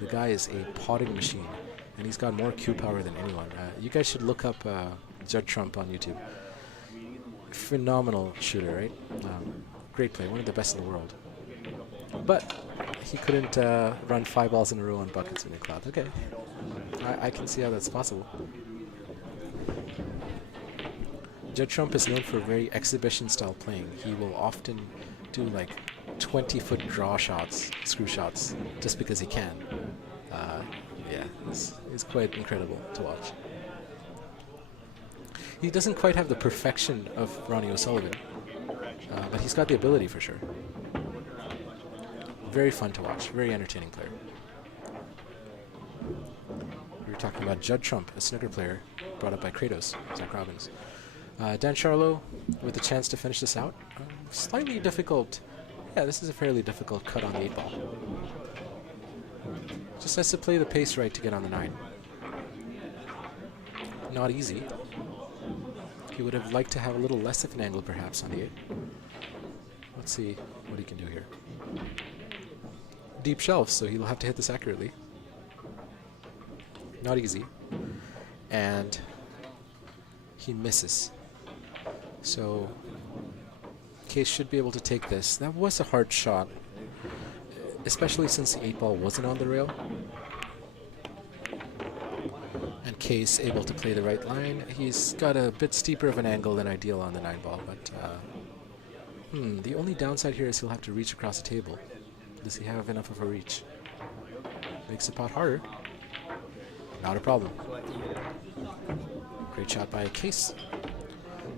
the guy is a potting machine, and he's got more cue power than anyone. You guys should look up Judd Trump on YouTube. Phenomenal shooter, right? Great player, one of the best in the world. But he couldn't run 5 balls in a row on buckets with new cloth. Okay. I can see how that's possible. Judd Trump is known for very exhibition-style playing. He will often do like 20-foot draw shots, screw shots, just because he can. Yeah, it's quite incredible to watch. He doesn't quite have the perfection of Ronnie O'Sullivan, but he's got the ability for sure. Very fun to watch, very entertaining player. We were talking about Judd Trump, a snooker player brought up by Kratos, Zach Robbins. Dan Sharlow with a chance to finish this out. Slightly difficult. Yeah, this is a fairly difficult cut on the 8-ball. Just has to play the pace right to get on the 9. Not easy. He would have liked to have a little less of an angle perhaps on the 8. Let's see what he can do here. Deep shelf, so he'll have to hit this accurately. Not easy. And he misses. So Qais should be able to take this. That was a hard shot, especially since the 8-ball wasn't on the rail. And Qais able to play the right line. He's got a bit steeper of an angle than ideal on the 9-ball, but the only downside here is he'll have to reach across the table. Does he have enough of a reach? Makes the pot harder. Not a problem. Great shot by Qais.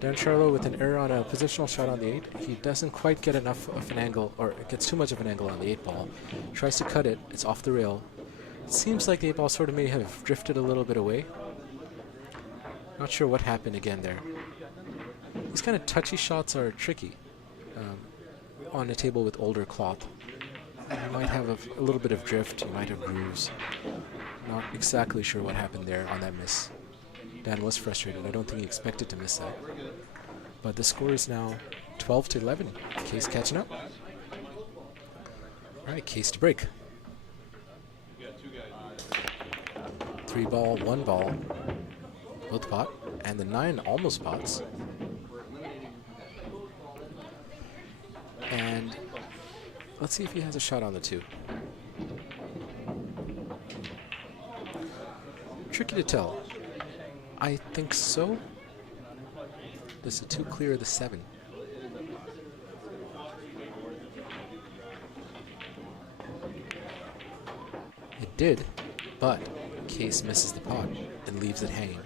Dan Sharlow with an error on a positional shot on the 8. He doesn't quite get enough of an angle, or gets too much of an angle on the 8-ball. Tries to cut it. It's off the rail. It seems like the 8-ball sort of may have drifted a little bit away. Not sure what happened again there. These kind of touchy shots are tricky on a table with older cloth. You might have a little bit of drift. You might have grooves. Not exactly sure what happened there on that miss. Dan was frustrated. I don't think he expected to miss that. But the score is now 12-11. Qais catching up. All right, Qais to break. 3-ball, 1-ball, both pot, and the 9 almost pots. And let's see if he has a shot on the 2. Tricky to tell. I think so. Does the 2 clear the 7? It did, but Qais misses the pot and leaves it hanging.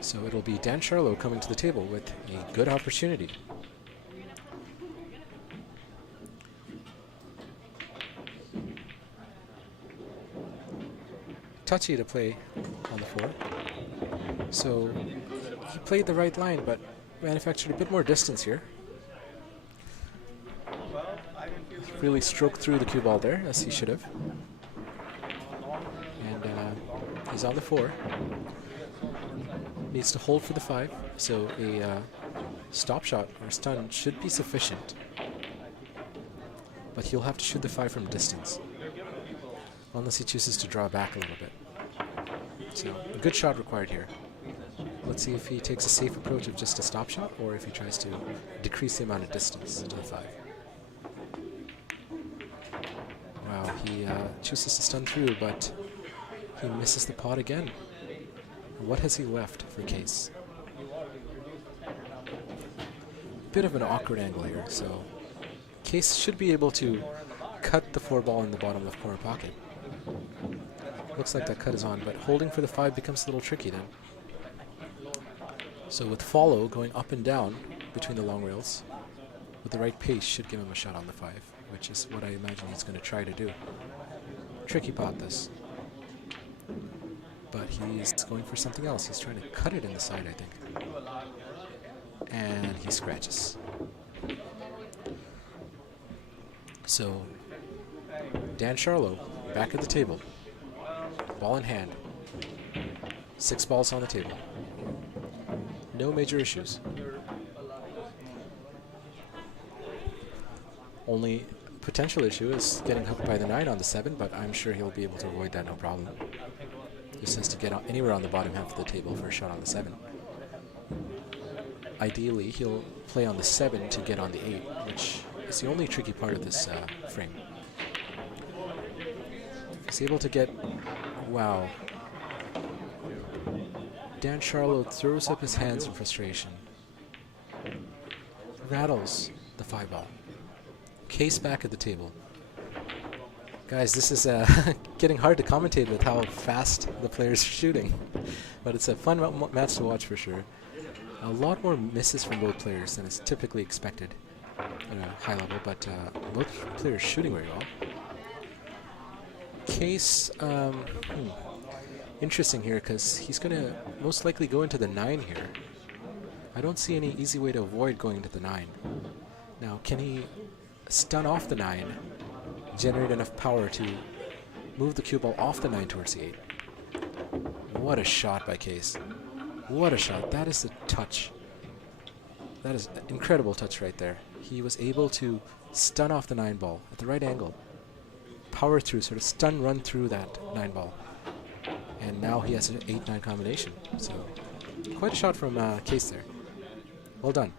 So it'll be Dan Sharlow coming to the table with a good opportunity. Touchy to play on the 4. So he played the right line, but manufactured a bit more distance here. He really stroked through the cue ball there, as he should have. And he's on the 4. Needs to hold for the 5, so a stop shot or stun should be sufficient. But he'll have to shoot the 5 from distance, unless he chooses to draw back a little bit. So a good shot required here. Let's see if he takes a safe approach of just a stop shot, or if he tries to decrease the amount of distance to the 5. Wow, he chooses to stun through, but he misses the pot again. What has he left for Qais? Bit of an awkward angle here, so Qais should be able to cut the 4 ball in the bottom left corner pocket. Looks like that cut is on, but holding for the 5 becomes a little tricky then. So with follow going up and down between the long rails, with the right pace should give him a shot on the 5, which is what I imagine he's going to try to do. Tricky pot this. But he's going for something else. He's trying to cut it in the side, I think. And he scratches. So Dan Sharlow back at the table. Ball in hand. 6 balls on the table. No major issues. Only potential issue is getting hooked by the 9 on the 7, but I'm sure he'll be able to avoid that no problem. Just has to get anywhere on the bottom half of the table for a shot on the 7. Ideally, he'll play on the 7 to get on the 8, which is the only tricky part of this frame. He's able to get... Wow. Dan Sharlow throws up his hands in frustration. Rattles the 5 ball. Qais back at the table. Guys, this is getting hard to commentate with how fast the players are shooting. But it's a fun match to watch for sure. A lot more misses from both players than is typically expected at a high level, but both players shooting very well. Qais, interesting here because he's going to most likely go into the 9 here. I don't see any easy way to avoid going into the 9. Now, can he stun off the 9, generate enough power to move the cue ball off the 9 towards the 8? What a shot by Qais. What a shot. That is the touch. That is an incredible touch right there. He was able to stun off the 9 ball at the right angle. Power through, sort of stun run through that 9 ball. And now he has an 8-9 combination. So quite a shot from Qais there. Well done.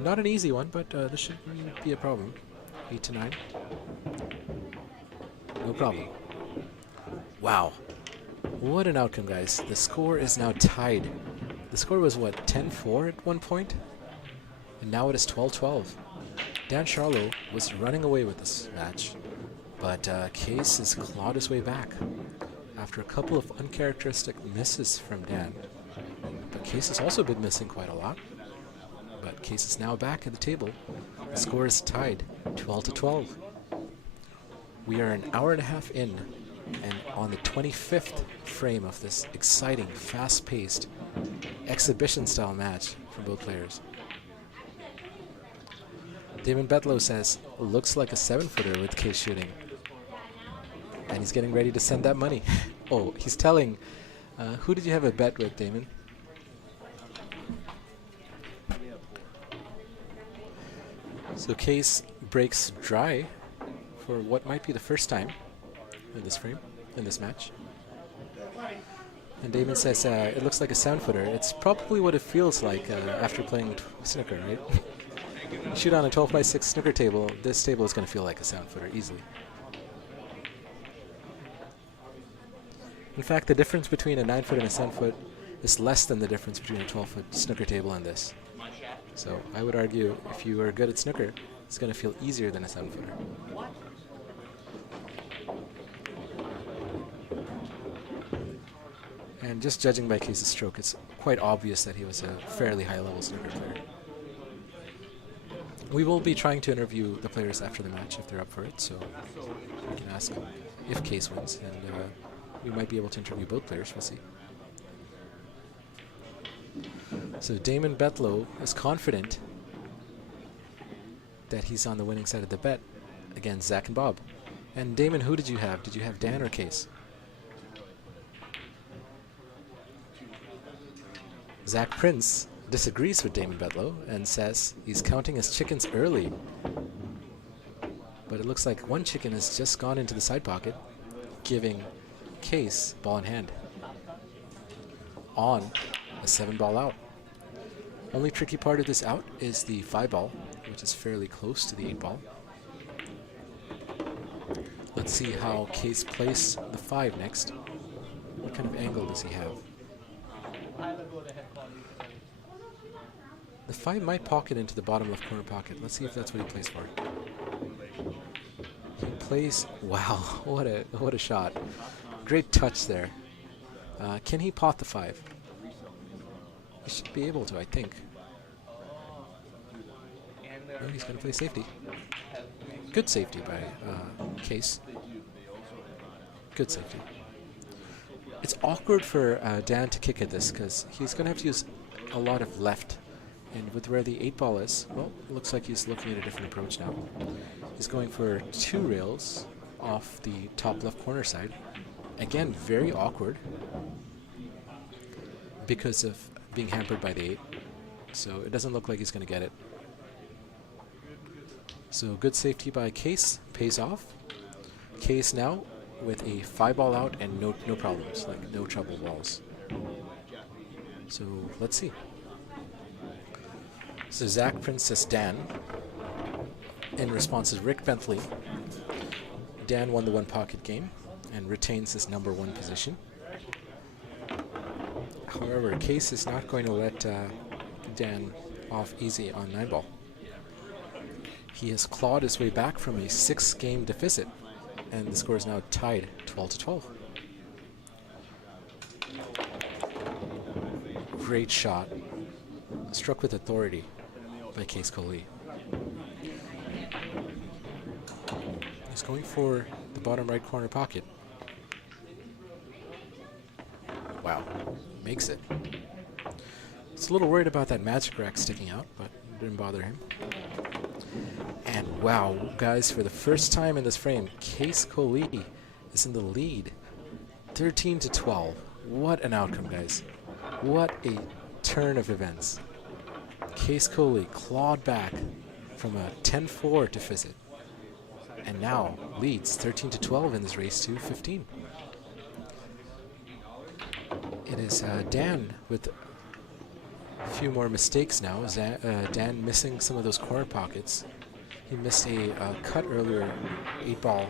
Not an easy one, but this shouldn't be a problem. 8 to 9. No problem. Wow. What an outcome, guys. The score is now tied. The score was, what, 10-4 at one point? And now it is 12-12. Dan Sharlow was running away with this match, but Qais has clawed his way back after a couple of uncharacteristic misses from Dan. But Qais has also been missing quite a lot. But Qais is now back at the table. The score is tied, 12-12. We are an hour and a half in, and on the 25th frame of this exciting, fast-paced, exhibition-style match for both players. Damon Betlow says, looks like a 7-footer with Qais shooting. And he's getting ready to send that money. Oh, he's telling, who did you have a bet with, Damon? So Qais breaks dry for what might be the first time in this frame, in this match. And Damon says, it looks like a 7-footer. It's probably what it feels like after playing snooker, right? shoot on a 12x6 snooker table, this table is going to feel like a 7-footer easily. In fact, the difference between a 9-foot and a 7-foot is less than the difference between a 12-foot snooker table and this. So I would argue if you are good at snooker, it's going to feel easier than a 7-footer. And just judging by Qais's stroke, it's quite obvious that he was a fairly high-level snooker player. We will be trying to interview the players after the match if they're up for it, so we can ask them if Qais wins, and we might be able to interview both players. We'll see. So Damon Betlow is confident that he's on the winning side of the bet against Zach and Bob. And Damon, who did you have? Did you have Dan or Qais? Zach Prince disagrees with Damon Betlow and says he's counting his chickens early. But it looks like one chicken has just gone into the side pocket, giving Qais ball in hand on a 7-ball out. Only tricky part of this out is the 5-ball, which is fairly close to the 8-ball. Let's see how Qais plays the 5 next. What kind of angle does he have? The 5 might pocket into the bottom left corner pocket. Let's see if that's what he plays for. He plays, wow, what a shot. Great touch there. Can he pot the 5? He should be able to, I think. Oh, he's going to play safety. Good safety by Qais. Good safety. It's awkward for Dan to kick at this because he's going to have to use a lot of left. And with where the 8-ball is, well, it looks like he's looking at a different approach now. He's going for 2 rails off the top left corner side. Again, very awkward because of being hampered by the 8. So it doesn't look like he's going to get it. So good safety by Qais pays off. Qais now with a 5-ball out and no problems, like no trouble balls. So let's see. So Zach Princess Dan, in response to Rick Bentley, Dan won the 1-pocket game and retains his number 1 position. However, Qais is not going to let Dan off easy on 9-ball. He has clawed his way back from a 6-game deficit, and the score is now tied 12-12. Great shot. Struck with authority by Qais Kolee. He's going for the bottom right corner pocket. Wow, makes it. It's a little worried about that magic rack sticking out, but it didn't bother him. And wow, guys, for the first time in this frame, Qais Kolee is in the lead, 13-12. What an outcome, guys. What a turn of events. Qais Kolee clawed back from a 10-4 deficit and now leads 13-12 in this race to 15. It is Dan with a few more mistakes now. Dan missing some of those corner pockets. He missed a cut earlier, 8-ball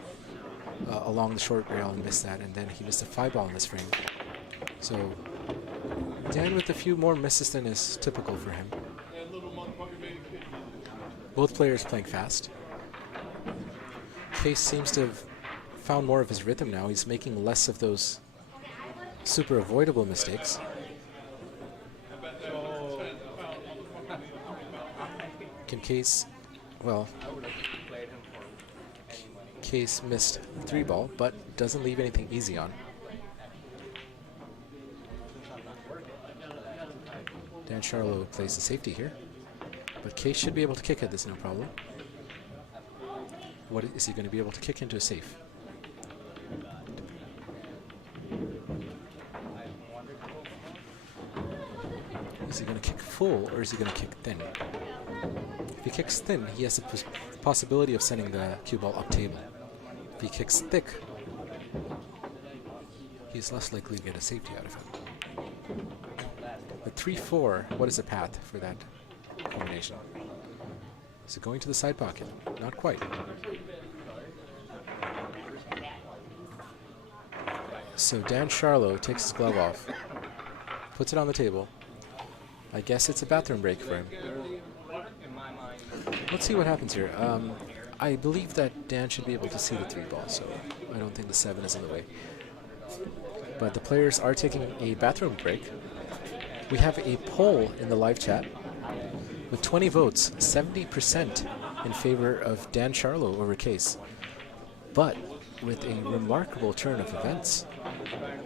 along the short rail and missed that, and then he missed a 5-ball in this frame. So Dan with a few more misses than is typical for him. Both players playing fast. Qais seems to have found more of his rhythm now. He's making less of those super avoidable mistakes. Can Qais, well, Qais missed 3-ball, but doesn't leave anything easy on. Dan Sharlow plays the safety here, but Qais should be able to kick at this, no problem. What is he going to be able to kick into a safe? Is he going to kick full or is he going to kick thin? If he kicks thin, he has the possibility of sending the cue ball up table. If he kicks thick, he's less likely to get a safety out of it. But 3-4, what is the path for that combination? Is it going to the side pocket? Not quite. So Dan Sharlow takes his glove off, puts it on the table. I guess it's a bathroom break for him. Let's see what happens here. I believe that Dan should be able to see the 3-ball, so I don't think the 7 is in the way. But the players are taking a bathroom break. We have a poll in the live chat with 20 votes, 70% in favor of Dan Sharlow over Qais. But with a remarkable turn of events,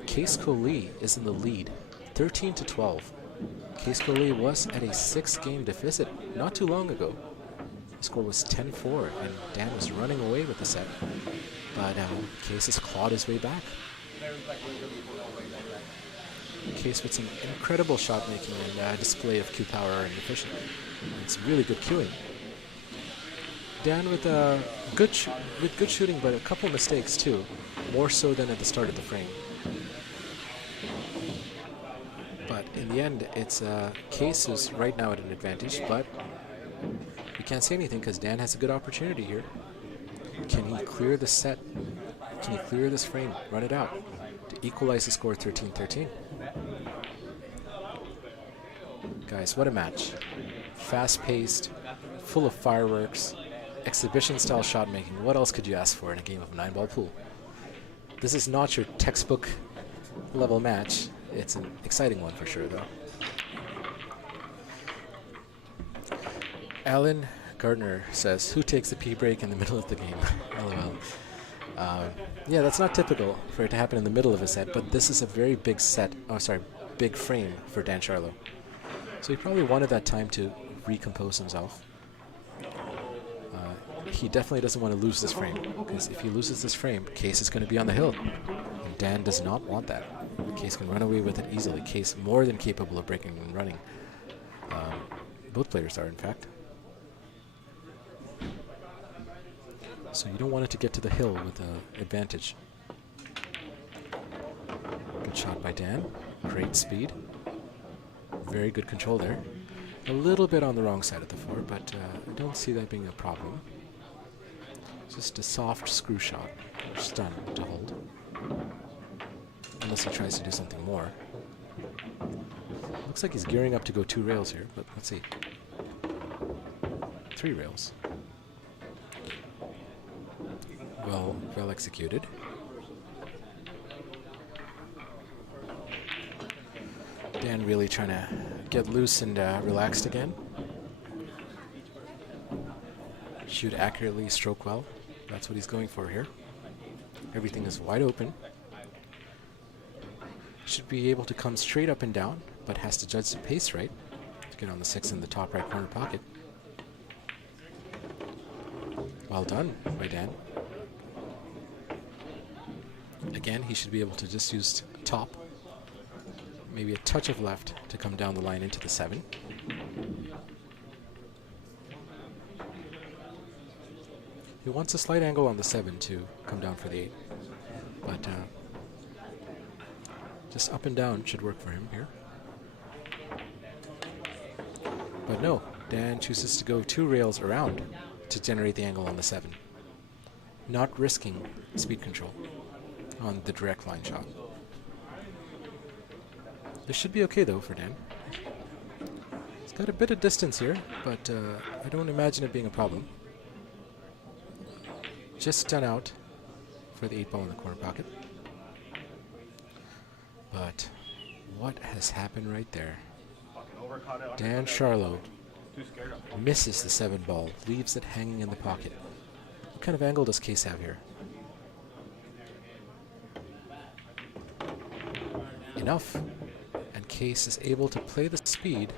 Qais Kolee is in the lead, 13-12. Qais Kolee was at a 6-game deficit not too long ago. The score was 10-4, and Dan was running away with the set. But Qais has clawed his way back. Qais with some incredible shot making and display of cue power and efficiency. It's really good cueing. Dan with good shooting, but a couple mistakes too, more so than at the start of the frame. But in the end, it's Qais who's right now at an advantage, but we can't say anything because Dan has a good opportunity here. Can he clear the set? Can he clear this frame, run it out to equalize the score 13-13? Guys, what a match. Fast-paced, full of fireworks, exhibition-style shot making. What else could you ask for in a game of 9-ball pool? This is not your textbook level match. It's an exciting one for sure, though. Alan Gardner says, who takes the pee break in the middle of the game? LOL. Yeah, that's not typical for it to happen in the middle of a set, but this is a very big set, big frame for Dan Sharlow. So he probably wanted that time to recompose himself. He definitely doesn't want to lose this frame, because if he loses this frame, Qais is going to be on the hill. And Dan does not want that. Qais can run away with it easily. Qais more than capable of breaking and running. Both players are, in fact. So you don't want it to get to the hill with an advantage. Good shot by Dan. Great speed. Very good control there. A little bit on the wrong side of the floor, but I don't see that being a problem. Just a soft screw shot. Stun to hold. Unless he tries to do something more. Looks like he's gearing up to go 2 rails here, but let's see. 3 rails. Well executed. Dan really trying to get loose and relaxed again. Shoot accurately, stroke well. That's what he's going for here. Everything is wide open. Should be able to come straight up and down, but has to judge the pace right to get on the 6 in the top right corner pocket. Well done by Dan. Again, he should be able to just use top, maybe a touch of left to come down the line into the 7. He wants a slight angle on the 7 to come down for the 8, but just up and down should work for him here. But no, Dan chooses to go 2 rails around to generate the angle on the 7, not risking speed control on the direct line shot. This should be okay though for Dan. He's got a bit of distance here, but I don't imagine it being a problem. Just stun out for the 8-ball in the corner pocket. But what has happened right there? Dan Sharlow misses the 7-ball, leaves it hanging in the pocket. What kind of angle does Qais have here? Enough. And Qais is able to play the speed.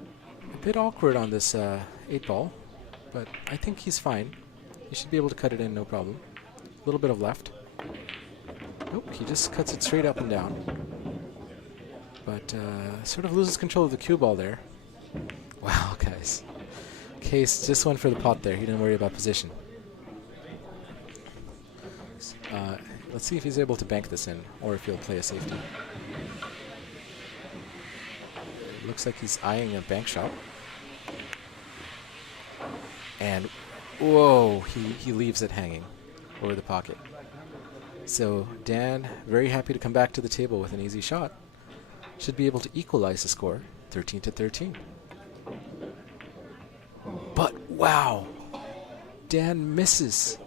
A bit awkward on this 8-ball, but I think he's fine. He should be able to cut it in, no problem. A little bit of left. Nope, he just cuts it straight up and down. But sort of loses control of the cue ball there. Wow, guys. Qais just went for the pot there. He didn't worry about position. Let's see if he's able to bank this in, or if he'll play a safety. Looks like he's eyeing a bank shot. And whoa, he leaves it hanging over the pocket. So Dan, very happy to come back to the table with an easy shot. Should be able to equalize the score, 13-13. But wow, Dan misses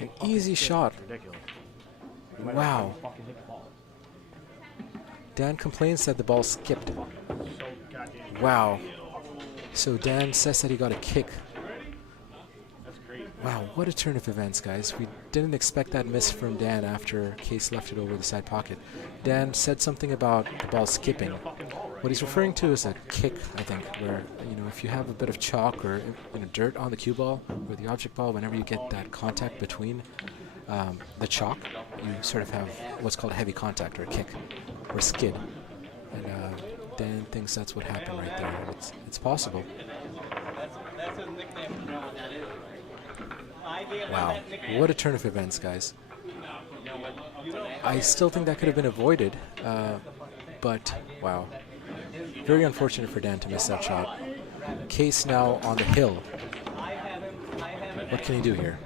an easy shot. Wow. Dan complains that the ball skipped. Wow. So Dan says that he got a kick. Wow, what a turn of events, guys. We didn't expect that miss from Dan after Qais left it over the side pocket. Dan said something about the ball skipping. What he's referring to is a kick, I think, where, you know, if you have a bit of chalk or, you know, dirt on the cue ball or the object ball, whenever you get that contact between the chalk, you sort of have what's called a heavy contact or a kick or skid. And Dan thinks that's what happened right there. It's possible. Wow, what a turn of events, guys. I still think that could have been avoided, but wow. Very unfortunate for Dan to miss that shot. Qais now on the hill. What can he do here?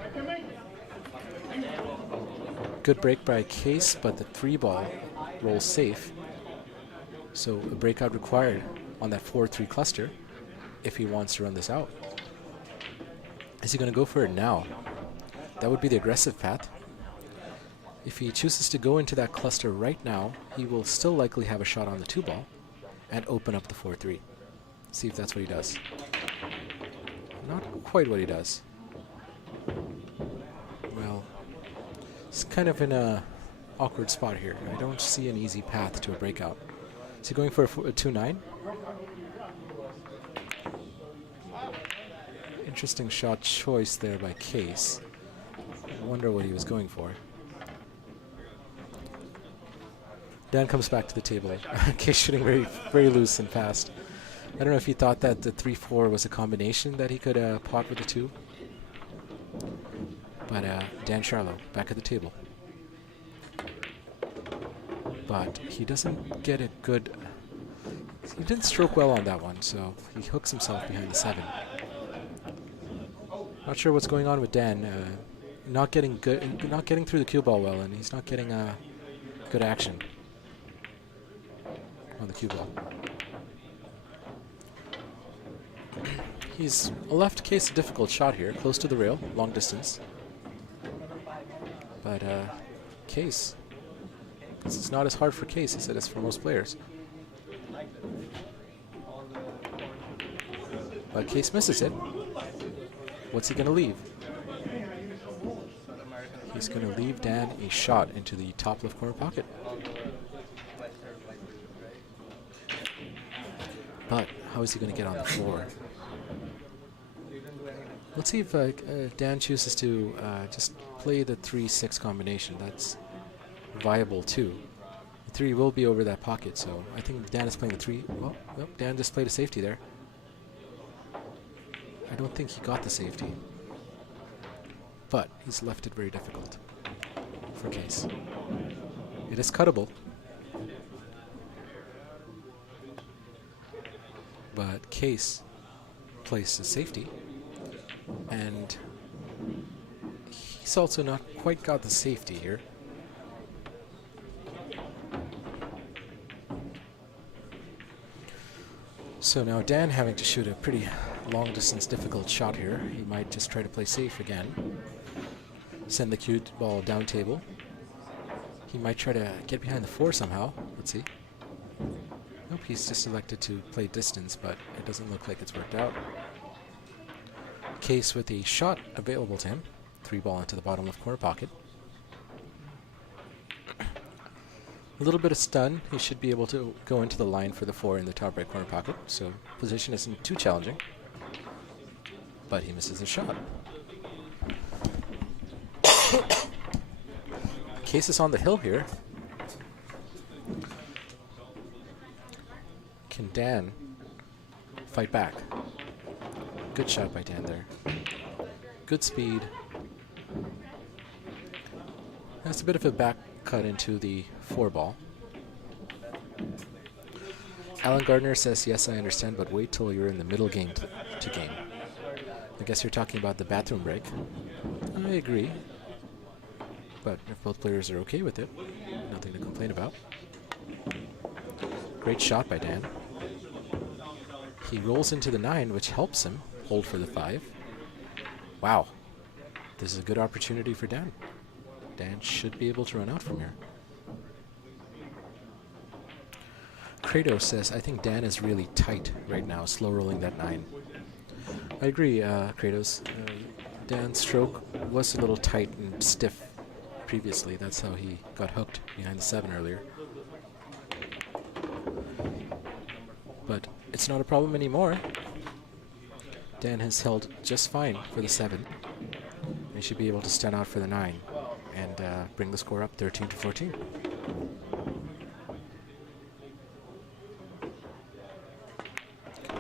Good break by Qais, but the 3 ball rolls safe. So a breakout required on that 4-3 cluster if he wants to run this out. Is he going to go for it now? That would be the aggressive path. If he chooses to go into that cluster right now, he will still likely have a shot on the 2 ball and open up the 4-3. See if that's what he does. Not quite what he does. Well, it's kind of in a awkward spot here. I don't see an easy path to a breakout. Is he going for a 2-9? Interesting shot choice there by Qais. I wonder what he was going for. Dan comes back to the table. Qais shooting very loose and fast. I don't know if he thought that the 3-4 was a combination that he could pot with the 2. But Dan Sharlow back at the table. But he doesn't get a good... He didn't stroke well on that one, so he hooks himself behind the 7. Not sure what's going on with Dan. Not getting through the cue ball well, and he's not getting good action on the cue ball. He's left Qais a difficult shot here, close to the rail, long distance. But Qais, it's not as hard for Qais as it is for most players. But Qais misses it. What's he going to leave? He's going to leave Dan a shot into the top left corner pocket. But how is he going to get on the floor? Let's see if Dan chooses to just play the 3-6 combination. That's viable too. The 3 will be over that pocket, so I think Dan is playing the 3. Well, nope, Dan just played a safety there. I don't think he got the safety. But he's left it very difficult for Qais. It is cuttable. But Qais plays the safety. And he's also not quite got the safety here. So now Dan having to shoot a pretty long distance difficult shot here. He might just try to play safe again. Send the cue ball down table. He might try to get behind the 4 somehow. Let's see. Nope, he's just elected to play distance, but it doesn't look like it's worked out. Qais with a shot available to him. 3 ball into the bottom left corner pocket. A little bit of stun. He should be able to go into the line for the 4 in the top right corner pocket, so position isn't too challenging. But he misses the shot. Qais is on the hill here. Can Dan fight back? Good shot by Dan there. Good speed. That's a bit of a back cut into the 4 ball. Alan Gardner says, yes, I understand, but wait till you're in the middle game to game. guess you're talking about the bathroom break. I agree. But if both players are okay with it, nothing to complain about. Great shot by Dan. He rolls into the 9, which helps him hold for the 5. Wow. This is a good opportunity for Dan. Dan should be able to run out from here. Kratos says, I think Dan is really tight right now, slow rolling that 9. I agree, Kratos. Dan's stroke was a little tight and stiff previously. That's how he got hooked behind the 7 earlier. But it's not a problem anymore. Dan has held just fine for the 7. He should be able to stand out for the 9 and bring the score up 13-14.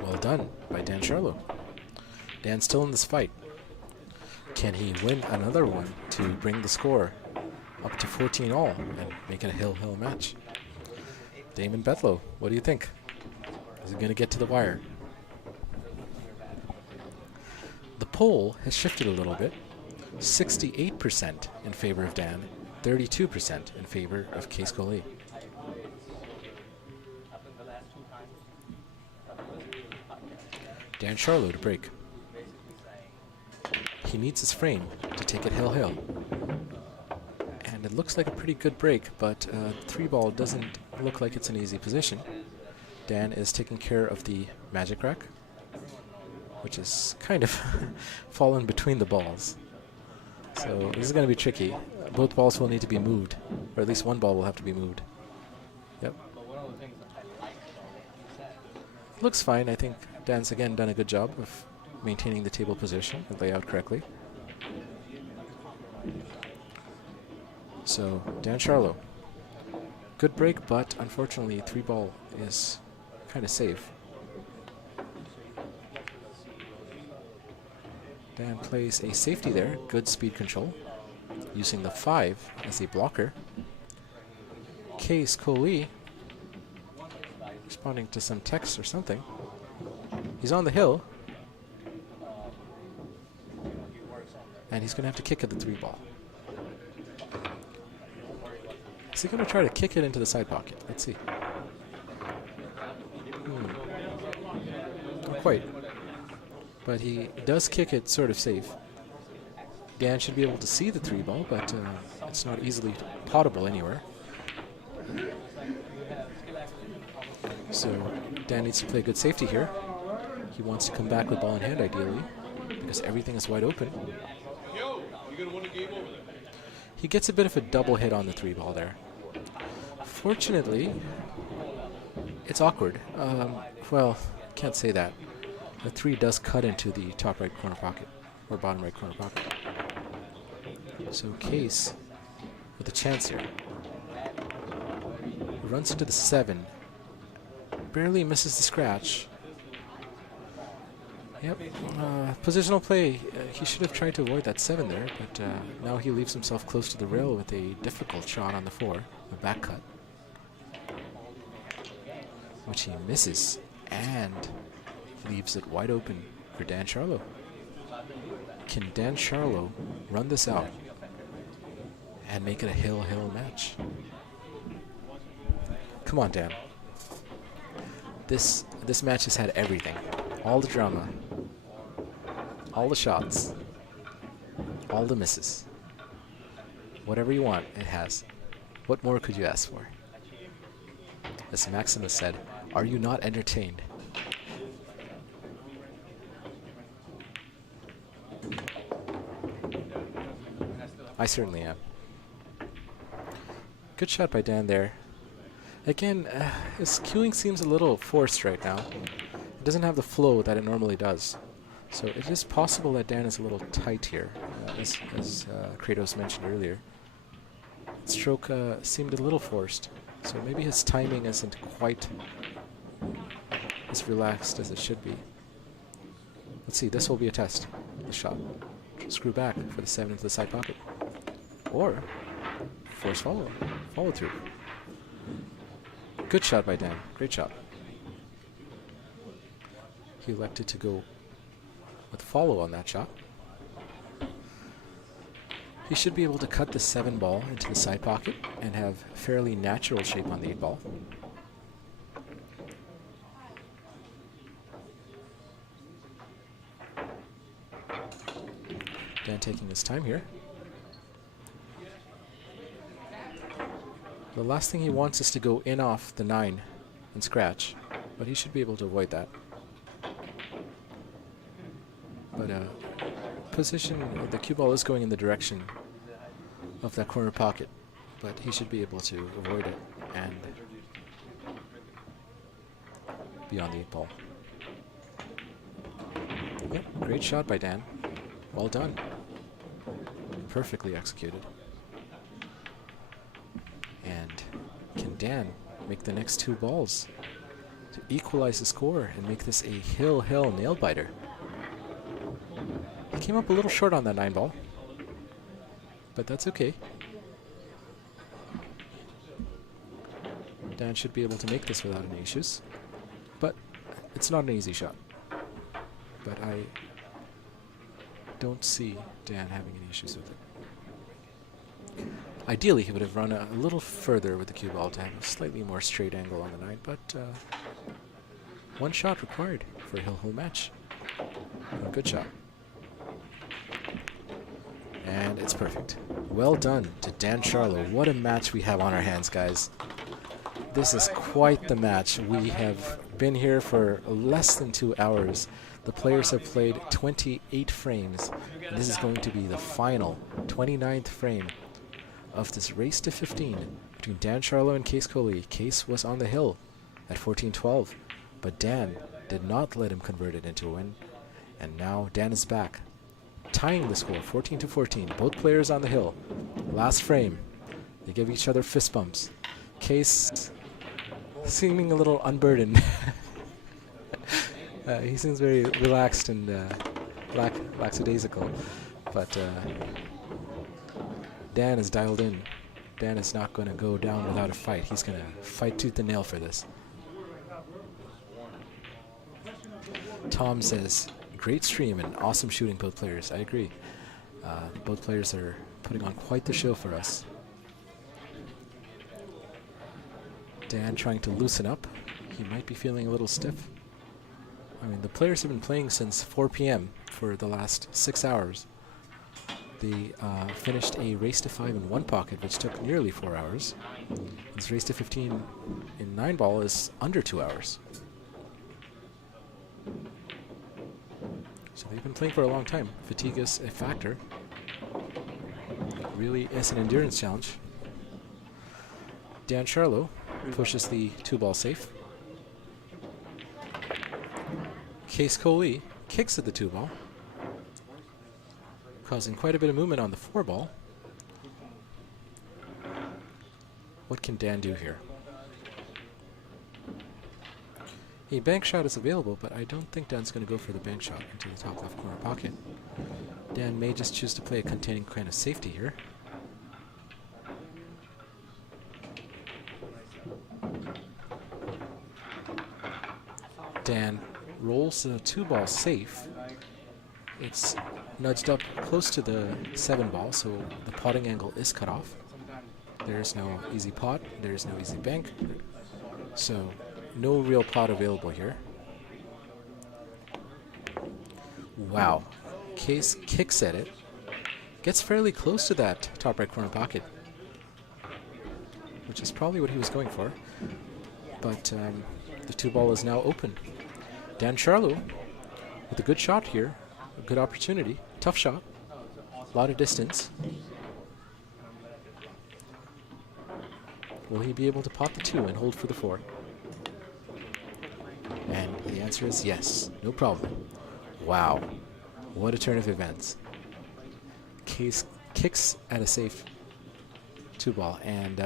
Well done by Dan Sharlow. Dan's still in this fight. Can he win another one to bring the score up to 14 all and make it a hill-hill match? Damon Betlow, what do you think? Is it going to get to the wire? The poll has shifted a little bit. 68% in favor of Dan, 32% in favor of Qais Kolee. Dan Sharlow to break. He needs his frame to take it hill-hill. And it looks like a pretty good break, but 3-ball doesn't look like it's an easy position. Dan is taking care of the magic rack, which is kind of fallen between the balls. So this is going to be tricky. Both balls will need to be moved, or at least one ball will have to be moved. Yep. Looks fine. I think Dan's again done a good job of maintaining the table position and layout correctly. So Dan Sharlow, good break, but unfortunately 3-ball is kind of safe. Dan plays a safety there, good speed control, using the 5 as a blocker. Qais Kolee, responding to some text or something. He's on the hill, and he's going to have to kick at the 3-ball. Is he going to try to kick it into the side pocket? Let's see. Not quite. But he does kick it sort of safe. Dan should be able to see the 3-ball, but it's not easily potable anywhere. So Dan needs to play good safety here. He wants to come back with ball in hand ideally, because everything is wide open. He gets a bit of a double hit on the 3-ball there. Fortunately, it's awkward. Well, can't say that. The 3 does cut into the top right corner pocket, or bottom right corner pocket. So Qais with a chance here. Runs into the 7. Barely misses the scratch. Yep. Positional play. He should have tried to avoid that 7 there, but now he leaves himself close to the rail with a difficult shot on the 4, a back cut, which he misses and leaves it wide open for Dan Sharlow. Can Dan Sharlow run this out and make it a hill-hill match? Come on, Dan. This match has had everything. All the drama. All the shots. All the misses. Whatever you want, it has. What more could you ask for? As Maximus said, are you not entertained? I certainly am. Good shot by Dan there. Again, his cueing seems a little forced right now. It doesn't have the flow that it normally does. So it is possible that Dan is a little tight here, as Kratos mentioned earlier. Stroke seemed a little forced, so maybe his timing isn't quite as relaxed as it should be. Let's see, this will be a test. The shot. Screw back for the 7 into the side pocket. Or force follow through. Good shot by Dan. Great shot. He elected to go with follow on that shot. He should be able to cut the 7 ball into the side pocket and have fairly natural shape on the 8 ball. Dan taking his time here. The last thing he wants is to go in off the 9 and scratch, but he should be able to avoid that. But position, the cue ball is going in the direction of that corner pocket, but he should be able to avoid it and be on the 8 ball. Yep, great shot by Dan. Well done. Perfectly executed. And can Dan make the next 2 balls to equalize the score and make this a hill nail biter? He came up a little short on that 9 ball, but that's okay. Dan should be able to make this without any issues, but it's not an easy shot. But I don't see Dan having any issues with it. Ideally, he would have run a little further with the cue ball to have a slightly more straight angle on the 9, but 1 shot required for a hill match. A good shot. And it's perfect. Well done to Dan Sharlow. What a match we have on our hands, guys. This is quite the match. We have been here for less than 2 hours. The players have played 28 frames. And this is going to be the final 29th frame of this race to 15 between Dan Sharlow and Qais Kolee. Qais was on the hill at 14-12, but Dan did not let him convert it into a win. And now Dan is back, tying the score 14-14. Both players on the hill. Last frame, they give each other fist bumps. Qais seeming a little unburdened. He seems very relaxed and lackadaisical, but Dan is dialed in. Dan is not going to go down without a fight. He's going to fight tooth and nail for this. Tom says, great stream and awesome shooting, both players. I agree. Both players are putting on quite the show for us. Dan trying to loosen up. He might be feeling a little stiff. I mean, the players have been playing since 4 p.m. for the last 6 hours. They finished a race to 5 in 1 pocket, which took nearly 4 hours. This race to 15 in 9 ball is under 2 hours. So they've been playing for a long time. Fatigue is a factor. It really is an endurance challenge. Dan Sharlow pushes the 2-ball safe. Qais Kolee kicks at the 2-ball, causing quite a bit of movement on the 4-ball. What can Dan do here? A bank shot is available, but I don't think Dan's going to go for the bank shot into the top left corner pocket. Dan may just choose to play a containing kind of safety here. Dan rolls the 2-ball safe. It's nudged up close to the 7-ball, so the potting angle is cut off. There's no easy pot, there's no easy bank, so no real pot available here. Wow. Qais kicks at it. Gets fairly close to that top right corner pocket, which is probably what he was going for. But the 2-ball is now open. Dan Sharlow with a good shot here. A good opportunity. Tough shot. A lot of distance. Will he be able to pot the 2 and hold for the 4? And the answer is yes. No problem. Wow. What a turn of events. Qais kicks at a safe 2-ball, and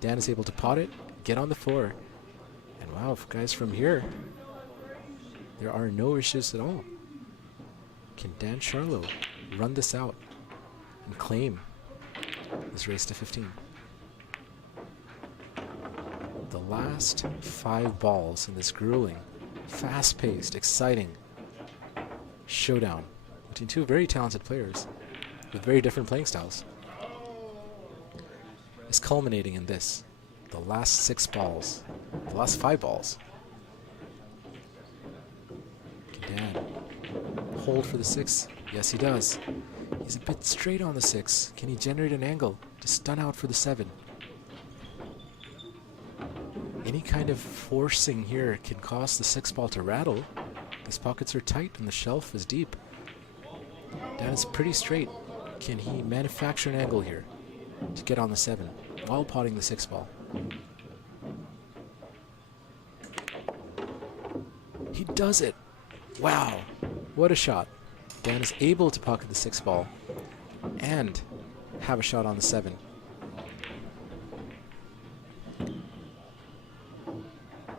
Dan is able to pot it, get on the 4. And wow, guys, from here, there are no issues at all. Can Dan Sharlow run this out and claim this race to 15? The last 5 balls in this grueling, fast-paced, exciting showdown between two very talented players with very different playing styles is culminating in this. The last 6 balls. The last 5 balls. Can Dan hold for the 6? Yes, he does. He's a bit straight on the 6. Can he generate an angle to stun out for the 7? Any kind of forcing here can cause the 6 ball to rattle. These pockets are tight and the shelf is deep. Dan is pretty straight. Can he manufacture an angle here to get on the 7 while potting the 6 ball? He does it! Wow! What a shot. Dan is able to pocket the 6 ball and have a shot on the 7.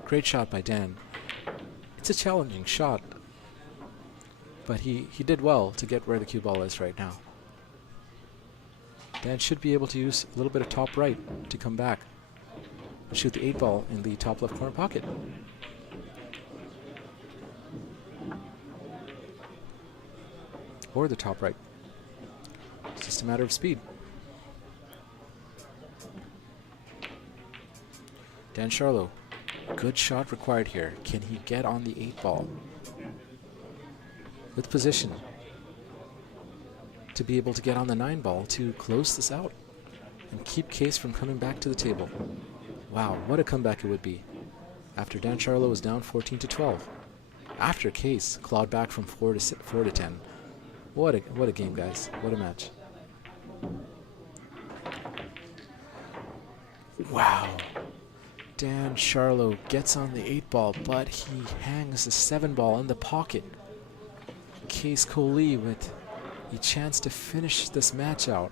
Great shot by Dan. It's a challenging shot, but he did well to get where the cue ball is right now. Dan should be able to use a little bit of top right to come back and shoot the 8 ball in the top left corner pocket. Or the top right. It's just a matter of speed. Dan Sharlow. Good shot required here. Can he get on the 8 ball? With position. To be able to get on the 9 ball to close this out. And keep Qais from coming back to the table. Wow, what a comeback it would be. After Dan Sharlow was down 14-12. After Qais clawed back from 4 to 10. What a game, guys. What a match. Wow. Dan Sharlow gets on the 8 ball, but he hangs the 7 ball in the pocket. Qais Kolee with a chance to finish this match out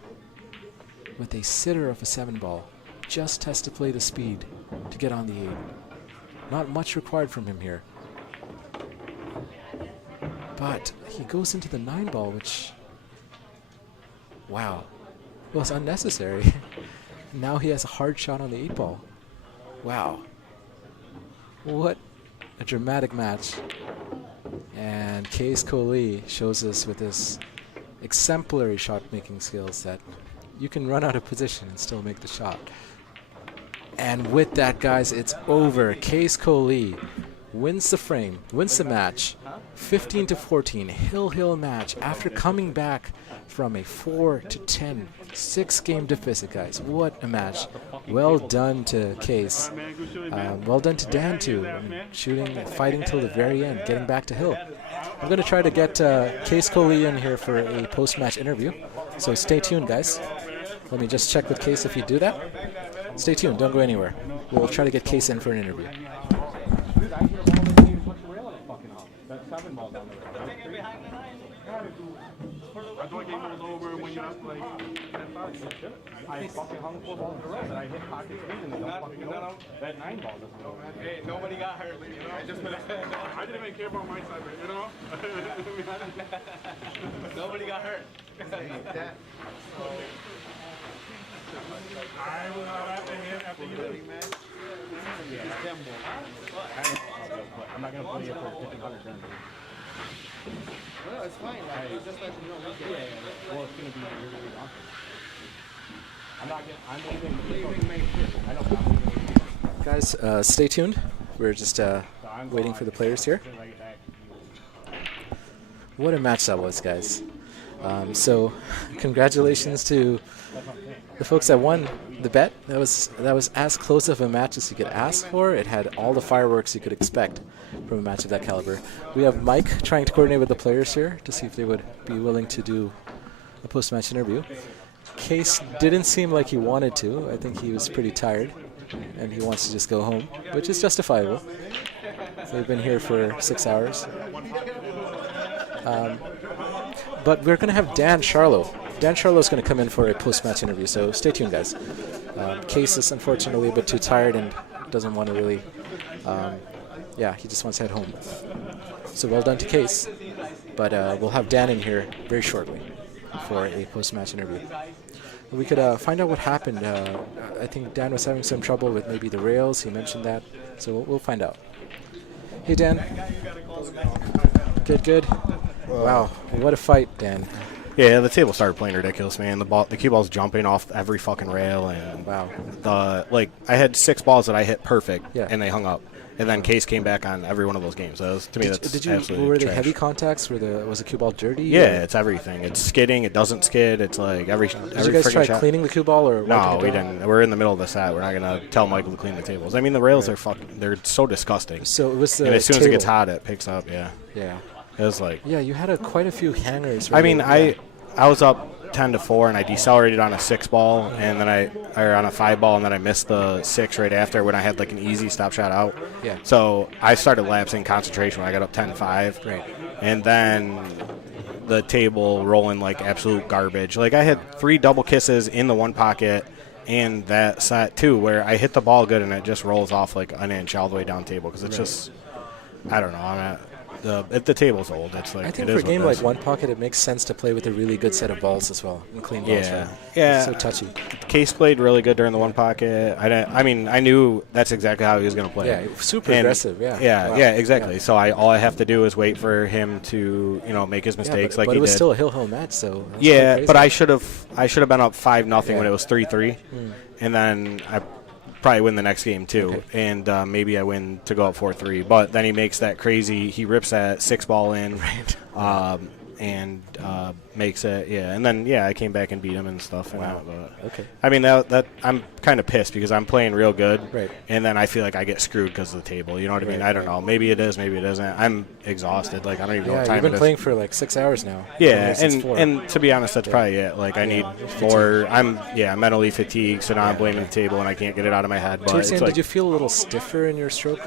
with a sitter of a 7 ball. Just has to play the speed to get on the 8. Not much required from him here. But he goes into the 9 ball, which, wow, was unnecessary. Now he has a hard shot on the 8 ball. Wow. What a dramatic match. And Qais Kolee shows us with his exemplary shot-making skills that you can run out of position and still make the shot. And with that, guys, it's over. Qais Kolee wins the frame, wins the match, 15-14, hill match after coming back from a 4-10 6-game deficit, guys. What a match. Well done to Qais. Well done to Dan too, shooting, fighting till the very end, getting back to hill. I'm going to try to get Qais Kolee in here for a post-match interview, so stay tuned, guys. Let me just check with Qais if he'd do that. Stay tuned, don't go anywhere. We'll try to get Qais in for an interview. I thought game was over when you asked like 10 times. I fucking hung 4 balls in a row and I hit pocket speed and they don't fucking know. That 9 ball doesn't go. Hey, nobody got hurt, you know? I didn't even care about my side, you know? Nobody got hurt. I will not have to hit after you leave. I'm not going to play it for 1,500 grand. No, it's fine. Like, it's just like, you know, Well, it's going to be really awesome. I'm leaving. I know, I'm leaving. Guys, stay tuned. We're just waiting for the players here. What a match that was, guys. So, congratulations to the folks that won the bet. That was as close of a match as you could ask for. It had all the fireworks you could expect from a match of that caliber. We have Mike trying to coordinate with the players here to see if they would be willing to do a post-match interview. Qais didn't seem like he wanted to. I think he was pretty tired and he wants to just go home, which is justifiable. They've been here for 6 hours. But we're going to have Dan Sharlow. Dan Sharlow is going to come in for a post-match interview, so stay tuned, guys. Qais is unfortunately a bit too tired and doesn't want to really, he just wants to head home. So well done to Qais, but we'll have Dan in here very shortly for a post-match interview. We could find out what happened. I think Dan was having some trouble with maybe the rails. He mentioned that, so we'll find out. Hey, Dan. Good. Wow, what a fight, Dan. Yeah, the table started playing ridiculous, man. The cue ball's jumping off every fucking rail, and Wow. I had 6 balls that I hit perfect, Yeah. and they hung up. And then Qais came back on every one of those games. To me, that's absolutely were they trash. heavy contacts? Was the cue ball dirty? Yeah, it's everything. It's skidding. It doesn't skid. It's like every Did every you guys freaking try shot. cleaning the cue ball or? No, wiping we it down? didn't. We're in the middle of the set. We're not gonna tell Michael to clean the tables. I mean, the rails are they're so disgusting. So it was the and as soon as it gets table. hot, it picks up. Yeah, Yeah. it was like. Yeah, you had quite a few hangers. I mean, right? I was up 10-4, and I decelerated on a 6 ball, and then or on a 5 ball, and then I missed the 6 right after when I had like an easy stop shot out. Yeah. So I started lapsing concentration when I got up 10-5. Right. And then the table rolling like absolute garbage. Like I had 3 double kisses in the one pocket, and that set too, where I hit the ball good and it just rolls off like an inch all the way down table because it's just, I don't know. The table's old. It's like I think it for is a game what it like is. one pocket, it makes sense to play with a really good set of balls as well and clean balls. Yeah. Right? Yeah. It's so touchy. Qais played really good during the one pocket. I knew that's exactly how he was going to play. Yeah, super And- aggressive. Yeah. Yeah, Wow. yeah, exactly. Yeah. So all I have to do is wait for him to make his mistakes but like it he was did. still a hill match, so. That's quite Yeah, crazy. but I should have been up 5-0 Yeah. when it was 3-3, and then I probably win the next game too, Okay. and maybe I win to go up 4-3. But then he makes that crazy. He rips that 6 ball in, and makes it. Yeah, and then I came back and beat him and stuff. And Wow. but, Okay. I mean that I'm kind of pissed because I'm playing real good, Right. and then I feel like I get screwed because of the table. You know what I mean? Right, I don't know. Maybe it is. Maybe it isn't. I'm exhausted. Like I don't even know Yeah, what time you've been it is. playing for like 6 hours now. Yeah, Since 4. and to be honest, that's probably it. Like I need more. I'm mentally fatigued, so now I'm blaming the table, and I can't get it out of my head. But Towards the it's end, like, did you feel a little stiffer in your stroke?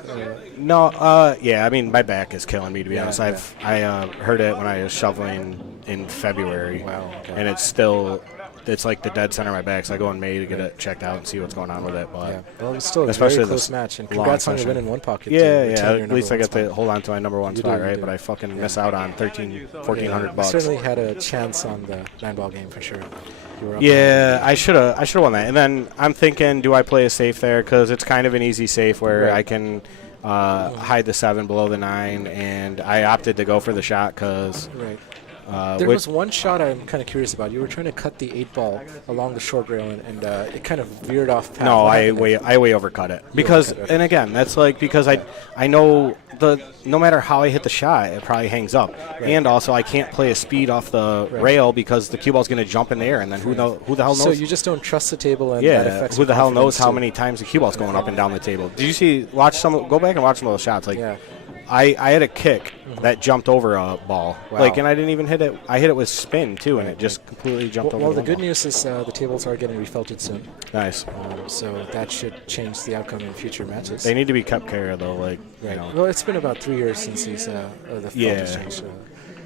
no, yeah. I mean, my back is killing me to be Yeah, honest. I heard it when I was shoveling in February, Wow, okay. and it's like the dead center of my back. So I go in May to get it checked out and see what's going on with it. But Yeah. Well, it was still a especially very this close match, and long congrats on your session. win in one pocket. Yeah, to yeah. retain your At least I number get one to spot. hold on to my number 1 You spot, do, you right? do. But I fucking Yeah. miss out on $1,400 You bucks. certainly had a chance on the Nineball game for sure. You were up Yeah, I should have won that. And then I'm thinking, do I play a safe there? Because it's kind of an easy safe where Right. I can hide the 7 below the 9, and I opted to go for the shot because Right. There which- was one shot I'm kind of curious about. You were trying to cut the 8 ball along the short rail, and it kind of veered off path. no, What I happened way overcut it because, overcut it, okay. and again, that's like because I know no matter how I hit the shot, it probably hangs up, and also I can't play a speed off the Right. rail because the cue ball's going to jump in the air, and then who the hell knows? So you just don't trust the table, and that Yeah, affects who your the hell knows confidence how too. many times the cue ball's going up and down the table? Did you go back and watch some of those shots? Like, Yeah. I had a kick that jumped over a ball, Wow. like, and I didn't even hit it. I hit it with spin too, and it just completely jumped over. Well, the one good ball. news is the tables are getting refelted soon, Nice. so that should change the outcome in future matches. They need to be kept care of though, like Right. you know. Well, it's been about 3 years since the Yeah. felt has changed.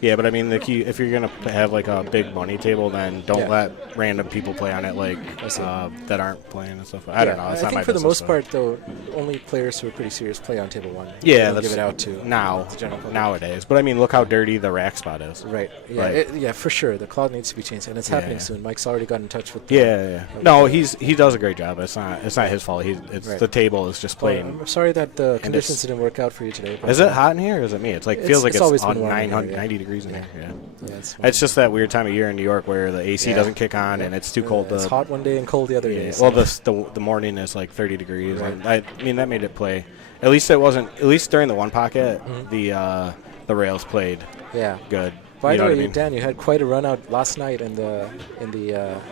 Yeah, but I mean, the key if you're gonna have like a big money table, then don't Yeah. let random people play on it, like I see. that aren't playing and stuff. I don't know. It's I not think my for the business, most so. part, though, only players who are pretty serious play on table 1. They Yeah, don't that's give it out to now the general public. nowadays. But I mean, look how dirty the rack spot is. Right. Yeah. Right. Yeah, for sure. The cloud needs to be changed, and it's happening Yeah. soon. Mike's already got in touch with. Yeah. No, he does a great job. It's not his fault. It's Right. the table is just Well, plain. I'm sorry that the it's- conditions didn't work out for you today. but, Is it hot in here or is it me? It's like feels like it's it's always on been warm in here, 90 yeah. degrees in Yeah. here. Yeah. Yeah, It's just that weird time of year in New York where the AC Yeah. doesn't kick on and it's too cold. It's to, hot one day and cold the other Yeah. day. so- Well, the morning is like 30 degrees, Right. and I mean that made it play. At least it wasn't. At least during the one pocket, the rails played yeah. good. By you the know way, what I mean? Dan, you had quite a run out last night in the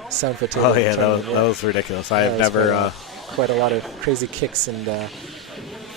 7-foot table. Oh yeah, tournament. that was ridiculous. Yeah, I've it was never. quite a lot of crazy kicks and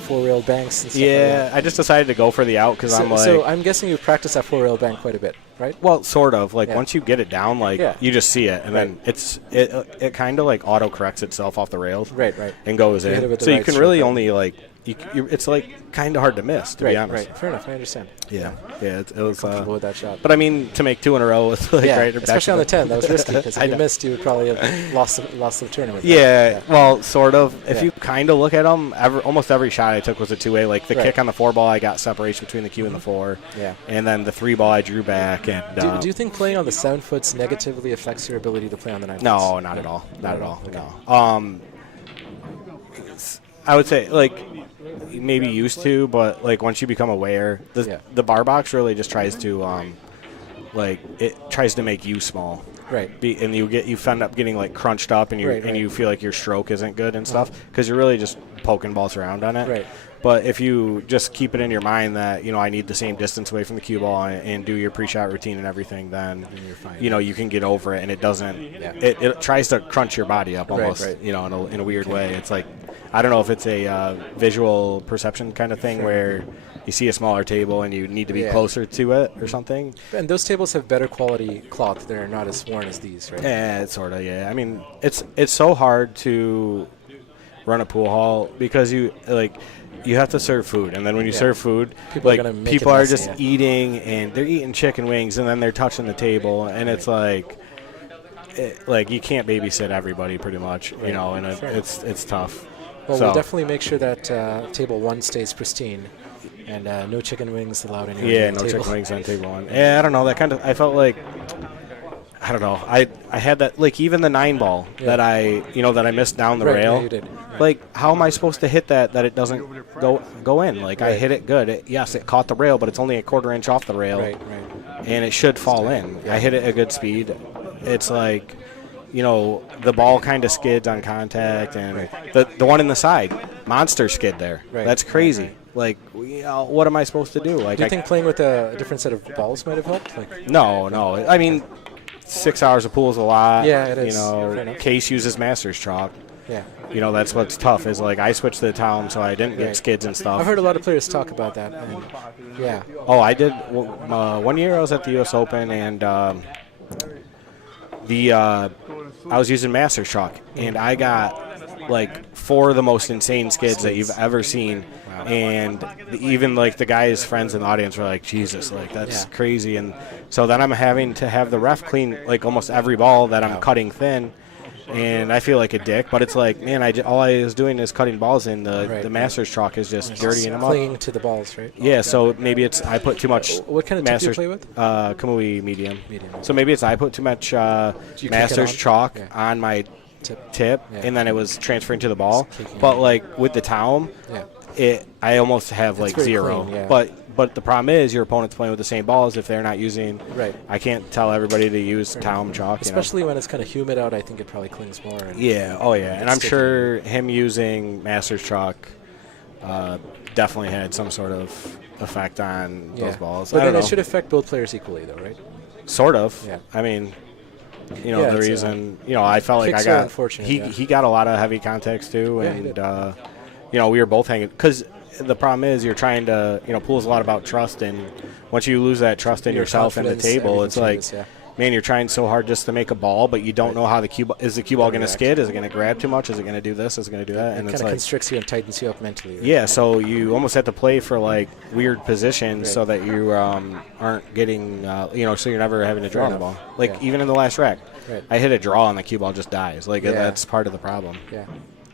4-rail banks and stuff. Yeah, like I just decided to go for the out because that. I'm like. So I'm guessing you practiced that 4-rail bank quite a bit, right? Well, sort of. Like Yeah. once you get it down, like Yeah. you just see it, and then it kind of like auto corrects itself off the rails, Right. and goes You hit it in. with the So you right can stroke, really right. only like it's like kind of hard to miss, to be honest. Right. Fair enough. I understand. Yeah. It was. Comfortable with that shot. But I mean, to make 2 in a row with like yeah, right back especially on the to 10, that was risky because I if you know. missed, you would probably have lost the tournament. right? Yeah, well, sort of. If Yeah. you kind of look at them, almost every shot I took was a 2-way. Like the Right. kick on the 4 ball, I got separation between the cue and the 4. Yeah. And then the 3 ball, I drew back. And Do you think playing on the 7-foots negatively affects your ability to play on the 9-foots? no, not at all. Not at all. Okay. No. I would say like maybe used to, but like once you become aware, Yeah. the bar box really just tries to like it tries to make you small. Right. And you end up getting like crunched up, and you feel like your stroke isn't good and stuff because you're really just poking balls around on it. Right. But if you just keep it in your mind that I need the same distance away from the cue ball and do your pre-shot routine and everything, then you're fine. You can get over it, and it doesn't. Yeah. It tries to crunch your body up almost. Right. In a weird way. It's like I don't know if it's a visual perception kind of thing where you see a smaller table and you need to be closer to it or something. And those tables have better quality cloth. They're not as worn as these, right? Yeah, it's sort of, yeah. I mean, it's so hard to run a pool hall because you have to serve food, and then when you serve food, people are just eating, and they're eating chicken wings, and then they're touching the table, and it's like you can't babysit everybody pretty much, and it's tough. Well, we'll definitely make sure that table 1 stays pristine. And no chicken wings allowed anywhere. Yeah, no chicken wings on table 1. Yeah, I don't know. I felt like, I don't know. I had that, like, even the 9-ball that I missed down the rail. Yeah, you did. Like, how am I supposed to hit that it doesn't go in? Like, I hit it good. It caught the rail, but it's only a 1/4 inch off the rail. Right. And it should fall in. I hit it at a good speed. It's like, the ball kind of skids on contact, and the one in the side, monster skid there. Right. That's crazy. Like, what am I supposed to do? Like, do you think playing with a different set of balls might have helped? Like, no. I mean, 6 hours of pool is a lot. Yeah, it is. Fair enough. Qais uses Masters chalk. Yeah. That's what's tough is, like, I switched to the Talum, so I didn't get skids and stuff. I've heard a lot of players talk about that. And yeah. Oh, I did. 1 year I was at the U.S. Open, and I was using Masters chalk, and I got, like, 4 of the most insane skids that you've ever seen. Wow. And even, like, the guys' friends in the audience were like, Jesus, like, that's crazy. And so then I'm having to have the ref clean, like, almost every ball that I'm cutting thin. And I feel like a dick, but it's like, man, all I was doing is cutting balls in. The Masters chalk is just dirtying them up. Clinging to the balls, right? Yeah, so maybe I put too much. What kind of tip do you play with? Kamui medium. So maybe I put too much Masters chalk on my tip, and then it was transferring to the ball. But, like, with the Talum, I almost have, like, 0. Clean, But the problem is your opponent's playing with the same balls if they're not using. Right. I can't tell everybody to use Talum chalk. Especially when it's kind of humid out, I think it probably clings more. Yeah. Oh, yeah. And I'm sure him using Masters chalk definitely had some sort of effect on those balls. But then it should affect both players equally, though, right? Sort of. Yeah. I mean, the reason, I felt like I got. He got a lot of heavy contacts too, and we were both hanging because. The problem is you're trying to, pool's a lot about trust, and once you lose that trust in yourself and the table, it's like, man, you're trying so hard just to make a ball, but you don't know how the cue ball going to skid? Is it going to grab too much? Is it going to do this? Is it going to do that? And it kind of constricts you and tightens you up mentally. Right? Yeah, so you almost have to play for, like, weird positions so that you aren't getting, so you're never having to draw the ball. Like, even in the last rack, I hit a draw and the cue ball just dies. Like, that's part of the problem. Yeah.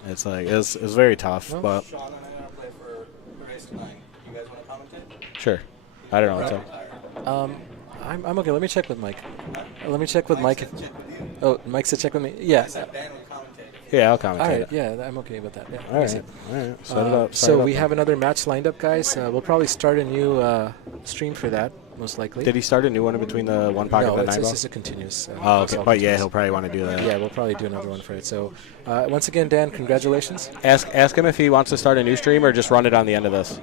It's like, it's very tough, but... You guys want to commentate? Sure. I don't know what's up. I'm okay. Let me check with Mike. Let me check with Mike. Oh, Mike said check with me. Yeah. Yeah, I'll commentate. All right. Yeah, I'm okay with that. Yeah. All right. Set it up. So we have another match lined up, guys. We'll probably start a new stream for that, most likely. Did he start a new one in between the one pocket and the 9-ball? No, it's just a continuous. Okay. But yeah, he'll probably want to do that. Yeah, we'll probably do another one for it. So once again, Dan, congratulations. Ask him if he wants to start a new stream or just run it on the end of this.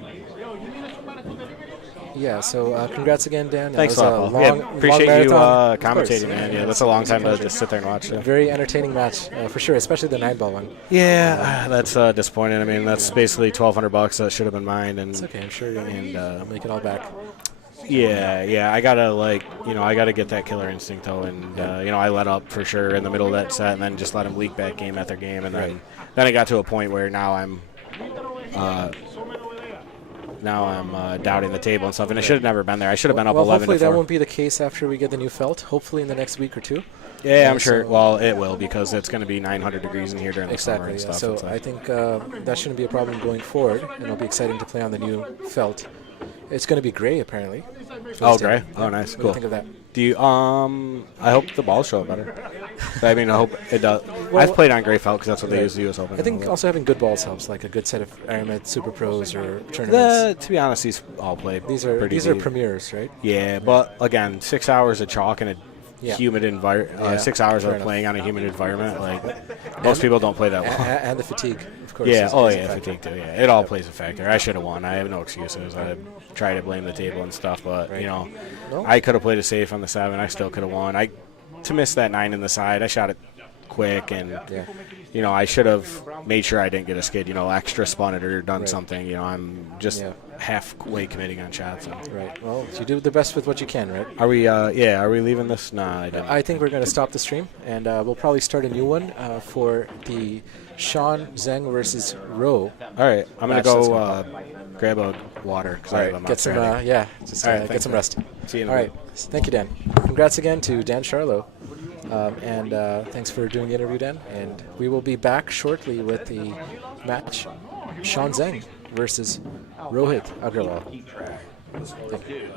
Yeah, so congrats again, Dan. Thanks a lot. Appreciate you commentating, man. Yeah, that's a long time to just sit there and watch. Yeah. Very entertaining match, for sure, especially the 9-ball one. Yeah, that's disappointing. I mean, that's basically $1,200 that should have been mine. And it's okay, I'm sure I'll make it all back. Yeah, I gotta I gotta get that killer instinct though, and I let up for sure in the middle of that set, and then just let him leak back game after game, and then it got to a point where now I'm doubting the table and stuff, and I should have never been there. I should have been up 11-4. Hopefully that won't be the case after we get the new felt. Hopefully in the next week or two. Yeah, I'm sure. Well, it will because it's going to be 900 degrees in here during the summer and stuff. So I think that shouldn't be a problem going forward, and it'll be exciting to play on the new felt. It's going to be gray, apparently. Oh, gray. Oh, nice. What do Cool. you think of that? Do you? I hope the balls show up better. I mean, I hope it does. Well, I've played on gray felt because that's what they right. use the U.S. Open. I think also having good balls helps, like a good set of Aramid Super Pros or tournaments. To be honest, these all play. These are pretty deep. premiers, right? Yeah, but again, 6 hours of chalk in a humid environment. Yeah, 6 hours fair of enough. playing on a humid environment. Like most people don't play that well. And the fatigue, of course. Yeah. is Oh, a yeah. factor. Fatigue too. Yeah. It all plays a factor. I should have won. I have no excuses. I try to blame the table and stuff, but Right. you know, No. I could have played it safe on the 7. I still could have won. To miss that 9 in the side, I shot it quick, and Yeah. you know, I should have made sure I didn't get a skid. You know, extra spun it or done Right. something. You know, I'm just Yeah. halfway committing on shots. And Right. Well, you do the best with what you can, right? are we? Yeah. Are we leaving this? Nah, I didn't. I think we're going to stop the stream, and we'll probably start a new one for the Sean Zheng versus Rowe. All right. I'm gonna Match that's go gonna grab a water because All I have right, a get some, monster headache. just All right, get thanks, some man. rest. See you in a All bit. right, thank you, Dan. Congrats again to Dan Sharlow, and thanks for doing the interview, Dan. And we will be back shortly with the match, Sean Zheng versus Rohit Agrawal. Thank you.